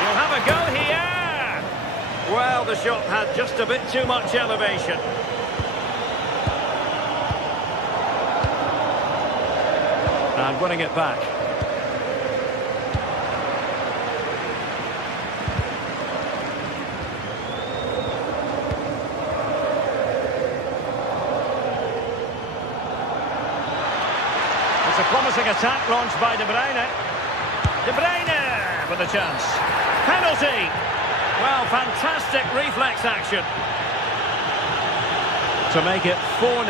He'll have a go here. Well, the shot had just a bit too much elevation. And winning it back. It's a promising attack launched by De Bruyne. De Bruyne with a chance. Penalty. Well, fantastic reflex action. To make it 4-0.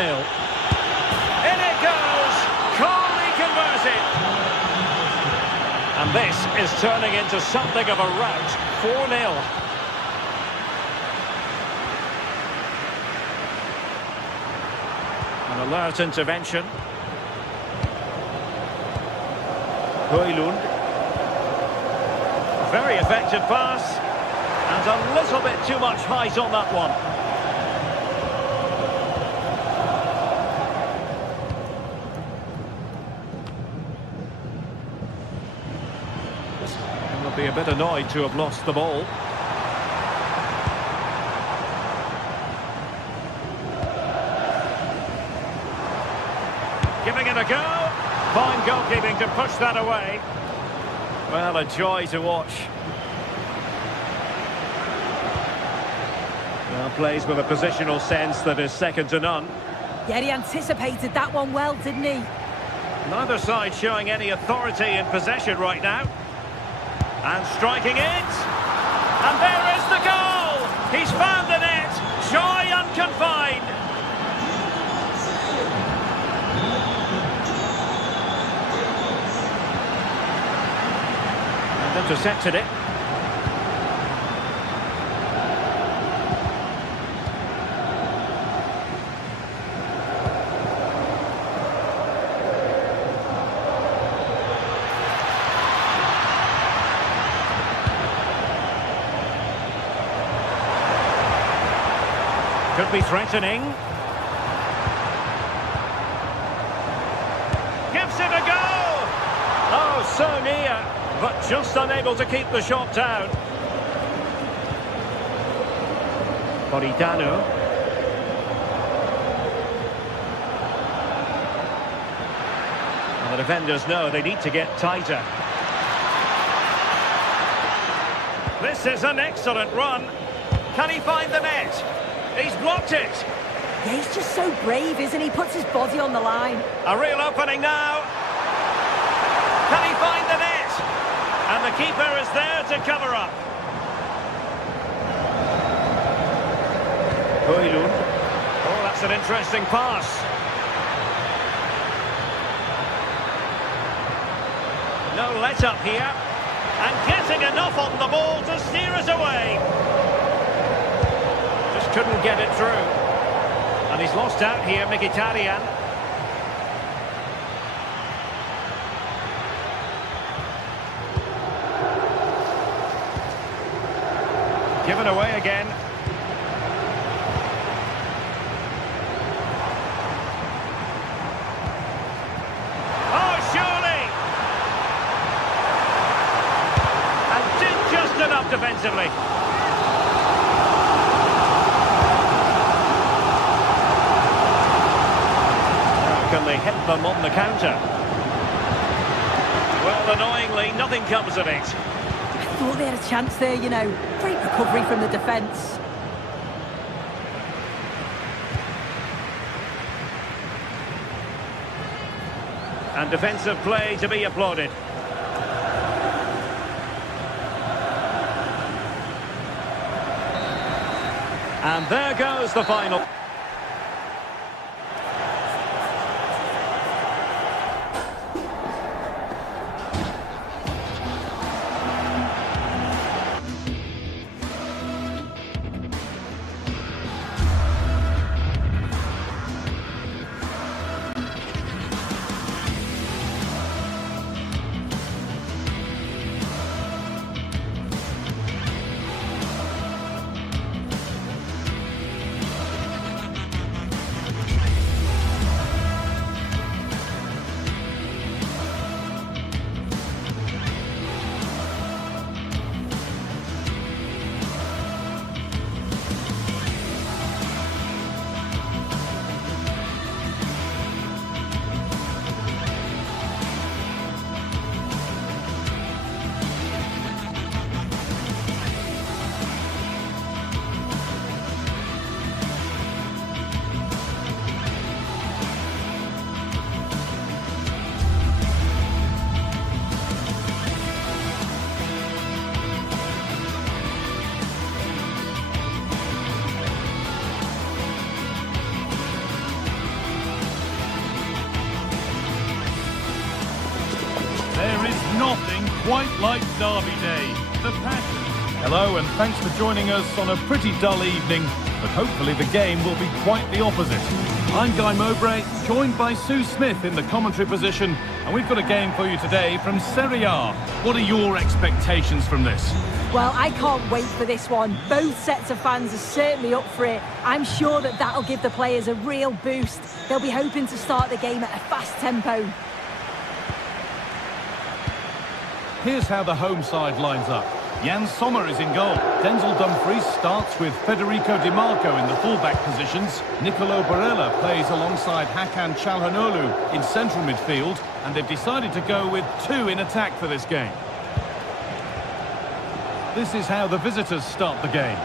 In it goes. Calmly converted. And this is turning into something of a rout. 4-0. An alert intervention. Højlund. Very effective pass. And a little bit too much height on that one. He'll be a bit annoyed to have lost the ball. Giving it a go. Finds goalkeeping to push that away. Well, a joy to watch. Well, plays with a positional sense that is second to none. Yeah, he anticipated that one well, didn't he? Neither side showing any authority in possession right now. And striking it. And there is the goal! He's found the net. Joy unconfined. And intercepted it. Could be threatening. Gives it a go! Oh, so near, but just unable to keep the shot down. Politano. And the defenders know they need to get tighter. This is an excellent run. Can he find the net? He's blocked it. Yeah, he's just so brave, isn't he? Puts his body on the line. A real opening now. Can he find the net? And the keeper is there to cover up. Højlund. Oh, that's an interesting pass. No let-up here. And getting enough on the ball to steer it away. Couldn't get it through. And he's lost out here, Mkhitaryan. Given away again. Oh, surely! And did just enough defensively. Can they hit them on the counter? Well, annoyingly, nothing comes of it. I thought they had a chance there, you know. Great recovery from the defence. And defensive play to be applauded. And there goes the final. Nothing quite like Derby Day. The passion. Hello and thanks for joining us on a pretty dull evening, but hopefully the game will be quite the opposite. I'm Guy Mowbray, joined by Sue Smith in the commentary position, and we've got a game for you today from Serie A. What are your expectations from this? Well, I can't wait for this one. Both sets of fans are certainly up for it. I'm sure that that'll give the players a real boost. They'll be hoping to start the game at a fast tempo. Here's how the home side lines up. Jan Sommer is in goal. Denzel Dumfries starts with Federico Di Marco in the full-back positions. Nicolo Barella plays alongside Hakan Çalhanoğlu in central midfield, and they've decided to go with two in attack for this game. This is how the visitors start the game.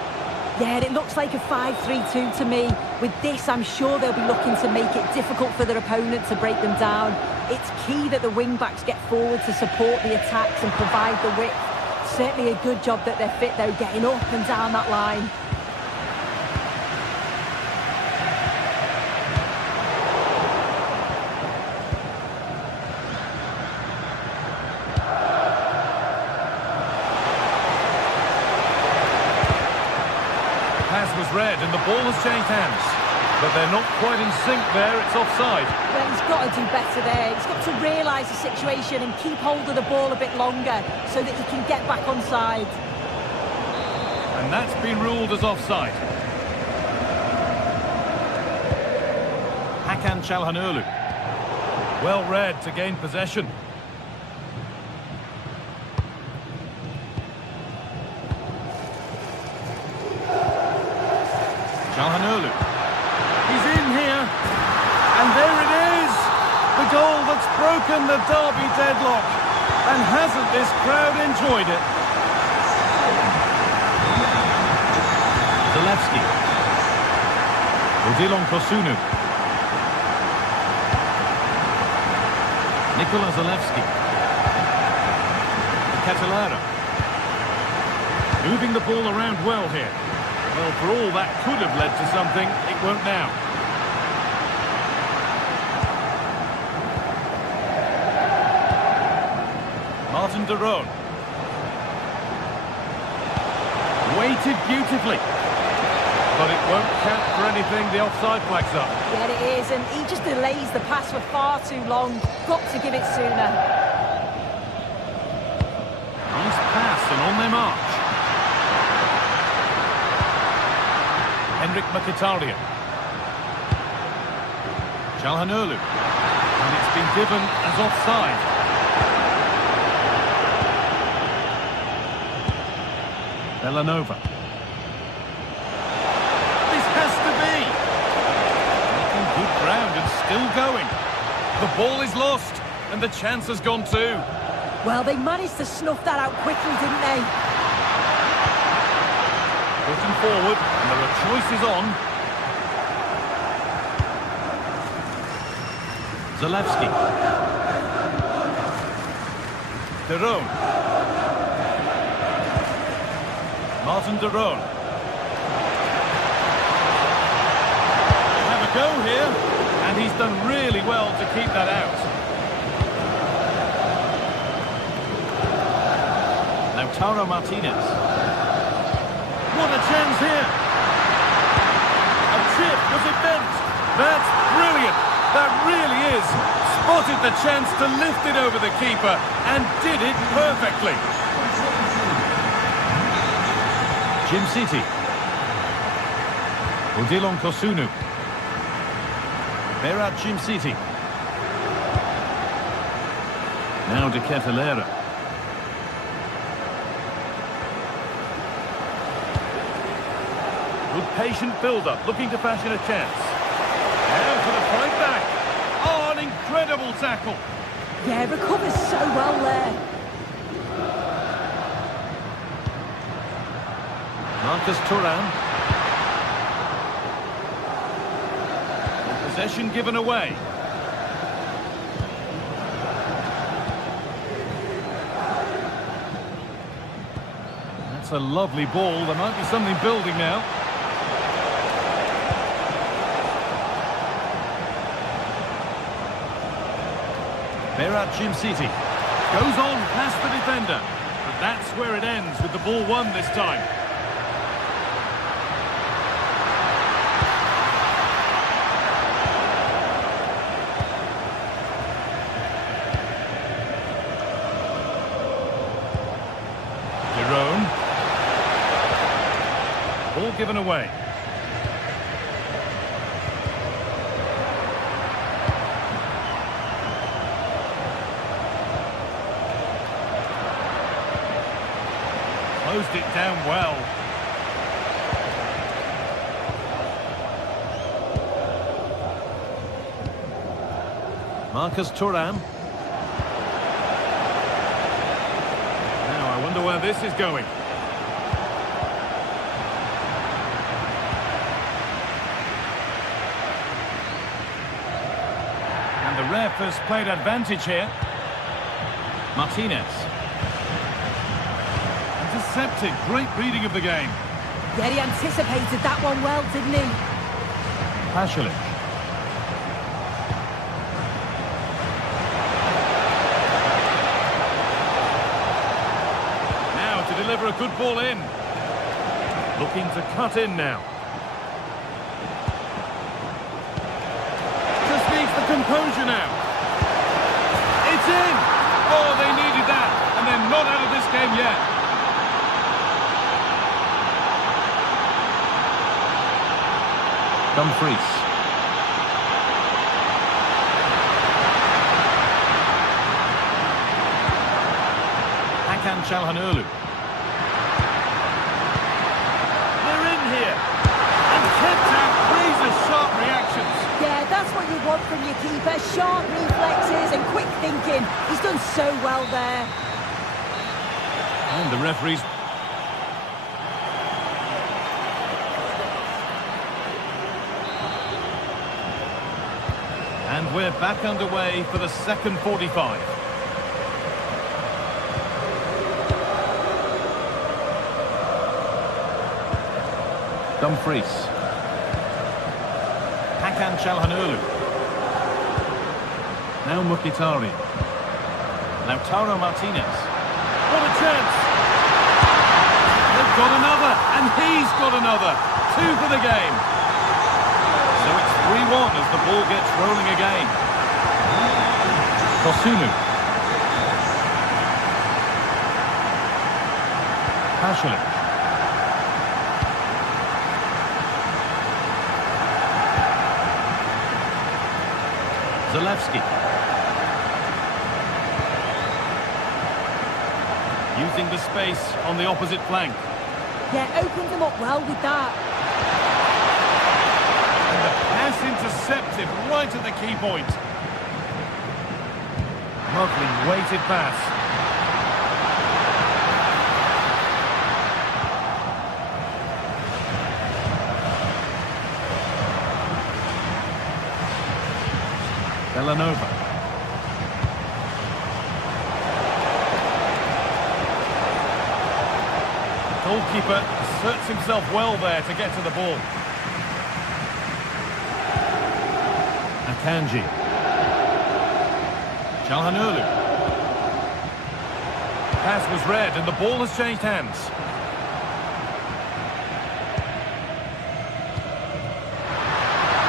Yeah, and it looks like a 5-3-2 to me. With this, I'm sure they'll be looking to make it difficult for their opponent to break them down. It's key that the wing-backs get forward to support the attacks and provide the width. Certainly a good job that they're fit, though, getting up and down that line. Pass was read and the ball has changed hands. But they're not quite in sync there, it's offside. Well, he's got to do better there. He's got to realise the situation and keep hold of the ball a bit longer so that he can get back onside. And that's been ruled as offside. Hakan Çalhanoğlu. Well read to gain possession. Çalhanoğlu. He's in here. And there it is. The goal that's broken the derby deadlock. And hasn't this crowd enjoyed it? Zalewski. Odilon Kosunu. Nikola Zalewski. Catalara. Moving the ball around well here. Well, for all that could have led to something, it won't now. Martin de Roon. Weighted beautifully. But it won't count for anything, the offside flag's up. Yeah, it is, and he just delays the pass for far too long. Got to give it sooner. Nice pass and on their march. Henrik Mkhitaryan. Çalhanoğlu. And it's been given as offside. Belanova. This has to be. Making good ground and still going. The ball is lost and the chance has gone too. Well, they managed to snuff that out quickly, didn't they? Pushing forward, and there are choices on. Zalewski. De Roon. Martin de Roon. Have a go here, and he's done really well to keep that out. Lautaro Martinez. What a chance here! A chip, was it bent? That's brilliant! That really is! Spotted the chance to lift it over the keeper and did it perfectly. Jim City. Odilon Kosunu. Berat Jim City. Now de Catalera. Good patient build-up, looking to fashion a chance. And for the fight back. Oh, an incredible tackle. Yeah, recovers so well there. Marcus Thuram. Possession given away. That's a lovely ball. There might be something building now. Berat Jim City goes on past the defender, but that's where it ends with the ball won this time. De Roon. Ball given away. Closed it down well. Marcus Thuram. Now, I wonder where this is going. And the ref has played advantage here. Martinez. Intercepted. Great reading of the game. Yeah, he anticipated that one well, didn't he? Pasalic. Now to deliver a good ball in. Looking to cut in now. Just needs the composure now. It's in! Oh, they needed that. And they're not out of this game yet. Dumfries. Hakan Çalhanoğlu. They're in here. And kept out. These are sharp reactions. Yeah, that's what you want from your keeper. Sharp reflexes and quick thinking. He's done so well there. And the referee's... And we're back underway for the second 45. Dumfries. Hakan Çalhanoğlu. Now Mkhitaryan. Lautaro Martinez. What a chance! They've got another, and he's got another. 2 for the game. So it's 3-1 as the ball gets rolling again. Kosunu. Pasalic. Zalewski. Using the space on the opposite flank. Yeah, opened him up well with that. And the pass intercepted right at the key point. Lovely weighted pass. Villanova. Goalkeeper asserts himself well there to get to the ball. Akanji. Çalhanoğlu. Pass was read and the ball has changed hands.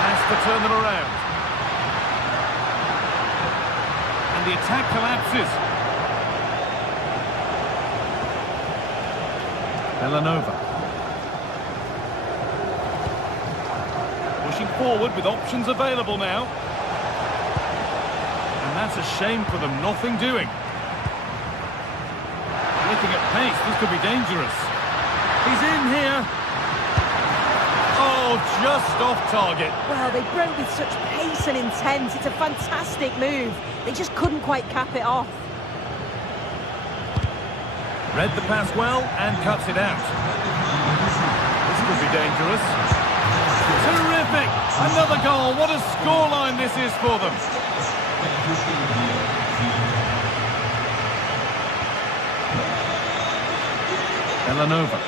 Has to turn them around. And the attack collapses. Villanova. Pushing forward with options available now. And that's a shame for them, nothing doing. Looking at pace, this could be dangerous. He's in here. Oh, just off target. Well, they broke with such pace and intent. It's a fantastic move. They just couldn't quite cap it off. Read the pass well and cuts it out. This could be dangerous. Terrific! Another goal. What a scoreline this is for them. Villanova.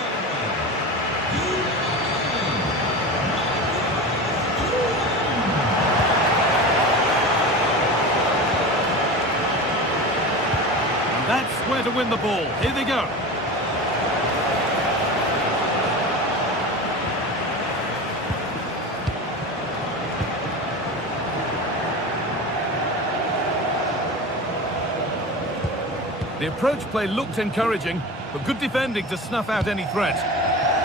And that's where to win the ball. Here they go. The approach play looked encouraging, but good defending to snuff out any threat.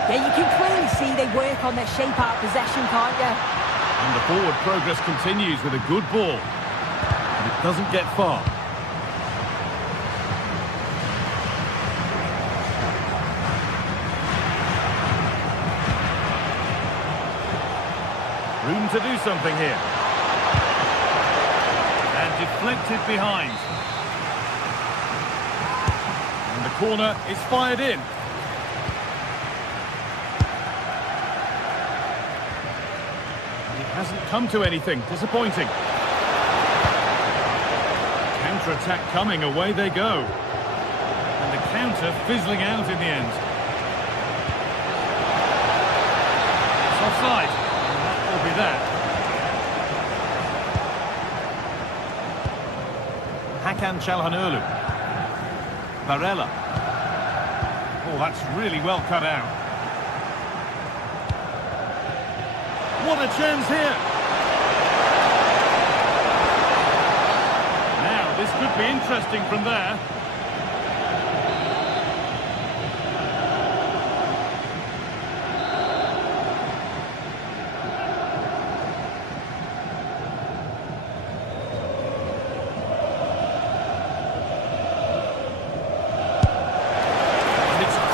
Yeah, you can clearly see they work on their shape out of possession, can't you? And the forward progress continues with a good ball. And it doesn't get far. him to do something here. And deflected behind. And the corner is fired in. It hasn't come to anything. Disappointing. Counter-attack coming. Away they go. And the counter fizzling out in the end. It's offside. And that will be that. Hakan Çalhanoğlu. Varela. Oh, that's really well cut out. What a chance here! Now, this could be interesting from there.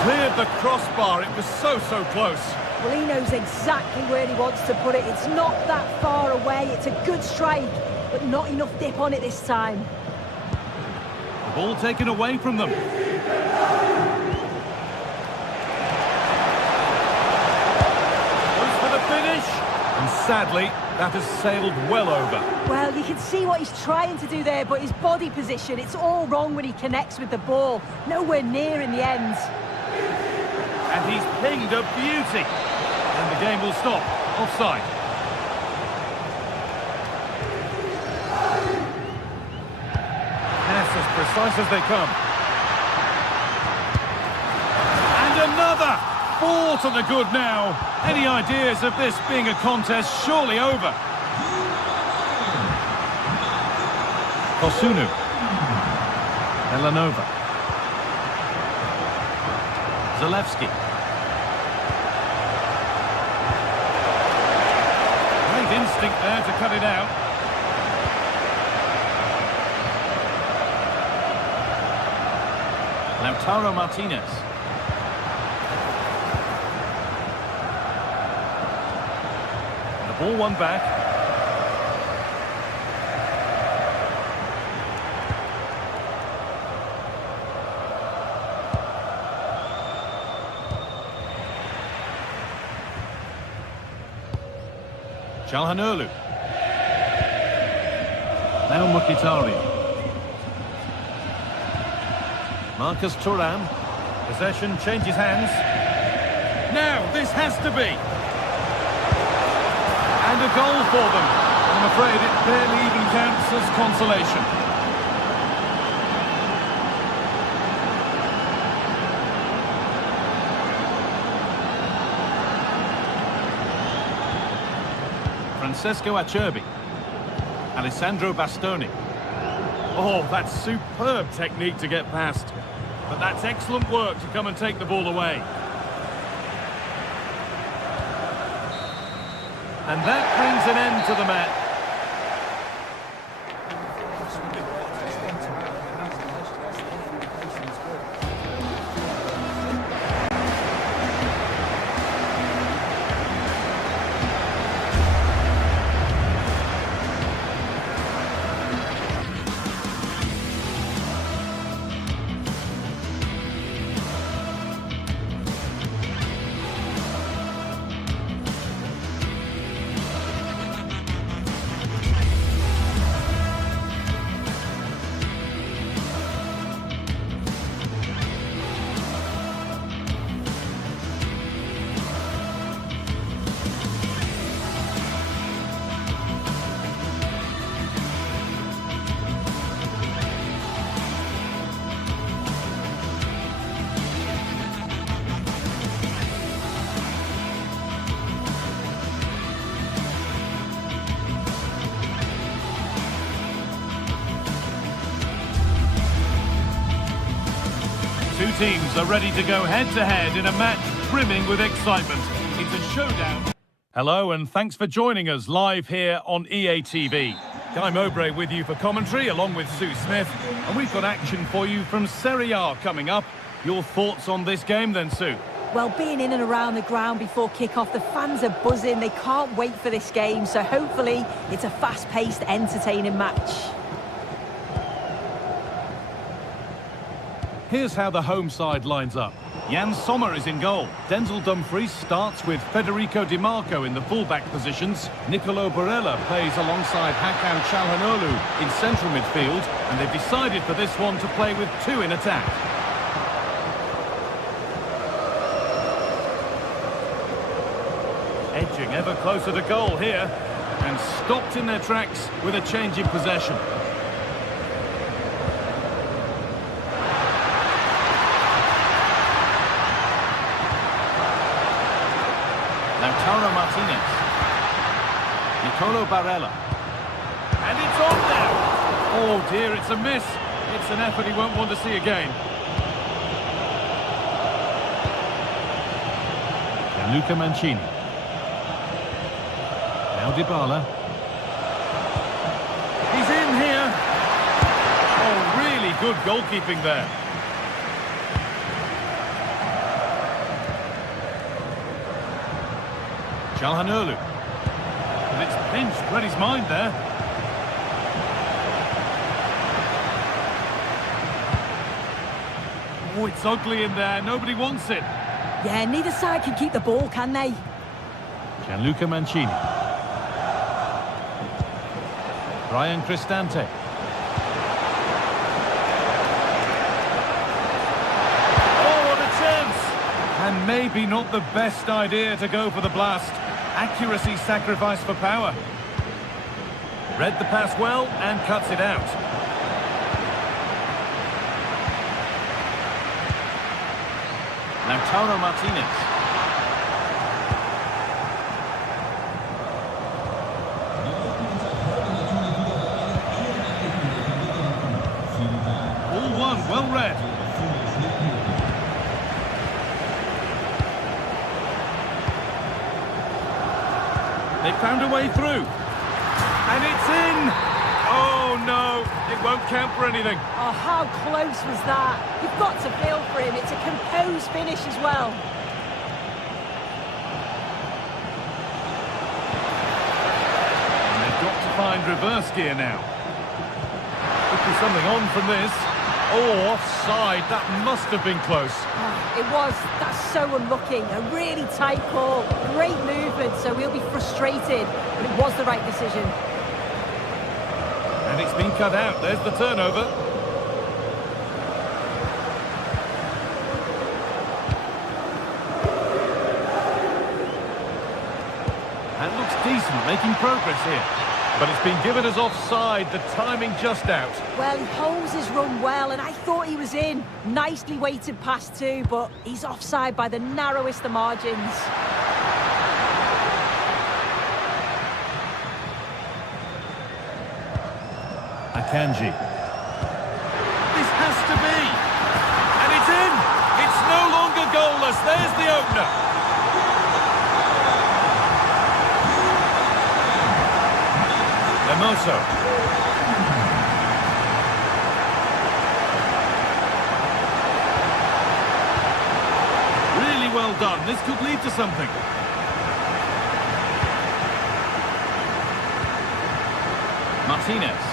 Cleared the crossbar. It was so close. Well, he knows exactly where he wants to put it. It's not that far away. It's a good strike, but not enough dip on it this time. The ball taken away from them. Goes for the finish. And sadly, that has sailed well over. Well, you can see what he's trying to do there, but his body position, it's all wrong when he connects with the ball. Nowhere near in the end. And he's pinged a beauty. And the game will stop. Offside. Pass as precise as they come. And another! 4 to the good now. Any ideas of this being a contest surely over? Osunu. Elanova. Zalewski. Great instinct there to cut it out. Lautaro Martinez. The ball won back. Çalhanoğlu. Now Mkhitaryan. Marcus Thuram. Possession changes hands. Now this has to be. And a goal for them. I'm afraid it barely even counts as consolation. Francesco Acerbi. Alessandro Bastoni. Oh, that's superb technique to get past. But that's excellent work to come and take the ball away. And that brings an end to the match. Two teams are ready to go head-to-head in a match brimming with excitement. It's a showdown. Hello and thanks for joining us live here on EA TV. Guy Mowbray with you for commentary along with Sue Smith. And we've got action for you from Serie A coming up. Your thoughts on this game then, Sue? Well, being in and around the ground before kick-off, the fans are buzzing. They can't wait for this game, so hopefully it's a fast-paced, entertaining match. Here's how the home side lines up. Jan Sommer is in goal. Denzel Dumfries starts with Federico Di Marco in the full-back positions. Nicolo Barella plays alongside Hakan Çalhanoğlu in central midfield, and they've decided for this one to play with two in attack. Edging ever closer to goal here, and stopped in their tracks with a change in possession. Lautaro Martinez. Nicolo Barella. And it's on now! Oh dear, it's a miss. It's an effort he won't want to see again. Gianluca Mancini. Now Dybala. He's in here. Oh, really good goalkeeping there. Çalhanoğlu. And it's pinched, read his mind there. Oh, it's ugly in there. Nobody wants it. Yeah, neither side can keep the ball, can they? Gianluca Mancini. Brian Cristante. Oh, what a chance! And maybe not the best idea to go for the blast. Accuracy sacrificed for power. Read the pass well and cuts it out. Lautaro Martinez. All one, well read. They found a way through. And it's in! Oh no, it won't count for anything. Oh, how close was that? You've got to feel for him. It's a composed finish as well. And they've got to find reverse gear now. Could be something on from this. Oh, offside. That must have been close. Oh, it was. That's so unlucky. A really tight call. Great movement, so he'll be frustrated. But it was the right decision. And it's been cut out. There's the turnover. That looks decent, making progress here. But it's been given as offside, the timing just out. Well, he holds his run well, and I thought he was in. Nicely weighted pass too, but he's offside by the narrowest of margins. Akanji. This has to be. And it's in. It's no longer goalless. There's the opener. Hermoso. Really well done. This could lead to something. Martinez.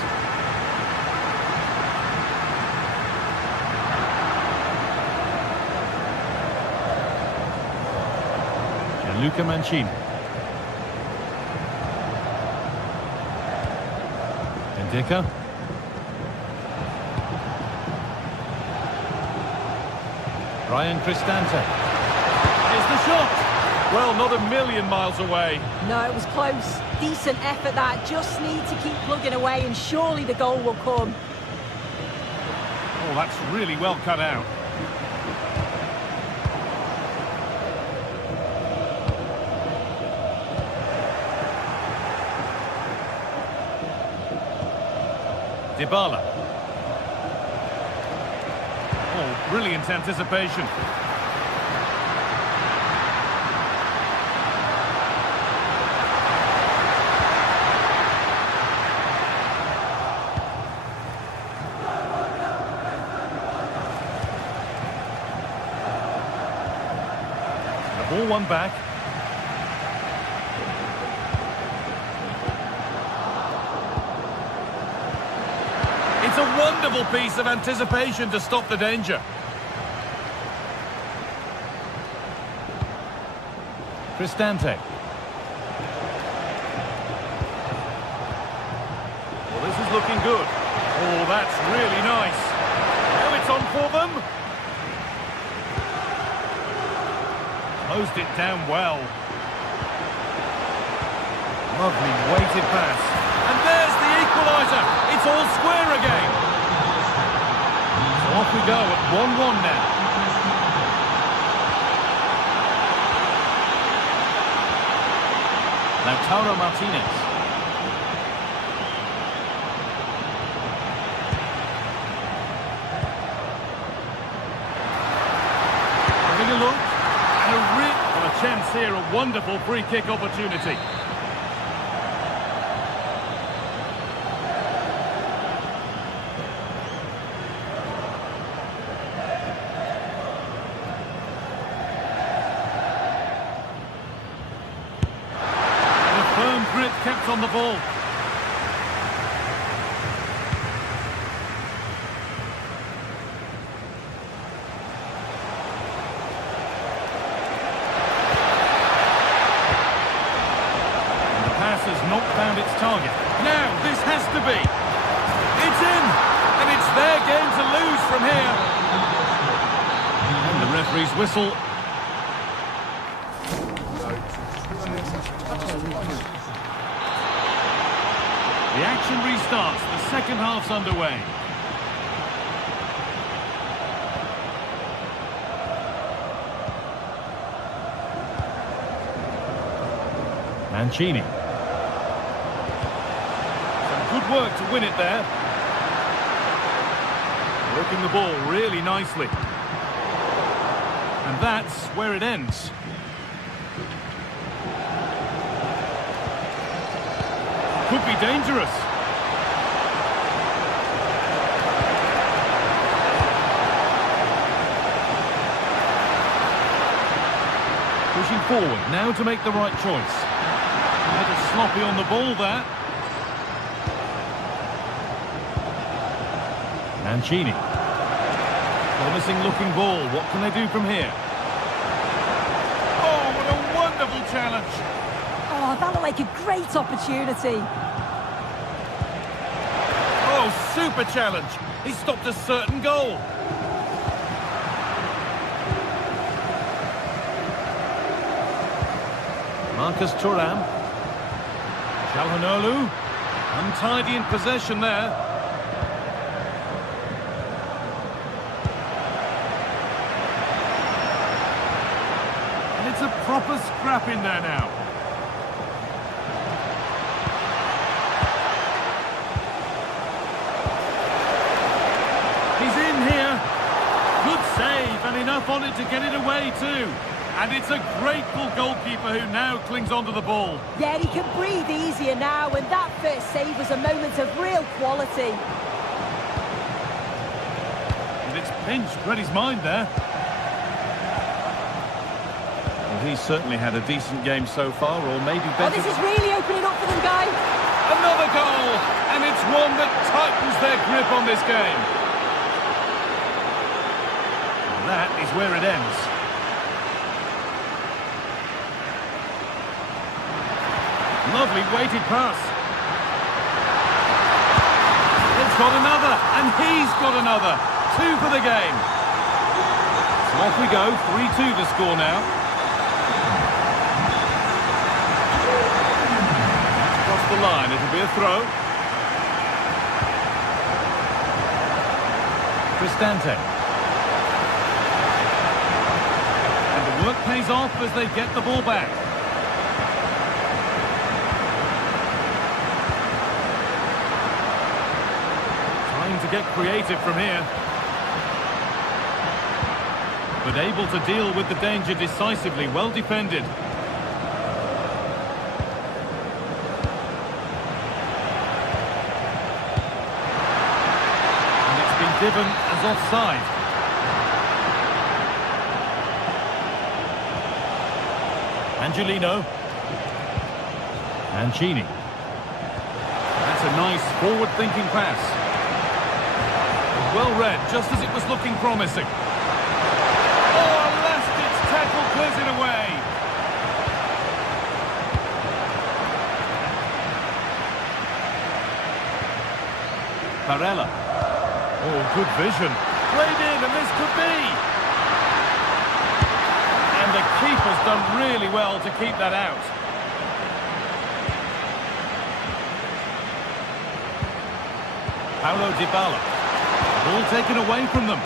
Gianluca Mancini. Dika. Brian Cristante. Here's the shot. Well, not a million miles away. No, it was close. Decent effort that. Just need to keep plugging away and surely the goal will come. Oh, that's really well cut out. Dybala. Oh, brilliant anticipation. Ball won back. It's a wonderful piece of anticipation to stop the danger. Cristante. Well, this is looking good. Oh, that's really nice. Now it's on for them. Closed it down well. Lovely weighted pass. And there's the equaliser. It's all square again. So off we go at 1-1 now. Lautaro Martinez. Having a look. And a chance here, a wonderful free kick opportunity. Grip kept on the ball. And the pass has not found its target. Now this has to be. It's in, and it's their game to lose from here. And the referee's whistle. The action restarts. The second half's underway. Mancini. Some good work to win it there. Working the ball really nicely. And that's where it ends. Could be dangerous. Pushing forward now to make the right choice. A little sloppy on the ball there. Mancini. Promising looking ball. What can they do from here? Oh, what a wonderful challenge. Oh, that looked like a great opportunity. Oh, super challenge. He stopped a certain goal. Marcus Thuram. Calhanoglu. Untidy in possession there. And it's a proper scrap in there now. Save, and enough on it to get it away too. And it's a grateful goalkeeper who now clings onto the ball. Yeah, he can breathe easier now, and that first save was a moment of real quality. And it's pinched Reddy's mind there. Well, he's certainly had a decent game so far, or maybe better. Oh, this is really opening up for them, guys. Another goal, and it's one that tightens their grip on this game. That is where it ends. Lovely weighted pass. It's got another, and he's got another. 2 for the game. So off we go, 3-2 the score now. Across the line, it'll be a throw. Cristante. Work pays off as they get the ball back. Trying to get creative from here. But able to deal with the danger decisively, well defended. And it's been given as offside. Angelino. Mancini. That's a nice forward-thinking pass. Well read, just as it was looking promising. Oh, a last-ditch tackle clears it away. Barella. Oh, good vision. Played in, and this could be. And the keeper's done really well to keep that out. Paulo Dybala. Ball taken away from them.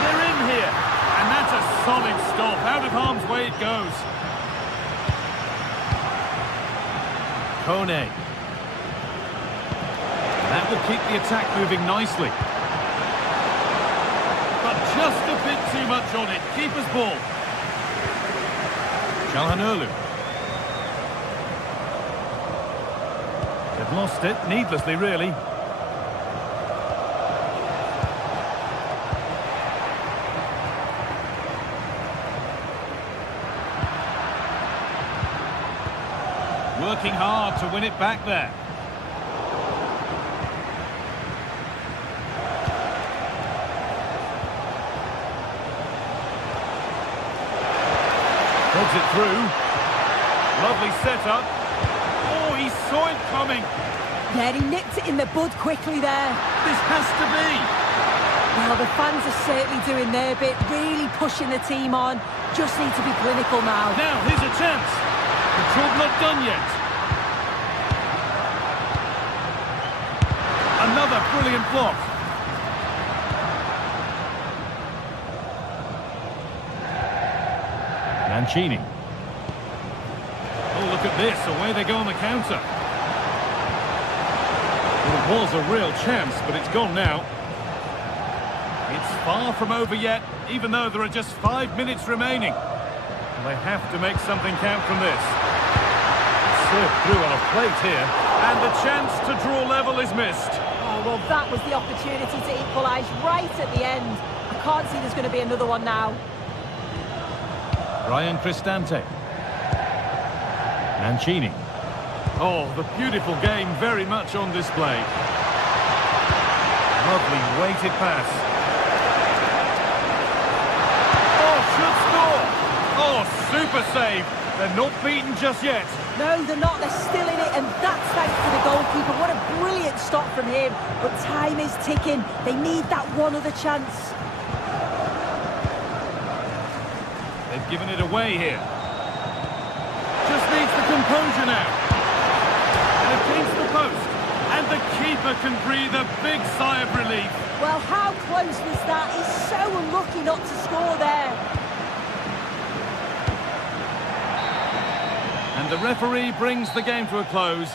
They're in here. And that's a solid stop. Out of harm's way it goes. Kone. That will keep the attack moving nicely. But just a bit too much on it. Keeper's ball. Çalhanoğlu. They've lost it, needlessly really. Working hard to win it back there. Puts it through. Lovely setup. Oh, he saw it coming. Yeah, he nipped it in the bud quickly there. This has to be. Well, the fans are certainly doing their bit, really pushing the team on. Just need to be clinical now. Now, here's a chance. The job not done yet. Another brilliant block. Mancini. Oh, look at this. Away they go on the counter. Well, it was a real chance, but it's gone now. It's far from over yet, even though there are just 5 minutes remaining. And they have to make something count from this. Served through on a plate here, and the chance to draw level is missed. Oh, well, that was the opportunity to equalise right at the end. I can't see there's going to be another one now. Ryan Cristante. Mancini. Oh, the beautiful game very much on display. Lovely weighted pass. Oh, should score! Oh, super save. They're not beaten just yet. No, they're not. They're still in it, and that's thanks to the goalkeeper. What a brilliant stop from him. But time is ticking. They need that one other chance. They've given it away here. Just needs the composure now. And against the post. And the keeper can breathe a big sigh of relief. Well, how close was that? He's so unlucky not to score there. And the referee brings the game to a close.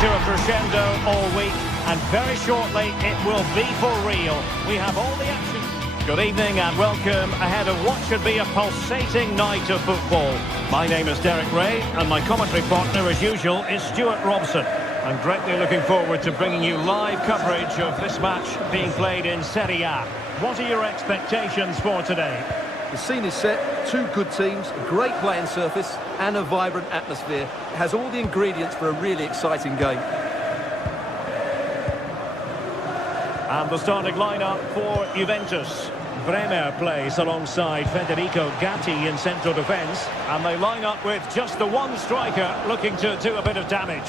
To a crescendo all week, and very shortly it will be for real. We have all the action. Good evening and welcome ahead of what should be a pulsating night of football. My name is Derek Ray, and my commentary partner as usual is Stuart Robson. I'm greatly looking forward to bringing you live coverage of this match being played in Serie A. What are your expectations for today? The scene is set, two good teams, a great playing surface and a vibrant atmosphere. It has all the ingredients for a really exciting game. And the starting lineup for Juventus. Bremer plays alongside Federico Gatti in central defence. And they line up with just the one striker looking to do a bit of damage.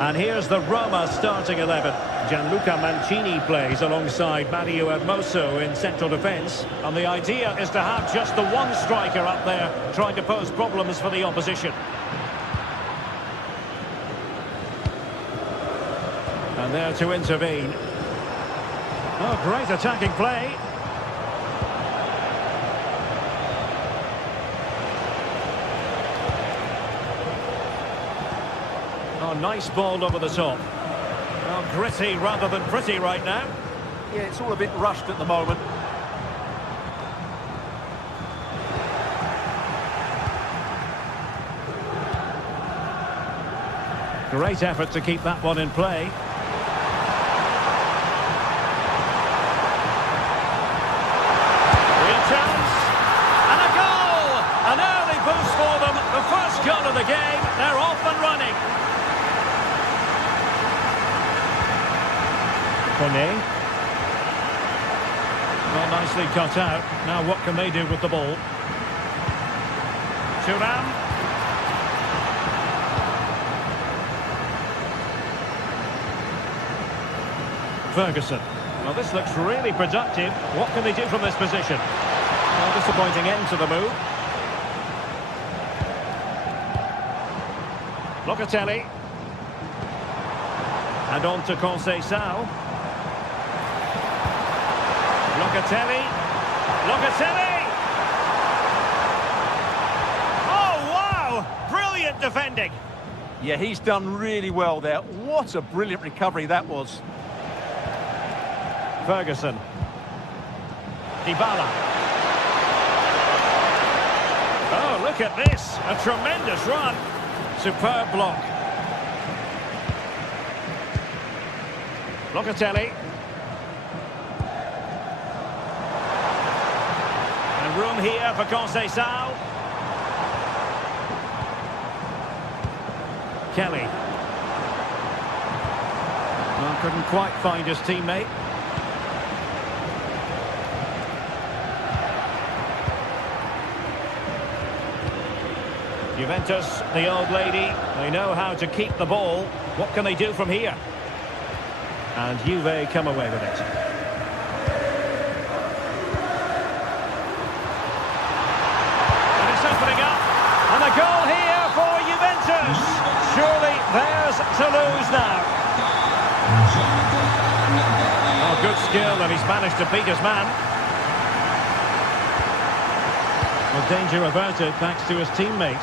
And here's the Roma starting 11. Gianluca Mancini plays alongside Mario Hermoso in central defence. And the idea is to have just the one striker up there trying to pose problems for the opposition. And there to intervene. Oh, great attacking play. Oh, nice ball over the top. Oh, gritty rather than pretty right now. Yeah, it's all a bit rushed at the moment. Great effort to keep that one in play. Real chance. And a goal! An early boost for them. The first goal of the game. They're off and running. Kone. Well, nicely cut out. Now what can they do with the ball? Thuram. Ferguson. Well, this looks really productive. What can they do from this position? Well, disappointing end to the move. Locatelli. And on to Conceição. Locatelli. Locatelli! Oh, wow! Brilliant defending. Yeah, he's done really well there. What a brilliant recovery that was. Ferguson. Dybala. Oh, look at this. A tremendous run. Superb block. Locatelli. And room here for Conceição. Kelly. Well, couldn't quite find his teammate. Juventus, the old lady, they know how to keep the ball. What can they do from here? And Juve come away with it. And it's opening up. And a goal here for Juventus. Surely theirs to lose now. Oh, good skill, and he's managed to beat his man. Well, danger averted thanks to his teammate.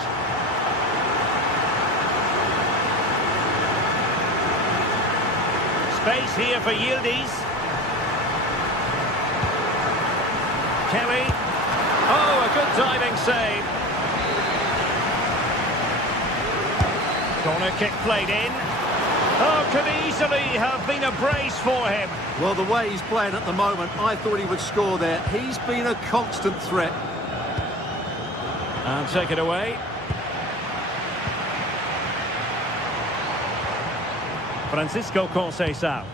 Space here for Yildiz. Kelly. Oh, a good diving save. Corner kick played in. Oh, could easily have been a brace for him. Well, the way he's playing at the moment, I thought he would score there. He's been a constant threat. And take it away. Francisco Conceição.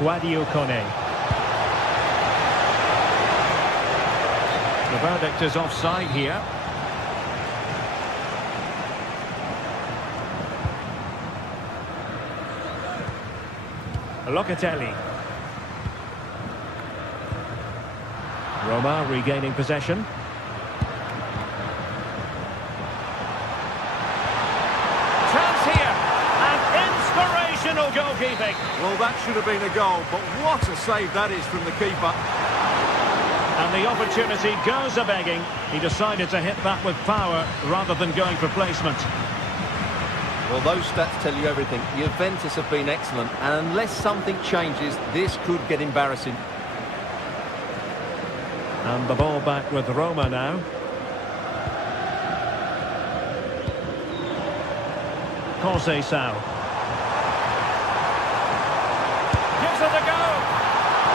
Guadio Kone. The verdict is offside here. Locatelli. Roma regaining possession. Chance here, and inspirational goalkeeping. Well, that should have been a goal, but what a save that is from the keeper. And the opportunity goes a-begging. He decided to hit that with power rather than going for placement. Well, those stats tell you everything. Juventus have been excellent, and unless something changes, this could get embarrassing. And the ball back with Roma now. Conceição. Gives it a go.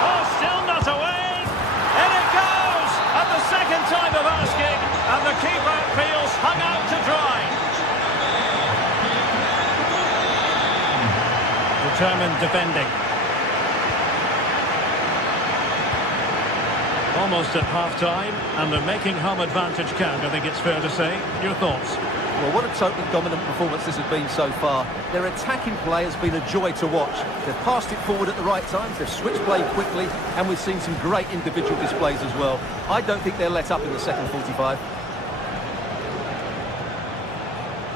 Oh, still not away. In it goes. At the second time of asking. And the keeper feels hung out to dry. Determined defending. Almost at half-time, and they're making home advantage count, I think it's fair to say. Your thoughts? Well, what a totally dominant performance this has been so far. Their attacking play has been a joy to watch. They've passed it forward at the right times, they've switched play quickly, and we've seen some great individual displays as well. I don't think they'll let up in the second 45.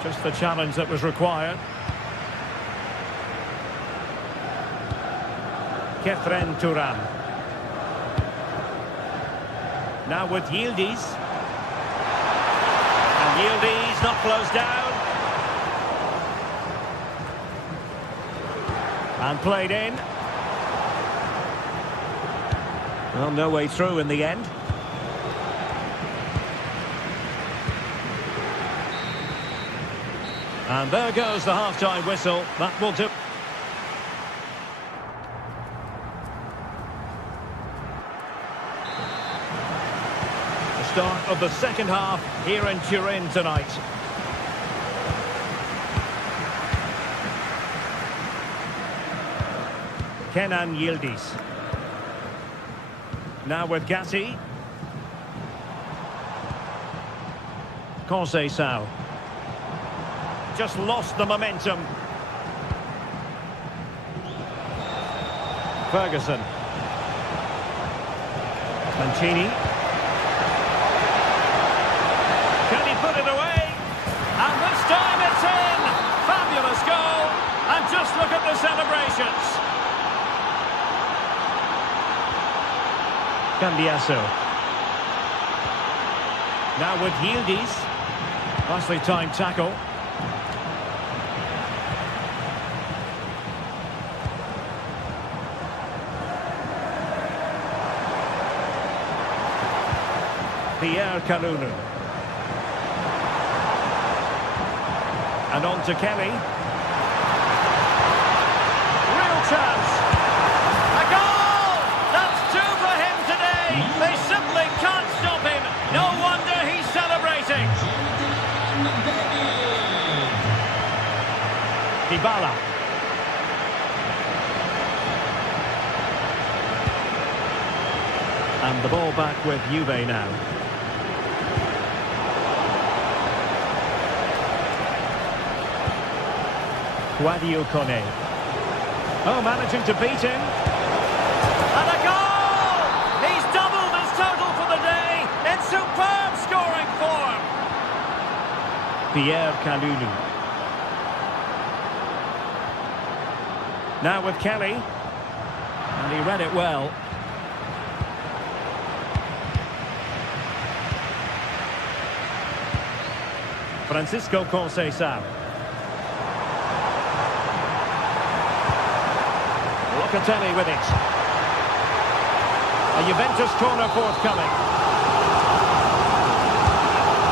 Just the challenge that was required. Kefren Turan. Now with Yildiz. And Yildiz not closed down. And played in. Well, no way through in the end. And there goes the half-time whistle. That will do. Start of the second half here in Turin tonight. Kenan Yildiz. Now with Gatti. Conceição. Just lost the momentum. Ferguson. Mancini. Can he put it away? And this time it's in! Fabulous goal! And just look at the celebrations. Cambiasso. Now with Yildiz. Nicely timed tackle. Pierre Kalulu. And on to Kelly. Real chance. A goal! That's two for him today. They simply can't stop him. No wonder he's celebrating. Dybala. And the ball back with Juve now. Guadio Kone. Oh, managing to beat him. And a goal! He's doubled his total for the day in superb scoring form. Pierre Kalulu. Now with Kelly. And he read it well. Francisco Conceição. Locatelli with it. A Juventus corner forthcoming.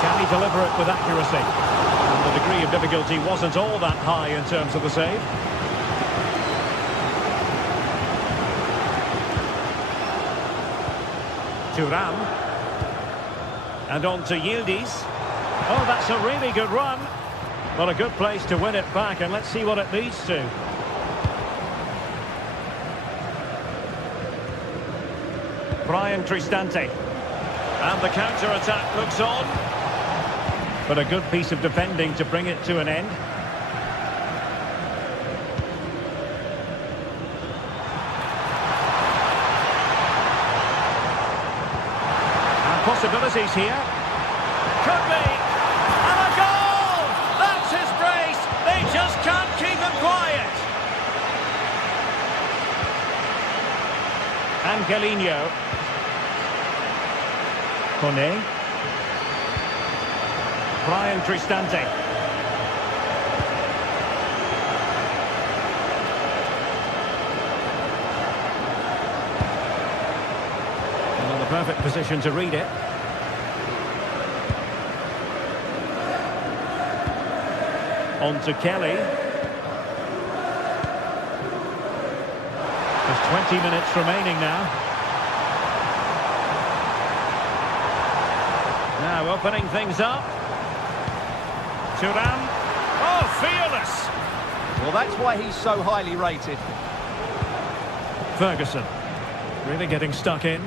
Can he deliver it with accuracy? And the degree of difficulty wasn't all that high in terms of the save. Thuram. And on to Yildiz. Oh, that's a really good run. Well, a good place to win it back, and let's see what it leads to. Brian Cristante. And the counter-attack looks on. But a good piece of defending to bring it to an end. And possibilities here. Could be. And a goal! That's his brace. They just can't keep him quiet. Angelino. Kone. Brian Cristante. Perfect position to read it. On to Kelly. There's 20 minutes remaining now. Now opening things up. Thuram. Oh, fearless! Well, that's why he's so highly rated. Ferguson. Really getting stuck in.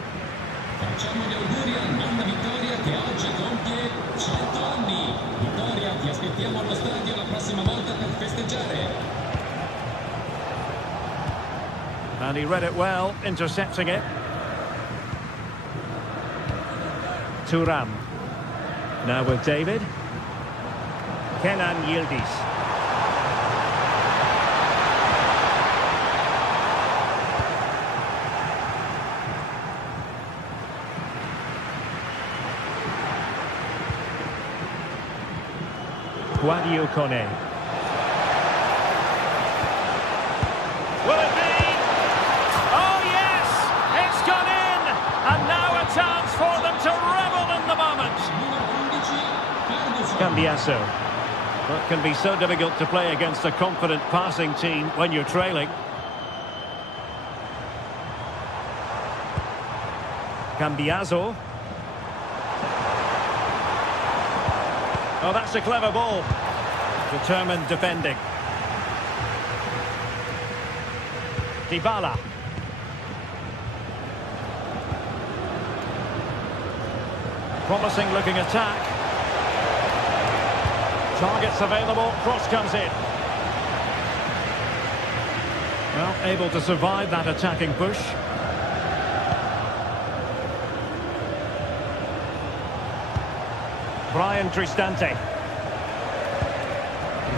Facciamo gli auguri al nonna Vittoria che oggi compie 100 anni. Vittoria, ti aspettiamo allo stadio la prossima volta per festeggiare. And he read it well, intercepting it. Thuram. Now with David. Kenan Yildiz. Guadio Kone. Will it be? Oh yes! It's gone in! And now a chance for them to revel in the moment. Cambiasso. That can be so difficult to play against a confident passing team when you're trailing. Cambiasso. Oh, that's a clever ball. Determined defending. Dybala. Promising looking attack. Targets available, cross comes in. Well, able to survive that attacking push. Brian Cristante.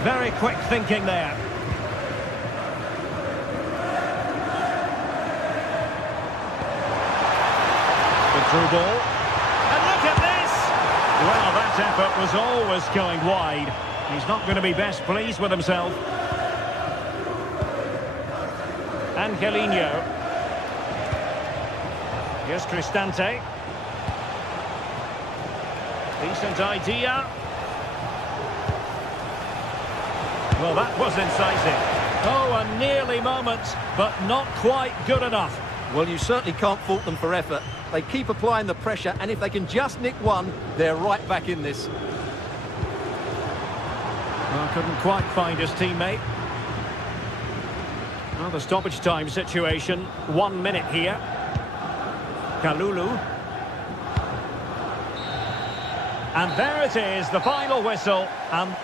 Very quick thinking there. The through ball. And look at this! Well, that effort was always going wide. He's not going to be best pleased with himself. Angelino. Here's Cristante. Decent idea. Well, that was incisive. Oh, a nearly moment, but not quite good enough. Well, you certainly can't fault them for effort. They keep applying the pressure, and if they can just nick one, they're right back in this. Well, couldn't quite find his teammate. Well, the stoppage time situation, 1 minute here. Kalulu. And there it is, the final whistle. And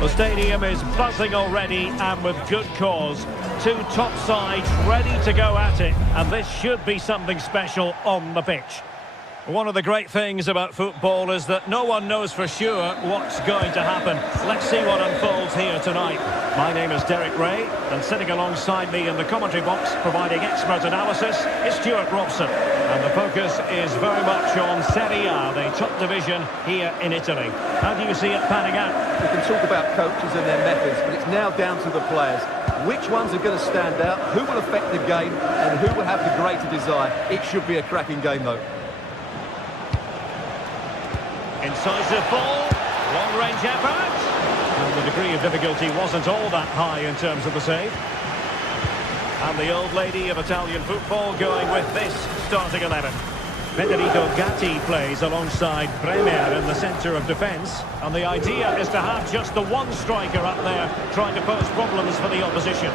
the stadium is buzzing already, and with good cause. Two top sides ready to go at it, and this should be something special on the pitch. One of the great things about football is that no one knows for sure what's going to happen. Let's see what unfolds here tonight. My name is Derek Ray, and sitting alongside me in the commentary box, providing expert analysis, is Stuart Robson. And the focus is very much on Serie A, the top division here in Italy. How do you see it panning out? We can talk about coaches and their methods, but it's now down to the players. Which ones are going to stand out, who will affect the game, and who will have the greater desire? It should be a cracking game, though. Incisive ball, long-range effort. And the degree of difficulty wasn't all that high in terms of the save. And the old lady of Italian football going with this starting 11. Federico Gatti plays alongside Bremer in the centre of defence. And the idea is to have just the one striker up there trying to pose problems for the opposition.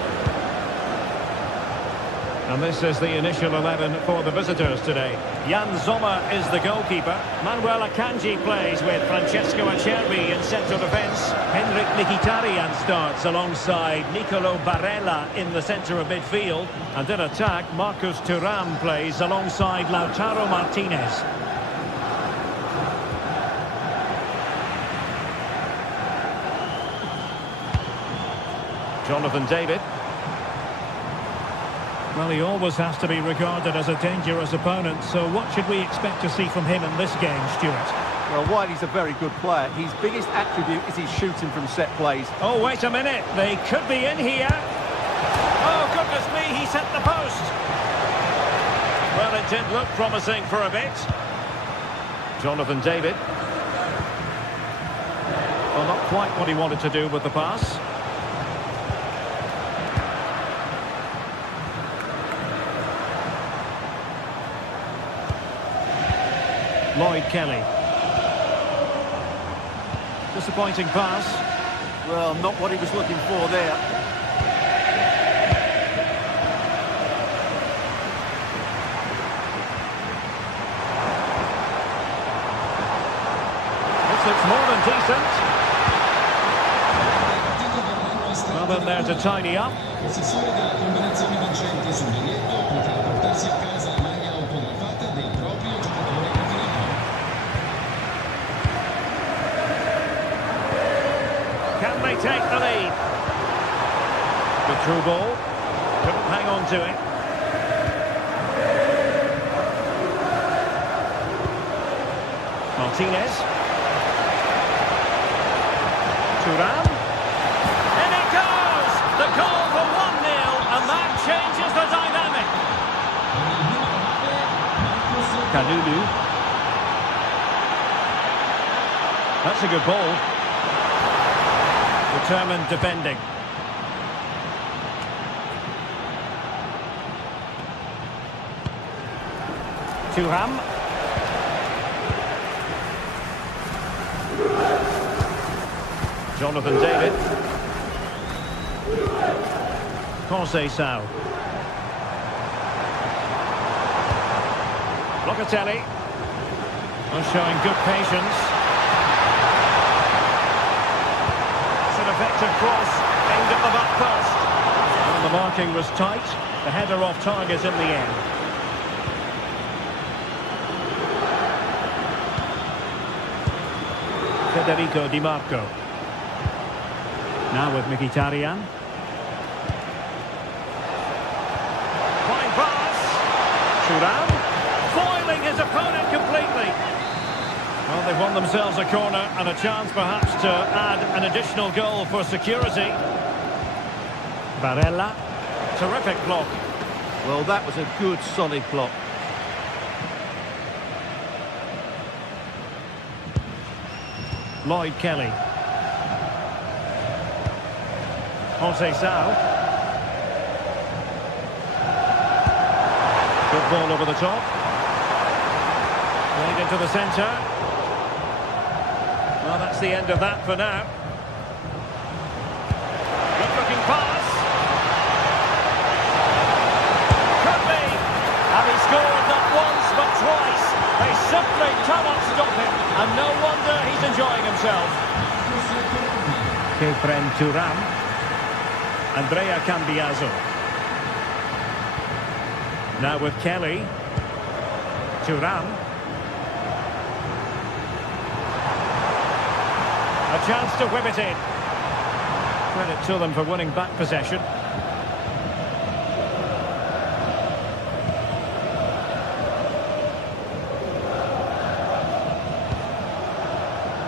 And this is the initial 11 for the visitors today. Jan Sommer is the goalkeeper. Manuel Akanji plays with Francesco Acerbi in central defence. Henrik Mkhitaryan starts alongside Nicolo Barella in the centre of midfield. And in attack, Marcus Thuram plays alongside Lautaro Martinez. Jonathan David. Well, he always has to be regarded as a dangerous opponent, so what should we expect to see from him in this game, Stuart? Well, while he's a very good player, his biggest attribute is his shooting from set plays. Oh, wait a minute, they could be in here. Oh, goodness me, he's hit the post. Well, it did look promising for a bit. Jonathan David. Well, not quite what he wanted to do with the pass. Lloyd Kelly. Disappointing pass. Well, not what he was looking for there. This looks more than decent. Well, then there to tidy up. Possessore della combinazione vincente sul biglietto potrà portarsi a casa la maglia autografata del proprio giocatore preferito. Can they take the lead? The through ball. Couldn't hang on to it. Martinez. Thuram. In it goes! The goal for 1-0, and that changes the dynamic. Kalulu. That's a good ball. Determined defending. Thuram. Jonathan David. Conceição. Locatelli. Well, showing good patience. It's an effective cross aimed at the back post. And the marking was tight. The header off target in the end. Federico Di Marco. Now with Mkhitaryan. Fine pass. Thuram. Foiling his opponent completely. Well, they've won themselves a corner and a chance perhaps to add an additional goal for security. Barella. Terrific block. Well, that was a good, solid block. Lloyd Kelly. Conceição. Good ball over the top. Played into the centre. Well, that's the end of that for now. Good-looking pass. Could be. And he scored not once but twice. They simply cannot stop him. And no wonder he's enjoying himself. Kefren Thuram. Andrea Cambiaso. Now with Kelly. Thuram. A chance to whip it in. Credit to them for winning back possession.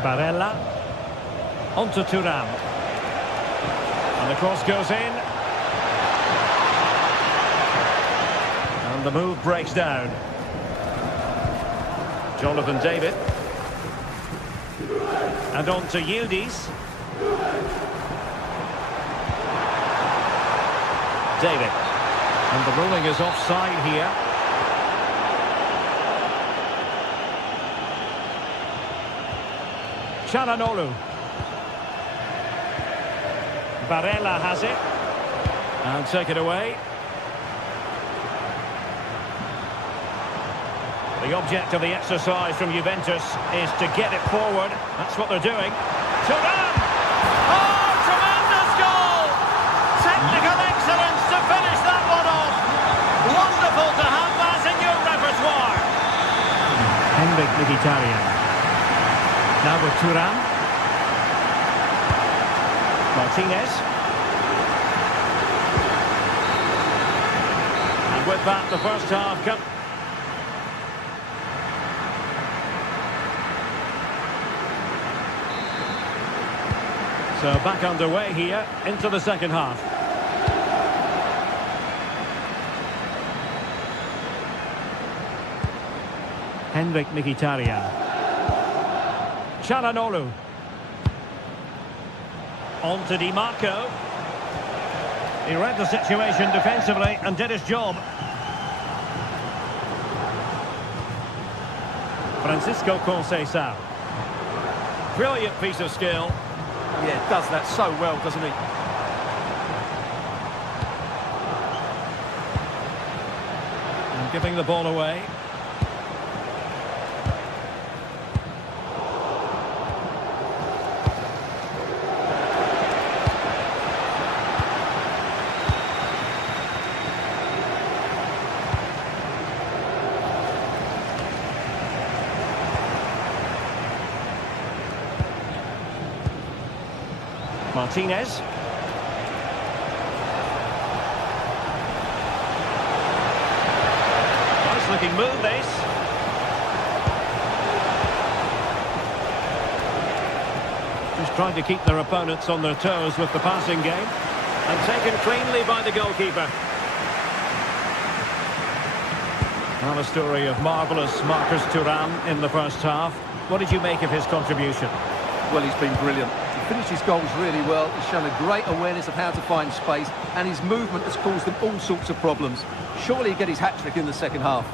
Barella. On to Thuram. And the cross goes in. And the move breaks down. Jonathan David. And on to Yildiz. David. And the ruling is offside here. Çalhanoğlu. Barella has it. And take it away. The object of the exercise from Juventus is to get it forward. That's what they're doing. Thuram! Oh, tremendous goal! Technical excellence to finish that one off. Wonderful to have that in your repertoire. Henrik Mkhitaryan. Now with Thuram. Martinez. And with that, the first half comes. So back underway here into the second half. Henrik Mkhitaryan. Çalhanoğlu. On to Di Marco. He read the situation defensively and did his job. Francisco Conceição. Brilliant piece of skill. Yeah, does that so well, doesn't he? And giving the ball away. Martinez. Nice looking move, this. Just trying to keep their opponents on their toes with the passing game. And taken cleanly by the goalkeeper. Well, a story of marvellous Marcus Thuram in the first half. What did you make of his contribution? Well, he's been brilliant. He finished his goals really well. He's shown a great awareness of how to find space, and his movement has caused them all sorts of problems. Surely he'll get his hat-trick in the second half.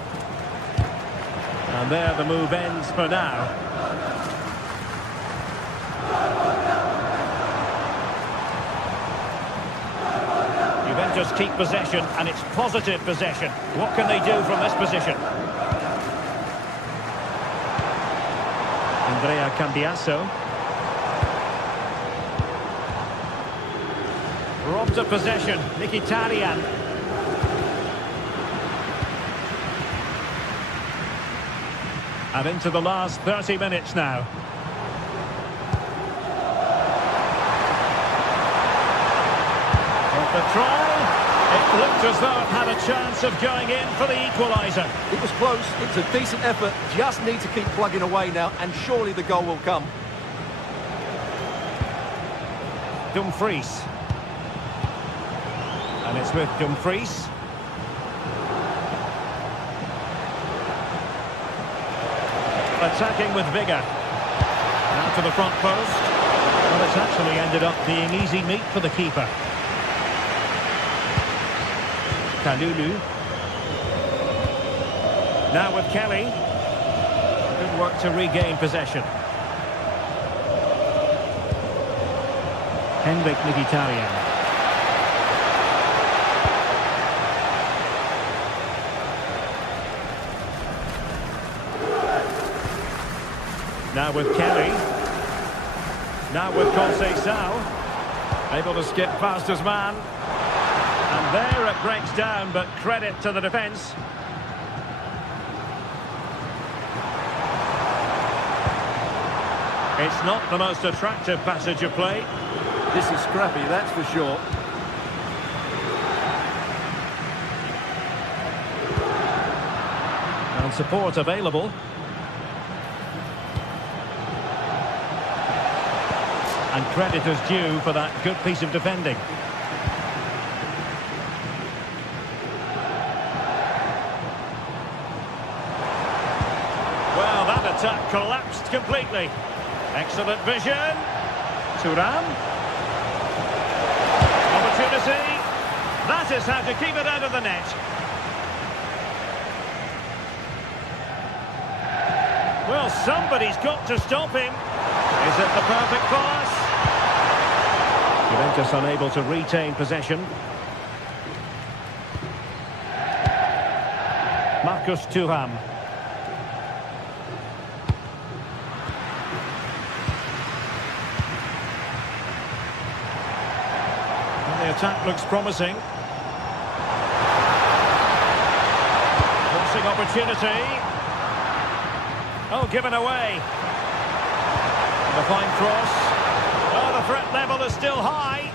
And there the move ends for now. Juventus keep possession, and it's positive possession. What can they do from this position? Andrea Cambiasso. Robbed of possession, Mkhitaryan. And into the last 30 minutes now. Got the try. It looked as though it had a chance of going in for the equaliser. It was close. It's a decent effort. Just need to keep plugging away now, and surely the goal will come. Dumfries. And it's with Dumfries. Attacking with vigour. Now to the front post. Well, it's actually ended up being easy meat for the keeper. Kalulu. Now with Kelly. Good work to regain possession. Henrik Mkhitaryan. Now with Kelly. Now with Conceição. Able to skip past his man. And there it breaks down, but credit to the defence. It's not the most attractive passage of play. This is scrappy, that's for sure. And support available. And credit is due for that good piece of defending. Well, that attack collapsed completely. Excellent vision. Thuram. Opportunity. That is how to keep it out of the net. Well, somebody's got to stop him. Is it the perfect pass? Juventus unable to retain possession. Marcus Thuram. The attack looks promising. Crossing opportunity. Oh, given away. The fine cross. Oh, the threat level is still high.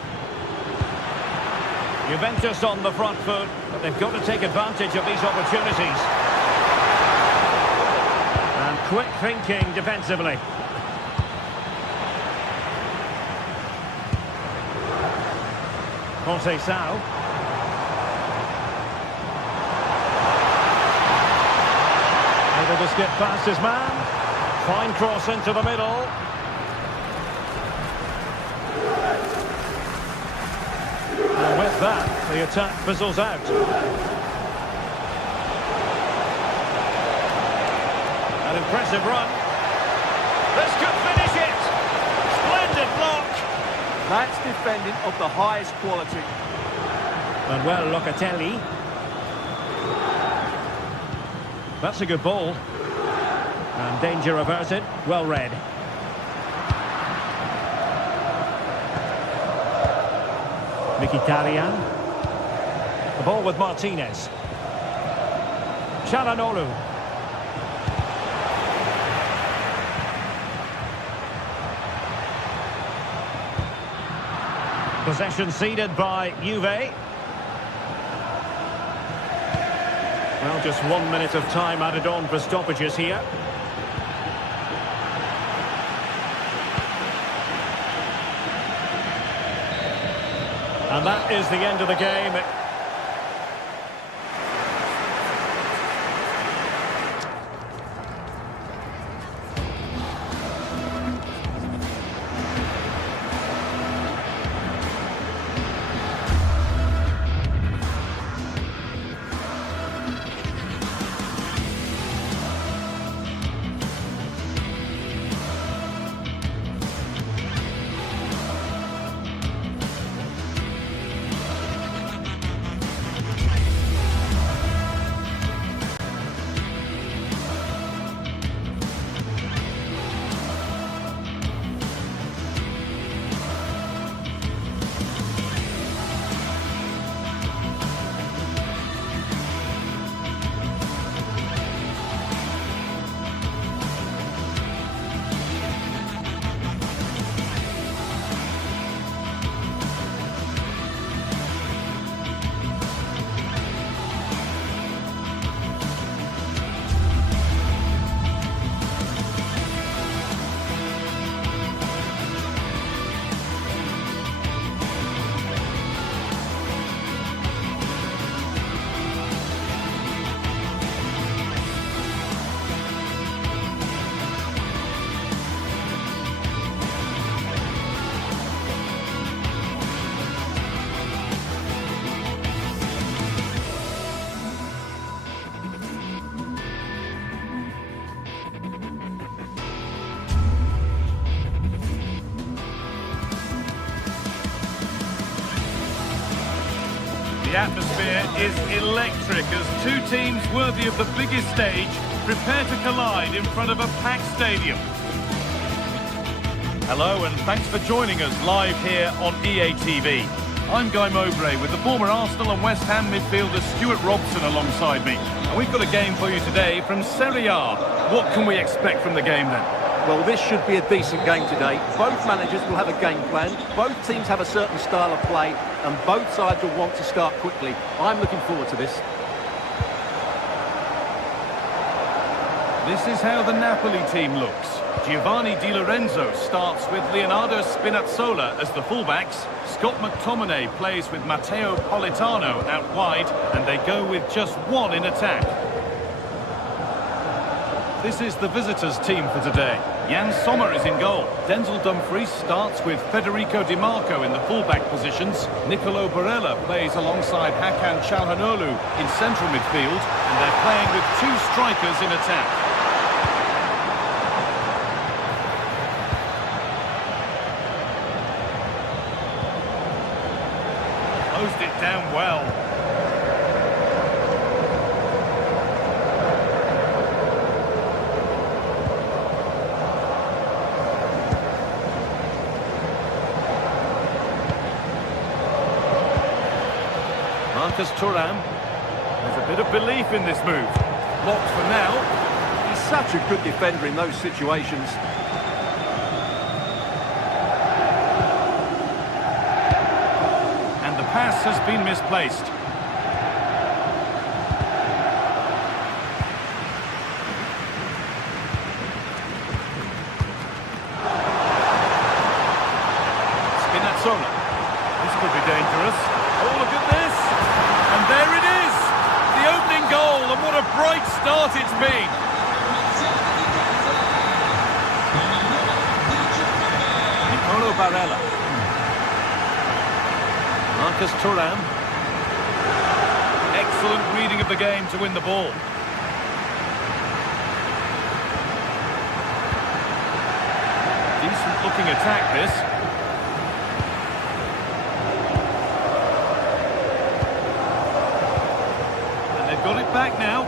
Juventus on the front foot, but they've got to take advantage of these opportunities. And quick thinking defensively. Conceição. Able to skip past his man. Fine cross into the middle. And with that, the attack fizzles out. An impressive run. This could finish it. Splendid block. That's defending of the highest quality. Manuel Locatelli. That's a good ball. And danger averted. Well read. Mkhitaryan. The ball with Martinez. Çalhanoğlu. Possession ceded by Juve. Well, just 1 minute of time added on for stoppages here. And that is the end of the game. The atmosphere is electric as two teams worthy of the biggest stage prepare to collide in front of a packed stadium. Hello and thanks for joining us live here on EA TV. I'm Guy Mowbray with the former Arsenal and West Ham midfielder Stuart Robson alongside me. And we've got a game for you today from Serie A. What can we expect from the game then? Well, this should be a decent game today. Both managers will have a game plan. Both teams have a certain style of play, and both sides will want to start quickly. I'm looking forward to this. This is how the Napoli team looks. Giovanni Di Lorenzo starts with Leonardo Spinazzola as the fullbacks. Scott McTominay plays with Matteo Politano out wide, and they go with just one in attack. This is the visitors' team for today. Jan Sommer is in goal. Denzel Dumfries starts with Federico Di Marco in the fullback positions. Nicolo Barella plays alongside Hakan Çalhanoğlu in central midfield, and they're playing with two strikers in attack. Closed it down well. Marcus Thuram. There's a bit of belief in this move. Blocked for now. He's such a good defender in those situations. And the pass has been misplaced. Spinazzola. This could be dangerous. Oh, look at this! And there it is! The opening goal, and what a bright start it's been! Nicolo Barella. Marcus Thuram. Excellent reading of the game to win the ball. Decent looking attack, this. Got it back now.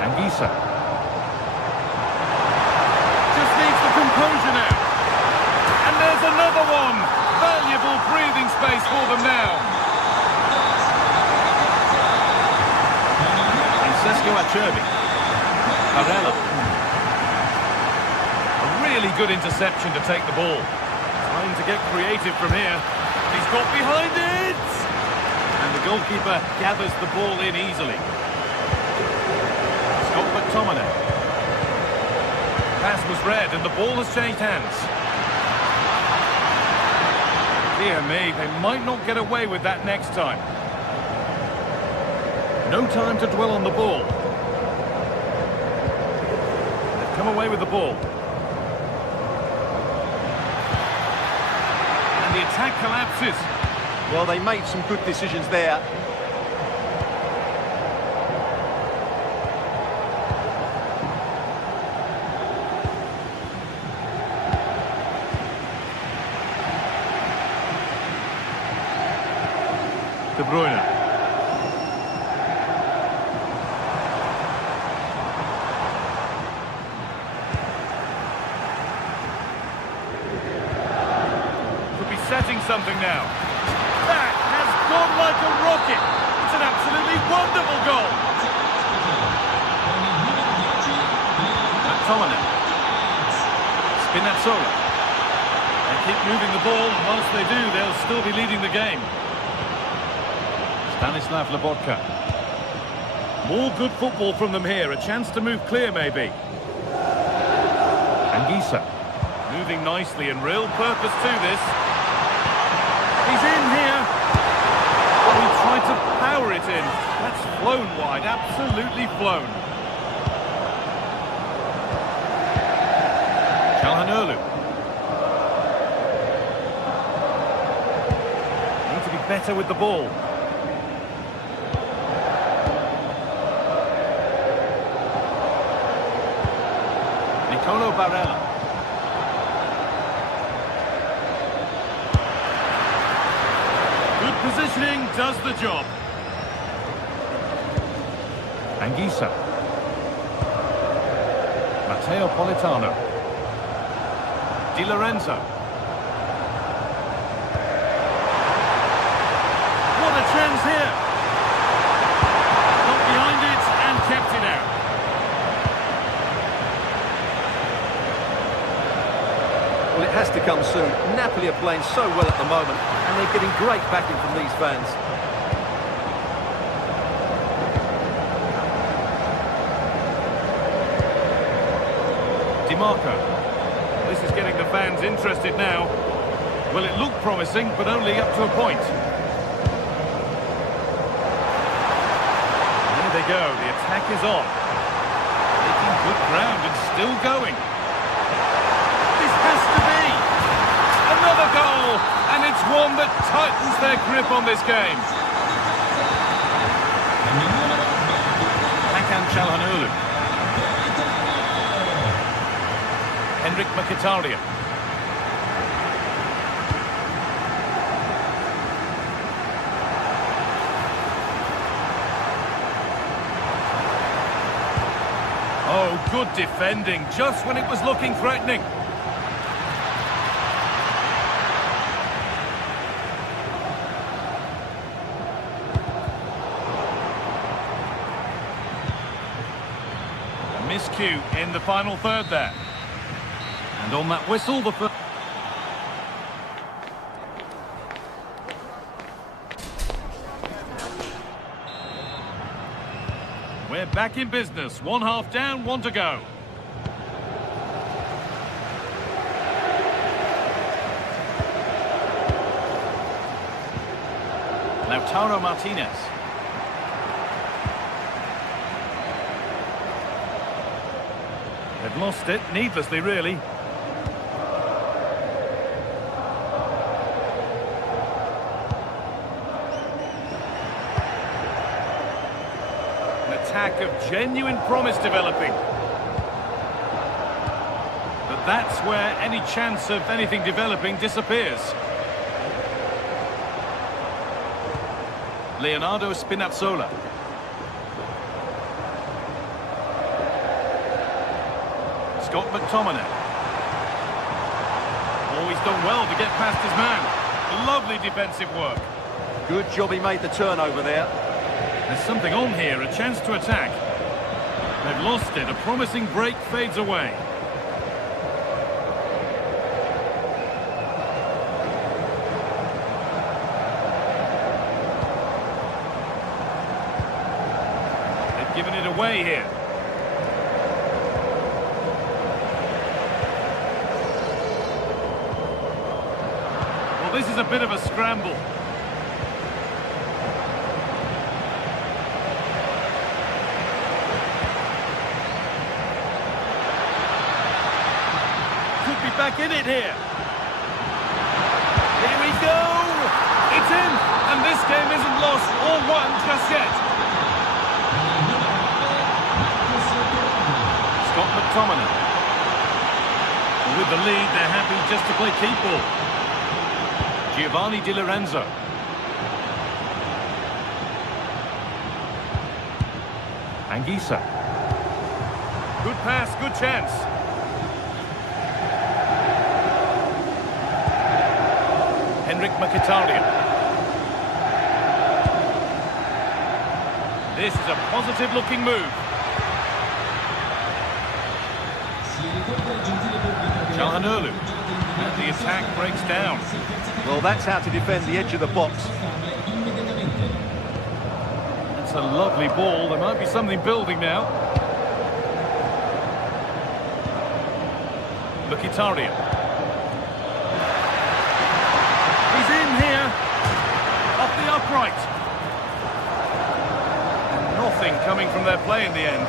Anguissa. Just needs the composure now. And there's another one. Valuable breathing space for them now. Francesco Acerbi. Barella. A really good interception to take the ball. Trying to get creative from here. He's got behind it! And the goalkeeper gathers the ball in easily. Scott McTominay. Pass was read and the ball has changed hands. Dear me, they might not get away with that next time. No time to dwell on the ball. They've come away with the ball. The attack collapses. Well, they made some good decisions there. De Bruyne. Setting something now. That has gone like a rocket. It's an absolutely wonderful goal. McTominay. Spinazzola. They keep moving the ball, and once they do, they'll still be leading the game. Stanislav Lobotka. More good football from them here. A chance to move clear, maybe. Anguissa. Moving nicely and real purpose to this. He's in here. Oh, he tried to power it in. That's flown wide, absolutely flown. Çalhanoğlu. Need to be better with the ball. Nicolo Barella. Positioning does the job. Anguissa. Matteo Politano. Di Lorenzo. What a chance here. Well, it has to come soon. Napoli are playing so well at the moment, and they're getting great backing from these fans. Marco. This is getting the fans interested now. Well, it looked promising, but only up to a point. There they go, the attack is on. Making good ground and still going. This has to be! Another goal! And it's one that tightens their grip on this game. Hakan Çalhanoğlu. Henrik Mkhitaryan. Oh, good defending, just when it was looking threatening. A miscue in the final third there. And on that whistle, the first... We're back in business. 1 half down, 1 to go. Lautaro Martinez. They've lost it, needlessly, really. Of genuine promise developing. But that's where any chance of anything developing disappears. Leonardo Spinazzola. Scott McTominay. Oh, he's done well to get past his man. Lovely defensive work. Good job he made the turnover there. There's something on here, a chance to attack. They've lost it, a promising break fades away. They've given it away here. Well, this is a bit of a scramble. Back in it here. Here we go. It's in, and this game isn't lost or won just yet. Scott McTominay. With the lead, they're happy just to play keep ball. Giovanni Di Lorenzo. Anguissa. Good pass, good chance. Henrik Mkhitaryan. This is a positive-looking move. Çalhanoğlu. And the attack breaks down. Well, that's how to defend the edge of the box. It's a lovely ball. There might be something building now. Mkhitaryan. He's in here. Off the upright. Nothing coming from their play in the end.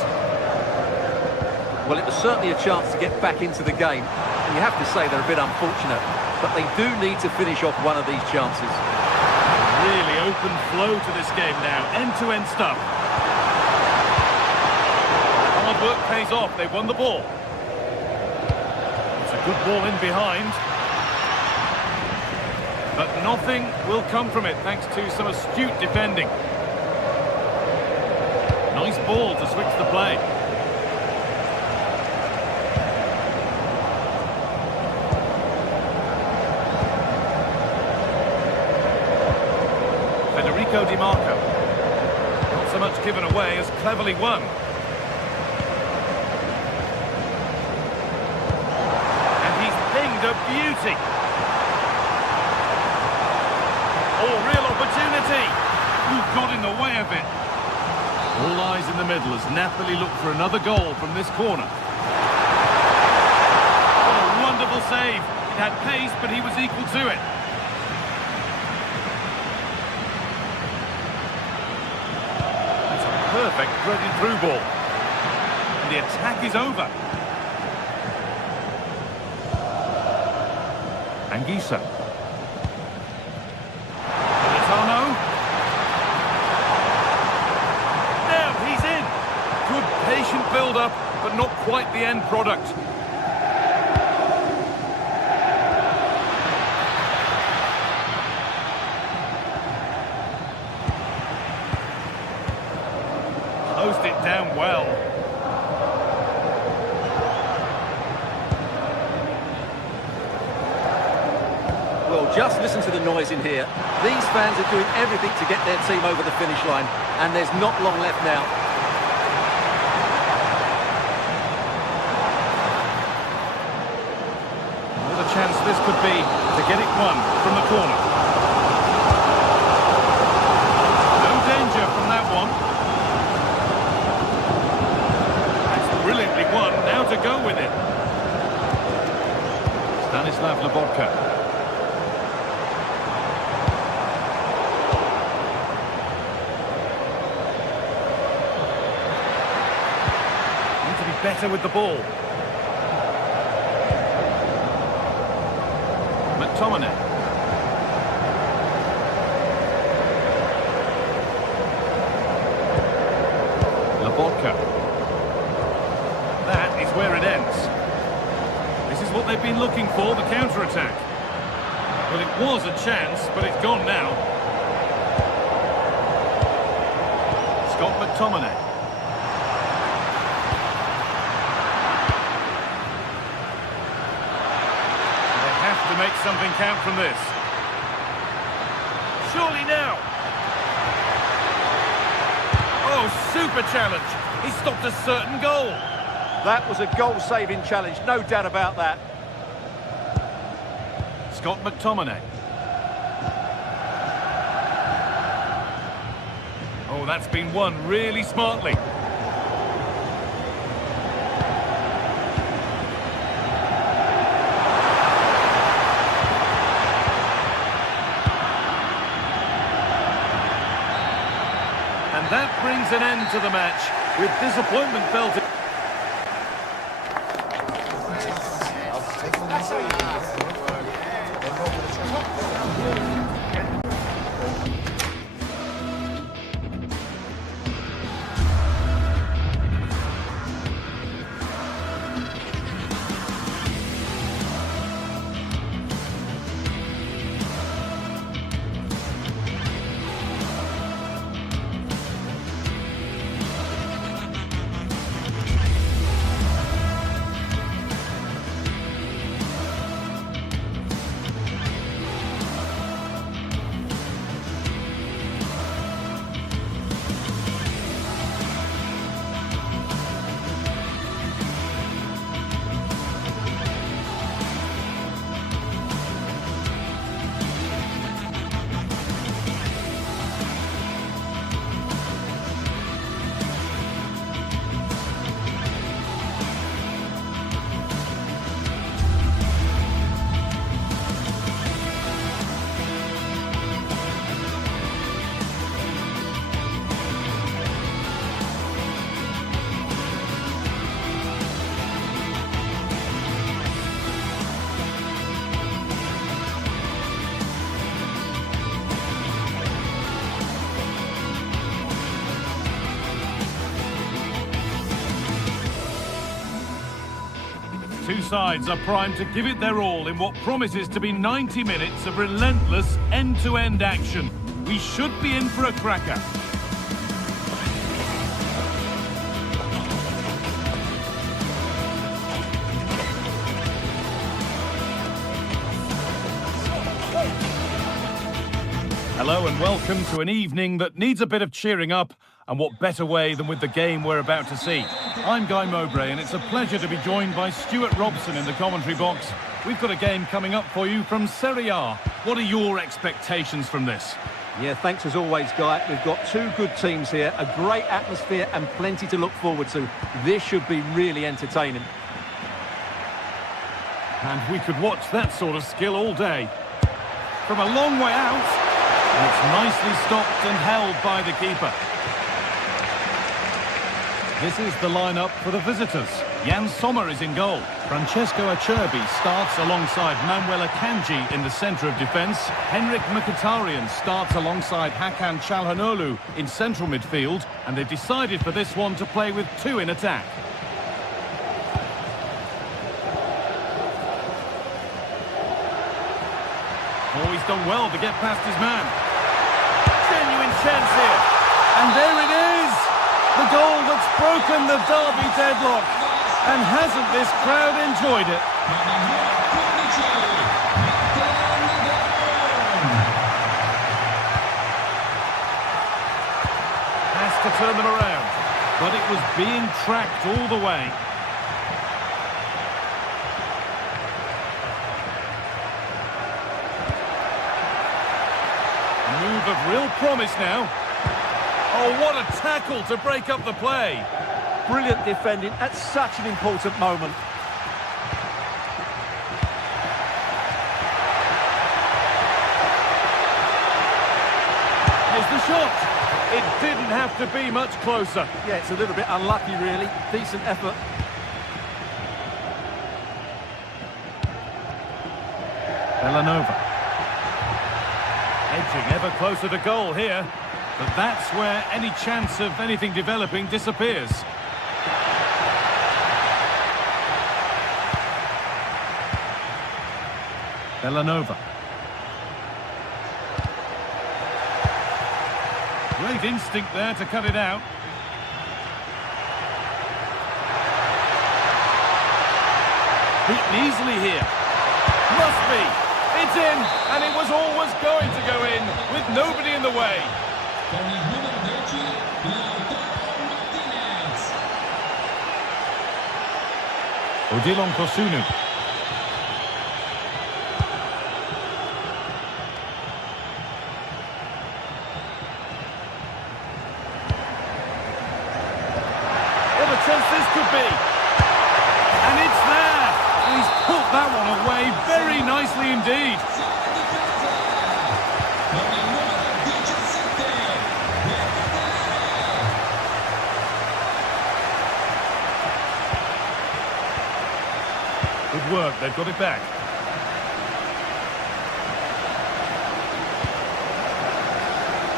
Well, it was certainly a chance to get back into the game. And you have to say they're a bit unfortunate. But they do need to finish off one of these chances. Really open flow to this game now. End-to-end stuff. Hard work pays off. They won the ball. It's a good ball in behind. But nothing will come from it thanks to some astute defending. Nice ball to switch the play. Di Marco. Not so much given away as cleverly won. And he's pinged a beauty. Oh, real opportunity. You've got in the way of it. All eyes in the middle as Napoli look for another goal from this corner. What a wonderful save. It had pace, but he was equal to it. That's a perfect threaded through ball. And the attack is over. Anguissa. Patient build-up, but not quite the end product. Closed it down well. Well, just listen to the noise in here. These fans are doing everything to get their team over the finish line, and there's not long left now. Chance this could be to get it won from the corner. No danger from that one. That's brilliantly won. Now to go with it. Stanislav Lobotka. Need to be better with the ball. McTominay. Lobotka. That is where it ends. This is what they've been looking for, the counter-attack. Well, it was a chance, but it's gone now. Scott McTominay. To make something count from this. Surely now. Oh, super challenge. He stopped a certain goal. That was a goal-saving challenge, no doubt about that. Scott McTominay. Oh, that's been won really smartly. And that brings an end to the match, with disappointment felt. Two sides are primed to give it their all in what promises to be 90 minutes of relentless end-to-end action. We should be in for a cracker. Hello and welcome to an evening that needs a bit of cheering up, and what better way than with the game we're about to see. I'm Guy Mowbray, and it's a pleasure to be joined by Stuart Robson in the commentary box. we've got a game coming up for you from Serie A. What are your expectations from this? Yeah, thanks as always, Guy. We've got two good teams here, a great atmosphere and plenty to look forward to. This should be really entertaining. And we could watch that sort of skill all day. From a long way out, and it's nicely stopped and held by the keeper. This is the lineup for the visitors. Jan Sommer is in goal. Francesco Acerbi starts alongside Manuel Akanji in the centre of defence. Henrik Mkhitaryan starts alongside Hakan Çalhanoğlu in central midfield. And they've decided for this one to play with two in attack. Oh, he's done well to get past his man. Genuine chance here. And there it is! The goal that's broken the derby deadlock. And hasn't this crowd enjoyed it? Has to turn them around. But it was being tracked all the way. Move of real promise now. Oh, what a tackle to break up the play. Brilliant defending at such an important moment. Here's the shot. It didn't have to be much closer. Yeah, it's a little bit unlucky, really. Decent effort. Villanova. Edging ever closer to goal here. But that's where any chance of anything developing disappears. Villanova. Great instinct there to cut it out. Beaten easily here. Must be. It's in, and it was always going to go in, with nobody in the way. Con il numero 10, Lautaro Martinez. Odilon Kosunu. What a chance this could be. And it's there. And he's put that one away very nicely indeed. Good work, they've got it back.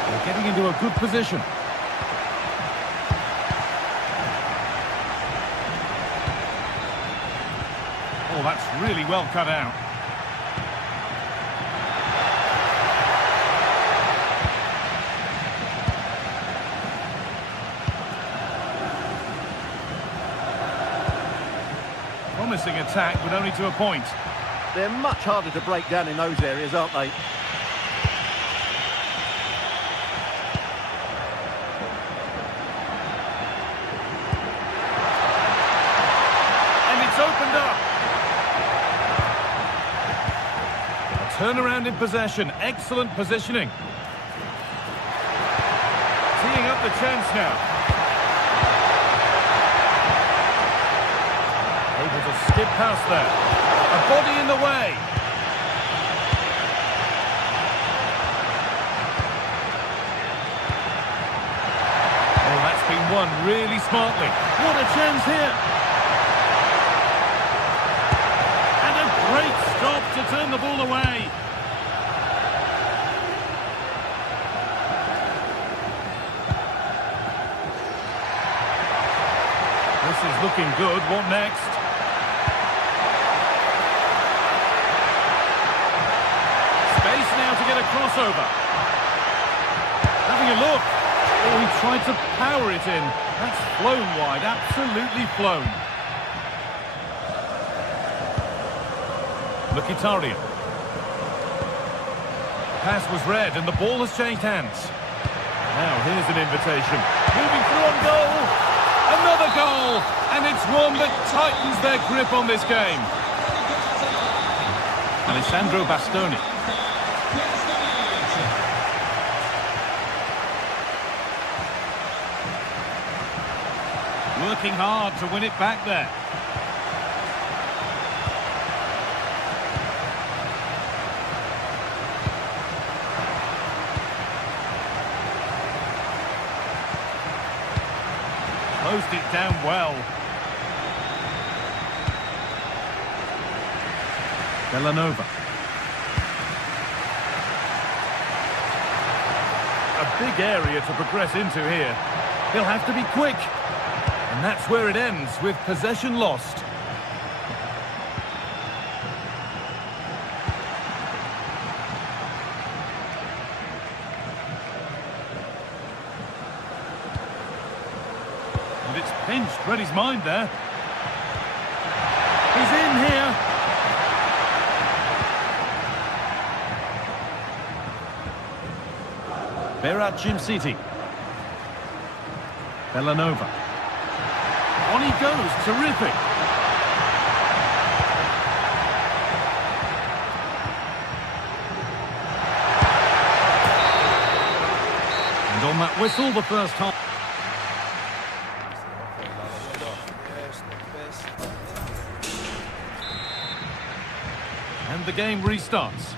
They're getting into a good position. Oh, that's really well cut out. Promising attack, but only to a point. They're much harder to break down in those areas, aren't they? And it's opened up. A turnaround in possession. Excellent positioning. Teeing up the chance now. Able to skip past there. A body in the way. Oh, that's been won really smartly. What a chance here. And a great stop to turn the ball away. This is looking good. What next? Space now to get a crossover. Having a look. Oh, he tried to power it in. That's flown wide. Absolutely flown. Mkhitaryan. Pass was read and the ball has changed hands. Now here's an invitation. Moving through on goal. Another goal, and it's one that tightens their grip on this game. Alessandro Bastoni. Working hard to win it back there. Closed it down well. Villanova. A big area to progress into here. He'll have to be quick. And that's where it ends, with possession lost. And it's pinched, read his mind there. He's in here. Berat Jim City. Villanova. On he goes, terrific. And on that whistle, the first half. And the game restarts.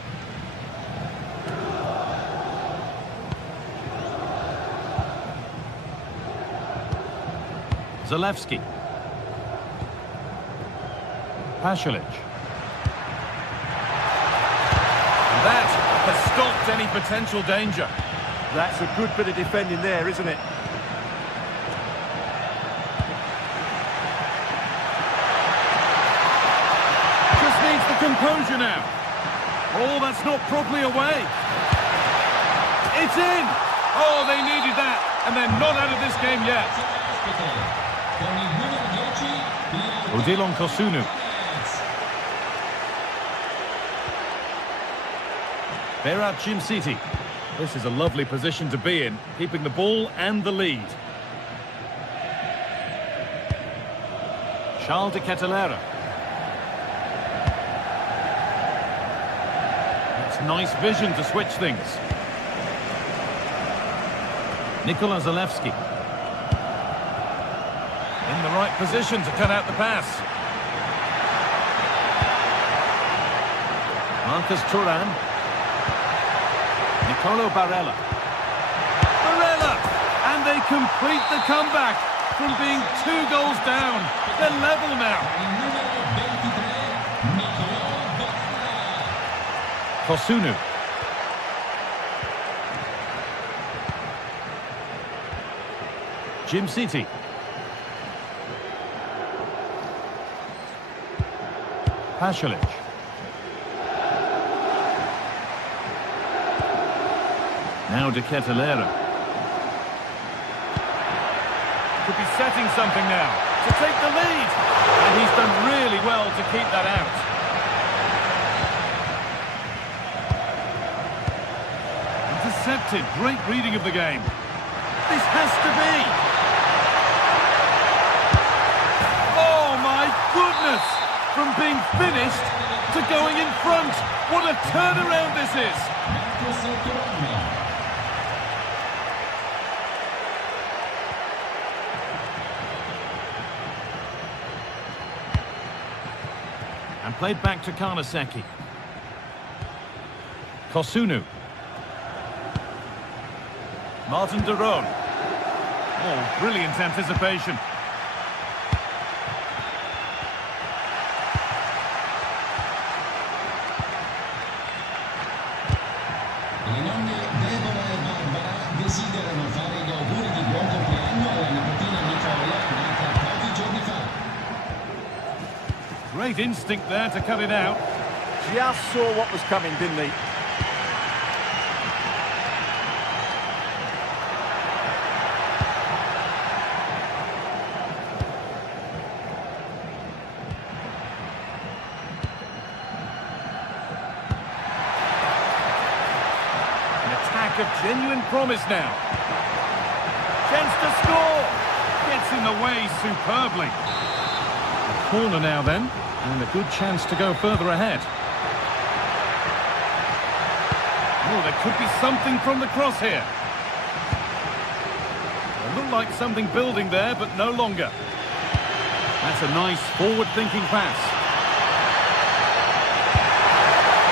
Zalewski. Pasalic. That has stopped any potential danger. That's a good bit of defending there, isn't it? Just needs the composure now. Oh, that's not properly away. It's in! Oh, they needed that, and they're not out of this game yet. Odilon Kosunu. Berat Jim City. This is a lovely position to be in, keeping the ball and the lead. Charles de Ketelera. That's nice vision to switch things. Nikola Zalewski. In the right position to cut out the pass. Marcus Thuram. Nicolo Barella. Barella! And they complete the comeback from being 2 goals down. They're level now. Kosunu. Jim City. Pasalic. Now de Ketelera. Could be setting something now to take the lead. And he's done really well to keep that out. Intercepted. Great reading of the game. This has to be. Oh my goodness! From being finished to going in front. What a turnaround this is! And played back to Karnaseki. Kosunu. Martin de Roon. Oh, brilliant anticipation. Le nonne Deborah e Barbara desiderano fare gli auguri di buon compleanno alla nipotina Nicola, nata pochi giorni fa. Great instinct there to cut it out. Just saw what was coming, didn't he? Of genuine promise now. Chance to score. Gets in the way superbly. A corner now then, and a good chance to go further ahead. Oh, there could be something from the cross here. It looked like something building there, but no longer. That's a nice forward-thinking pass.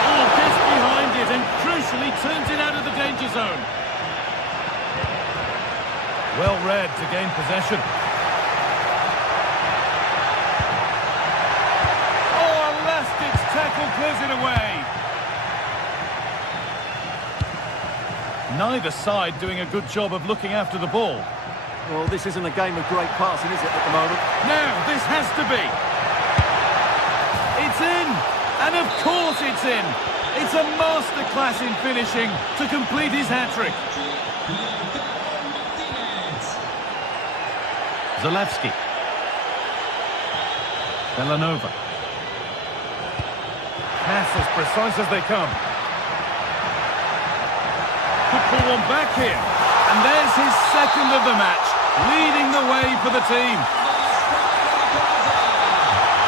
Oh, gets behind it and crucially turns it out of the danger zone. Well read to gain possession. Oh, a last-ditch tackle clears it away. Neither side doing a good job of looking after the ball. Well, this isn't a game of great passing, is it, at the moment? Now, this has to be. It's in! And of course it's in! It's a masterclass in finishing to complete his hat-trick. Zalewski. Belanova. Pass as precise as they come. Could pull one back here. And there's his second of the match, leading the way for the team.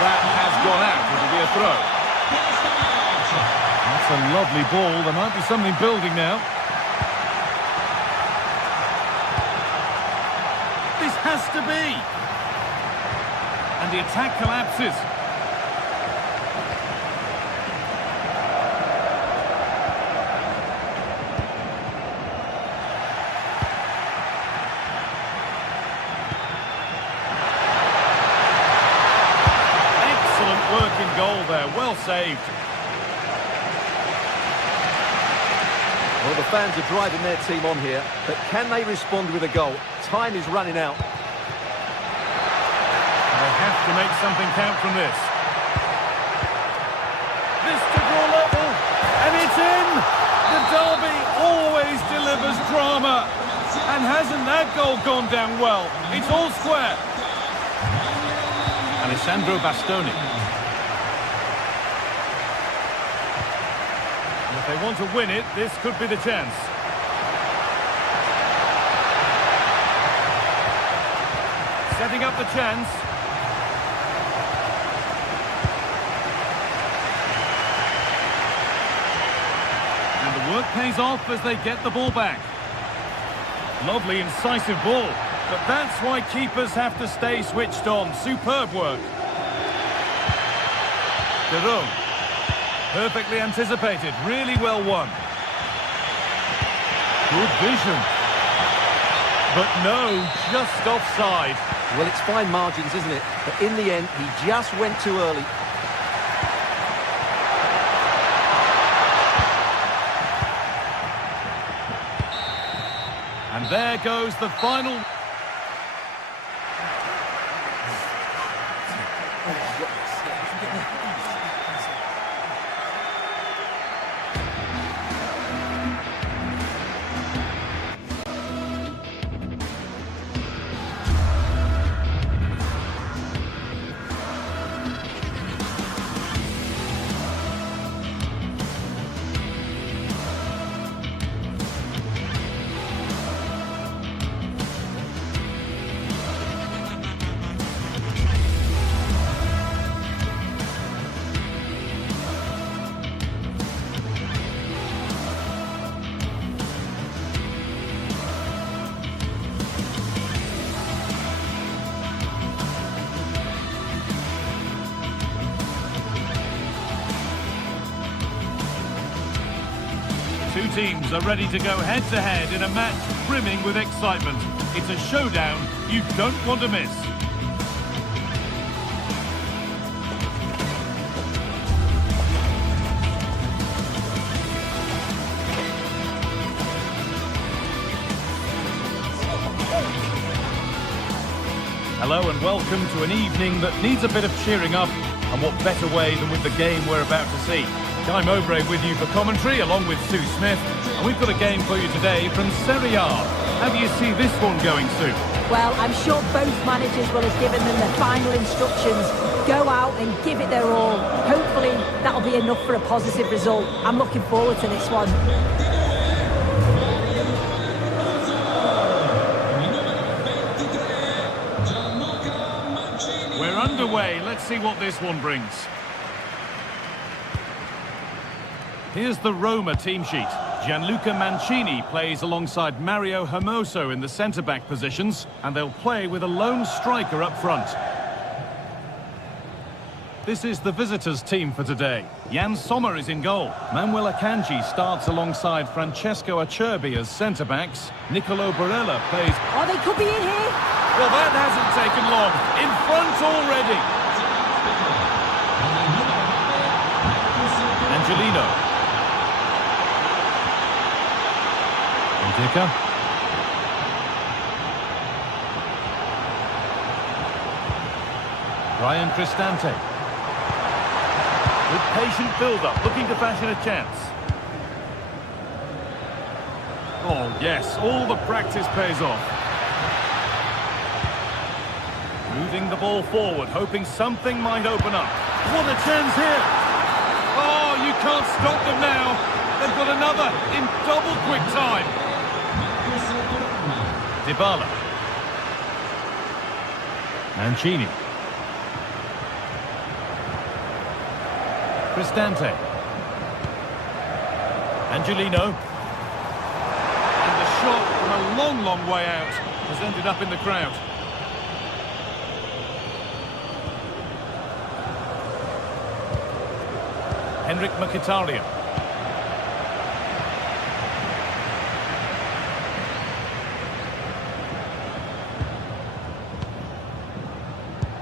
That has gone out. It'll be a throw. That's a lovely ball. There might be something building now. This has to be. And the attack collapses. Working goal there, well saved. Well, the fans are driving their team on here, but can they respond with a goal? Time is running out. They have to make something count from this. This to draw level, and it's in! The derby always delivers drama. And hasn't that goal gone down well? It's all square. Alessandro Bastoni. If they want to win it, this could be the chance. Setting up the chance. And the work pays off as they get the ball back. Lovely, incisive ball. But that's why keepers have to stay switched on. Superb work. Jerome. Perfectly anticipated, really well won. Good vision. But no, just offside. Well, it's fine margins, isn't it? But in the end, he just went too early. And there goes the final... Two teams are ready to go head-to-head in a match brimming with excitement. It's a showdown you don't want to miss. Hello and welcome to an evening that needs a bit of cheering up, and what better way than with the game we're about to see. Guy Mowbray with you for commentary, along with Sue Smith, and we've got a game for you today from Serie A. How do you see this one going, Sue? Well, I'm sure both managers will have given them the final instructions. Go out and give it their all. Hopefully that'll be enough for a positive result. I'm looking forward to this one. We're underway. Let's see what this one brings. Here's the Roma team sheet. Gianluca Mancini plays alongside Mario Hermoso in the centre-back positions, and they'll play with a lone striker up front. This is the visitors' team for today. Jan Sommer is in goal. Manuel Akanji starts alongside Francesco Acerbi as centre-backs. Nicolo Barella plays... Oh, they could be in here. Well, that hasn't taken long. In front already. Angelino. Ndicka. Brian Cristante. With patient build-up, looking to fashion a chance. Oh, yes, all the practice pays off. Moving the ball forward, hoping something might open up. What a chance here! Oh, you can't stop them now. They've got another in double quick time. Dybala. Mancini. Cristante. Angelino. And the shot from a long, long way out has ended up in the crowd. Henrik Mkhitaryan.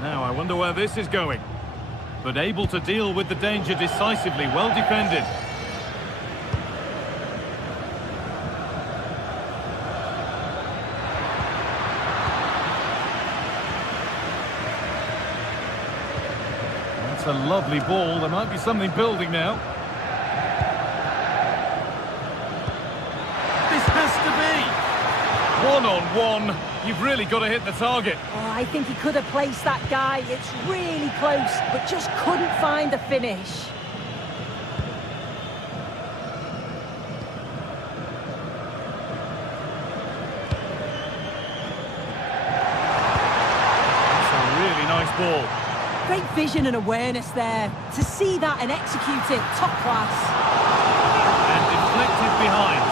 Now, I wonder where this is going. But able to deal with the danger decisively, well defended. That's a lovely ball. There might be something building now. This has to be one-on-one. You've really got to hit the target. Oh, I think he could have placed that guy. It's really close, but just couldn't find the finish. That's a really nice ball. Great vision and awareness there. To see that and execute it, top class. And deflected behind.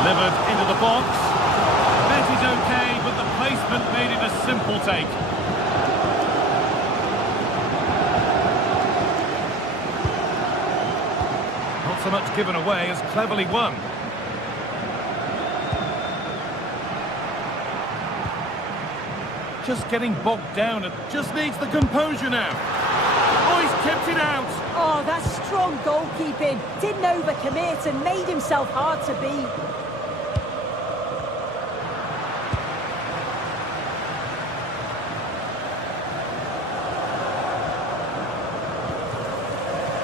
Delivered into the box. Bet is okay, but the placement made it a simple take. Not so much given away as cleverly won. Just getting bogged down and just needs the composure now. Oh, he's kept it out. Oh, that's strong goalkeeping. Didn't overcommit and made himself hard to beat.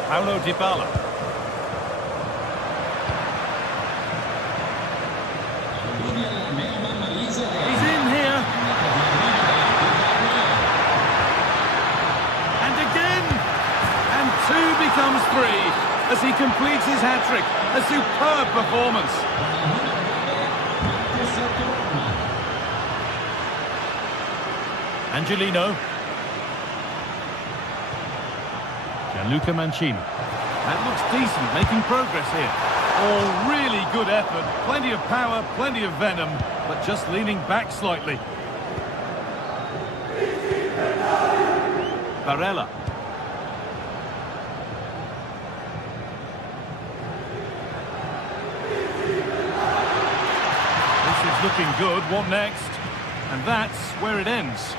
Paulo Dybala. He's in here. And again. And two becomes three as he completes his hat-trick. A superb performance. Angelino. Gianluca Mancini. That looks decent, making progress here. Oh, really good effort. Plenty of power, plenty of venom, but just leaning back slightly. Barella. This is looking good. What next? And that's where it ends.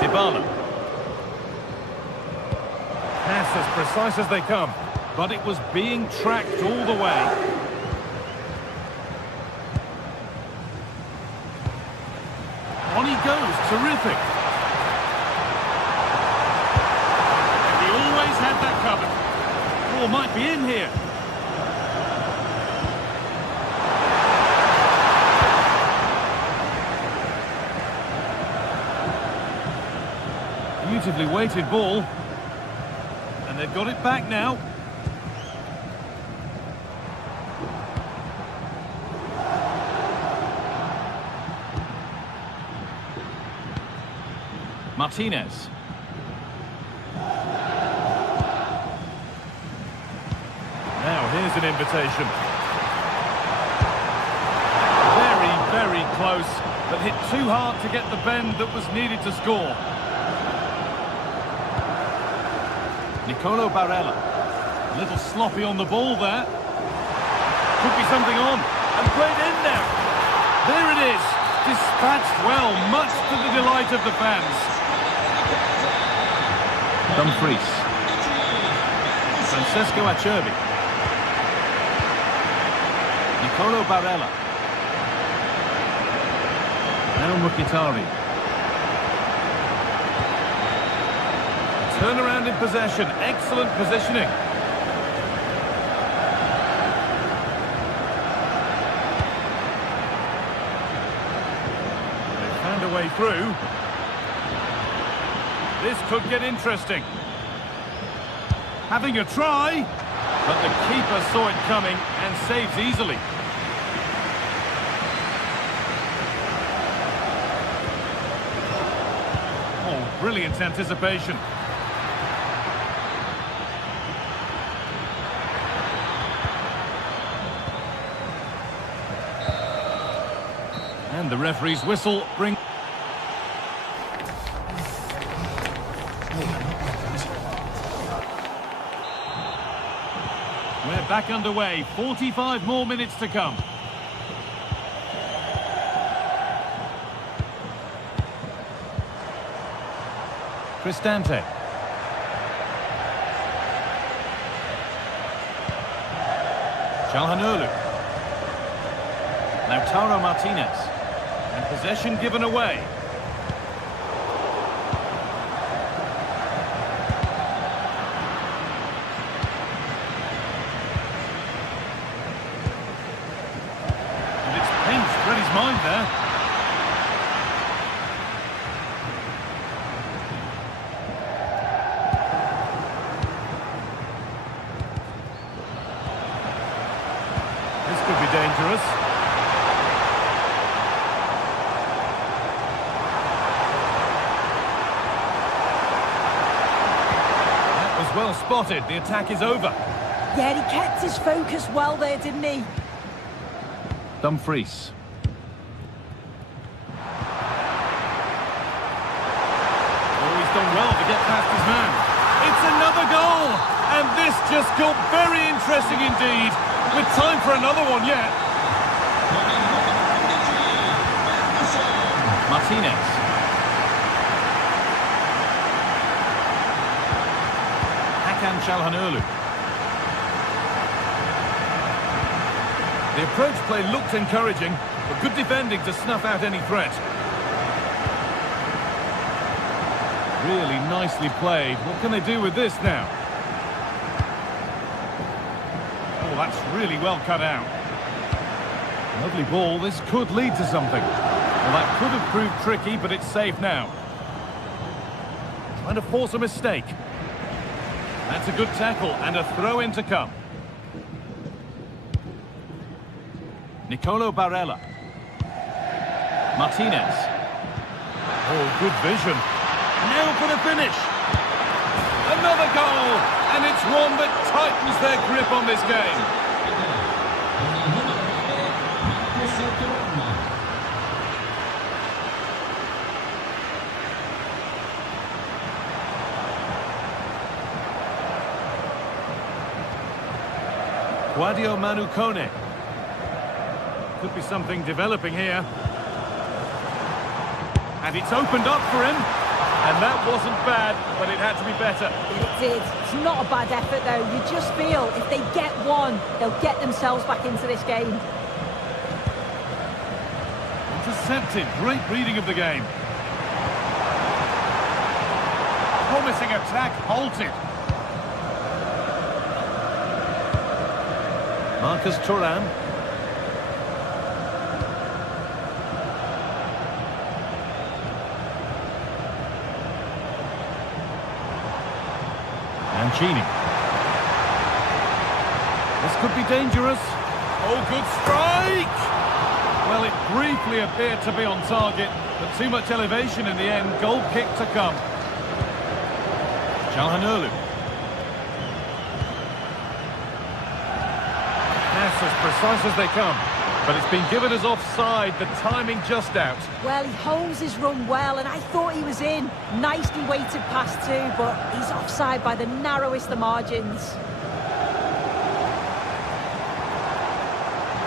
Dybala. Pass as precise as they come, but it was being tracked all the way. On he goes, terrific. And he always had that covered. Oh, might be in here. Beautifully weighted ball. And they've got it back now. Martinez. an invitation. Very, very close, but hit too hard to get the bend that was needed to score. Nicolo Barella. A little sloppy on the ball there. Could be something on. And played in now. There it is. Dispatched well, much to the delight of the fans. Dumfries. Francesco Acerbi. Nicolo Barella. Now Mkhitaryan. Turnaround in possession. Excellent positioning. They found a way through. This could get interesting. Having a try, but the keeper saw it coming and saves easily. Oh, brilliant anticipation. And the referee's whistle brings... We're back underway. 45 more minutes to come. Cristante. Calhanoglu. Lautaro Martinez. And possession given away. And it's pinched Freddie's mind there. This could be dangerous. Well spotted, the attack is over. Yeah, he kept his focus well there, didn't he? Dumfries. Oh, he's done well to get past his man. It's another goal! And this just got very interesting indeed. With time for another one yet. Martinez. Calhanoglu. The approach play looked encouraging, but good defending to snuff out any threat. Really nicely played. What can they do with this now? Oh, that's really well cut out. Lovely ball. This could lead to something. Well, that could have proved tricky, but it's safe now. Trying to force a mistake. That's a good tackle and a throw-in to come. Nicolo Barella. Martinez. Oh, good vision. Now for the finish. Another goal, and it's one that tightens their grip on this game. Guadio Manu Kone. Could be something developing here. And it's opened up for him. And that wasn't bad, but it had to be better. It did. It's not a bad effort, though. You just feel if they get one, they'll get themselves back into this game. Intercepted. Great reading of the game. Promising attack halted. Marcus Thuram. Mancini. This could be dangerous. Oh, good strike! Well, it briefly appeared to be on target, but too much elevation in the end. Goal kick to come. Calhanoglu. precise as they come. But it's been given as offside, the timing just out. Well, he holds his run well, and I thought he was in. Nicely weighted pass too, but he's offside by the narrowest of margins.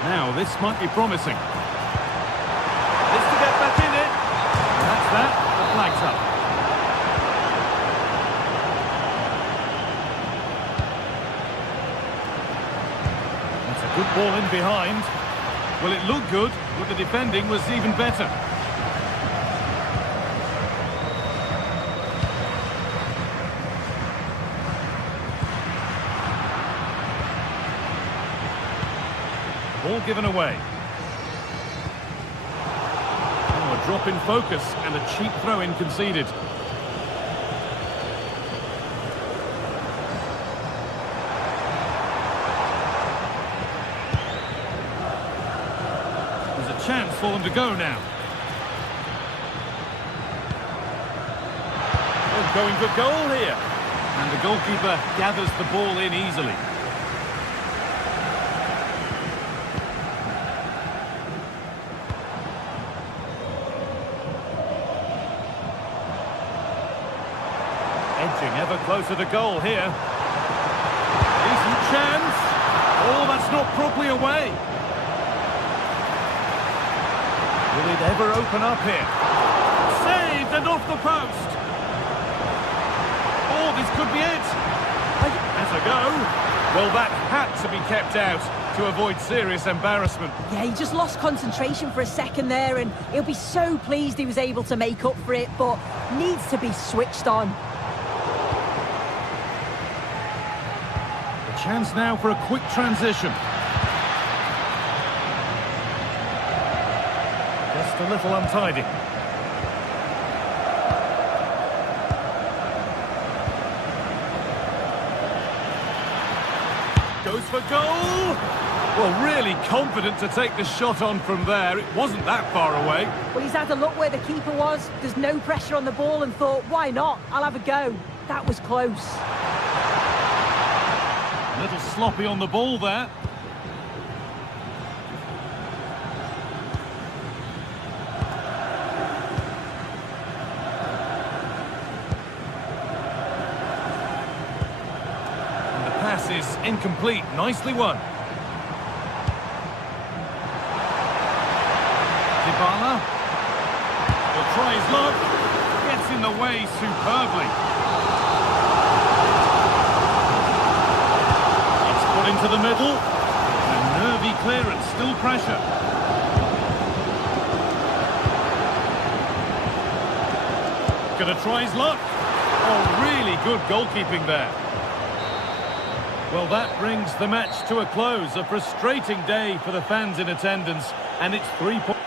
Now, this might be promising. It's to get back in it. And that's that. The flag's up. That's a good ball in behind. Well, it looked good, but the defending was even better. Ball given away. Oh, a drop in focus and a cheap throw-in conceded. There's a chance for them to go now. Oh, going for goal here. And the goalkeeper gathers the ball in easily. Edging ever closer to goal here. Decent chance. Oh, that's not properly away. Will it ever open up here? Saved and off the post. Oh, this could be it. Has a go. Well, that had to be kept out to avoid serious embarrassment. Yeah, he just lost concentration for a second there, and he'll be so pleased he was able to make up for it, but needs to be switched on. A chance now for a quick transition. Just a little untidy. Goes for goal! Well, really confident to take the shot on from there. It wasn't that far away. Well, he's had a look where the keeper was. There's no pressure on the ball and thought, why not? I'll have a go. That was close. A little sloppy on the ball there. Pass is incomplete. Nicely won. Dybala will try his luck. Gets in the way superbly. It's put into the middle. A nervy clearance. Still pressure. Gonna try his luck. Oh, really good goalkeeping there. Well, that brings the match to a close. A frustrating day for the fans in attendance, and it's 3 points.